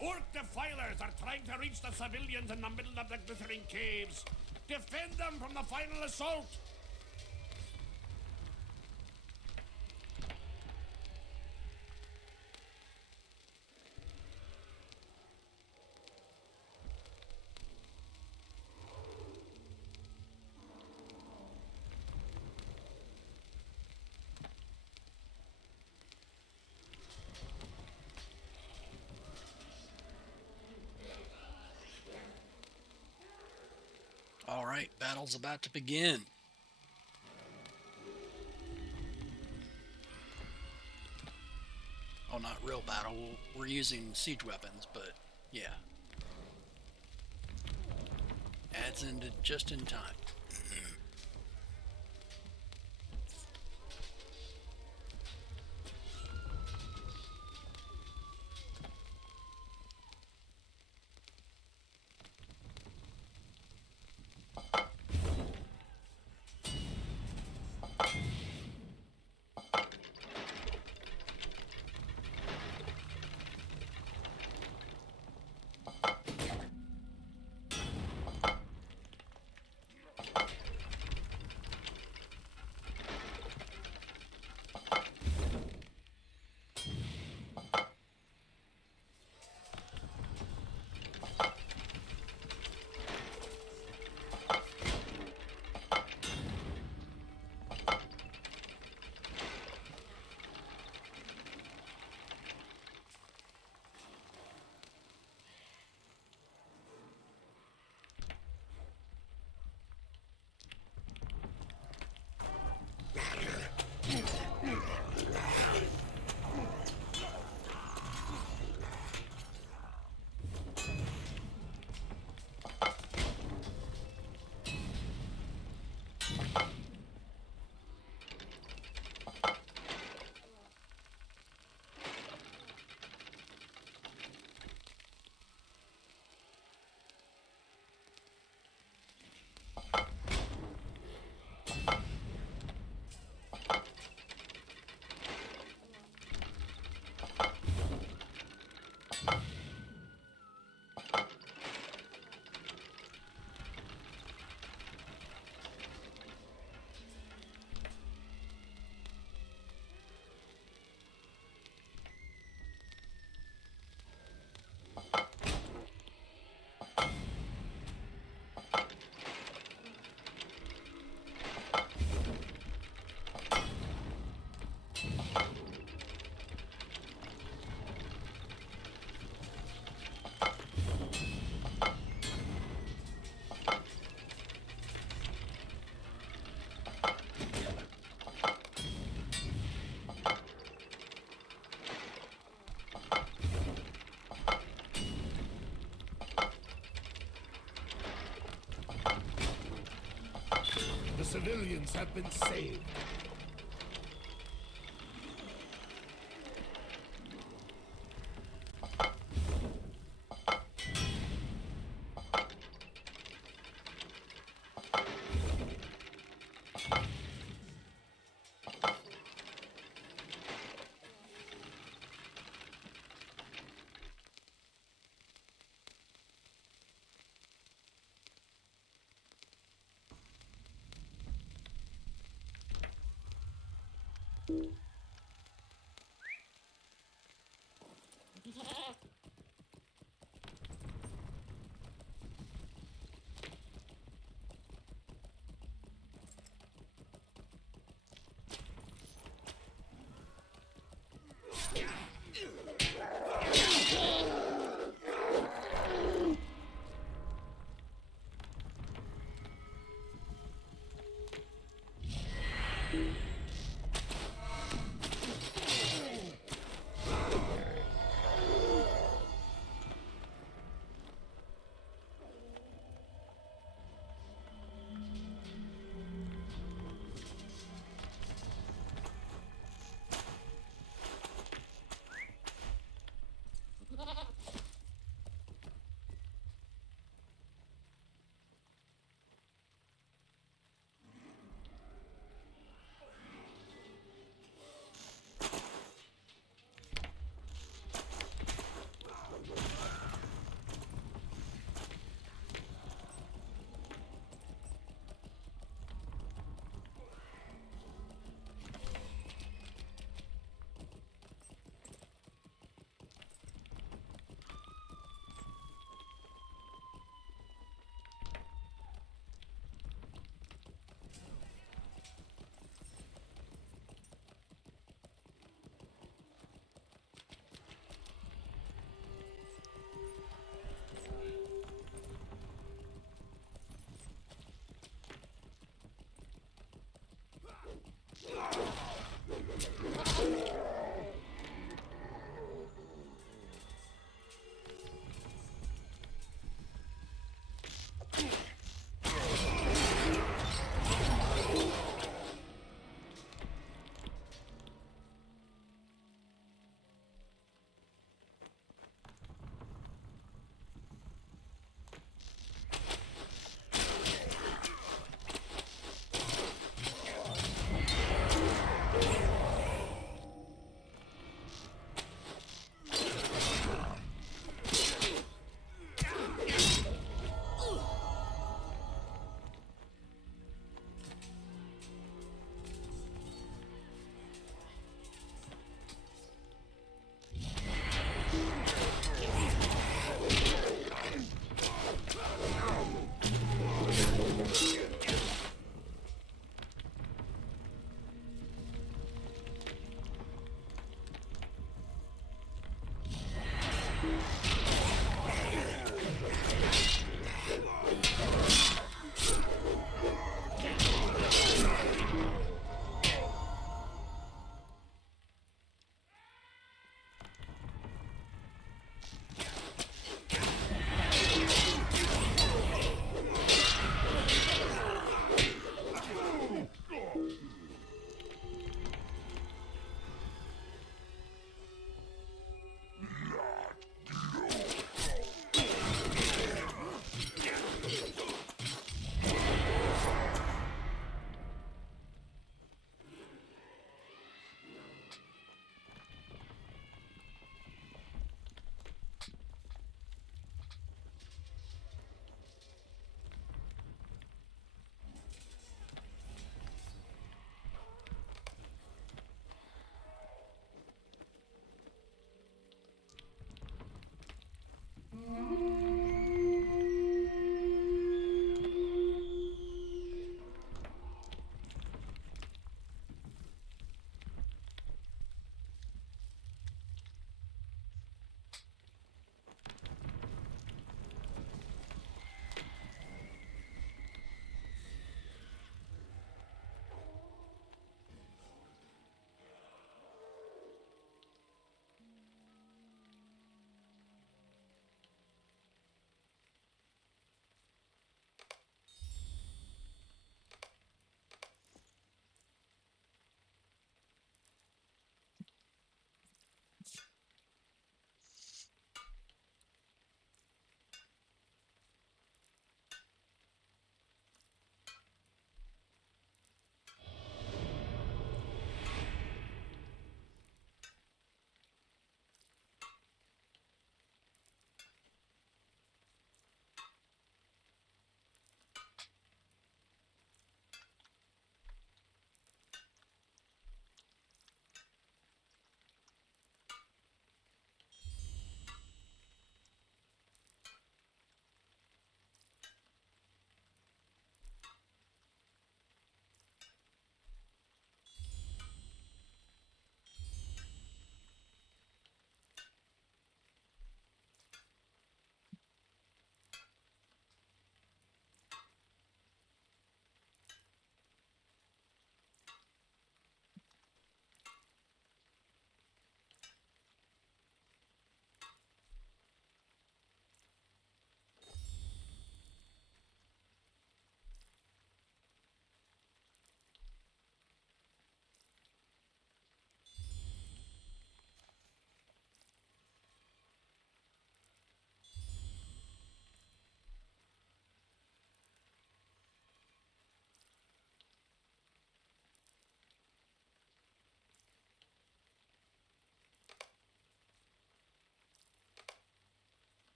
Orc defilers are trying to reach the civilians in the middle of the glittering caves. Defend them from the final assault! All right, battle's about to begin. Oh, not real battle. We're using siege weapons, but yeah. Adds ended just in time. The civilians have been saved.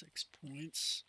6 points.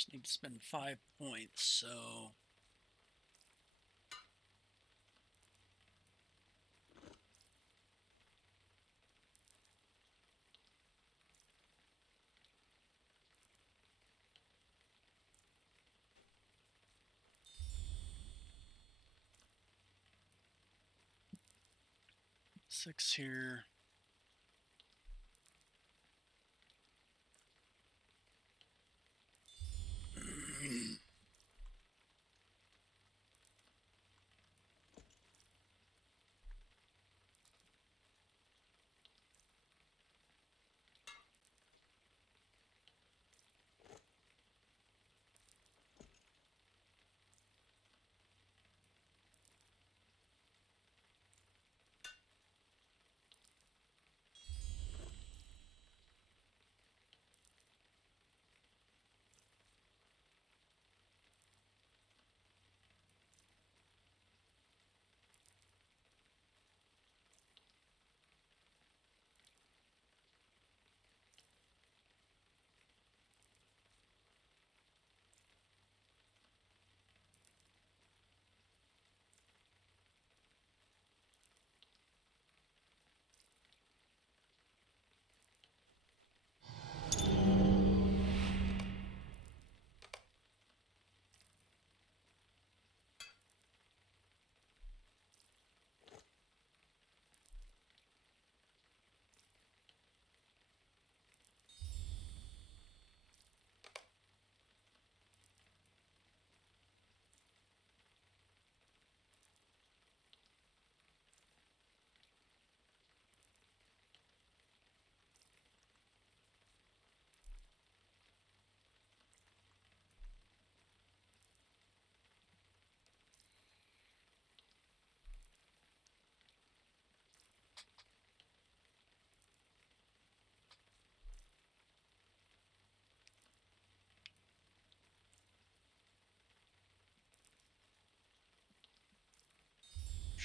Just need to spend 5 points, so six here.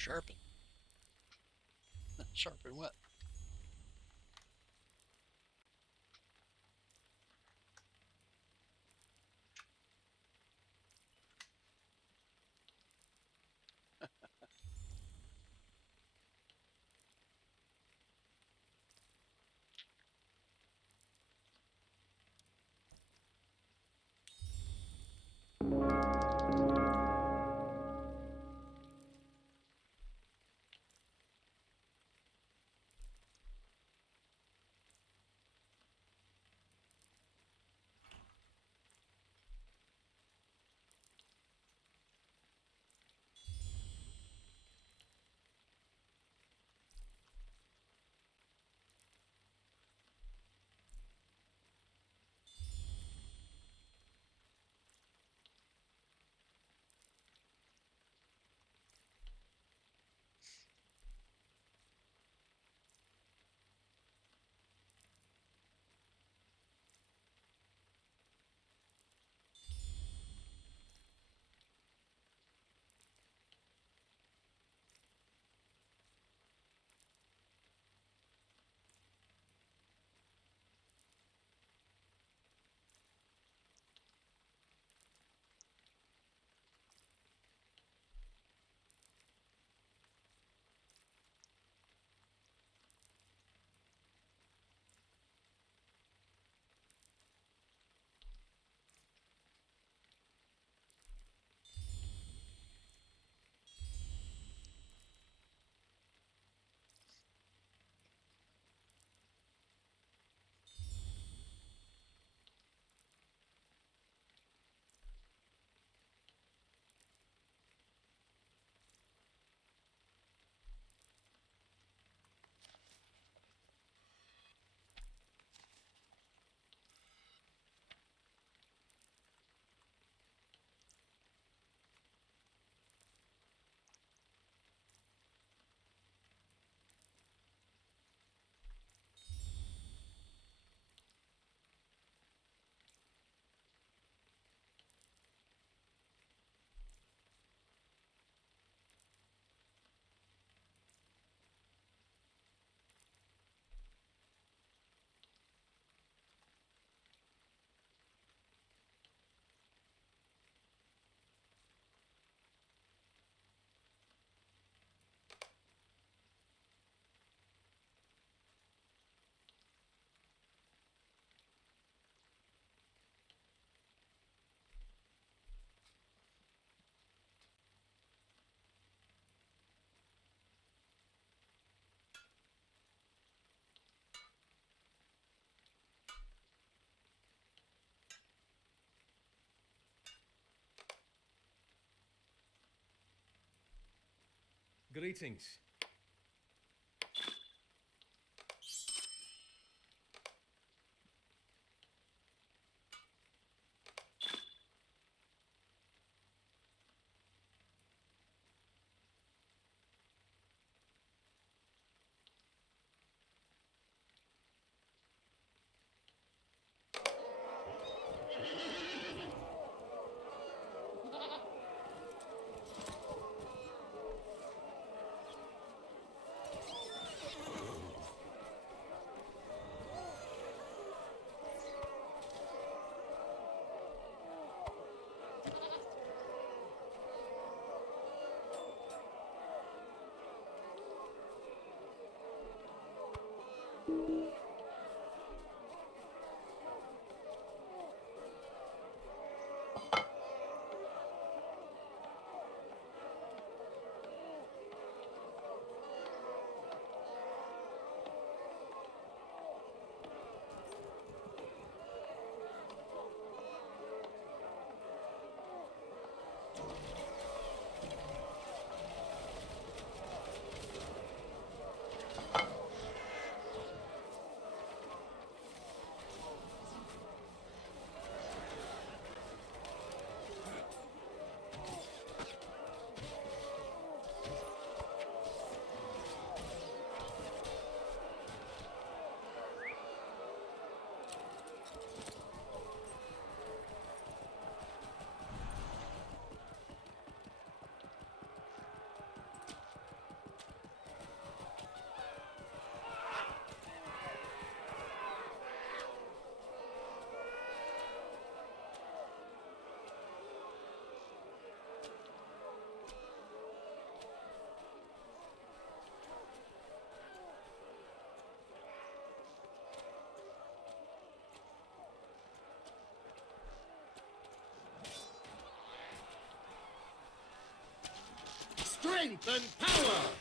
Sharpen. Sharpen what? Greetings. strength and power!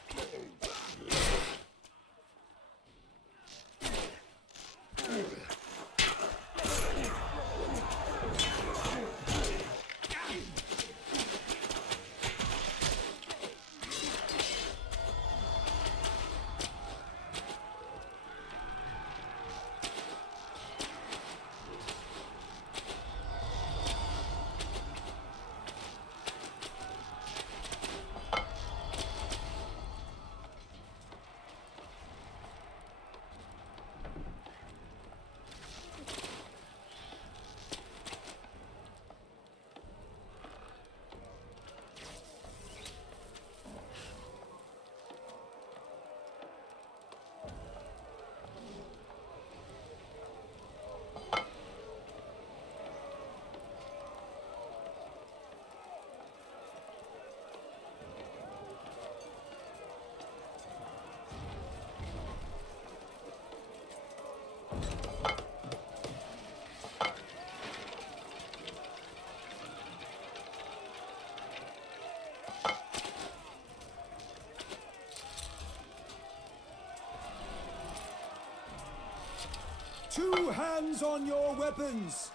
Two hands on your weapons!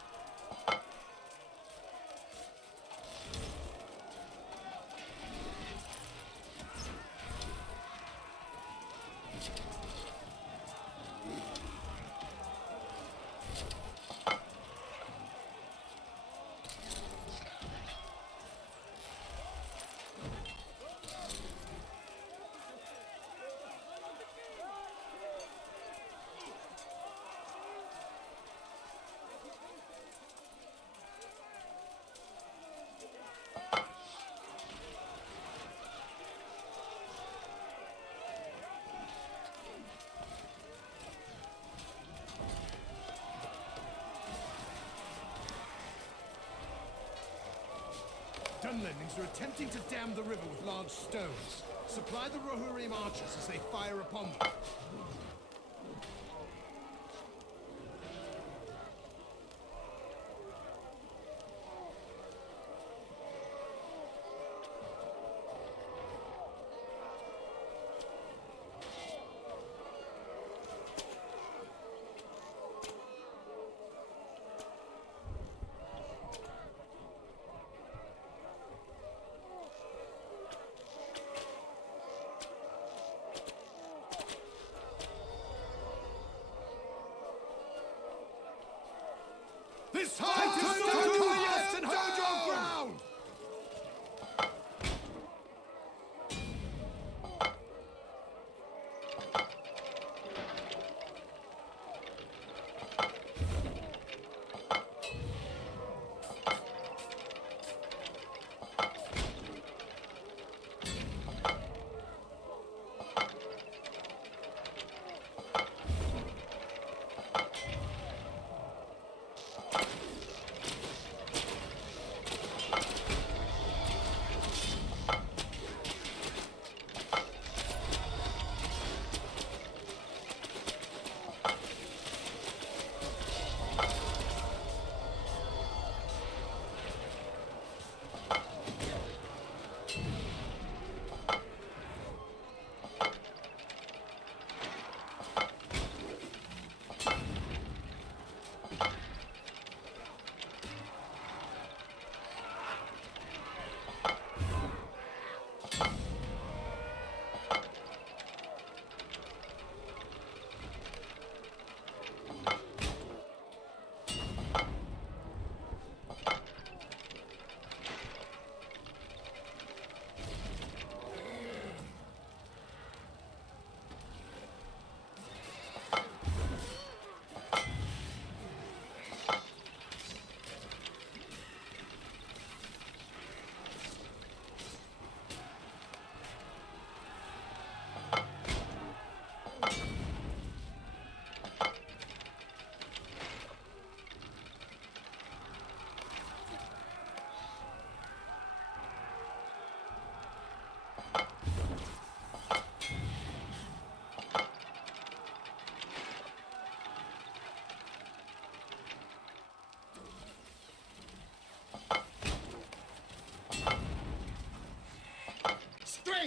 Dunlendings are attempting to dam the river with large stones. Supply the Rohirrim archers as they fire upon them. This height is so highest and hold your ground!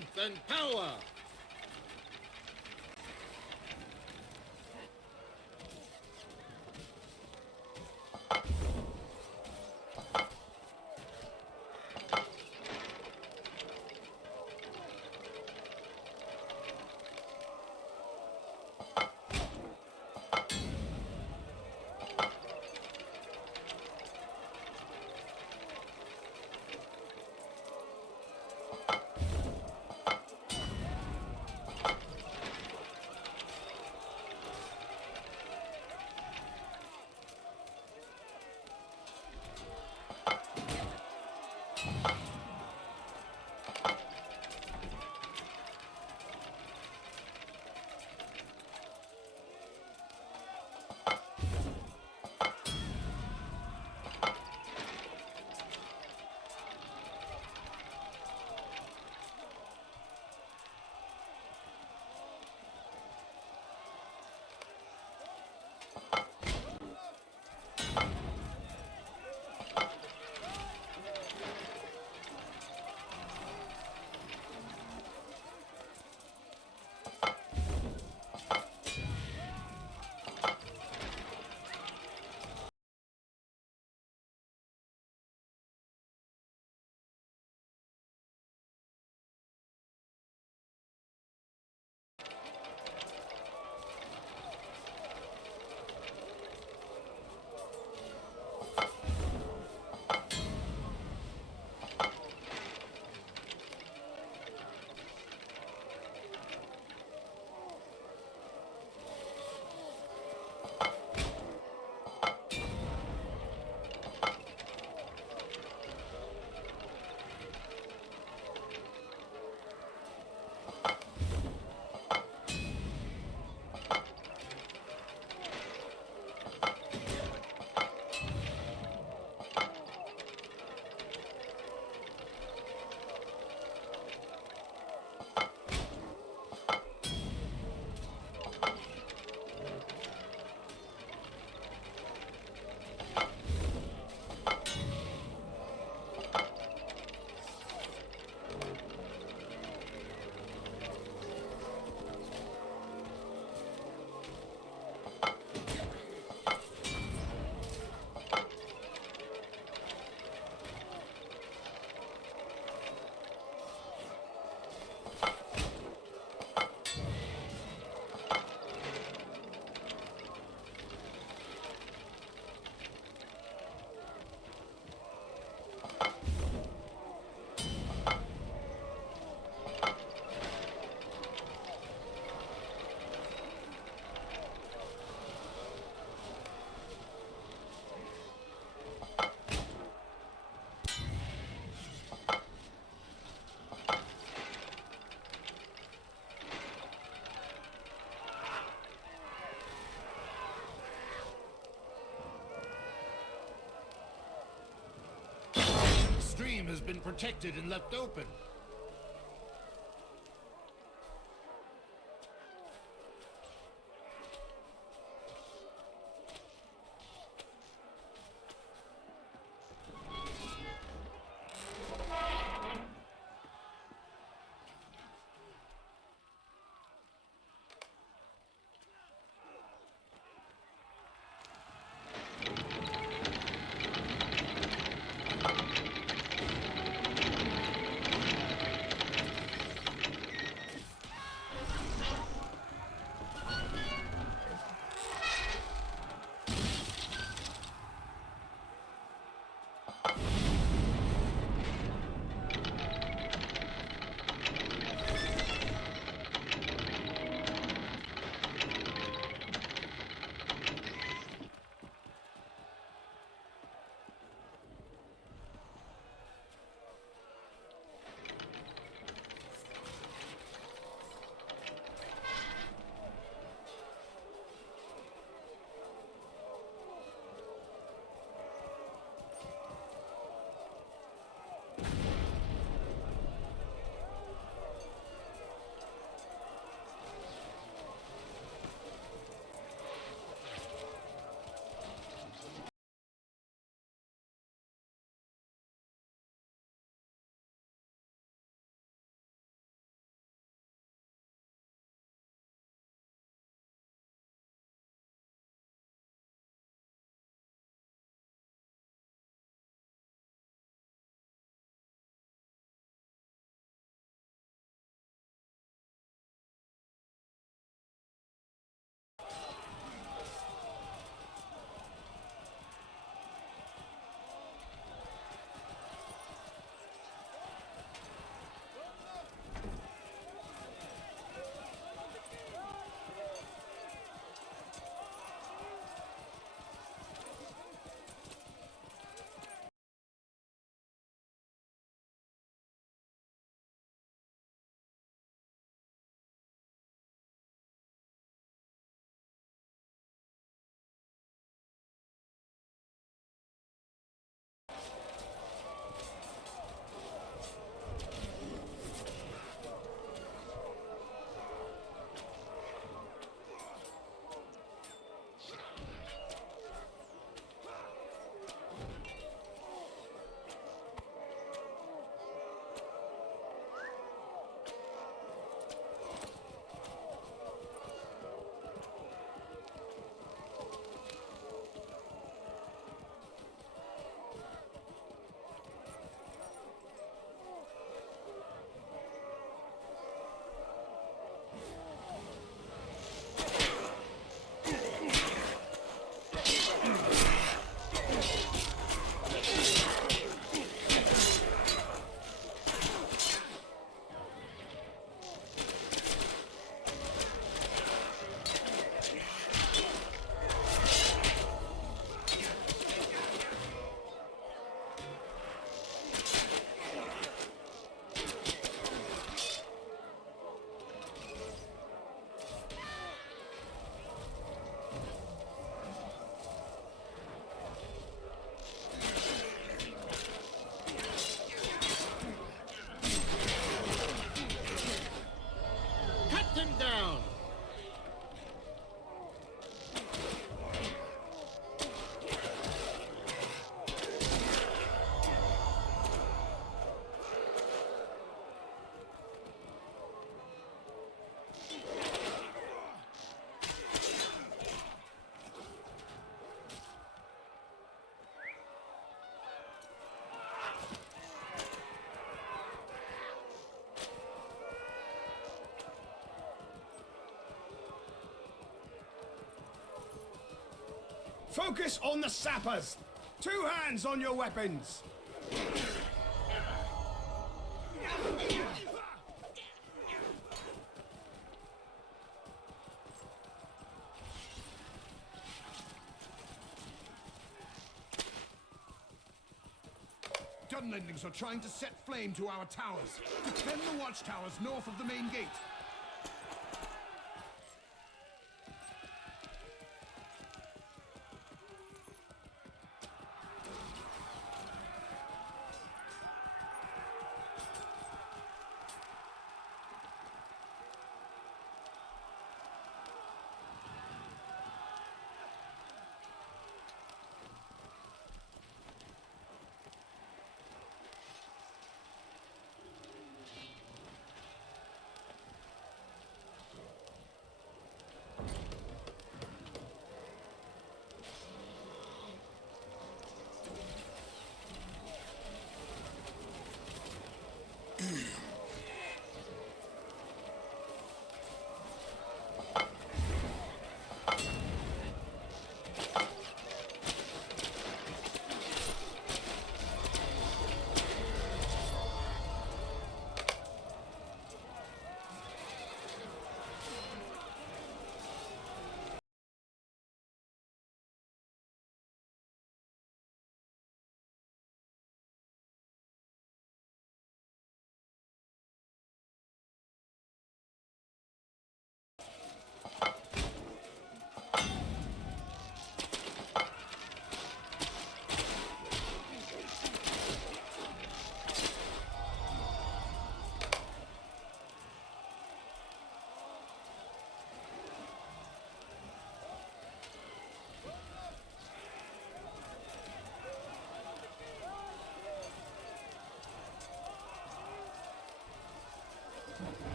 strength and power. The stream has been protected and left open. Focus on the sappers! 2 hands on your weapons! Dunlendings are trying to set flame to our towers. Defend the watchtowers north of the main gate.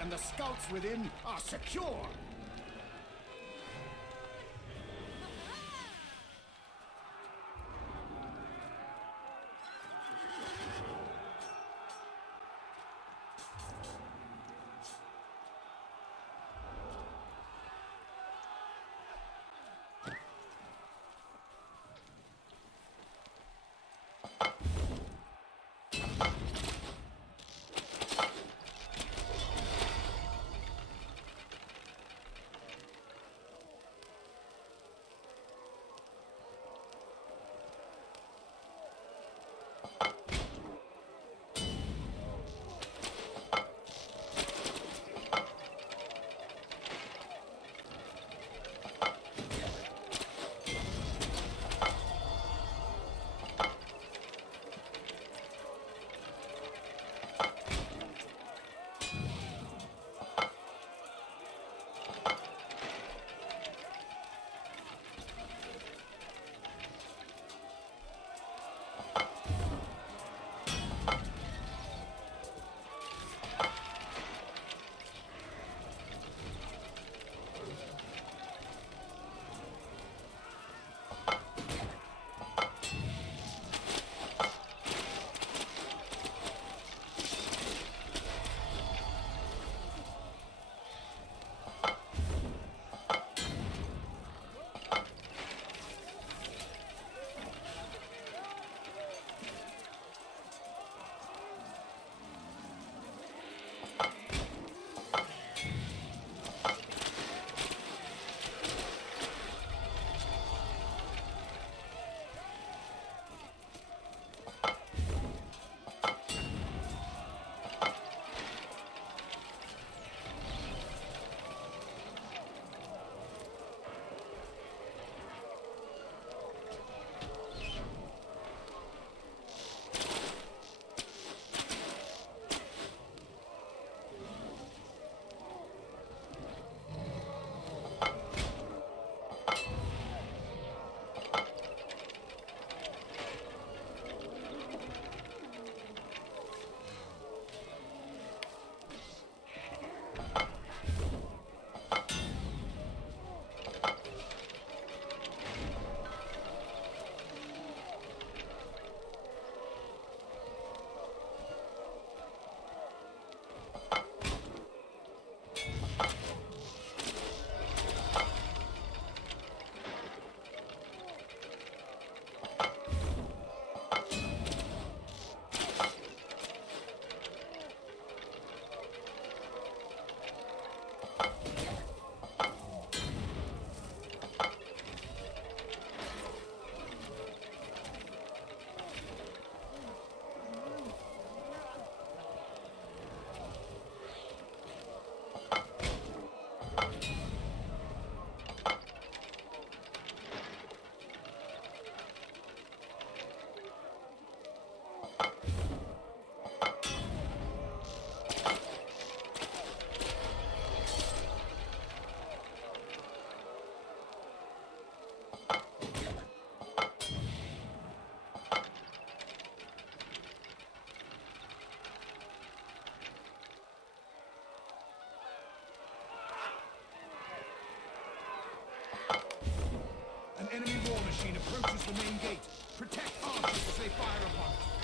And the scouts within are secure. An enemy war machine approaches the main gate. Protect archers as they fire upon it.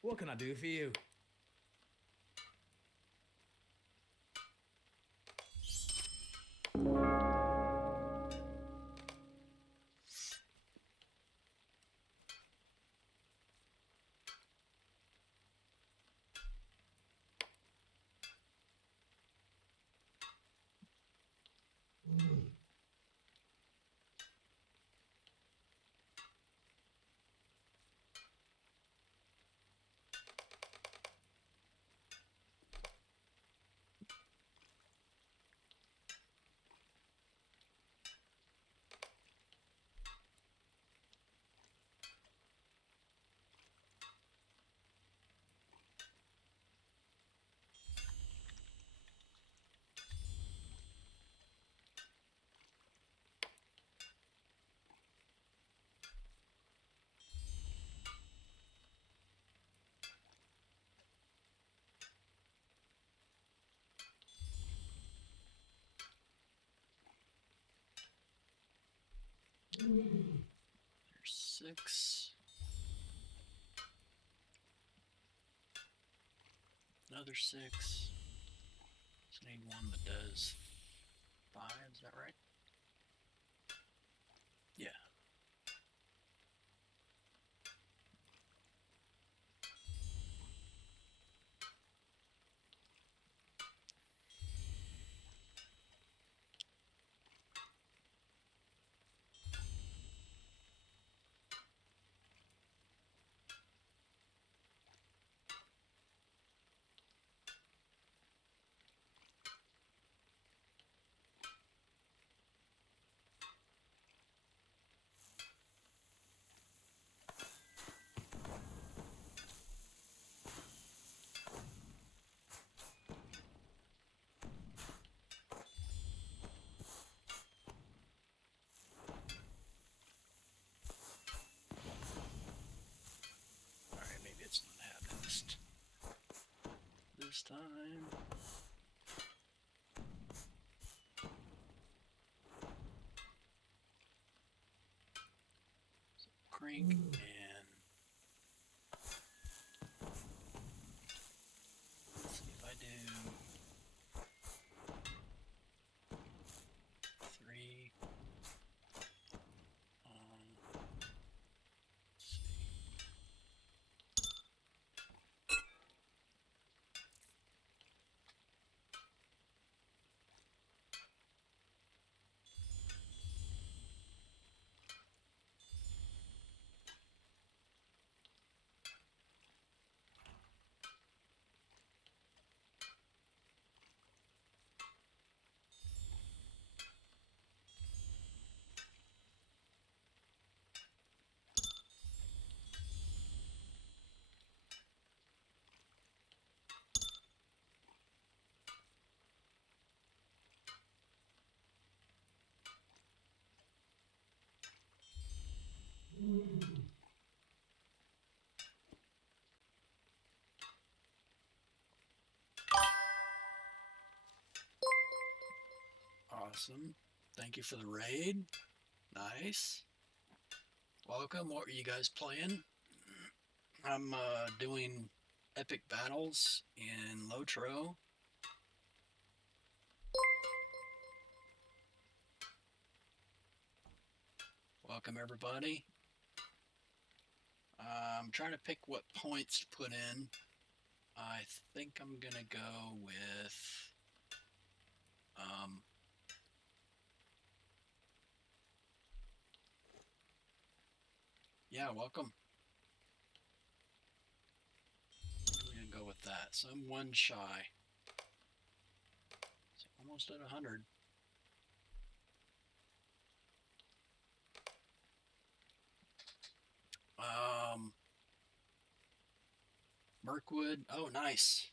What can I do for you? There's 6. Another 6. So I need one that does 5, is that right? Yeah. Alright, maybe it's not happening this time. So crank and let's see if I do 3. Let's see. Awesome. Thank you for the raid. Nice. Welcome. What are you guys playing? I'm doing epic battles in Lotro. Welcome everybody. I'm trying to pick what points to put in. I think I'm gonna go with yeah, welcome. I'm gonna go with that. So I'm one shy. So almost at 100. Mirkwood. Oh, nice.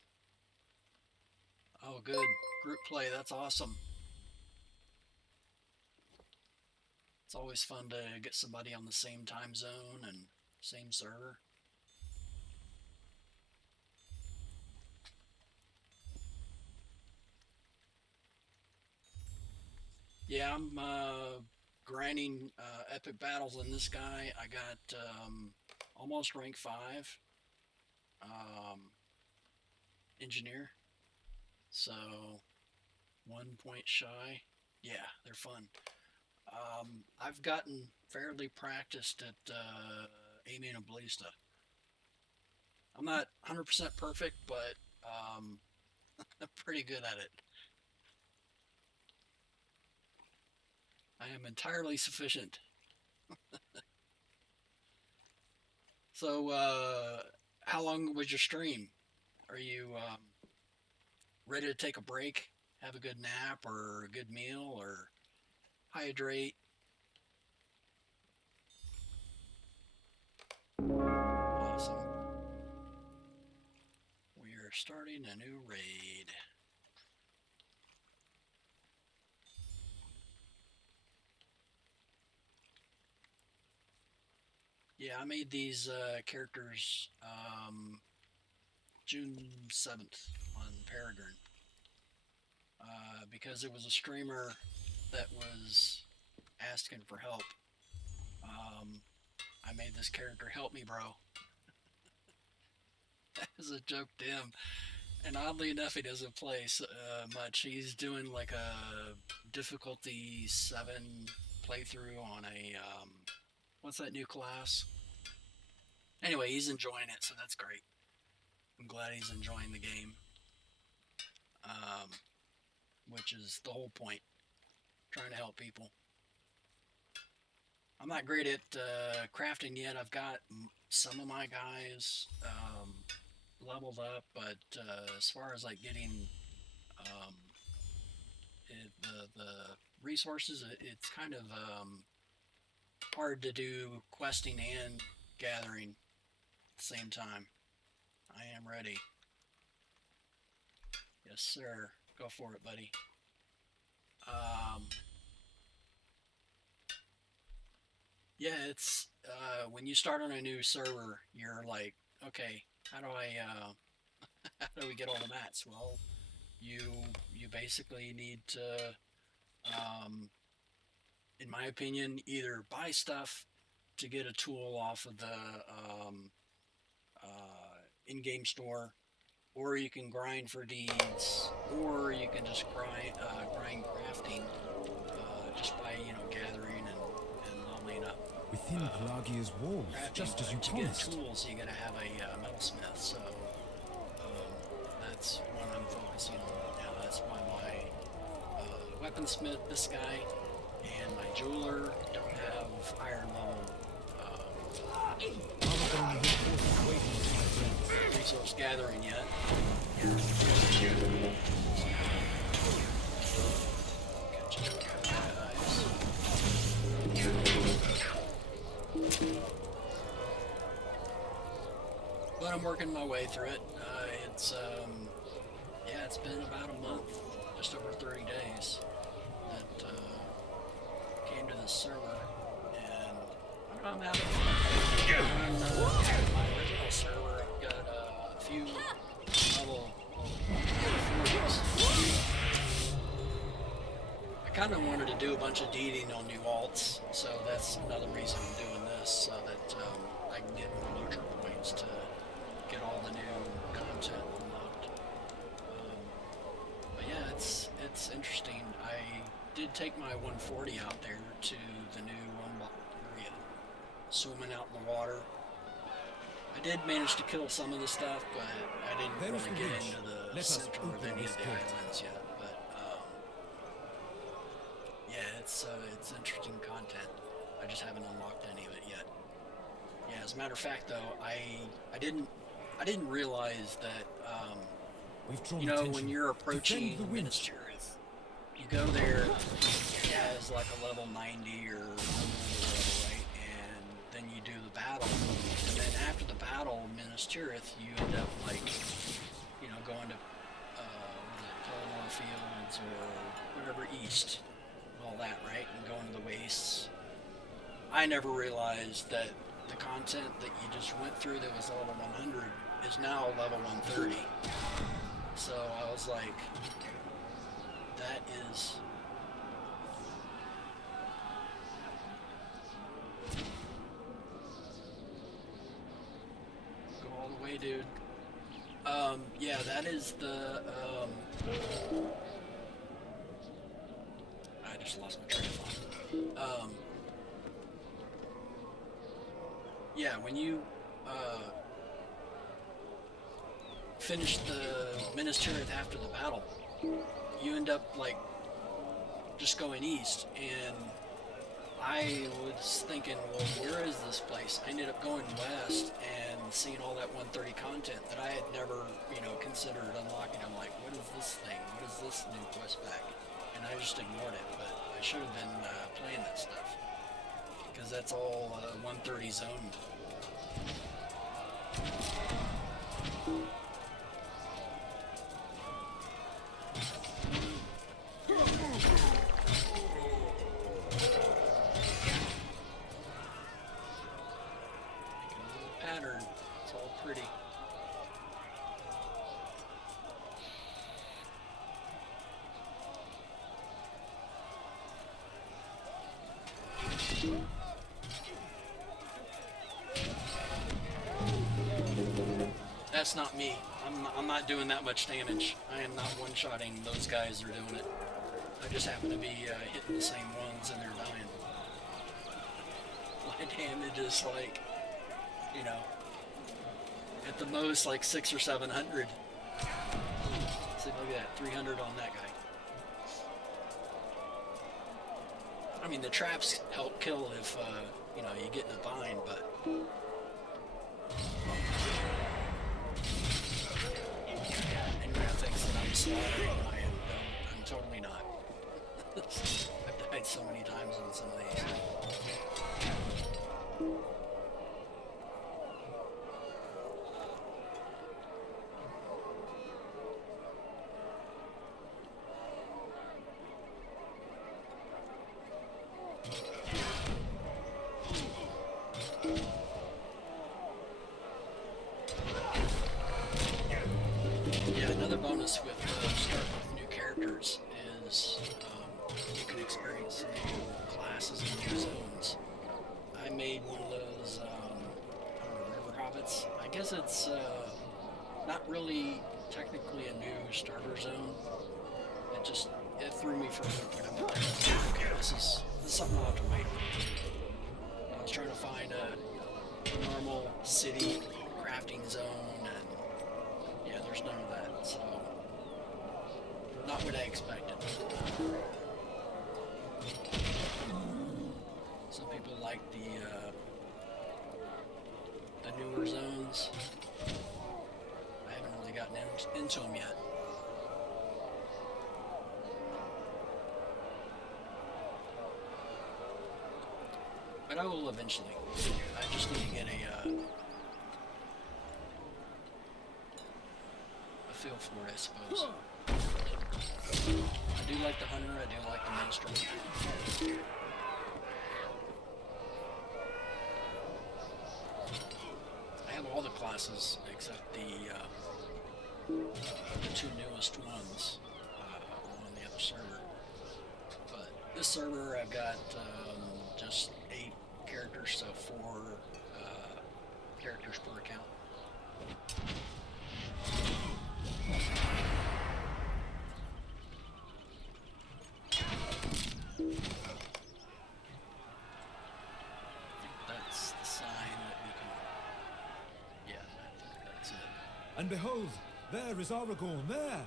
Oh, good. Group play. That's awesome. It's always fun to get somebody on the same time zone and same server. Yeah, I'm grinding epic battles in this guy. I got almost rank 5 engineer, so 1 point shy. Yeah, they're fun. I've gotten fairly practiced at aiming a ballista. I'm not 100% perfect, but I'm pretty good at it. I am entirely sufficient. So, how long was your stream? Are you ready to take a break, have a good nap, or a good meal, or hydrate? Awesome. We are starting a new raid. Yeah, I made these characters June 7th on Peregrine because it was a streamer that was asking for help. I made this character. Help me, bro. That was a joke to him. And oddly enough, he doesn't play much. He's doing like a difficulty 7 playthrough on a what's that new class? Anyway, he's enjoying it, so that's great. I'm glad he's enjoying the game, which is the whole point. Trying to help people. I'm not great at crafting yet. I've got some of my guys leveled up, but as far as like getting the resources, it's kind of hard to do questing and gathering at the same time. I am ready. Yes, sir. Go for it, buddy. Yeah, it's when you start on a new server, you're like, okay, how do I how do we get all the mats? Well, you basically need to, in my opinion, either buy stuff to get a tool off of the in-game store, or you can grind for deeds, or you can just grind crafting just by gathering and leveling up. Within Pelagia's walls, just as you to promised. get tools, you gotta have a metalsmith. So that's what I'm focusing on right now. That's why my weaponsmith, this guy, and my jeweler don't have higher level resource gathering yet. But I'm working my way through it. Yeah, it's been about a month, just over 30 days that came to this server, and I don't I'm having fun. On my original server, I've got a few level 40s. I kind of wanted to do a bunch of deeding on new alts, so that's another reason I'm doing this, so that I can get more Lotro points to get all the new content unlocked. But yeah, it's interesting. I did take my 140 out there to the new unlocked area, swimming out in the water. I did manage to kill some of the stuff, but I didn't There is really the get ridge. into the Let us center of open any this of the gate. islands yet. But yeah, it's interesting content. I just haven't unlocked any of it yet. Yeah, as a matter of fact, though, I didn't realize that We've drawn you know, attention. when you're approaching Defend the winch. Minas Tirith, you go there as like a level 90 or whatever, right? And then you do the battle, and then after the battle, Minas Tirith, you end up like, you know, going to Pelennor Fields or whatever east, all that, right? And going to the wastes. I never realized that the content that you just went through that was level 100 is now level 130. So I was like, that is... Go all the way, dude. Yeah, that is the, I just lost my train of thought. Yeah, when you, finish the Minas Tirith after the battle, you end up, like, just going east, and I was thinking, well, where is this place? I ended up going west and seeing all that 130 content that I had never, you know, considered unlocking. I'm like, what is this thing? What is this new quest back? And I just ignored it, but I should have been playing that stuff, because that's all 130 zone. Pattern. It's all pretty. That's not me. I'm not doing that much damage. I am not one-shotting those guys that are doing it. I just happen to be hitting the same ones and they're dying. My damage is like, you know, at the most like 600 or 700. See, look at that, 300 on that guy. I mean, the traps help kill if, you know, you get in a bind, but... Anyone thinks that I'm slaughtering, I'm totally not. I've died so many times on some of these. Yeah, another bonus with starting with new characters is you can experience new classes and new zones. I made one of those I don't know, river hobbits. I guess it's not really technically a new starter zone. It threw me for a loop. I'm like, okay, this is something I'll have to wait on. I was trying to find a normal city crafting zone, and yeah, there's none of that, so not what I expected. Some people like the newer zones. I haven't really gotten into them yet. But I will eventually. I just need to get a feel for it, I suppose. I do like the hunter, I do like the minstrel. classes except the two newest ones on the other server. But this server, I've got just 8 characters, so 4 characters per account. That's the sign that we can. Yeah, I think that's it. And behold, there is Aragorn, there!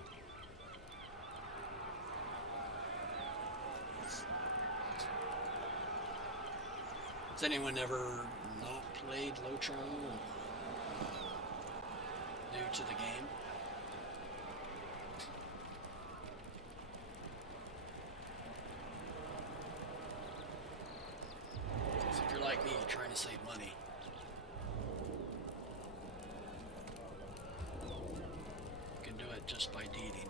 Has anyone ever not played Lotro or new to the game? Because if you're like me, trying to save money, you can do it just by deeding.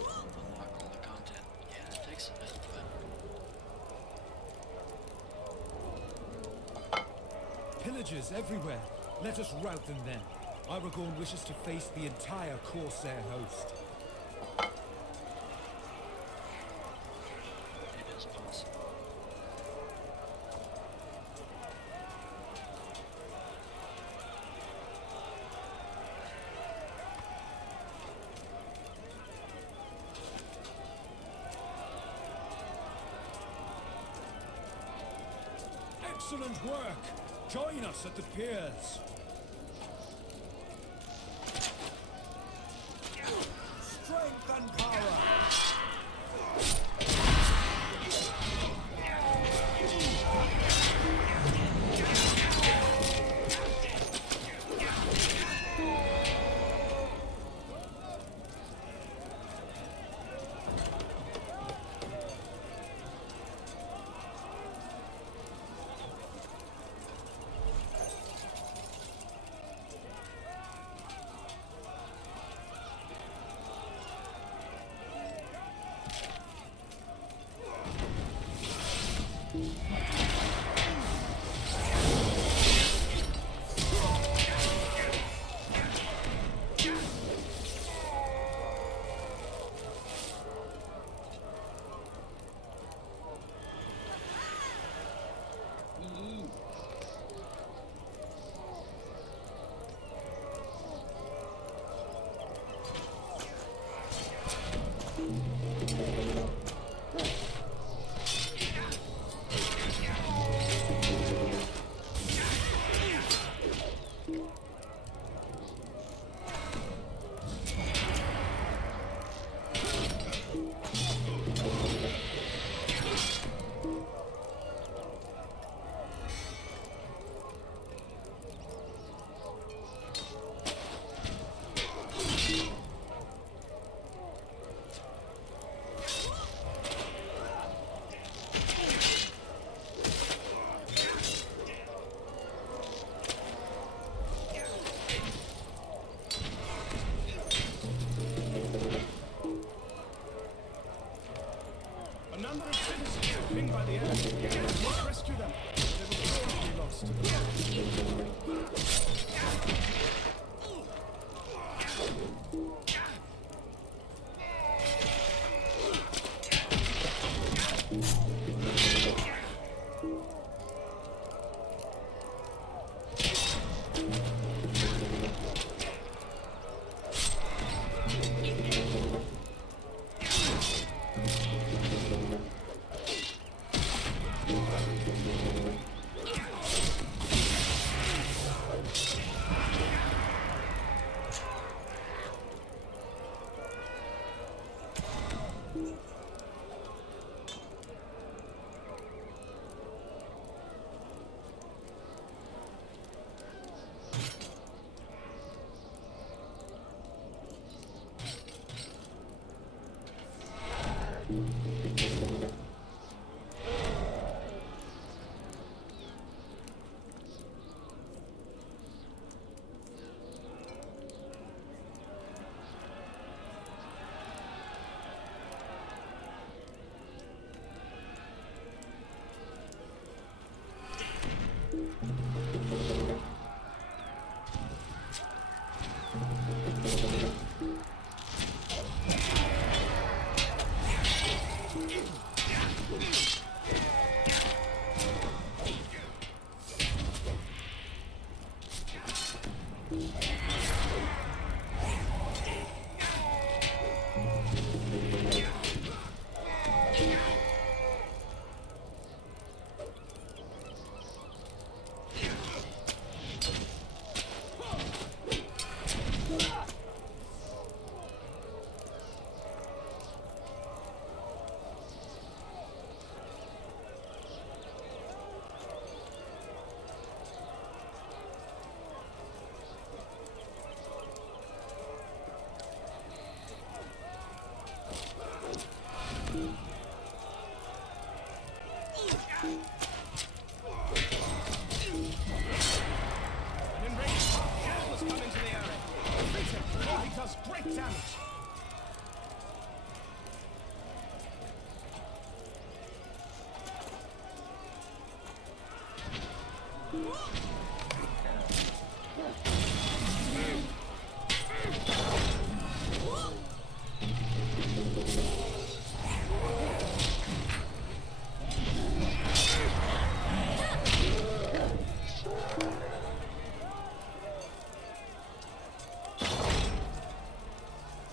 Unlock all the content. Yeah, it takes a bit, but Pillagers everywhere. Let us rout them then. Aragorn wishes to face the entire Corsair host. it is possible. Excellent work! Join us at the piers. Strength and power! does great damage.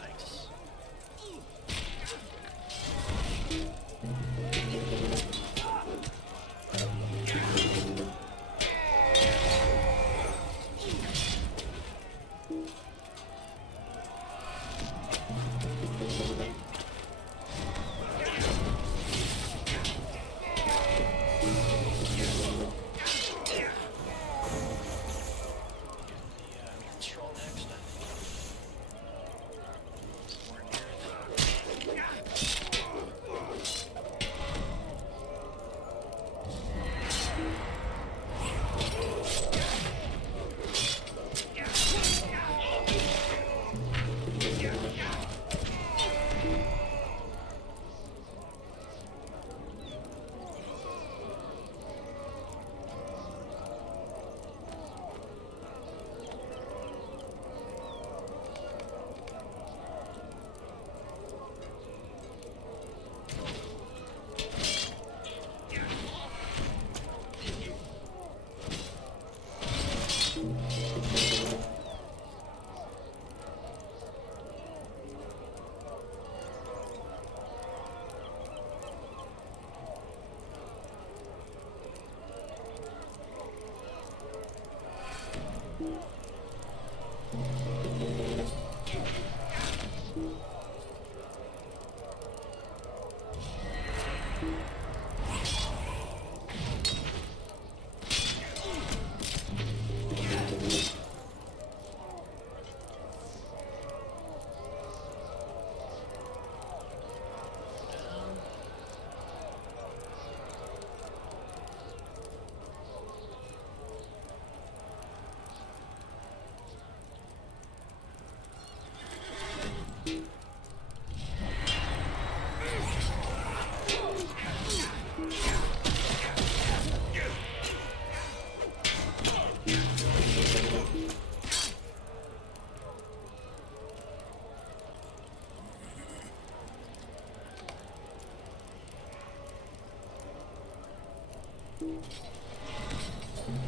Nice. Control next, I think. Somewhere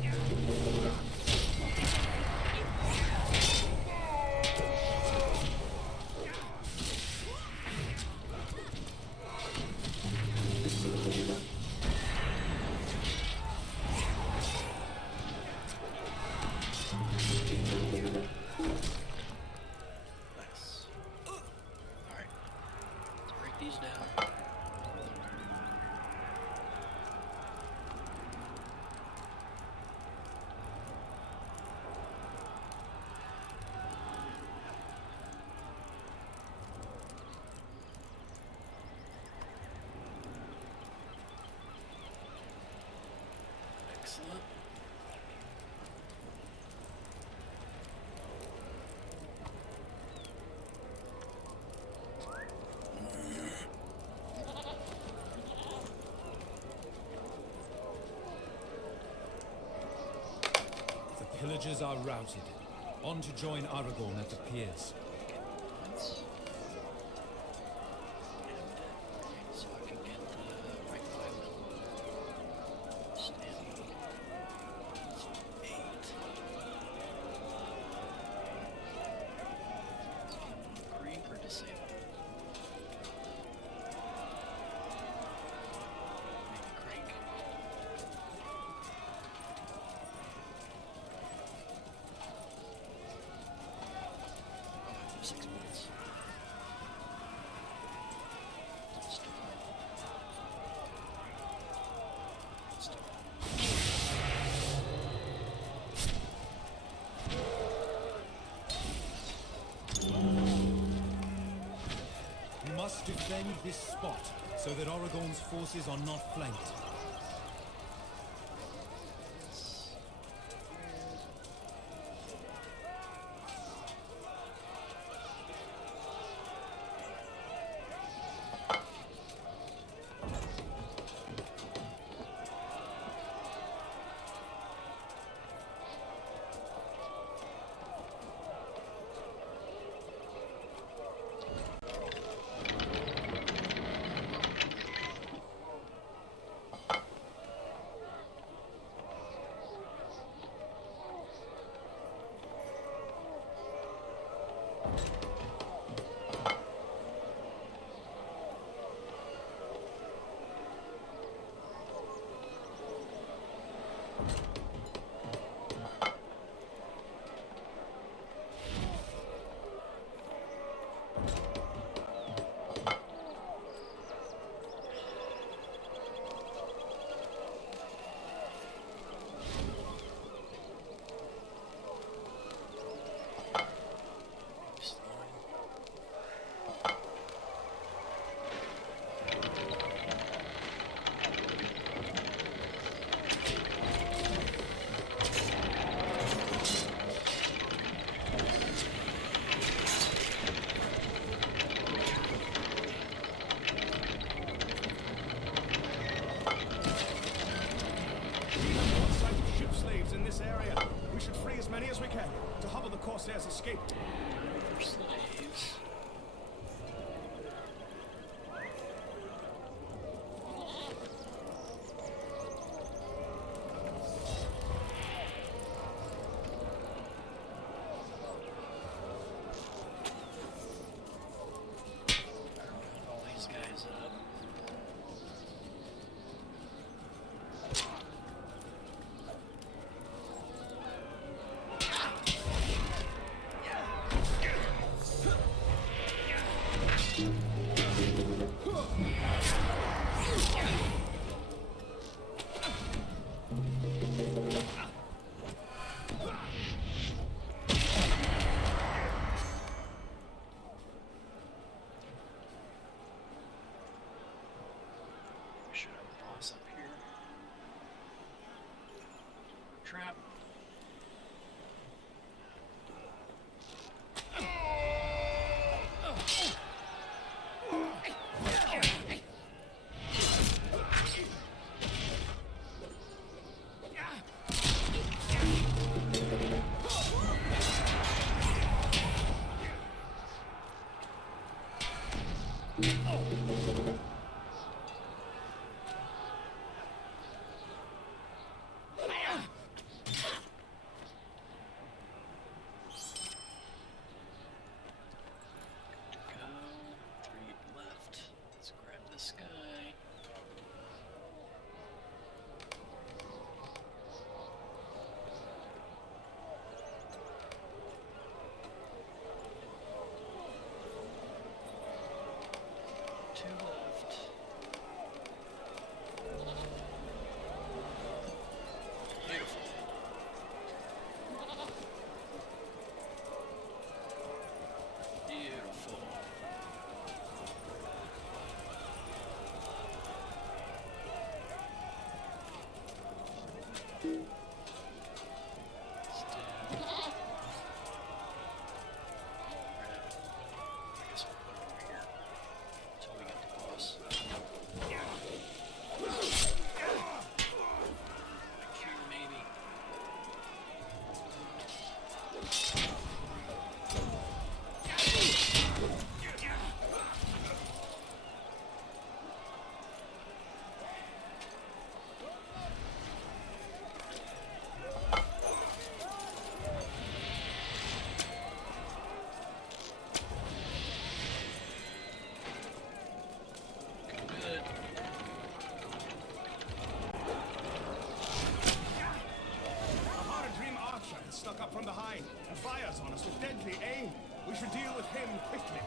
near Nice. Alright. Let's break these down. Excellent. The pillagers are routed. On to join Aragorn at the piers. Points. And so I can get the right alignment. Standing. 8. Creep or disable? Maybe crank. Oh, I have 6 points. Let's do it. Let's do it. We must defend this spot so that Aragorn's forces are not flanked. Corsairs escaped. Slaves. All these guys up. Should have a boss up here. Trap. Go. 3 left. Let's grab this guy. Two left. Beautiful. Beautiful. Let's do. I guess we'll put it over here until we get the boss. Q maybe. Good. A Haradrim archer has stuck up from behind and fires on us with deadly aim. We should deal with him quickly.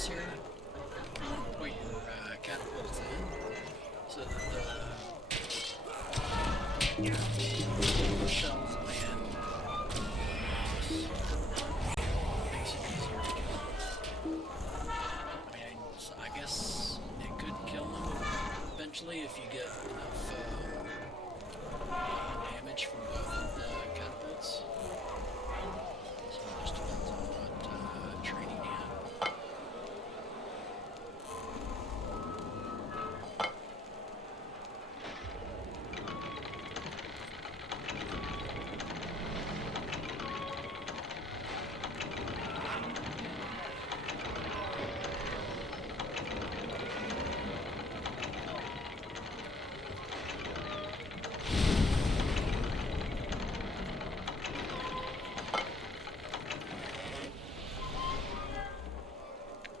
this here. Put your catapults in so that the shells land. Makes it easier to kill. I mean, I guess it could kill them eventually if you get enough damage from both of the catapults. So it just depends on what training you have.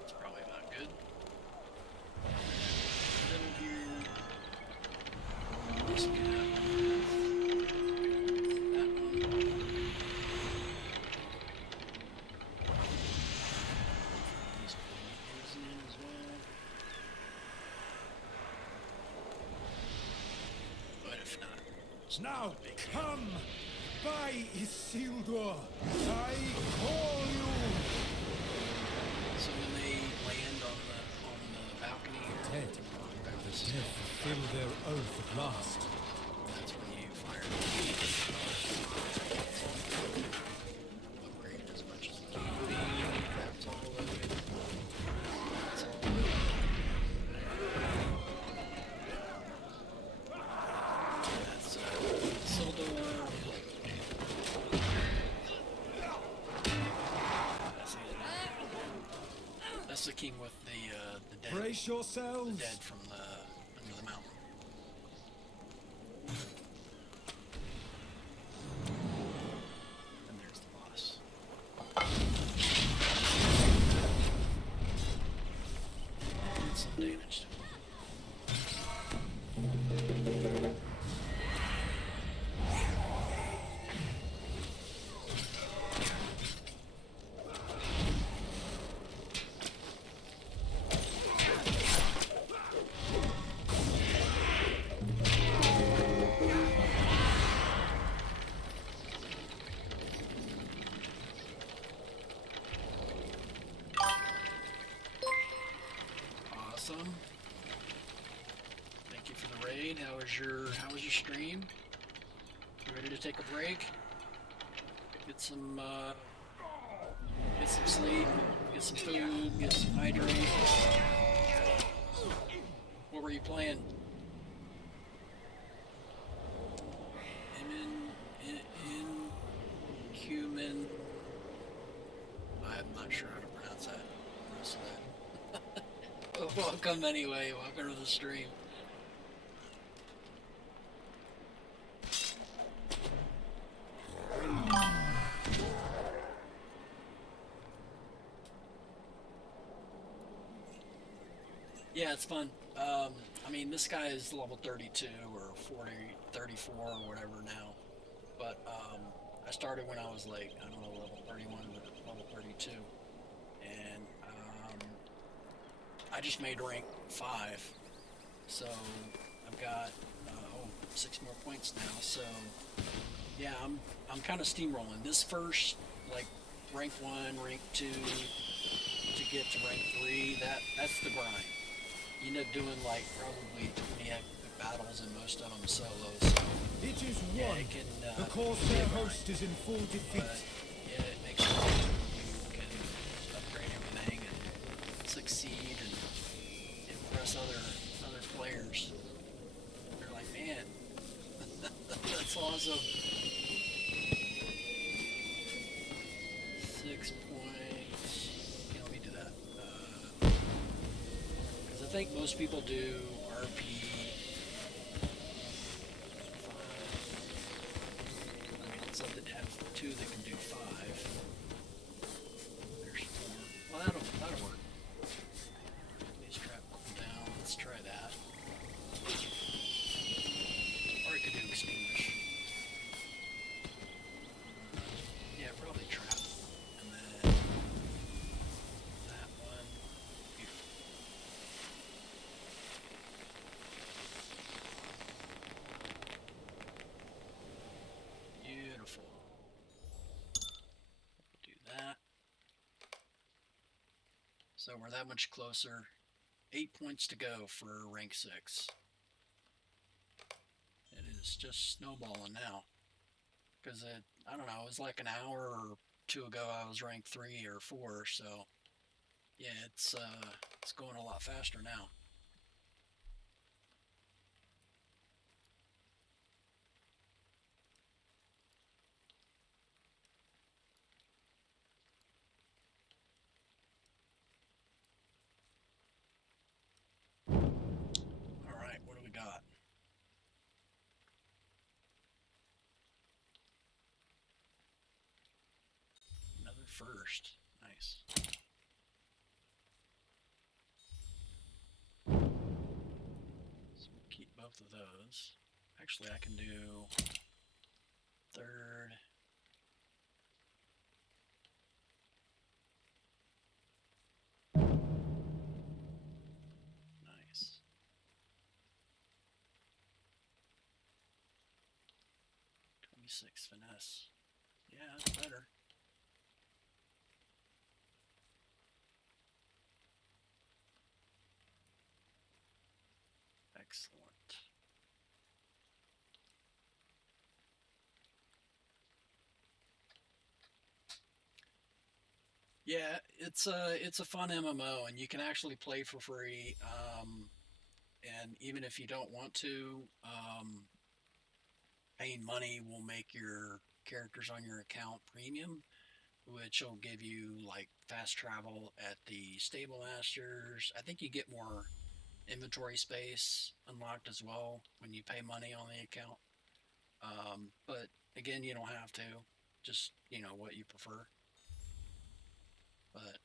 It's probably about good. Middle here. This gap. That one. These is in as well. But if not, it's not Now, a big deal. come! By Isildur, I call you! So when they land on the balcony here, Dead. grab this Dead fulfill their oath at last. that's when you fire. Upgrade as much as you can. That's all of it. That's all of it. That's Isildur. That's it. That's the king with the dead. Brace The yourselves! dead from under the mountain. And there's the boss. Did some damage to him. Awesome. Thank you for the raid. How was your stream? You ready to take a break? Get some sleep, get some food, get some hydrate. What were you playing? Inhuman. I'm not sure how to pronounce that. The rest of that. Welcome anyway. Welcome to the stream. Yeah, it's fun. I mean, this guy is level 32 or 40, 34 or whatever now. But I started when I was like, I don't know, level 31 or level 32. And I just made rank 5. So I've got 6 more points now. So yeah, I'm kind of steamrolling. This first, like, rank 1, rank 2 to get to rank 3, that's the grind. You end up doing like probably 20 epic battles and most of them solo. So It is yeah, won. it can. The Corsair host is in full defeat. But yeah, it makes it so you can upgrade everything and succeed and impress other players. They're like, man, that's awesome. 6 points. Yeah, let me do that. Because I think most people do RP. I mean, it's like they have 2 that can do 5. There's 4. Well, that'll work. These trap cooldown. Let's try that. Or I could do extinguish. Yeah, probably trap. And then that one. So we're that much closer. 8 points to go for rank 6. It is just snowballing now. Because I don't know, it was like an hour or two ago I was ranked 3 or 4, so yeah, it's going a lot faster now. All right, what do we got? Another first. Nice. So we'll keep both of those. Actually, I can do third. Nice. 26 finesse. Yeah, that's better. Excellent. Yeah, it's a fun MMO, and you can actually play for free. And even if you don't want to, paying money will make your characters on your account premium, which will give you like fast travel at the stable masters. I think you get more inventory space unlocked as well when you pay money on the account. But again, you don't have to. Just what you prefer. But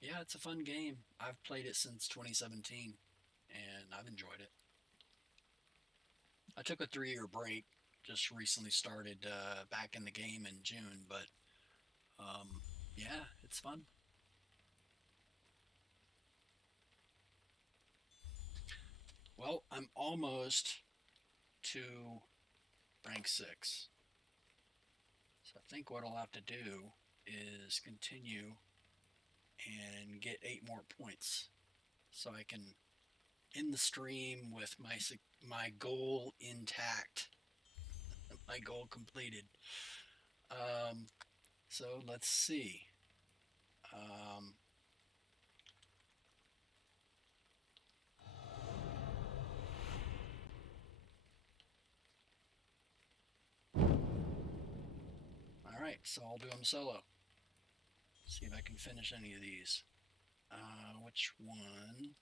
yeah, it's a fun game. I've played it since 2017, and I've enjoyed it. I took a 3 year break. Just recently started back in the game in June, but yeah, it's fun. Well, I'm almost to rank 6. So I think what I'll have to do is continue and get 8 more points so I can end the stream with my goal intact, my goal completed. Um, so let's see. Um, all right, so I'll do them solo. See if I can finish any of these. Which one?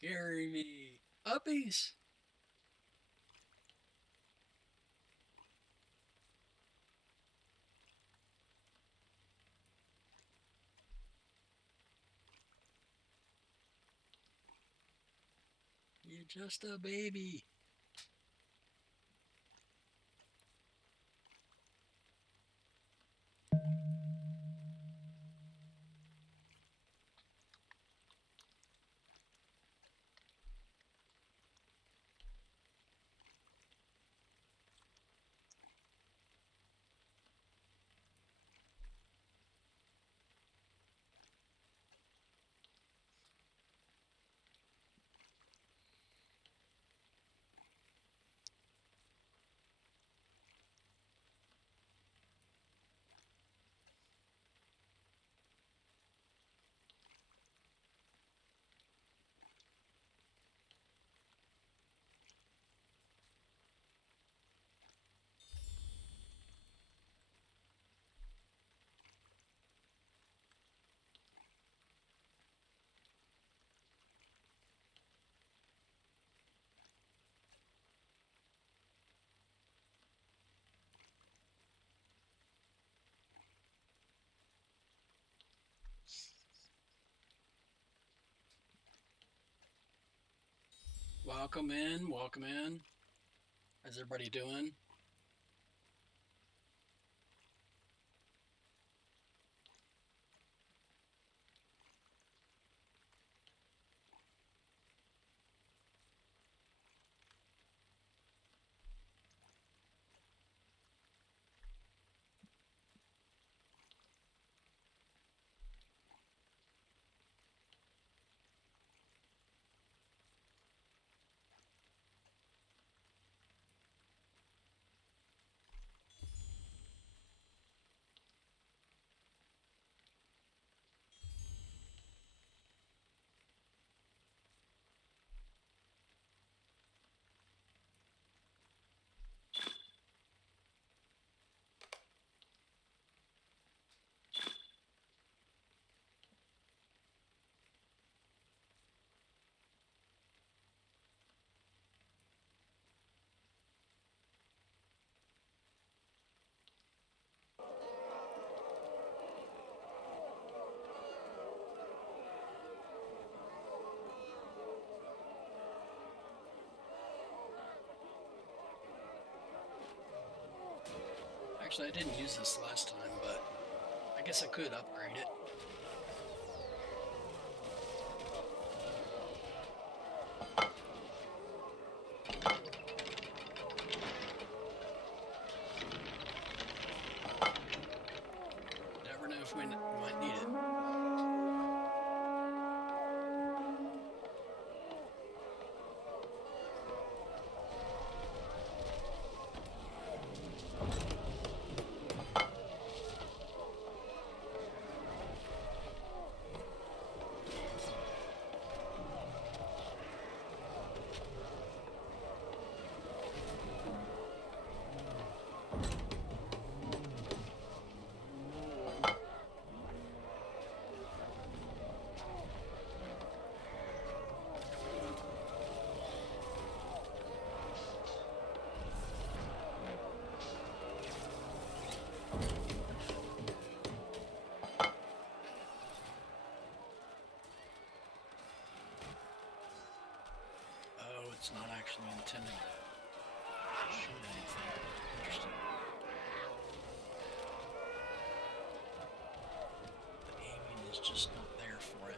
Carry me. Uppies. You're just a baby. Welcome in, welcome in. How's everybody doing? Actually, I didn't use this last time, but I guess I could upgrade it. Never know if we might need it. Oh, it's not actually intended to shoot anything. Interesting. The aiming is just not there for it.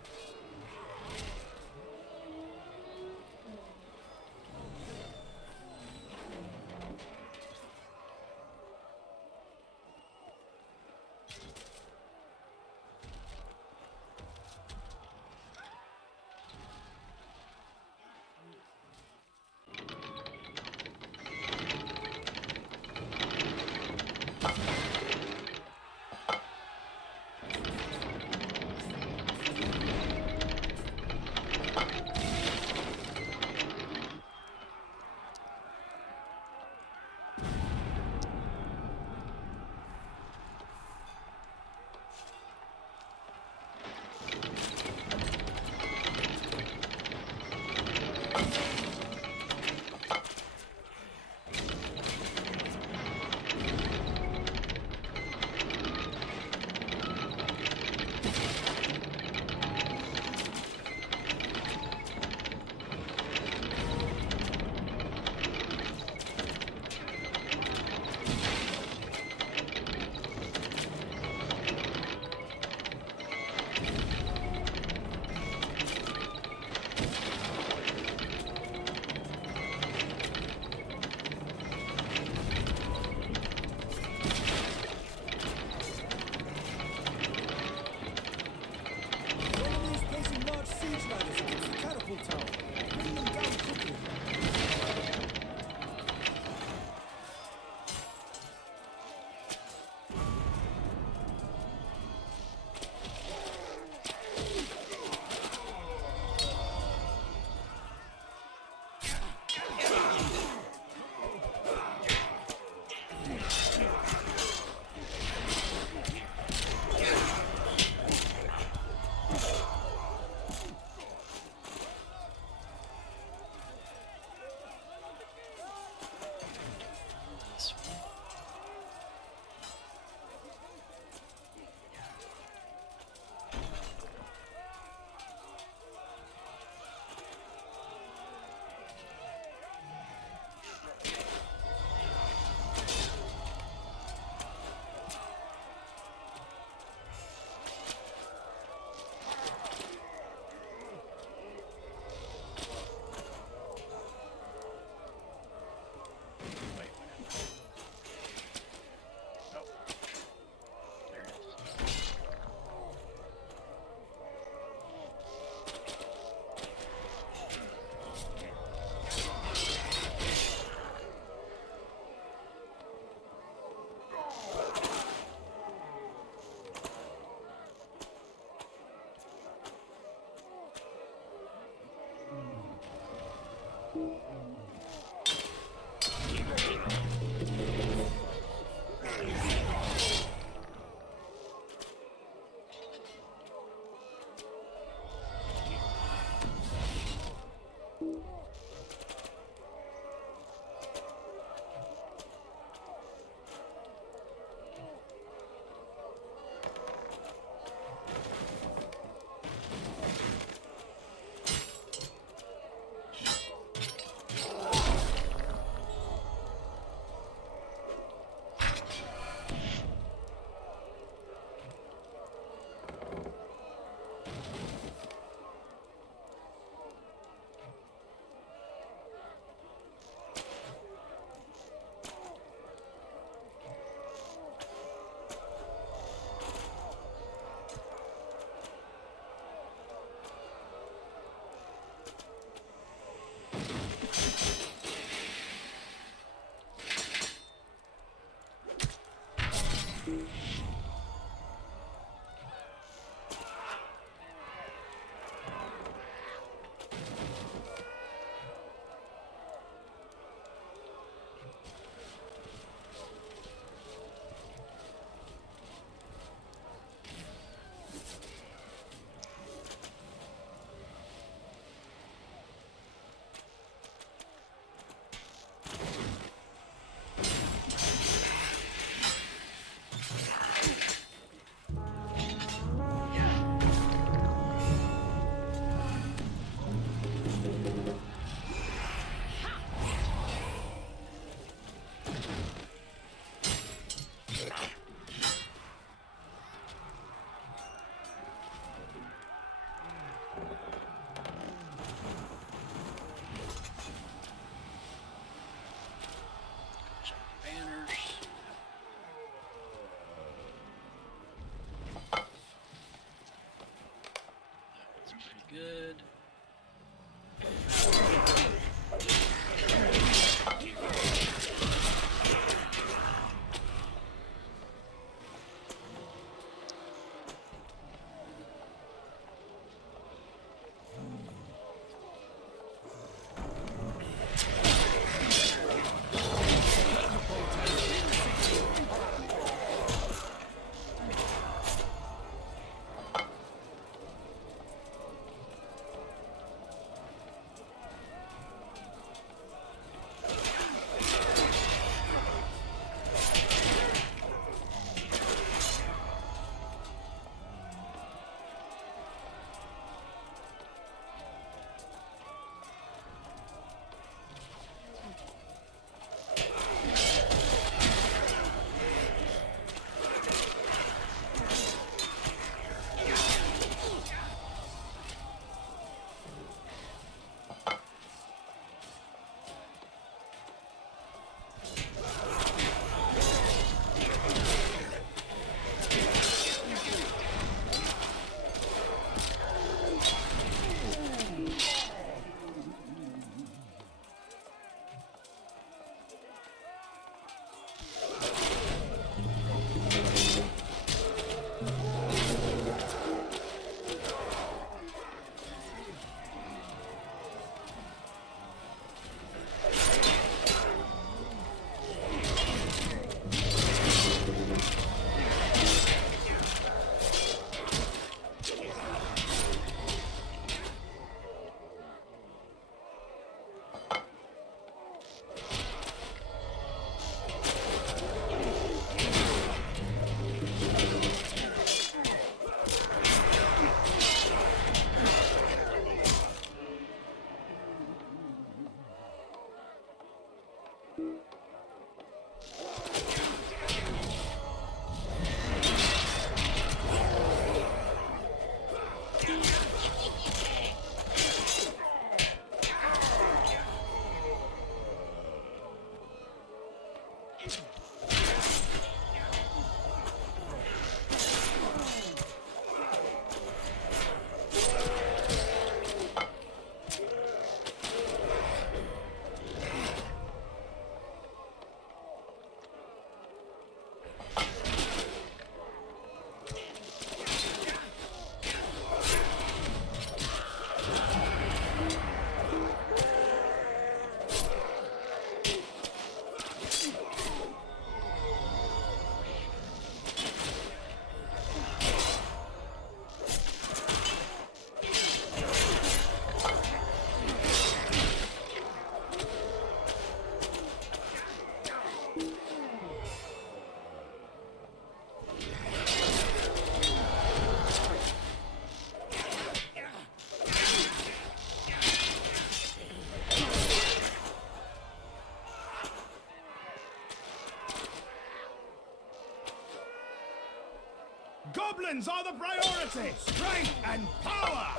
Goblins are the priority! Strength and power!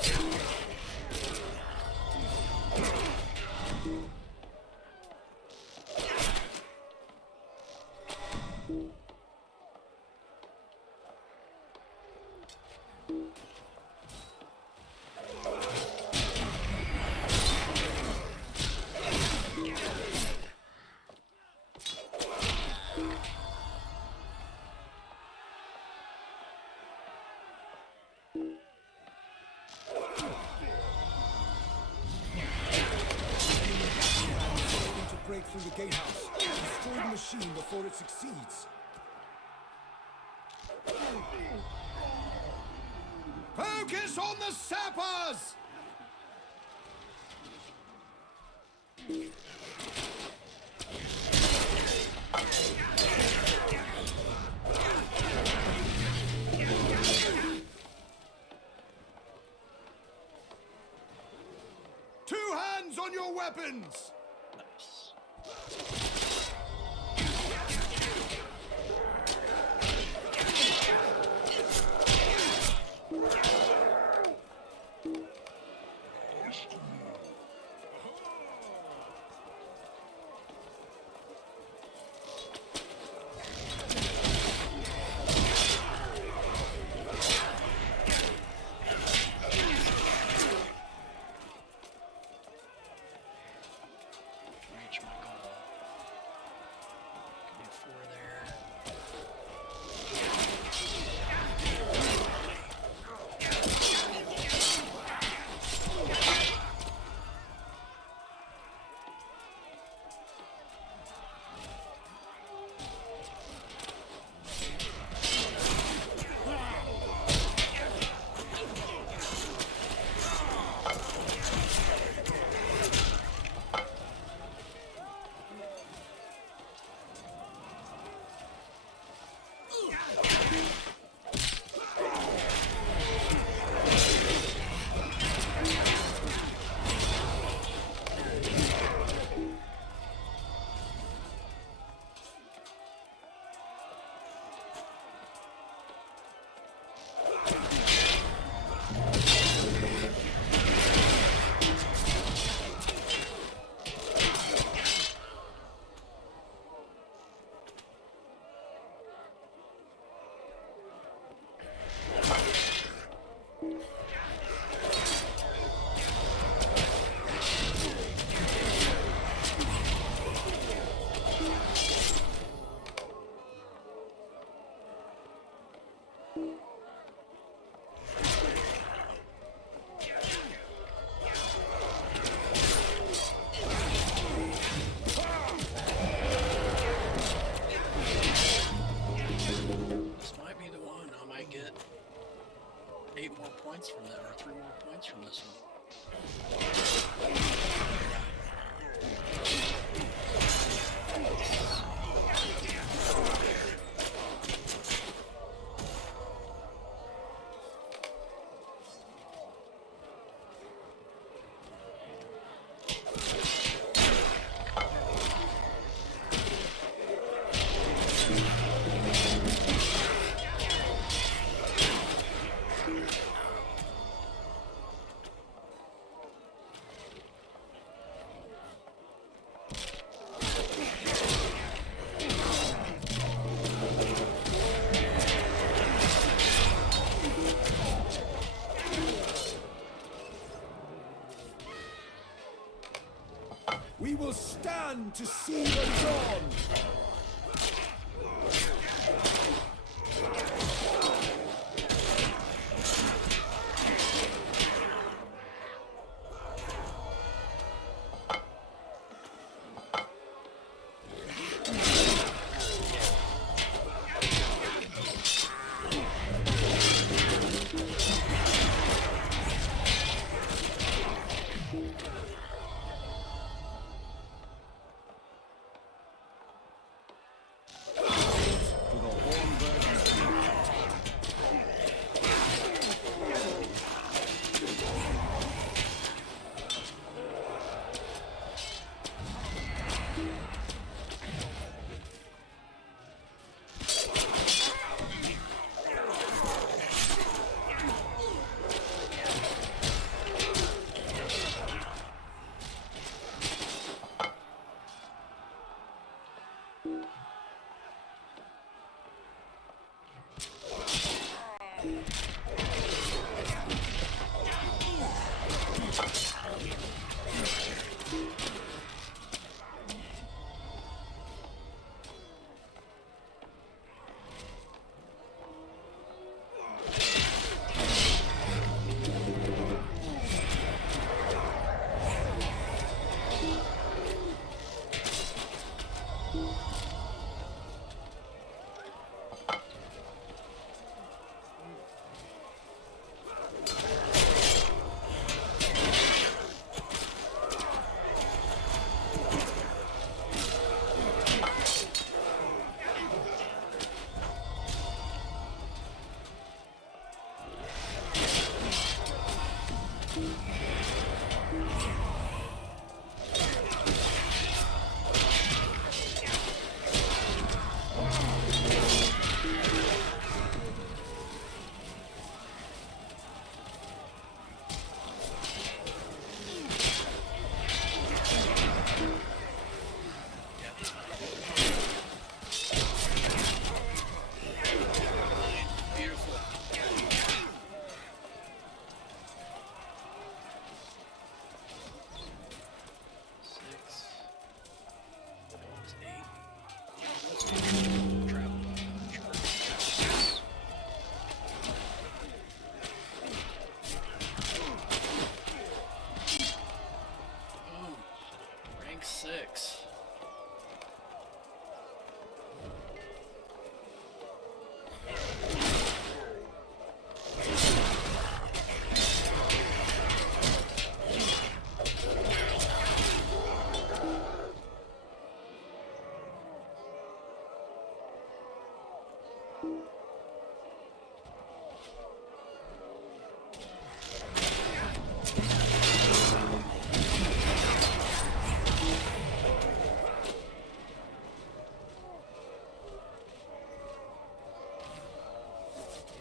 To break through the gatehouse. Destroy the machine before it succeeds. Focus on the sappers! Two hands on your weapons! Nice. Reach my goal. Can do 4 there. This might be the one. I might get 8 more points from that, or 3 more points from this one. We will stand to see the dawn.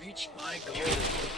Reached my goal.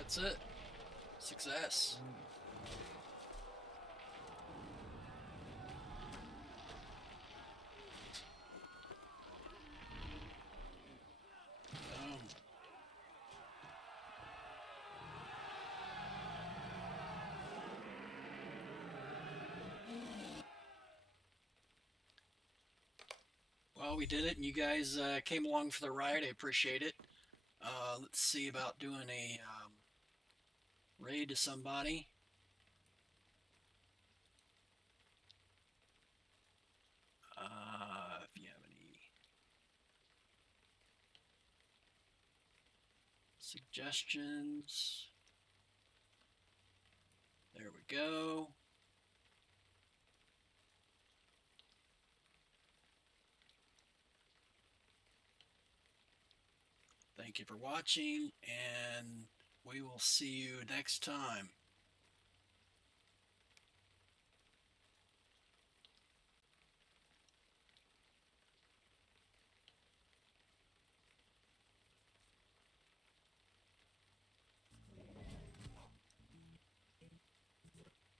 That's it. Success. Boom. Well, we did it, and you guys came along for the ride. I appreciate it. Let's see about doing a raid to somebody. If you have any suggestions, there we go. Thank you for watching, and we will see you next time.